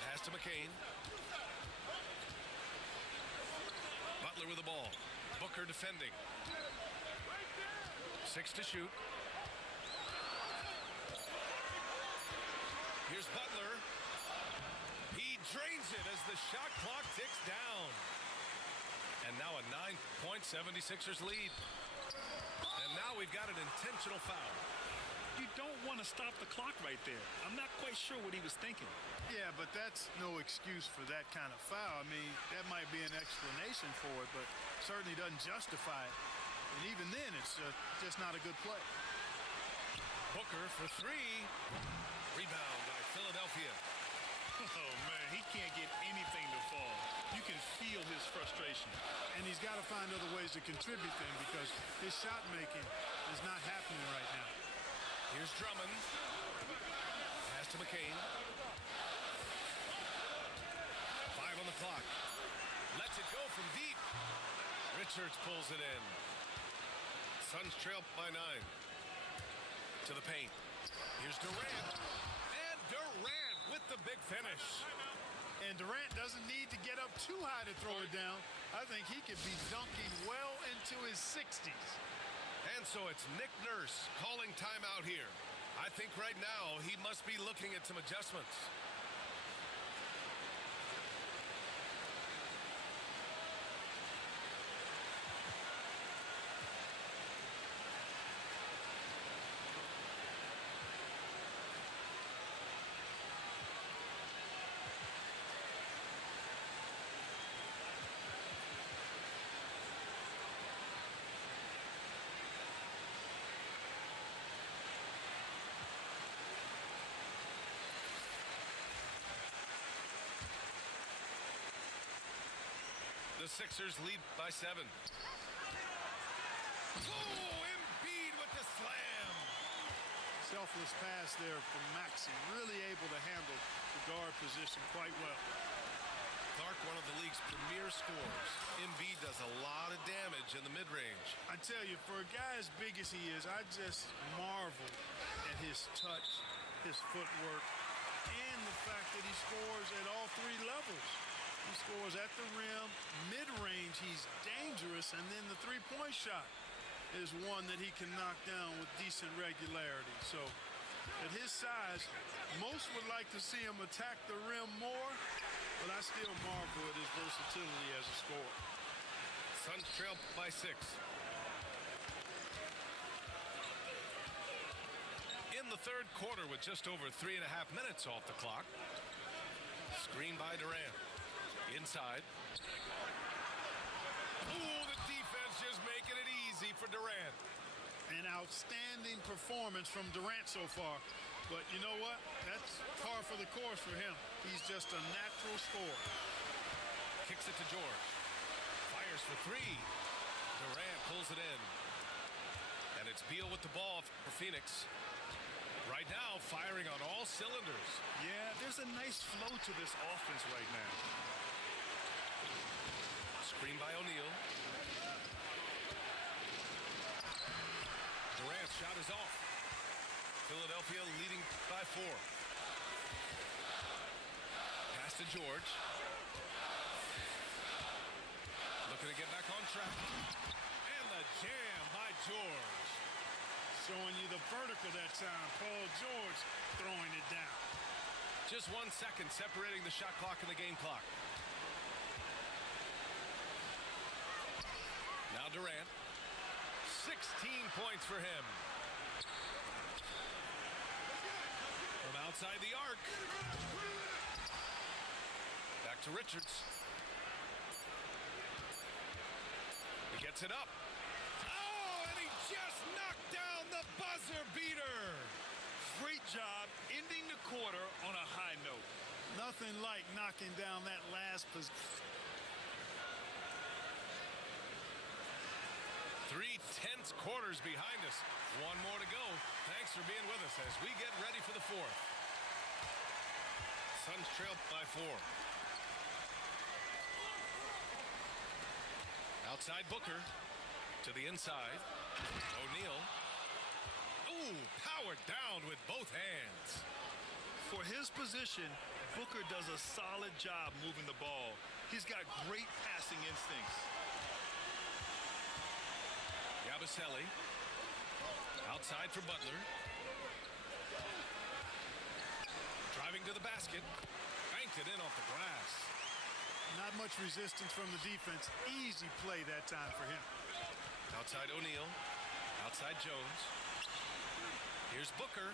Pass to McCain. Butler with the ball. Booker defending. 6 to shoot. Here's Butler. He drains it as the shot clock ticks down. And now a 9-point 76ers lead. And now we've got an intentional foul. You don't want to stop the clock right there. I'm not quite sure what he was thinking. Yeah, but that's no excuse for that kind of foul. I mean, that might be an explanation for it, but certainly doesn't justify it. And even then, it's just not a good play. Booker for 3. Rebound by Philadelphia. Oh, man, he can't get anything to fall. You can feel his frustration. And he's got to find other ways to contribute then because his shot making is not happening right now. Here's Drummond. Pass to McCain. 5 on the clock. Lets it go from deep. Richards pulls it in. Suns trail by 9. To the paint. Here's Durant. And Durant with the big finish. And Durant doesn't need to get up too high to throw it down. I think he could be dunking well into his 60s. And so it's Nick Nurse calling timeout here. I think right now he must be looking at some adjustments. The Sixers lead by 7. Oh, Embiid with the slam. Selfless pass there from Maxey. Really able to handle the guard position quite well. Clark one of the league's premier scorers. Embiid does a lot of damage in the mid-range. I tell you, for a guy as big as he is, I just marvel at his touch, his footwork, and the fact that he scores at all three levels. He scores at the rim, mid-range, he's dangerous, and then the three-point shot is one that he can knock down with decent regularity. So at his size, most would like to see him attack the rim more, but I still marvel at his versatility as a scorer. Suns trail by 6. In the third quarter with just over 3.5 minutes off the clock. Screen by Durant. Inside. Ooh, the defense just making it easy for Durant. An outstanding performance from Durant so far. But you know what? That's par for the course for him. He's just a natural scorer. Kicks it to George. Fires for 3. Durant pulls it in. And it's Beal with the ball for Phoenix. Right now, firing on all cylinders. Yeah, there's a nice flow to this offense right now. Screen by O'Neal. Durant's shot is off. Philadelphia leading by 4. Pass to George. Looking to get back on track. And the jam by George. Showing you the vertical that time. Paul George throwing it down. Just 1 second separating the shot clock and the game clock. Now Durant. 16 points for him. From outside the arc. Back to Richards. He gets it up. Oh, and he just knocked down the buzzer beater. Great job ending the quarter on a high note. Nothing like knocking down that last position. 3 tense quarters behind us. 1 more to go. Thanks for being with us as we get ready for the 4th. Suns trail by 4. Outside Booker to the inside. O'Neal. Ooh, powered down with both hands. For his position, Booker does a solid job moving the ball. He's got great passing instincts. Yabusele. Outside for Butler. Driving to the basket. Banked it in off the glass. Not much resistance from the defense. Easy play that time for him. Outside O'Neal. Outside Jones. Here's Booker.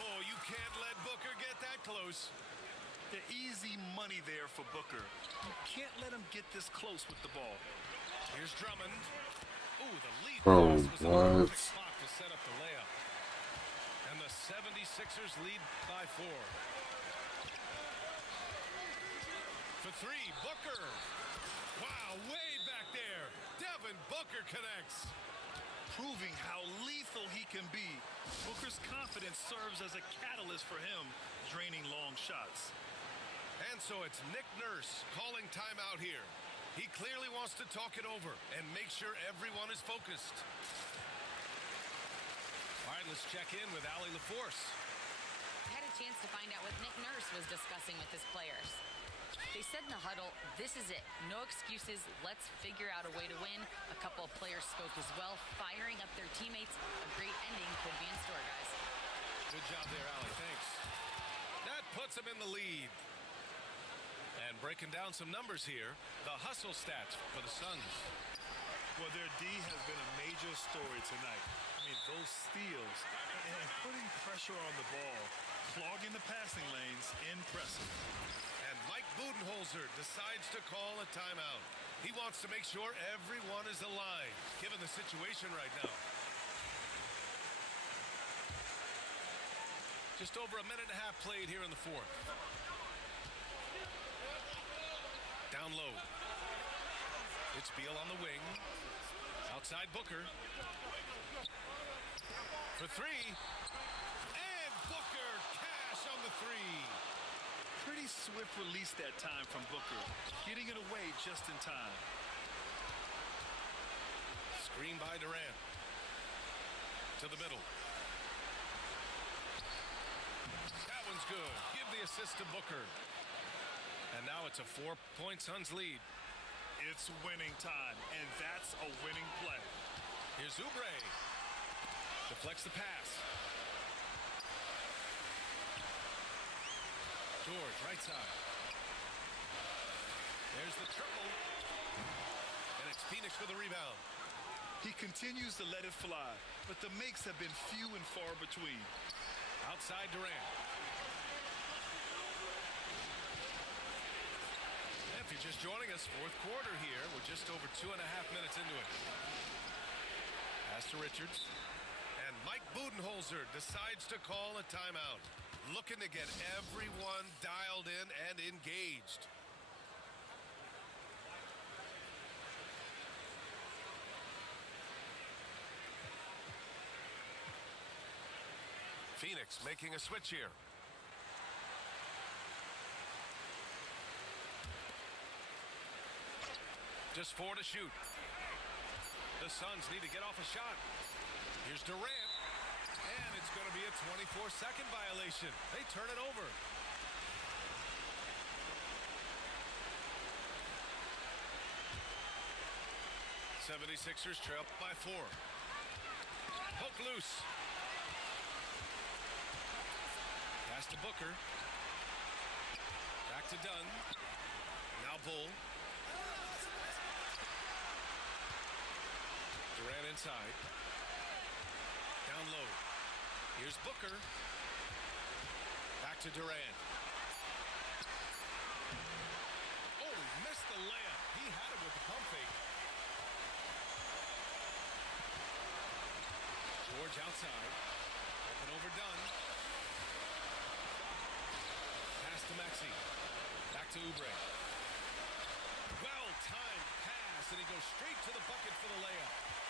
Oh, you can't let Booker get that close. The easy money there for Booker. You can't let him get this close with the ball. Here's Drummond. Ooh, the lead Oh, pass was in the what? perfect spot to set up the layup. And the 76ers lead by 4. For 3, Booker. Wow, way back there. Devin Booker connects. Proving how lethal he can be. Booker's confidence serves as a catalyst for him, draining long shots. And so it's Nick Nurse calling timeout here. He clearly wants to talk it over and make sure everyone is focused. All right, let's check in with Allie LaForce. I had a chance to find out what Nick Nurse was discussing with his players. They said in the huddle, this is it. No excuses. Let's figure out a way to win. A couple of players spoke as well, firing up their teammates. A great ending could be in store, guys. Good job there, Allie. Thanks. That puts them in the lead. And breaking down some numbers here, the hustle stats for the Suns. Well, their D has been a major story tonight. I mean, those steals and putting pressure on the ball, clogging the passing lanes, impressive. And Mike Budenholzer decides to call a timeout. He wants to make sure everyone is aligned, given the situation right now. Just over a minute and a half played here in the 4th. Down low. It's Beal on the wing. Outside Booker. For 3. And Booker cash on the 3. Pretty swift release that time from Booker, getting it away just in time. Screen by Durant. To the middle. That one's good. Give the assist to Booker. And now it's a 4-point Suns lead. It's winning time, and that's a winning play. Here's Oubre. Deflects the pass. George, right side. There's the triple. And it's Phoenix with the rebound. He continues to let it fly, but the makes have been few and far between. Outside Durant. If you're just joining us, fourth quarter here. We're just over 2.5 minutes into it. Pass to Richards. And Mike Budenholzer decides to call a timeout. Looking to get everyone dialed in and engaged. Phoenix making a switch here. Just 4 to shoot. The Suns need to get off a shot. Here's Durant. And it's going to be a 24-second violation. They turn it over. '76ers trail by 4. Poke loose. Pass to Booker. Back to Dunn. Now Bull. Durant inside. Down low. Here's Booker. Back to Durant. Oh, missed the layup. He had it with the pump fake. George outside. Up and over Dunn. Pass to Maxey. Back to Oubre. Well-timed pass, and he goes straight to the bucket for the layup.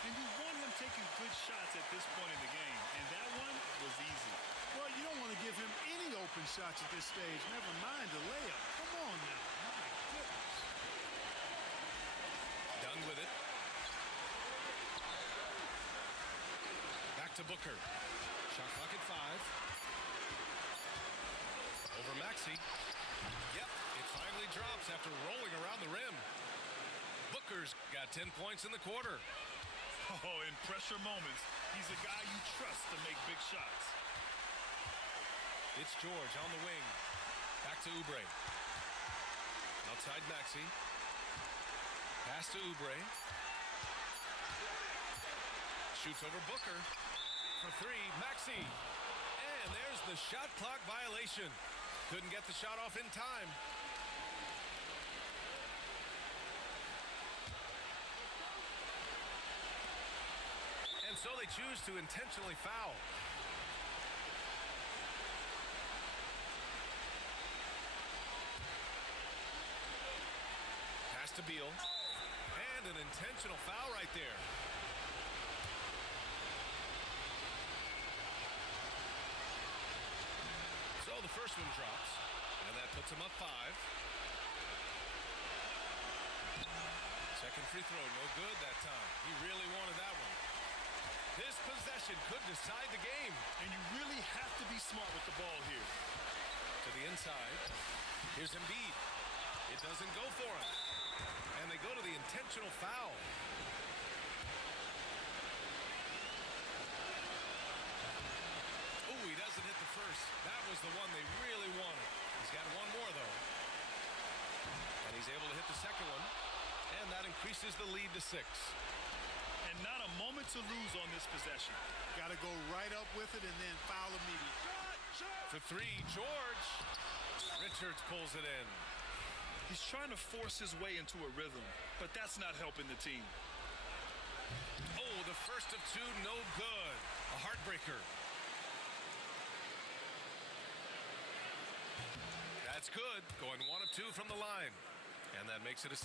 And you want him taking good shots at this point in the game, and that one was easy. Well, you don't want to give him any open shots at this stage, never mind the layup. Come on now. My goodness. Done with it. Back to Booker. Shot clock at 5. Over Maxey. Yep, it finally drops after rolling around the rim. Booker's got 10 points in the quarter. Oh, in pressure moments, he's a guy you trust to make big shots. It's George on the wing. Back to Oubre. Outside Maxey. Pass to Oubre. Shoots over Booker. For 3, Maxey. And there's the shot clock violation. Couldn't get the shot off in time. And so they choose to intentionally foul. Pass to Beal. And an intentional foul right there. So the first one drops. And that puts him up 5. Second free throw, no good that time. He really wanted that one. This possession could decide the game. And you really have to be smart with the ball here. To the inside. Here's Embiid. It doesn't go for him. And they go to the intentional foul. Oh, he doesn't hit the first. That was the one they really wanted. He's got one more, though. And he's able to hit the second one. And that increases the lead to 6. And not a moment to lose on this possession. Got to go right up with it and then foul immediately. For 3, George. Richards pulls it in. He's trying to force his way into a rhythm, but that's not helping the team. Oh, the first of 2, no good. A heartbreaker. That's good. Going 1 of 2 from the line. And that makes it a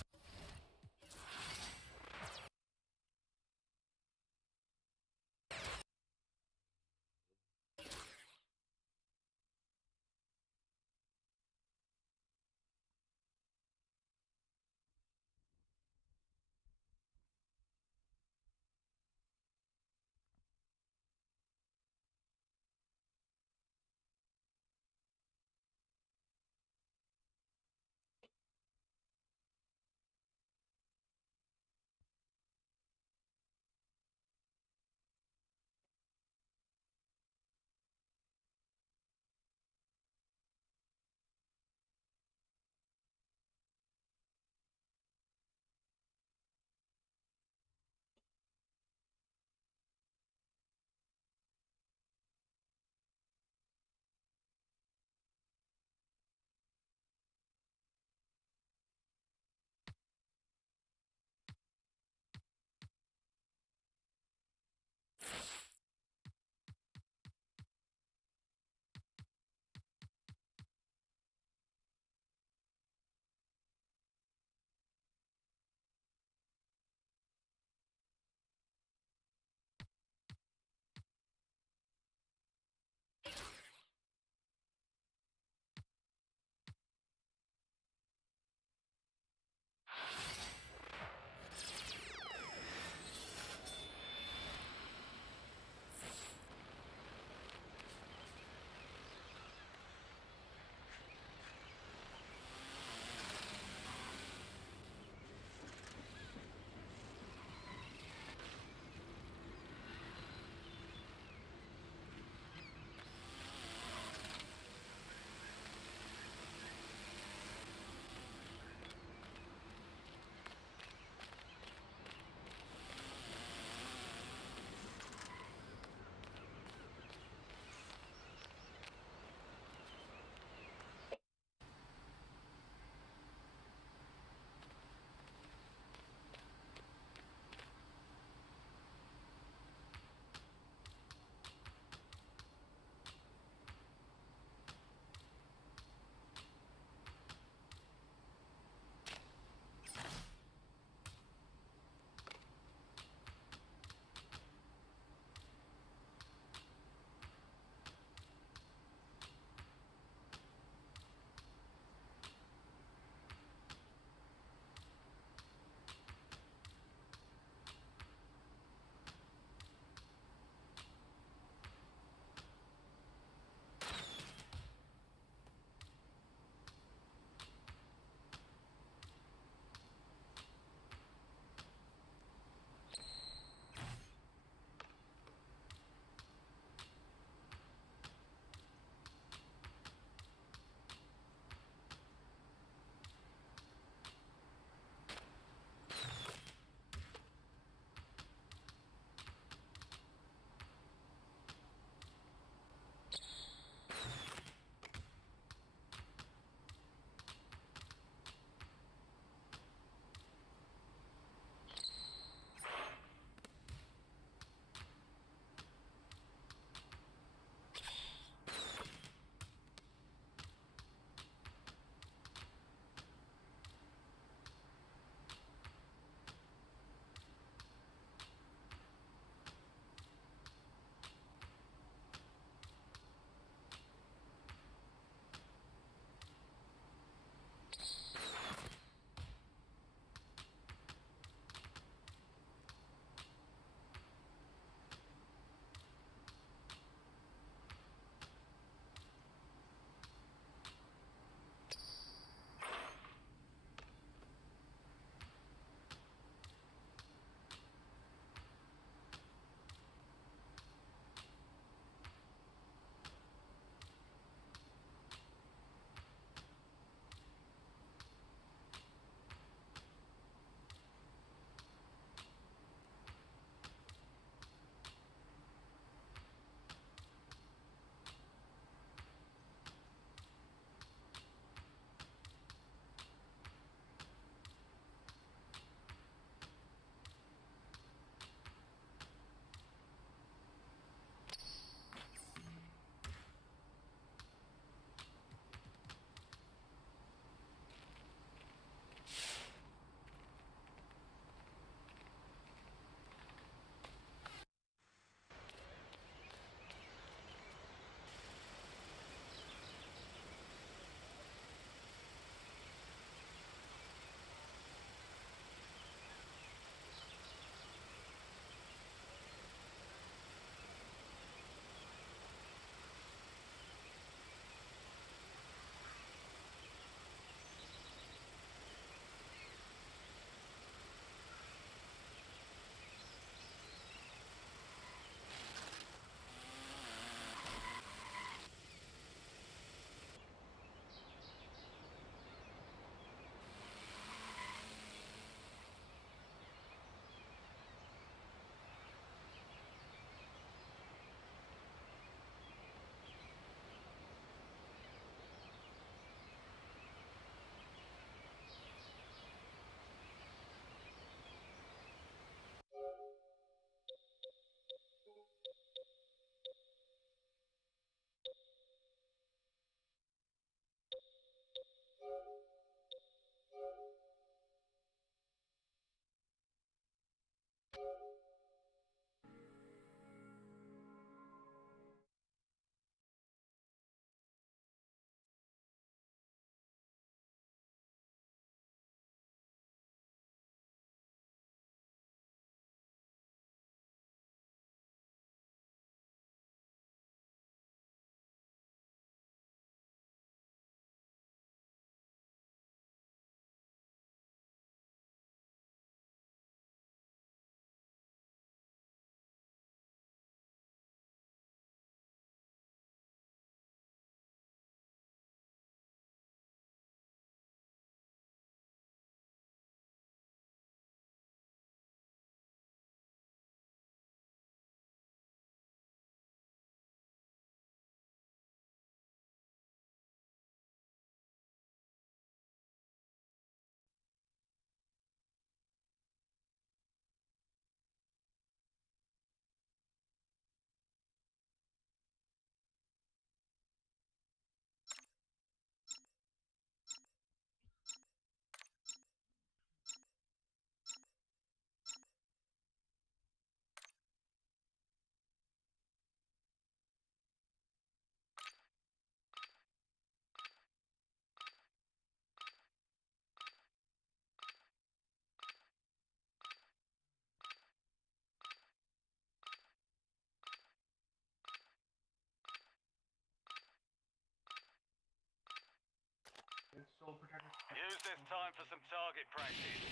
for some target practice.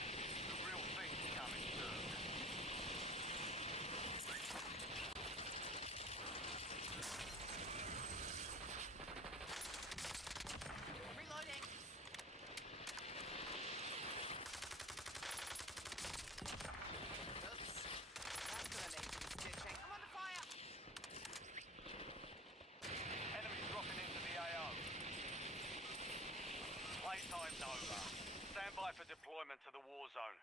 The real thing's coming soon. Reloading. Oops. That's gonna need some stitching. I'm under fire. Enemies dropping into the AO. Playtime's over. Stand by for deployment to the war zone.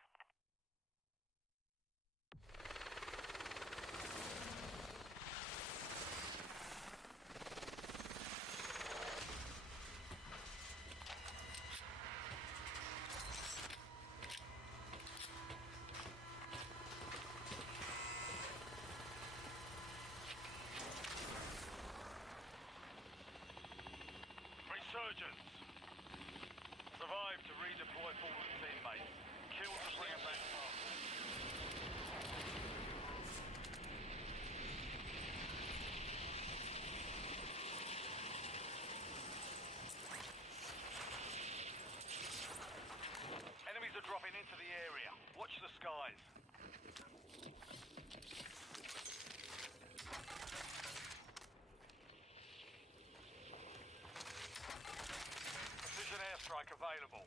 Resurgence. Survive to redeploy fallen teammates. Kill to bring them back home. Enemies are dropping into the area. Watch the skies. Precision airstrike available.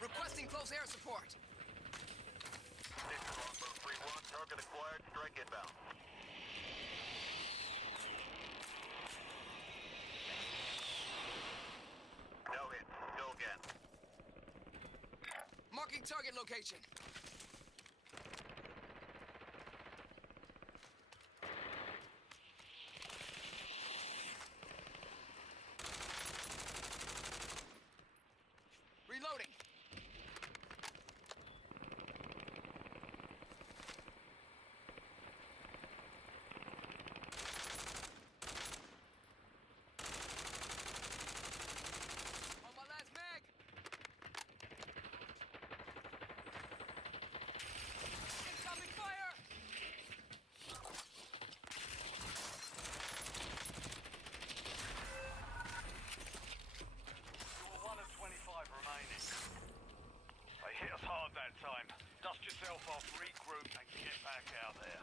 Requesting close air support. This is Longbow 3-1. Target acquired. Strike inbound. No hit. Go again. Marking target location. Reloading. On my last mag. Incoming fire. You were 1 of 25 remaining. They hit us hard that time. Dust yourself off, regroup, and get back out there.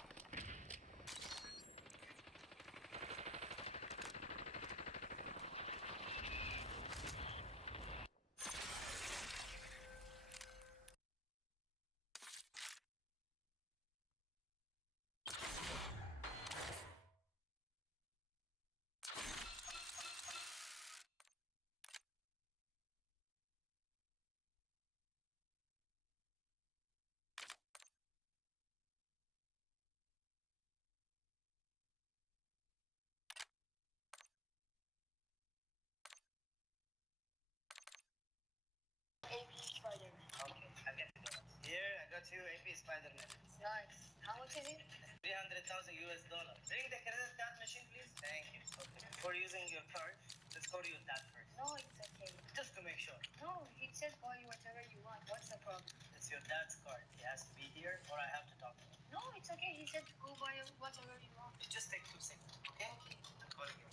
Here, I got you AP Spider-Man. Nice. How much is it? 300,000 US dollars. Bring the credit card machine, please. Thank you. Okay. For using your card, let's go to your dad first. No, it's okay. Just to make sure. No, he said buy whatever you want. What's the problem? It's your dad's card. He has to be here, or I have to talk to him. No, it's okay. He said go buy whatever you want. It just take 2 seconds, okay? I'll call you.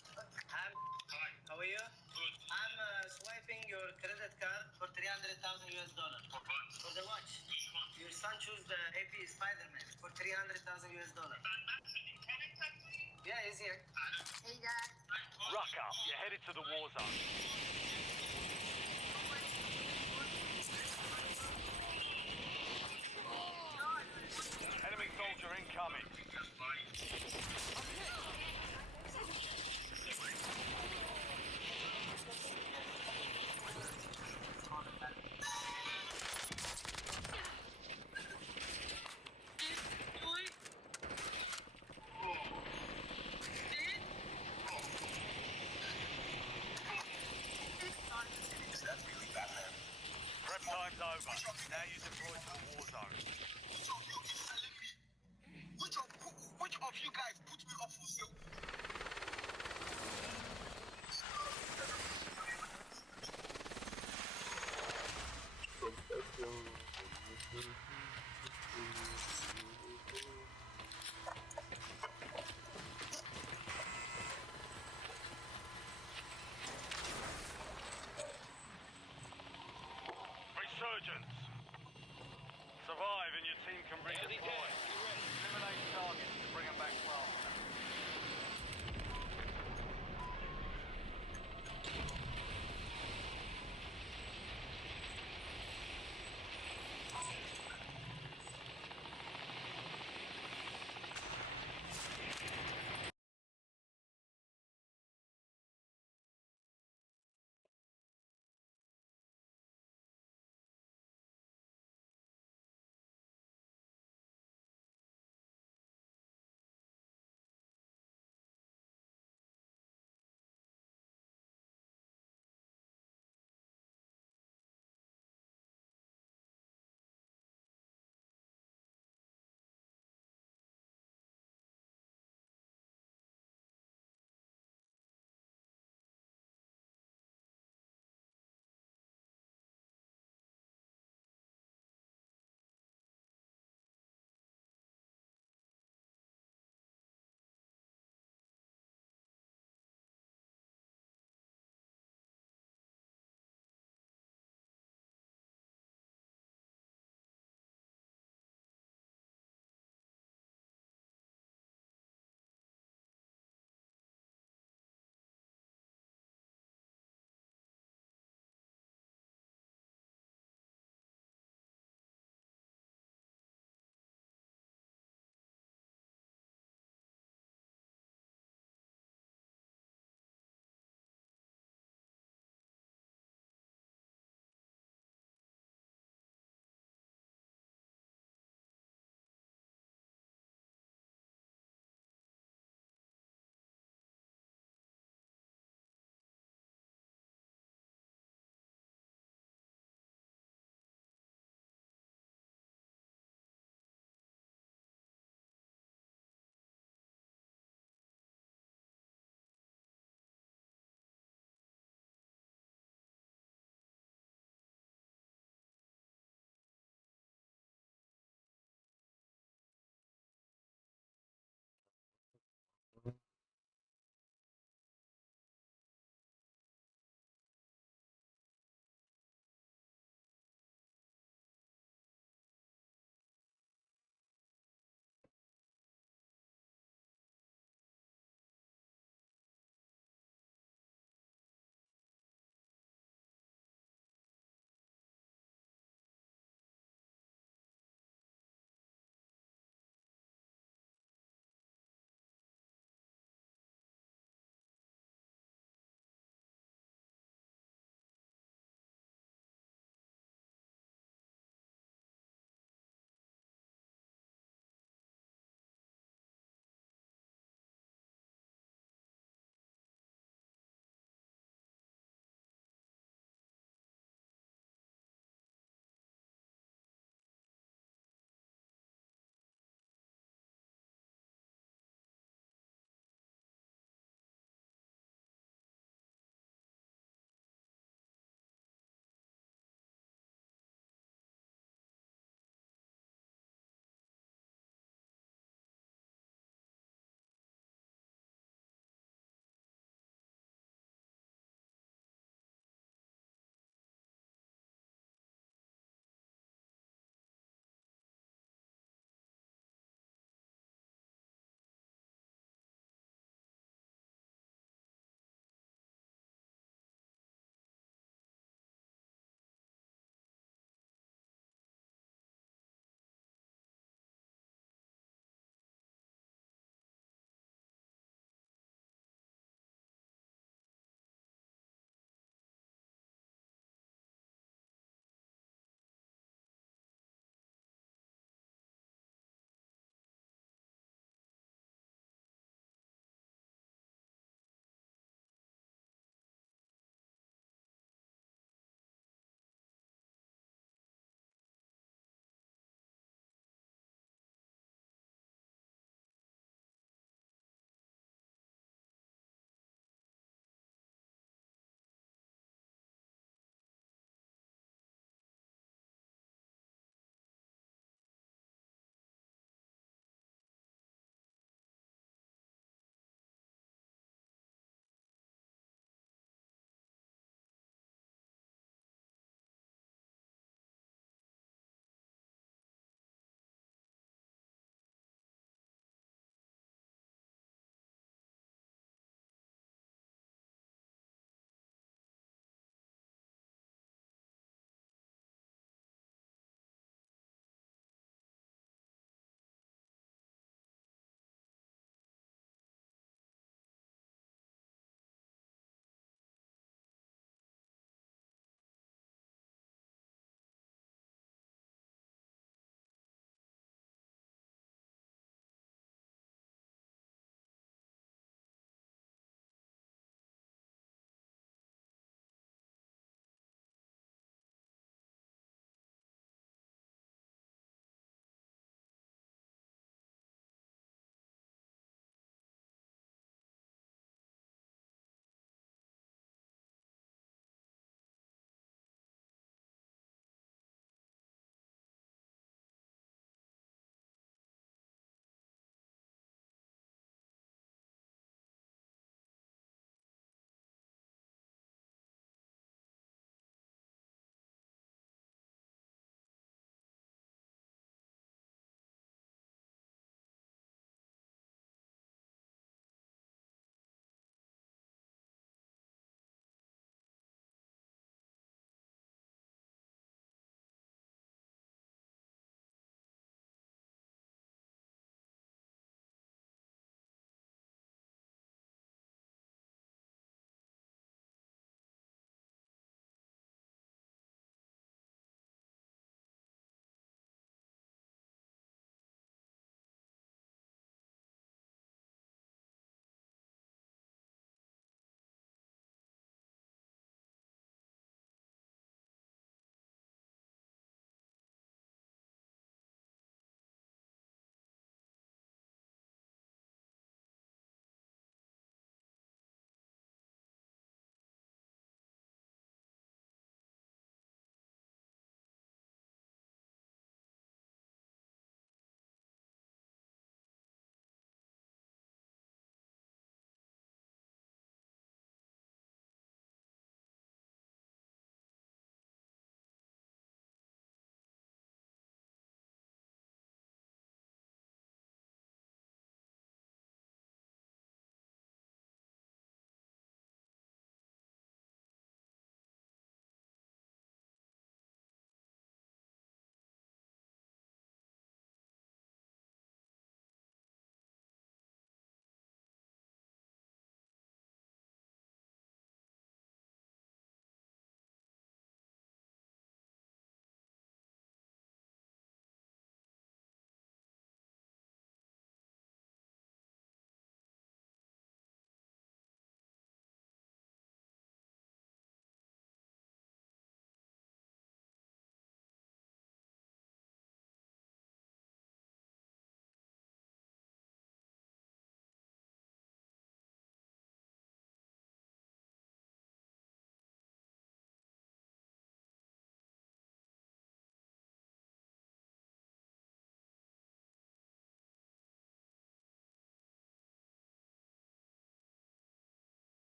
Hi. How are you? Good. I'm swiping your credit card for 300,000 US dollars. For what? For the watch. Which one? Your son chose the AP Spider-Man for 300,000 US dollars. Yeah, he's here. Hey, Dad. Ruck up. You're headed to the war zone. Enemy soldier incoming.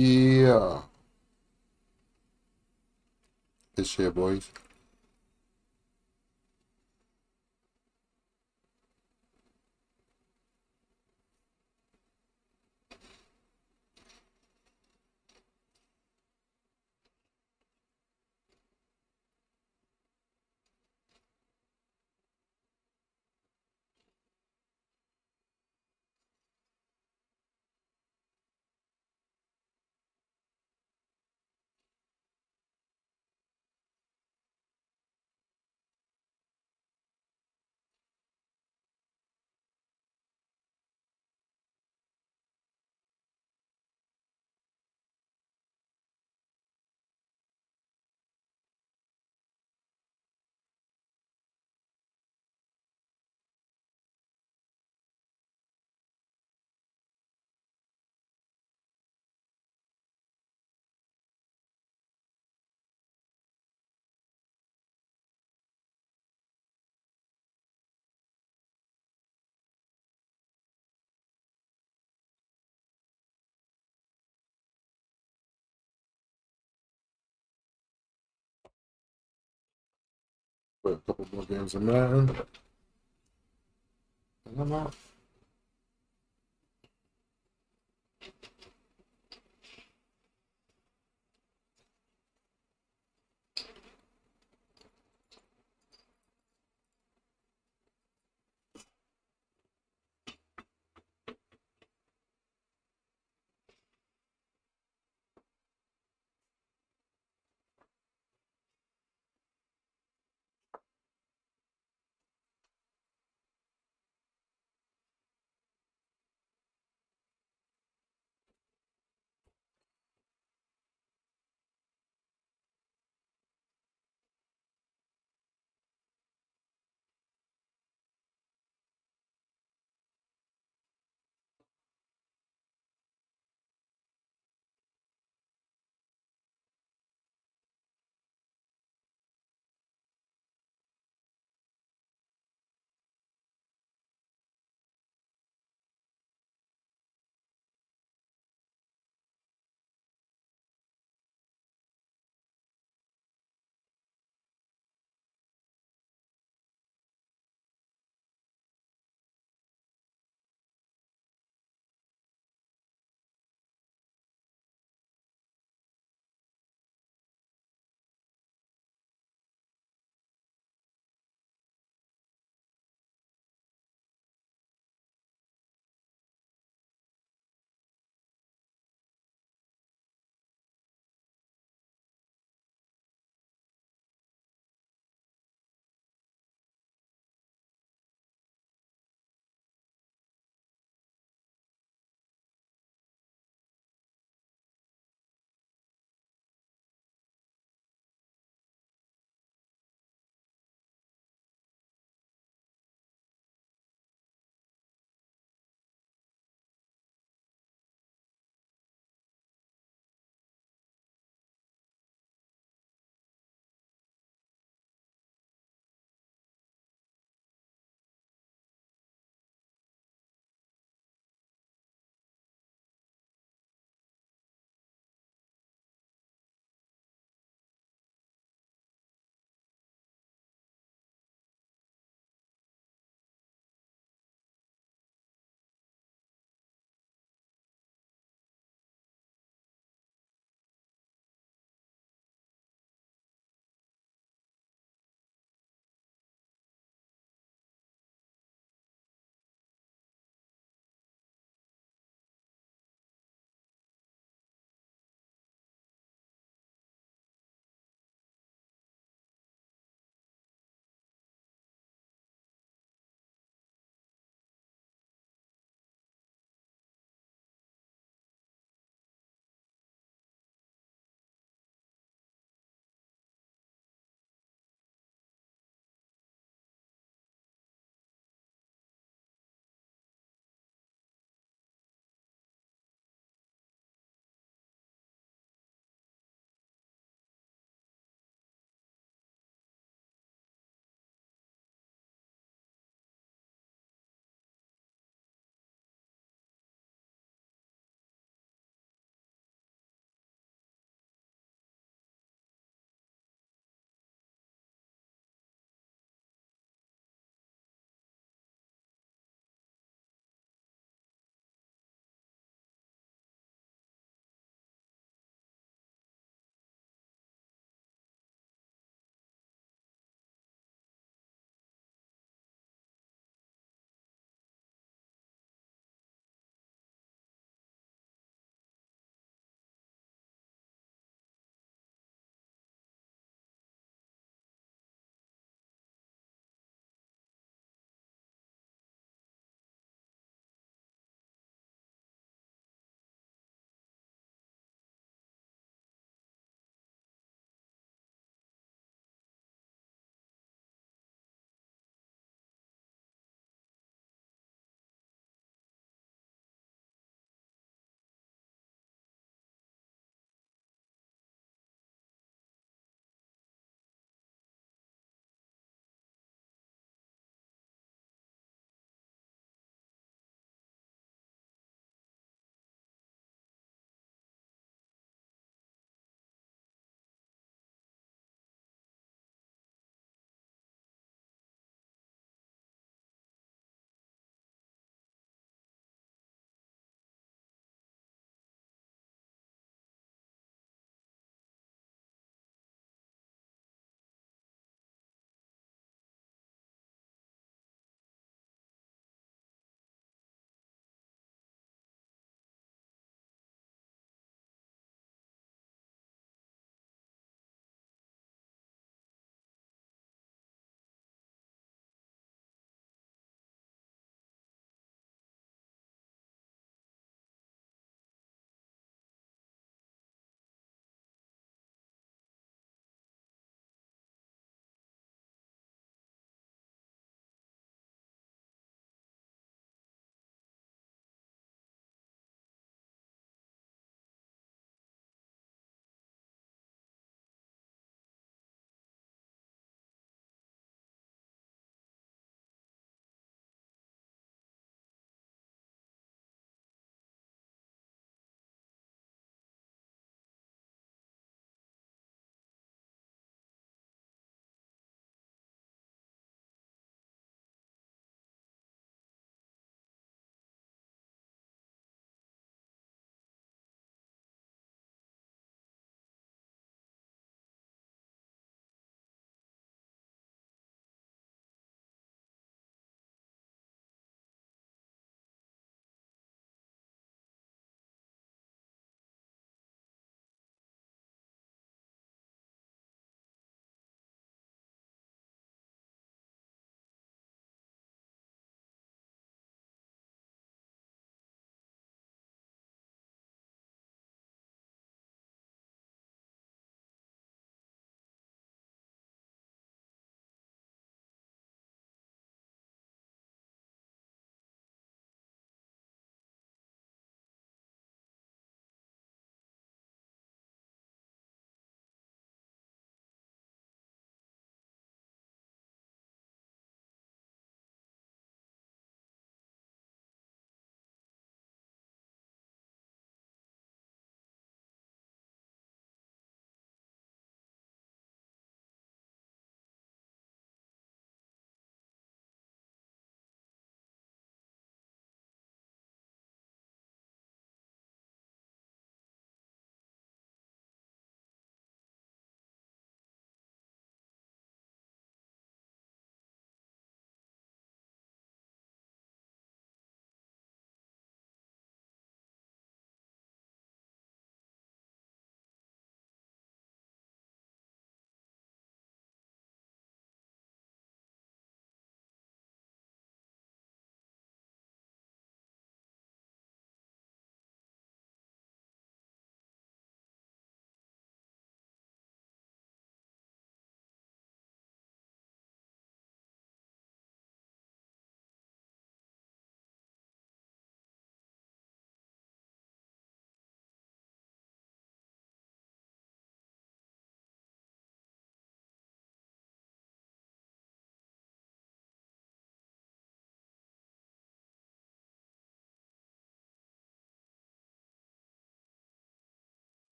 Yeah. Good shit, boys. Play a couple more games of Madden. And I'm out.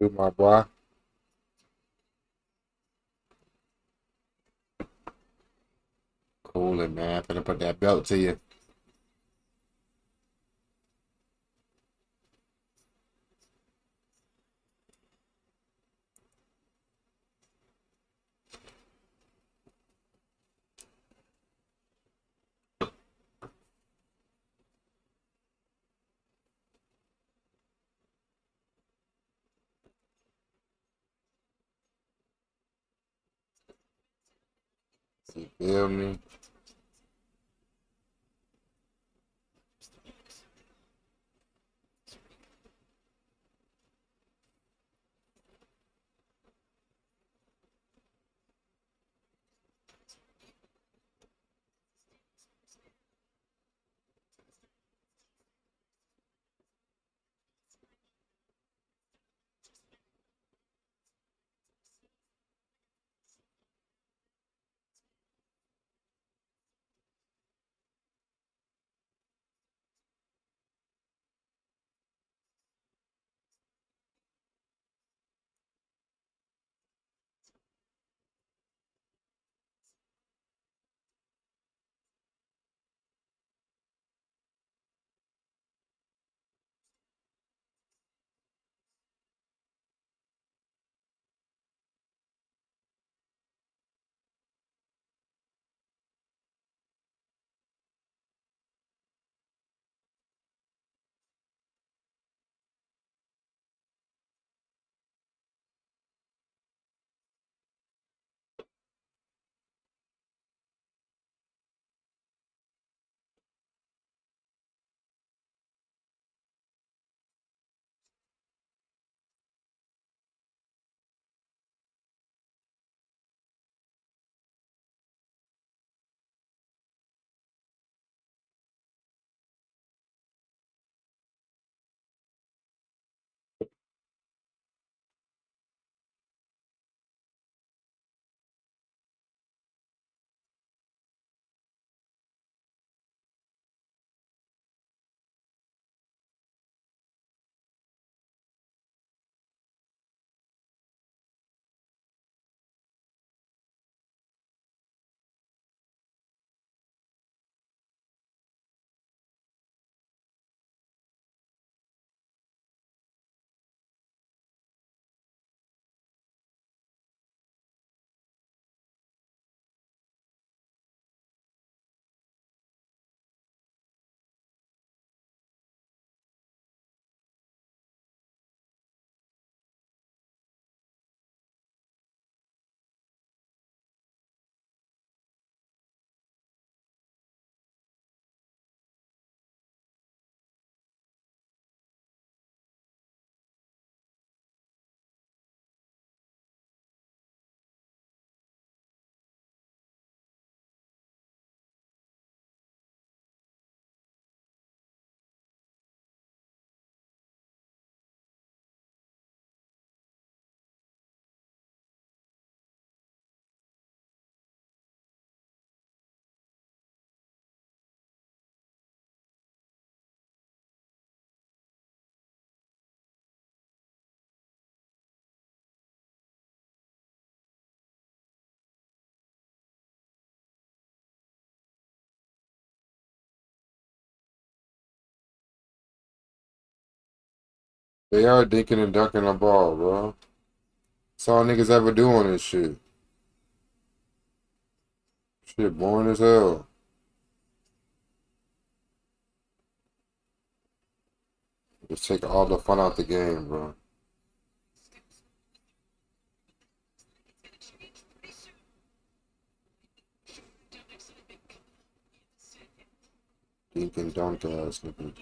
Do my boy. Cool it, man. Finna put that belt to you. You feel me? They are dinking and dunking the ball, bro. That's all niggas ever do on this shit. Shit boring as hell. Just take all the fun out the game, bro. Dink and dunk ass nigga.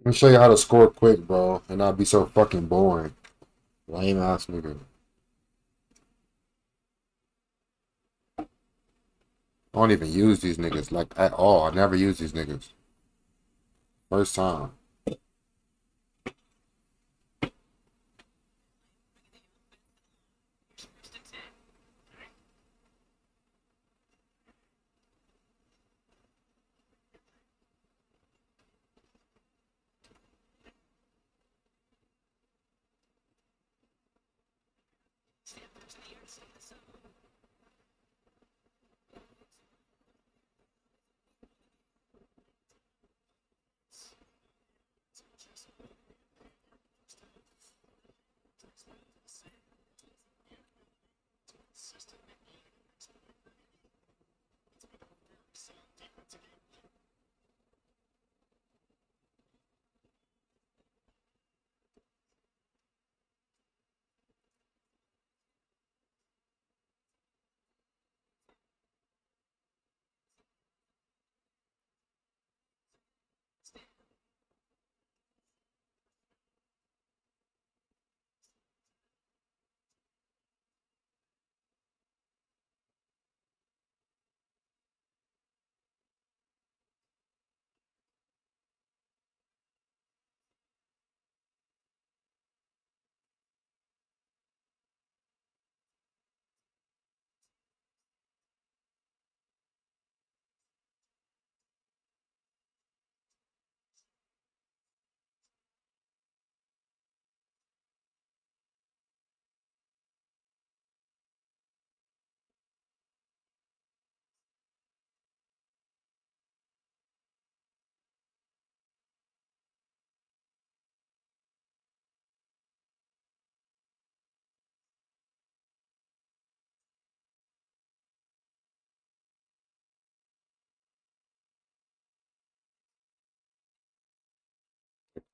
Let me show you how to score quick, bro, and not be so fucking boring. Lame ass nigga. I don't even use these niggas like at all. I never use these niggas. First time.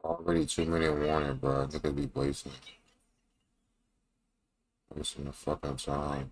Already 2 minute warning, bro. Niggas be wasting. Wasting the fucking time.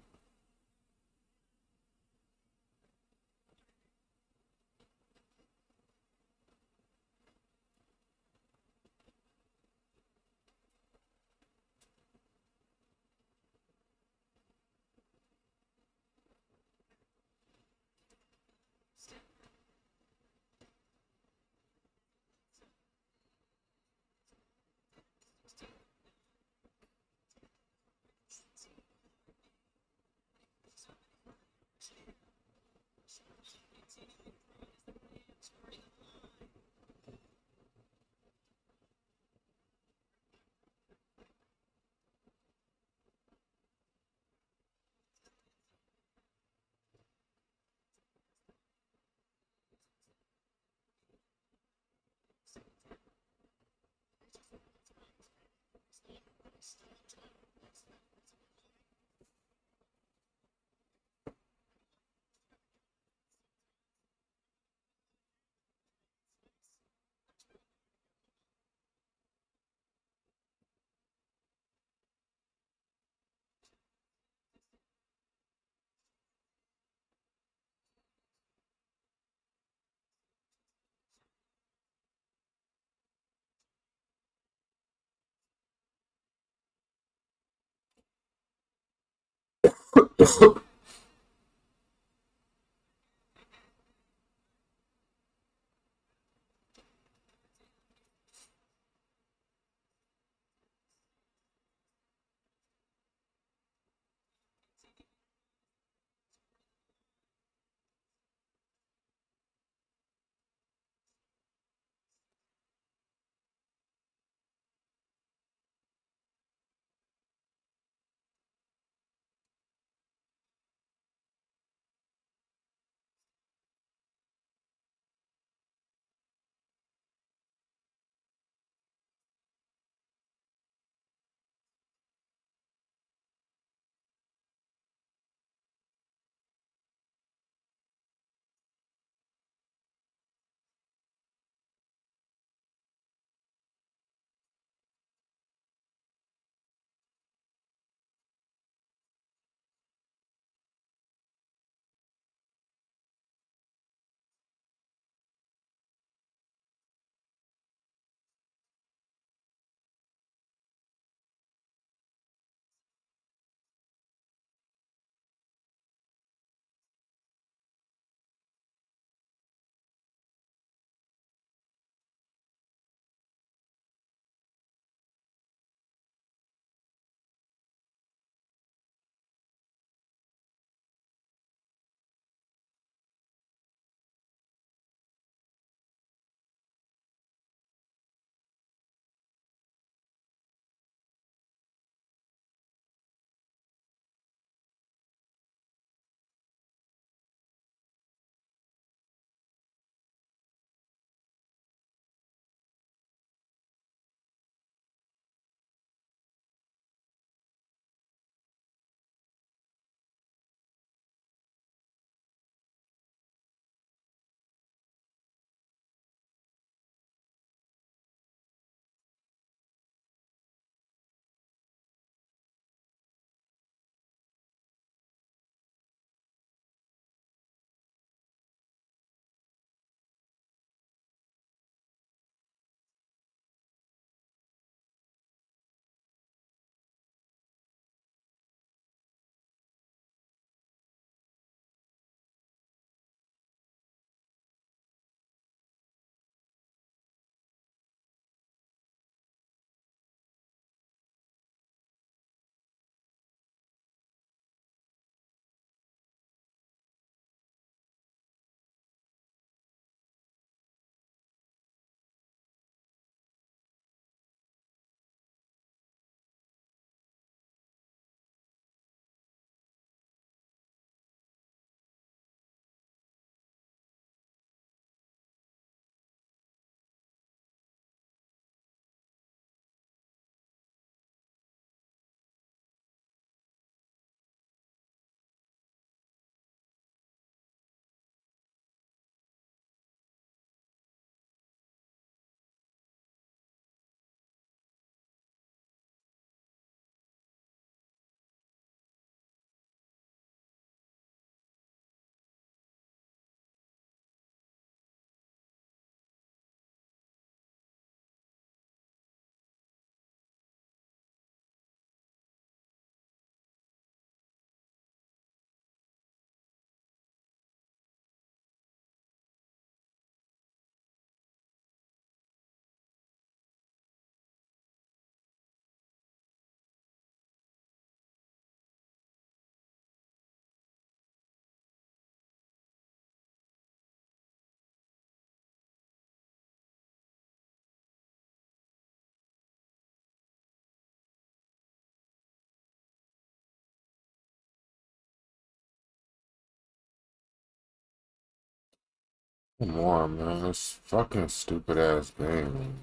Come on, man. This fucking stupid ass game.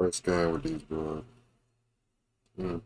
First game with these boys. Mm.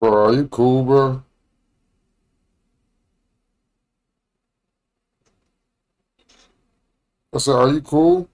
Bro, are you cool, bro? I said, are you cool?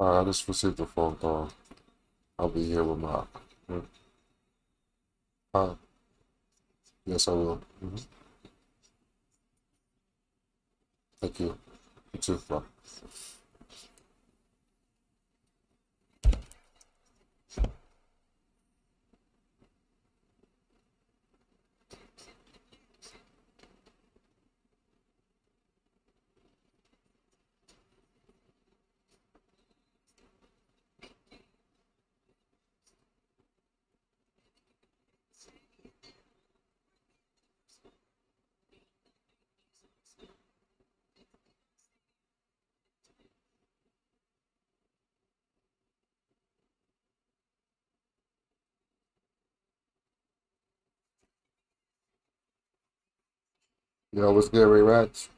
I just received a phone call. I'll be here with my. Uh, yes, I will. Thank you. You too, bro. Yo, what's good, Ray Rats?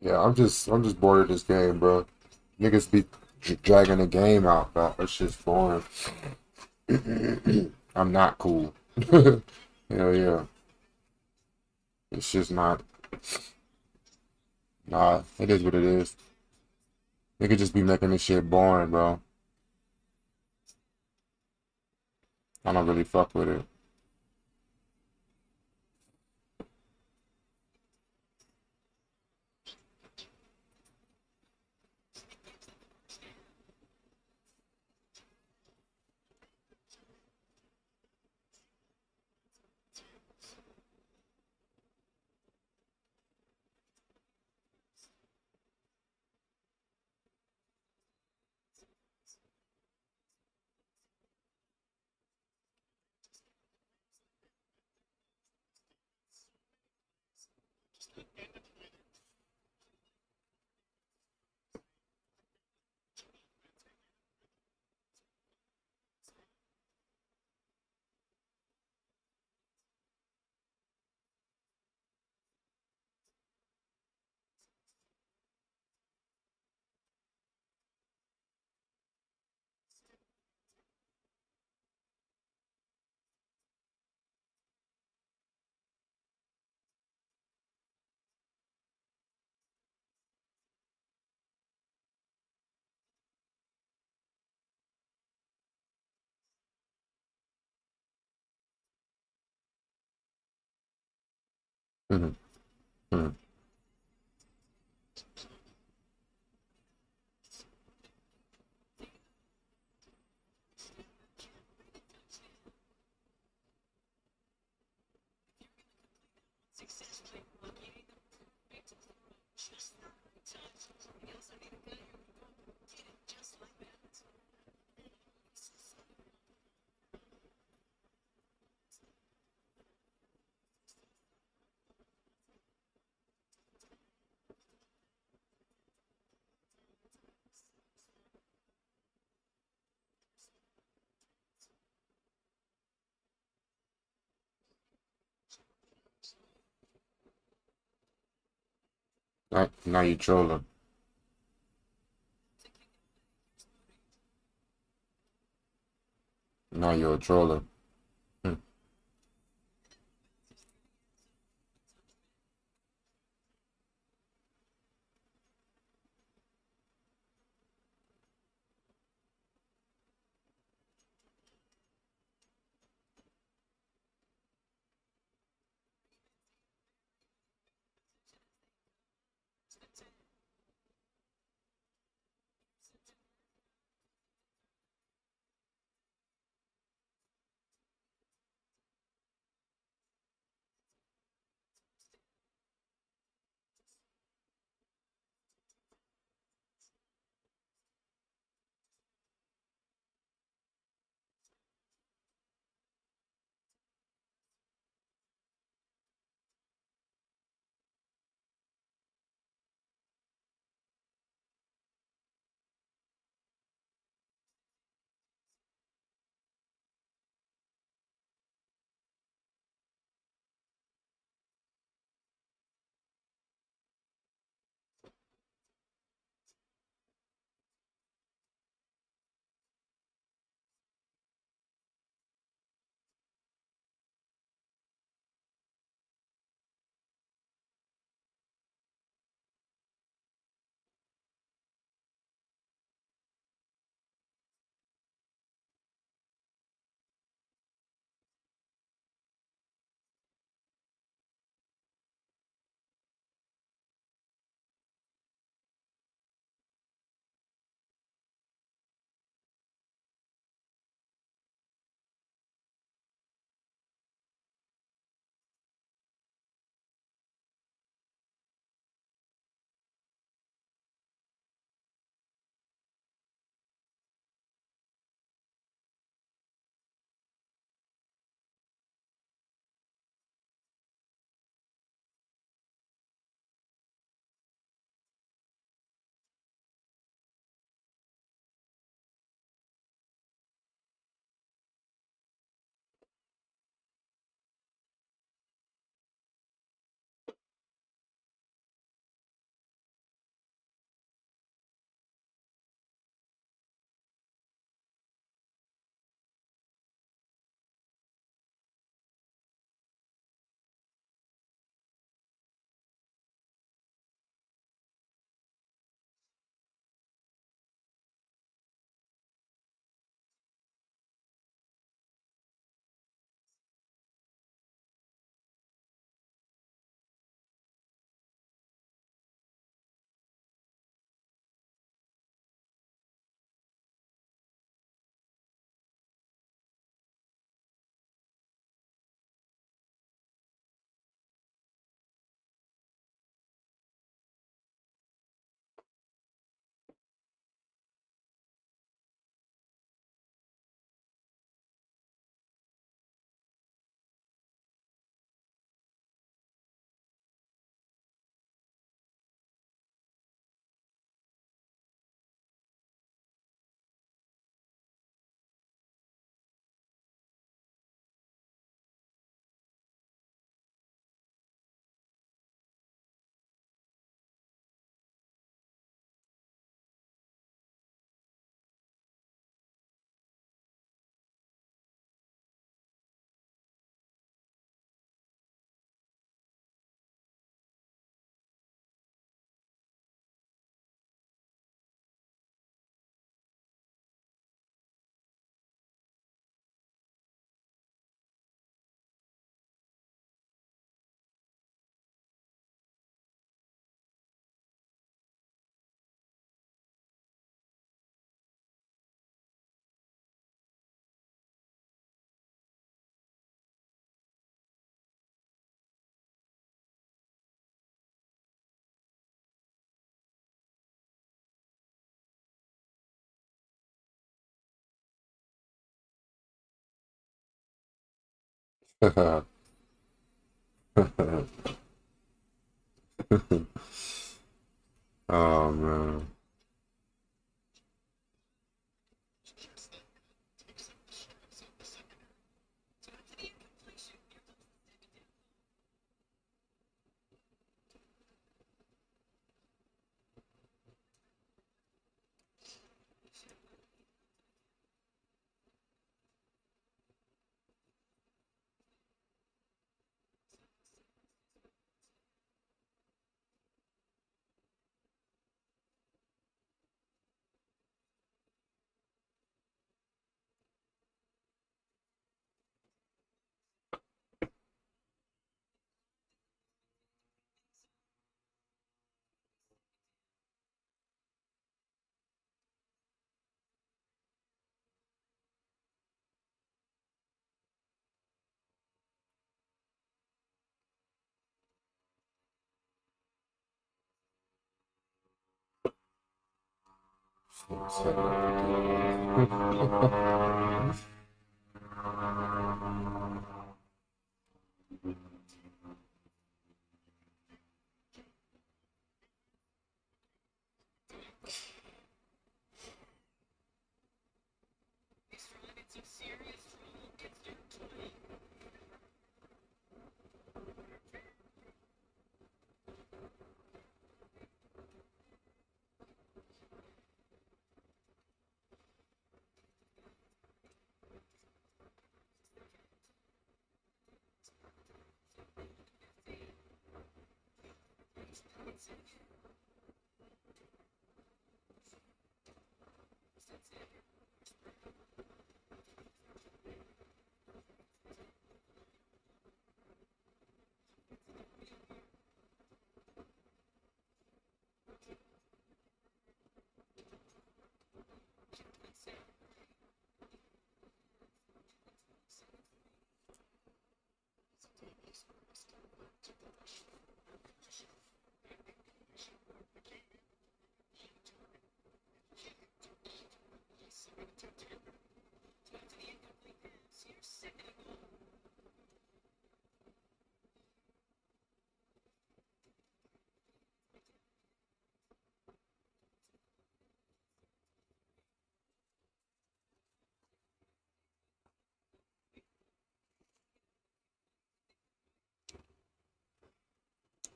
Yeah, I'm just bored of this game, bro. Niggas be dragging the game out, bro. That shit's boring. I'm not cool. Hell yeah. It's just not. Nah, it is what it is. They could just be making this shit boring, bro. I don't really fuck with it. Mm-hmm. Mm-hmm. Now you trolling. Now you're a troller. Hmm. Oh man.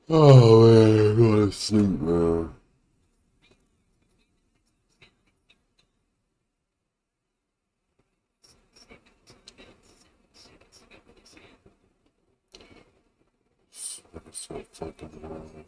Oh man, I'm going to sleep, man. It's so fucking long.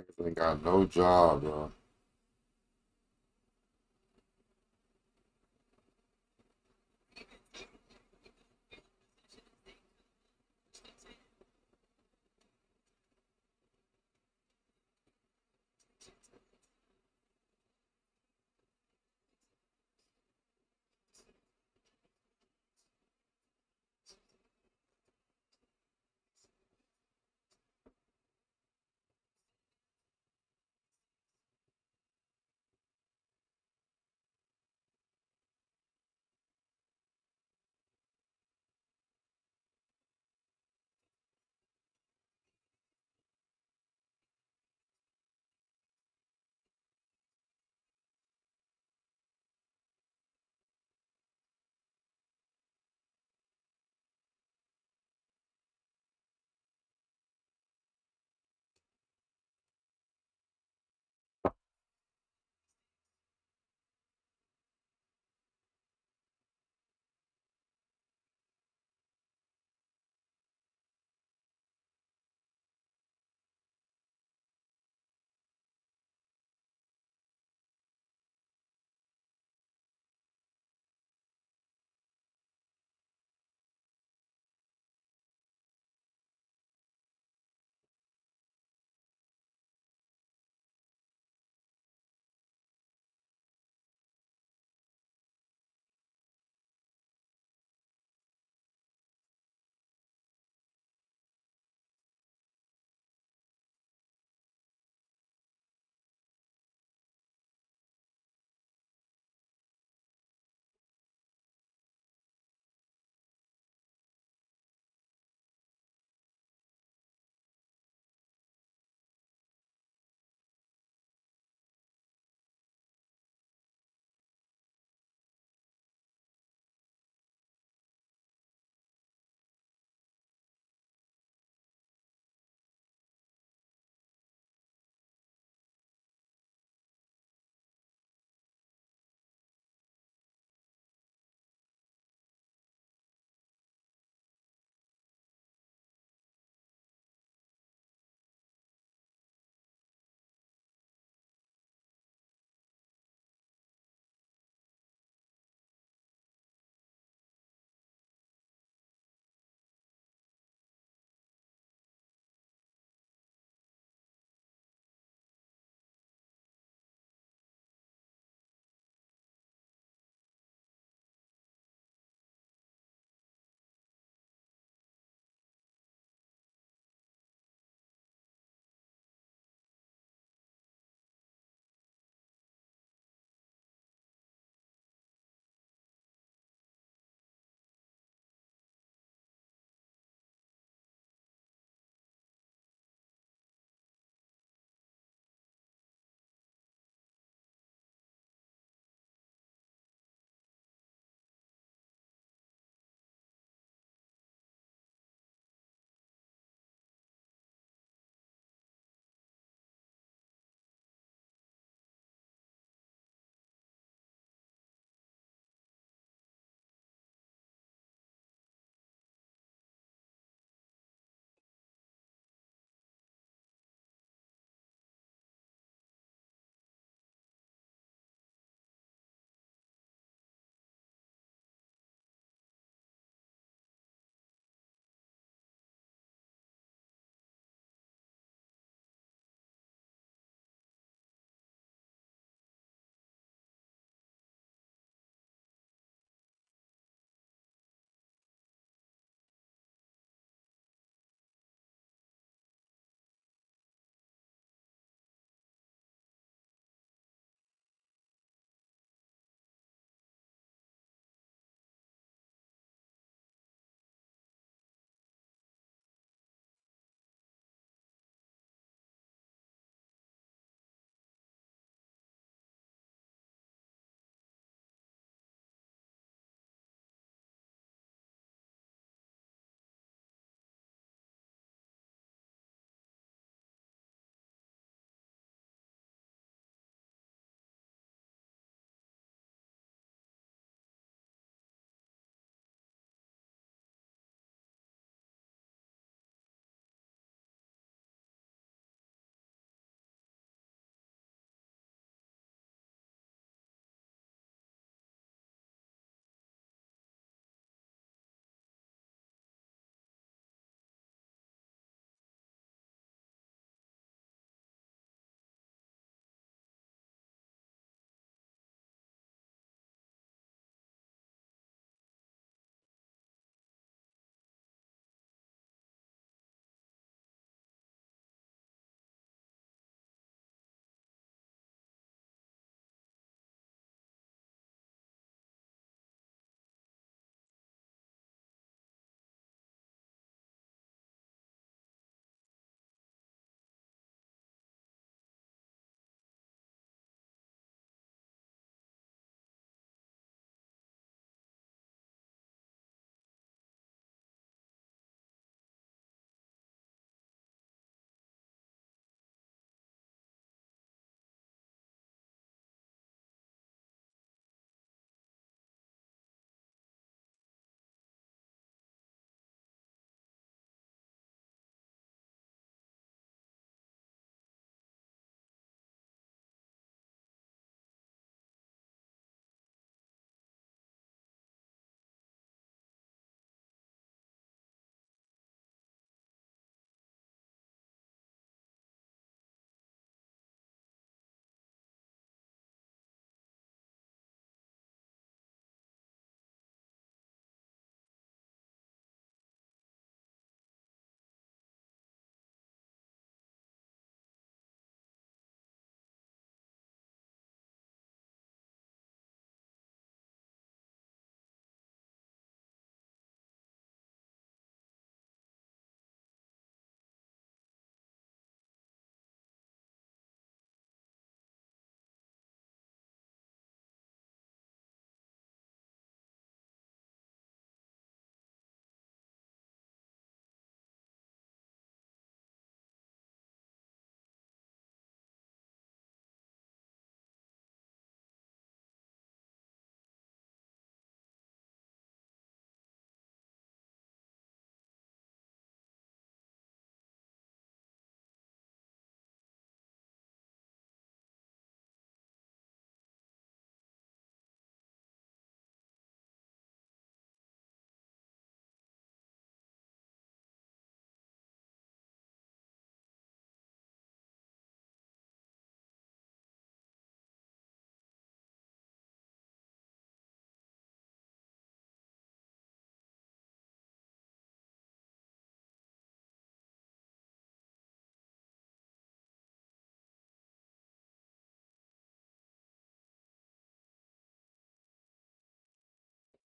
Niggas ain't got no job, bro.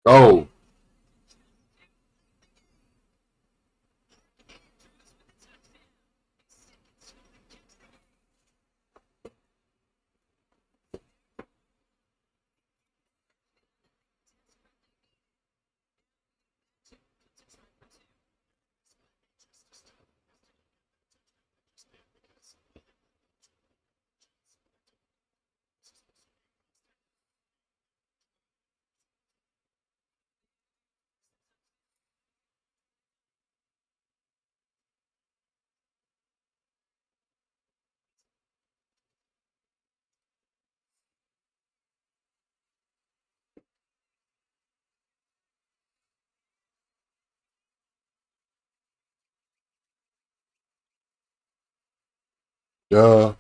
Go. Duh.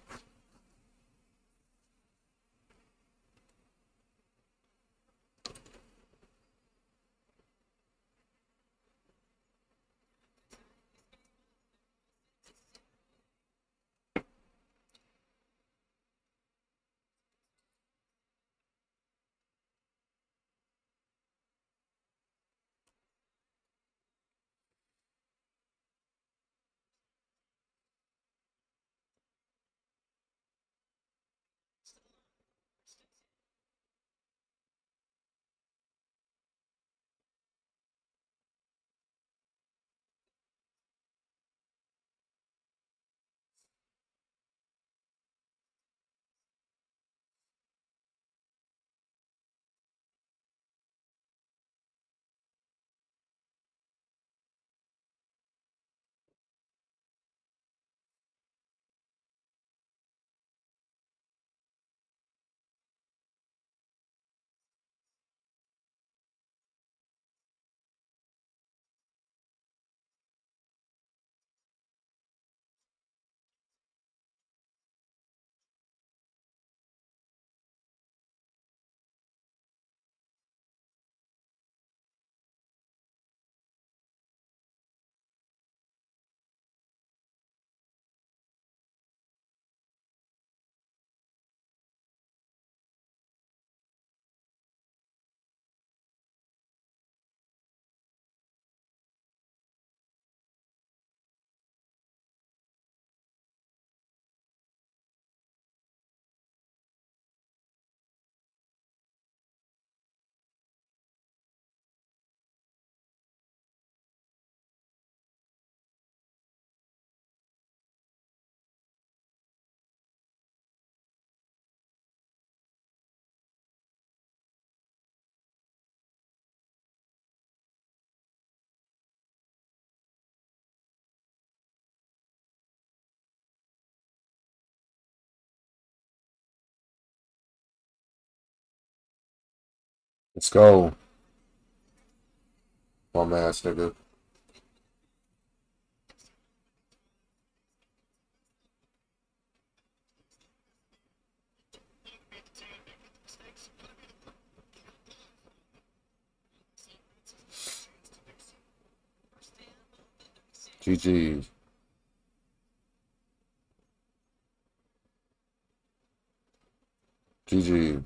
Let's go. Bum ass nigga. GG. GG.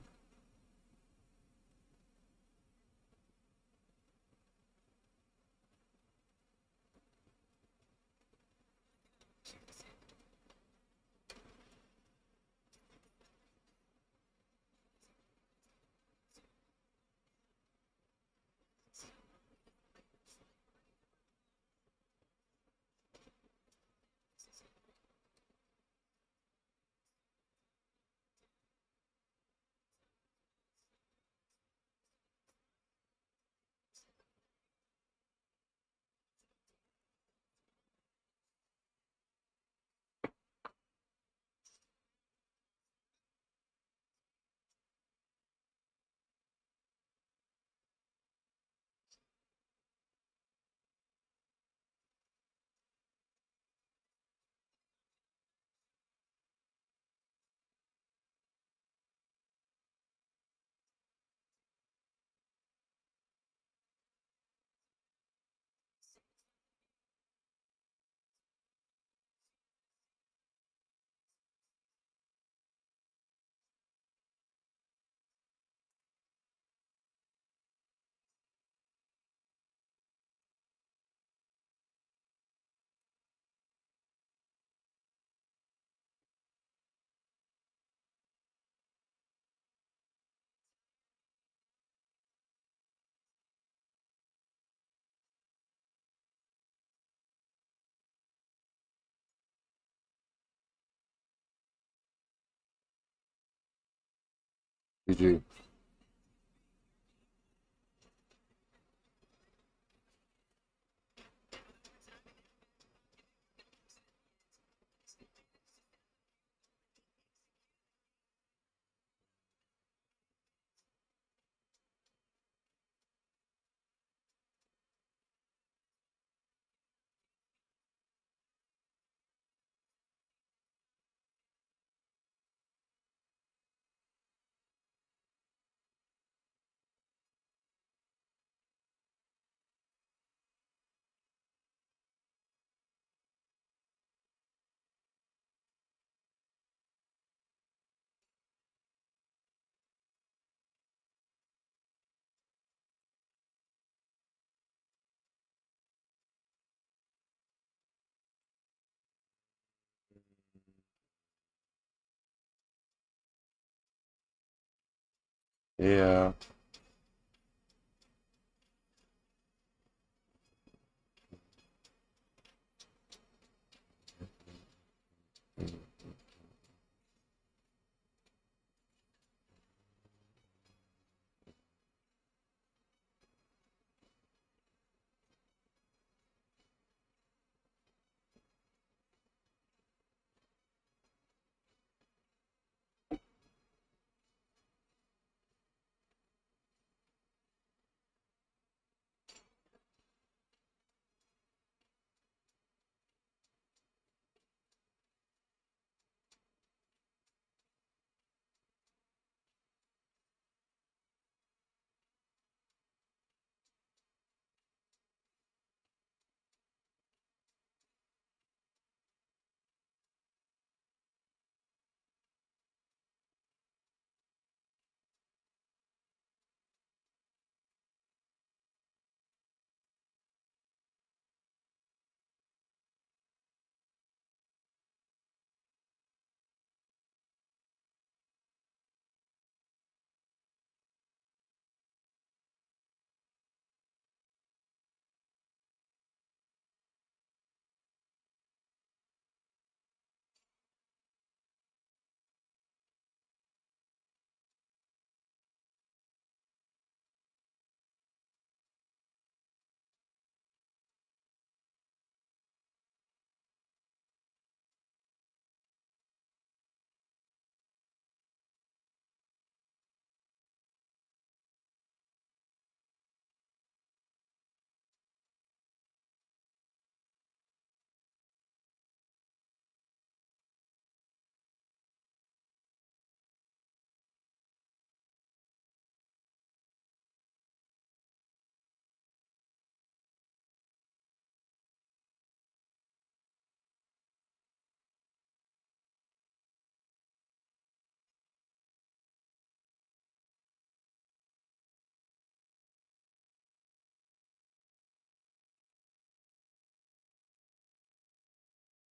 GG. Yeah.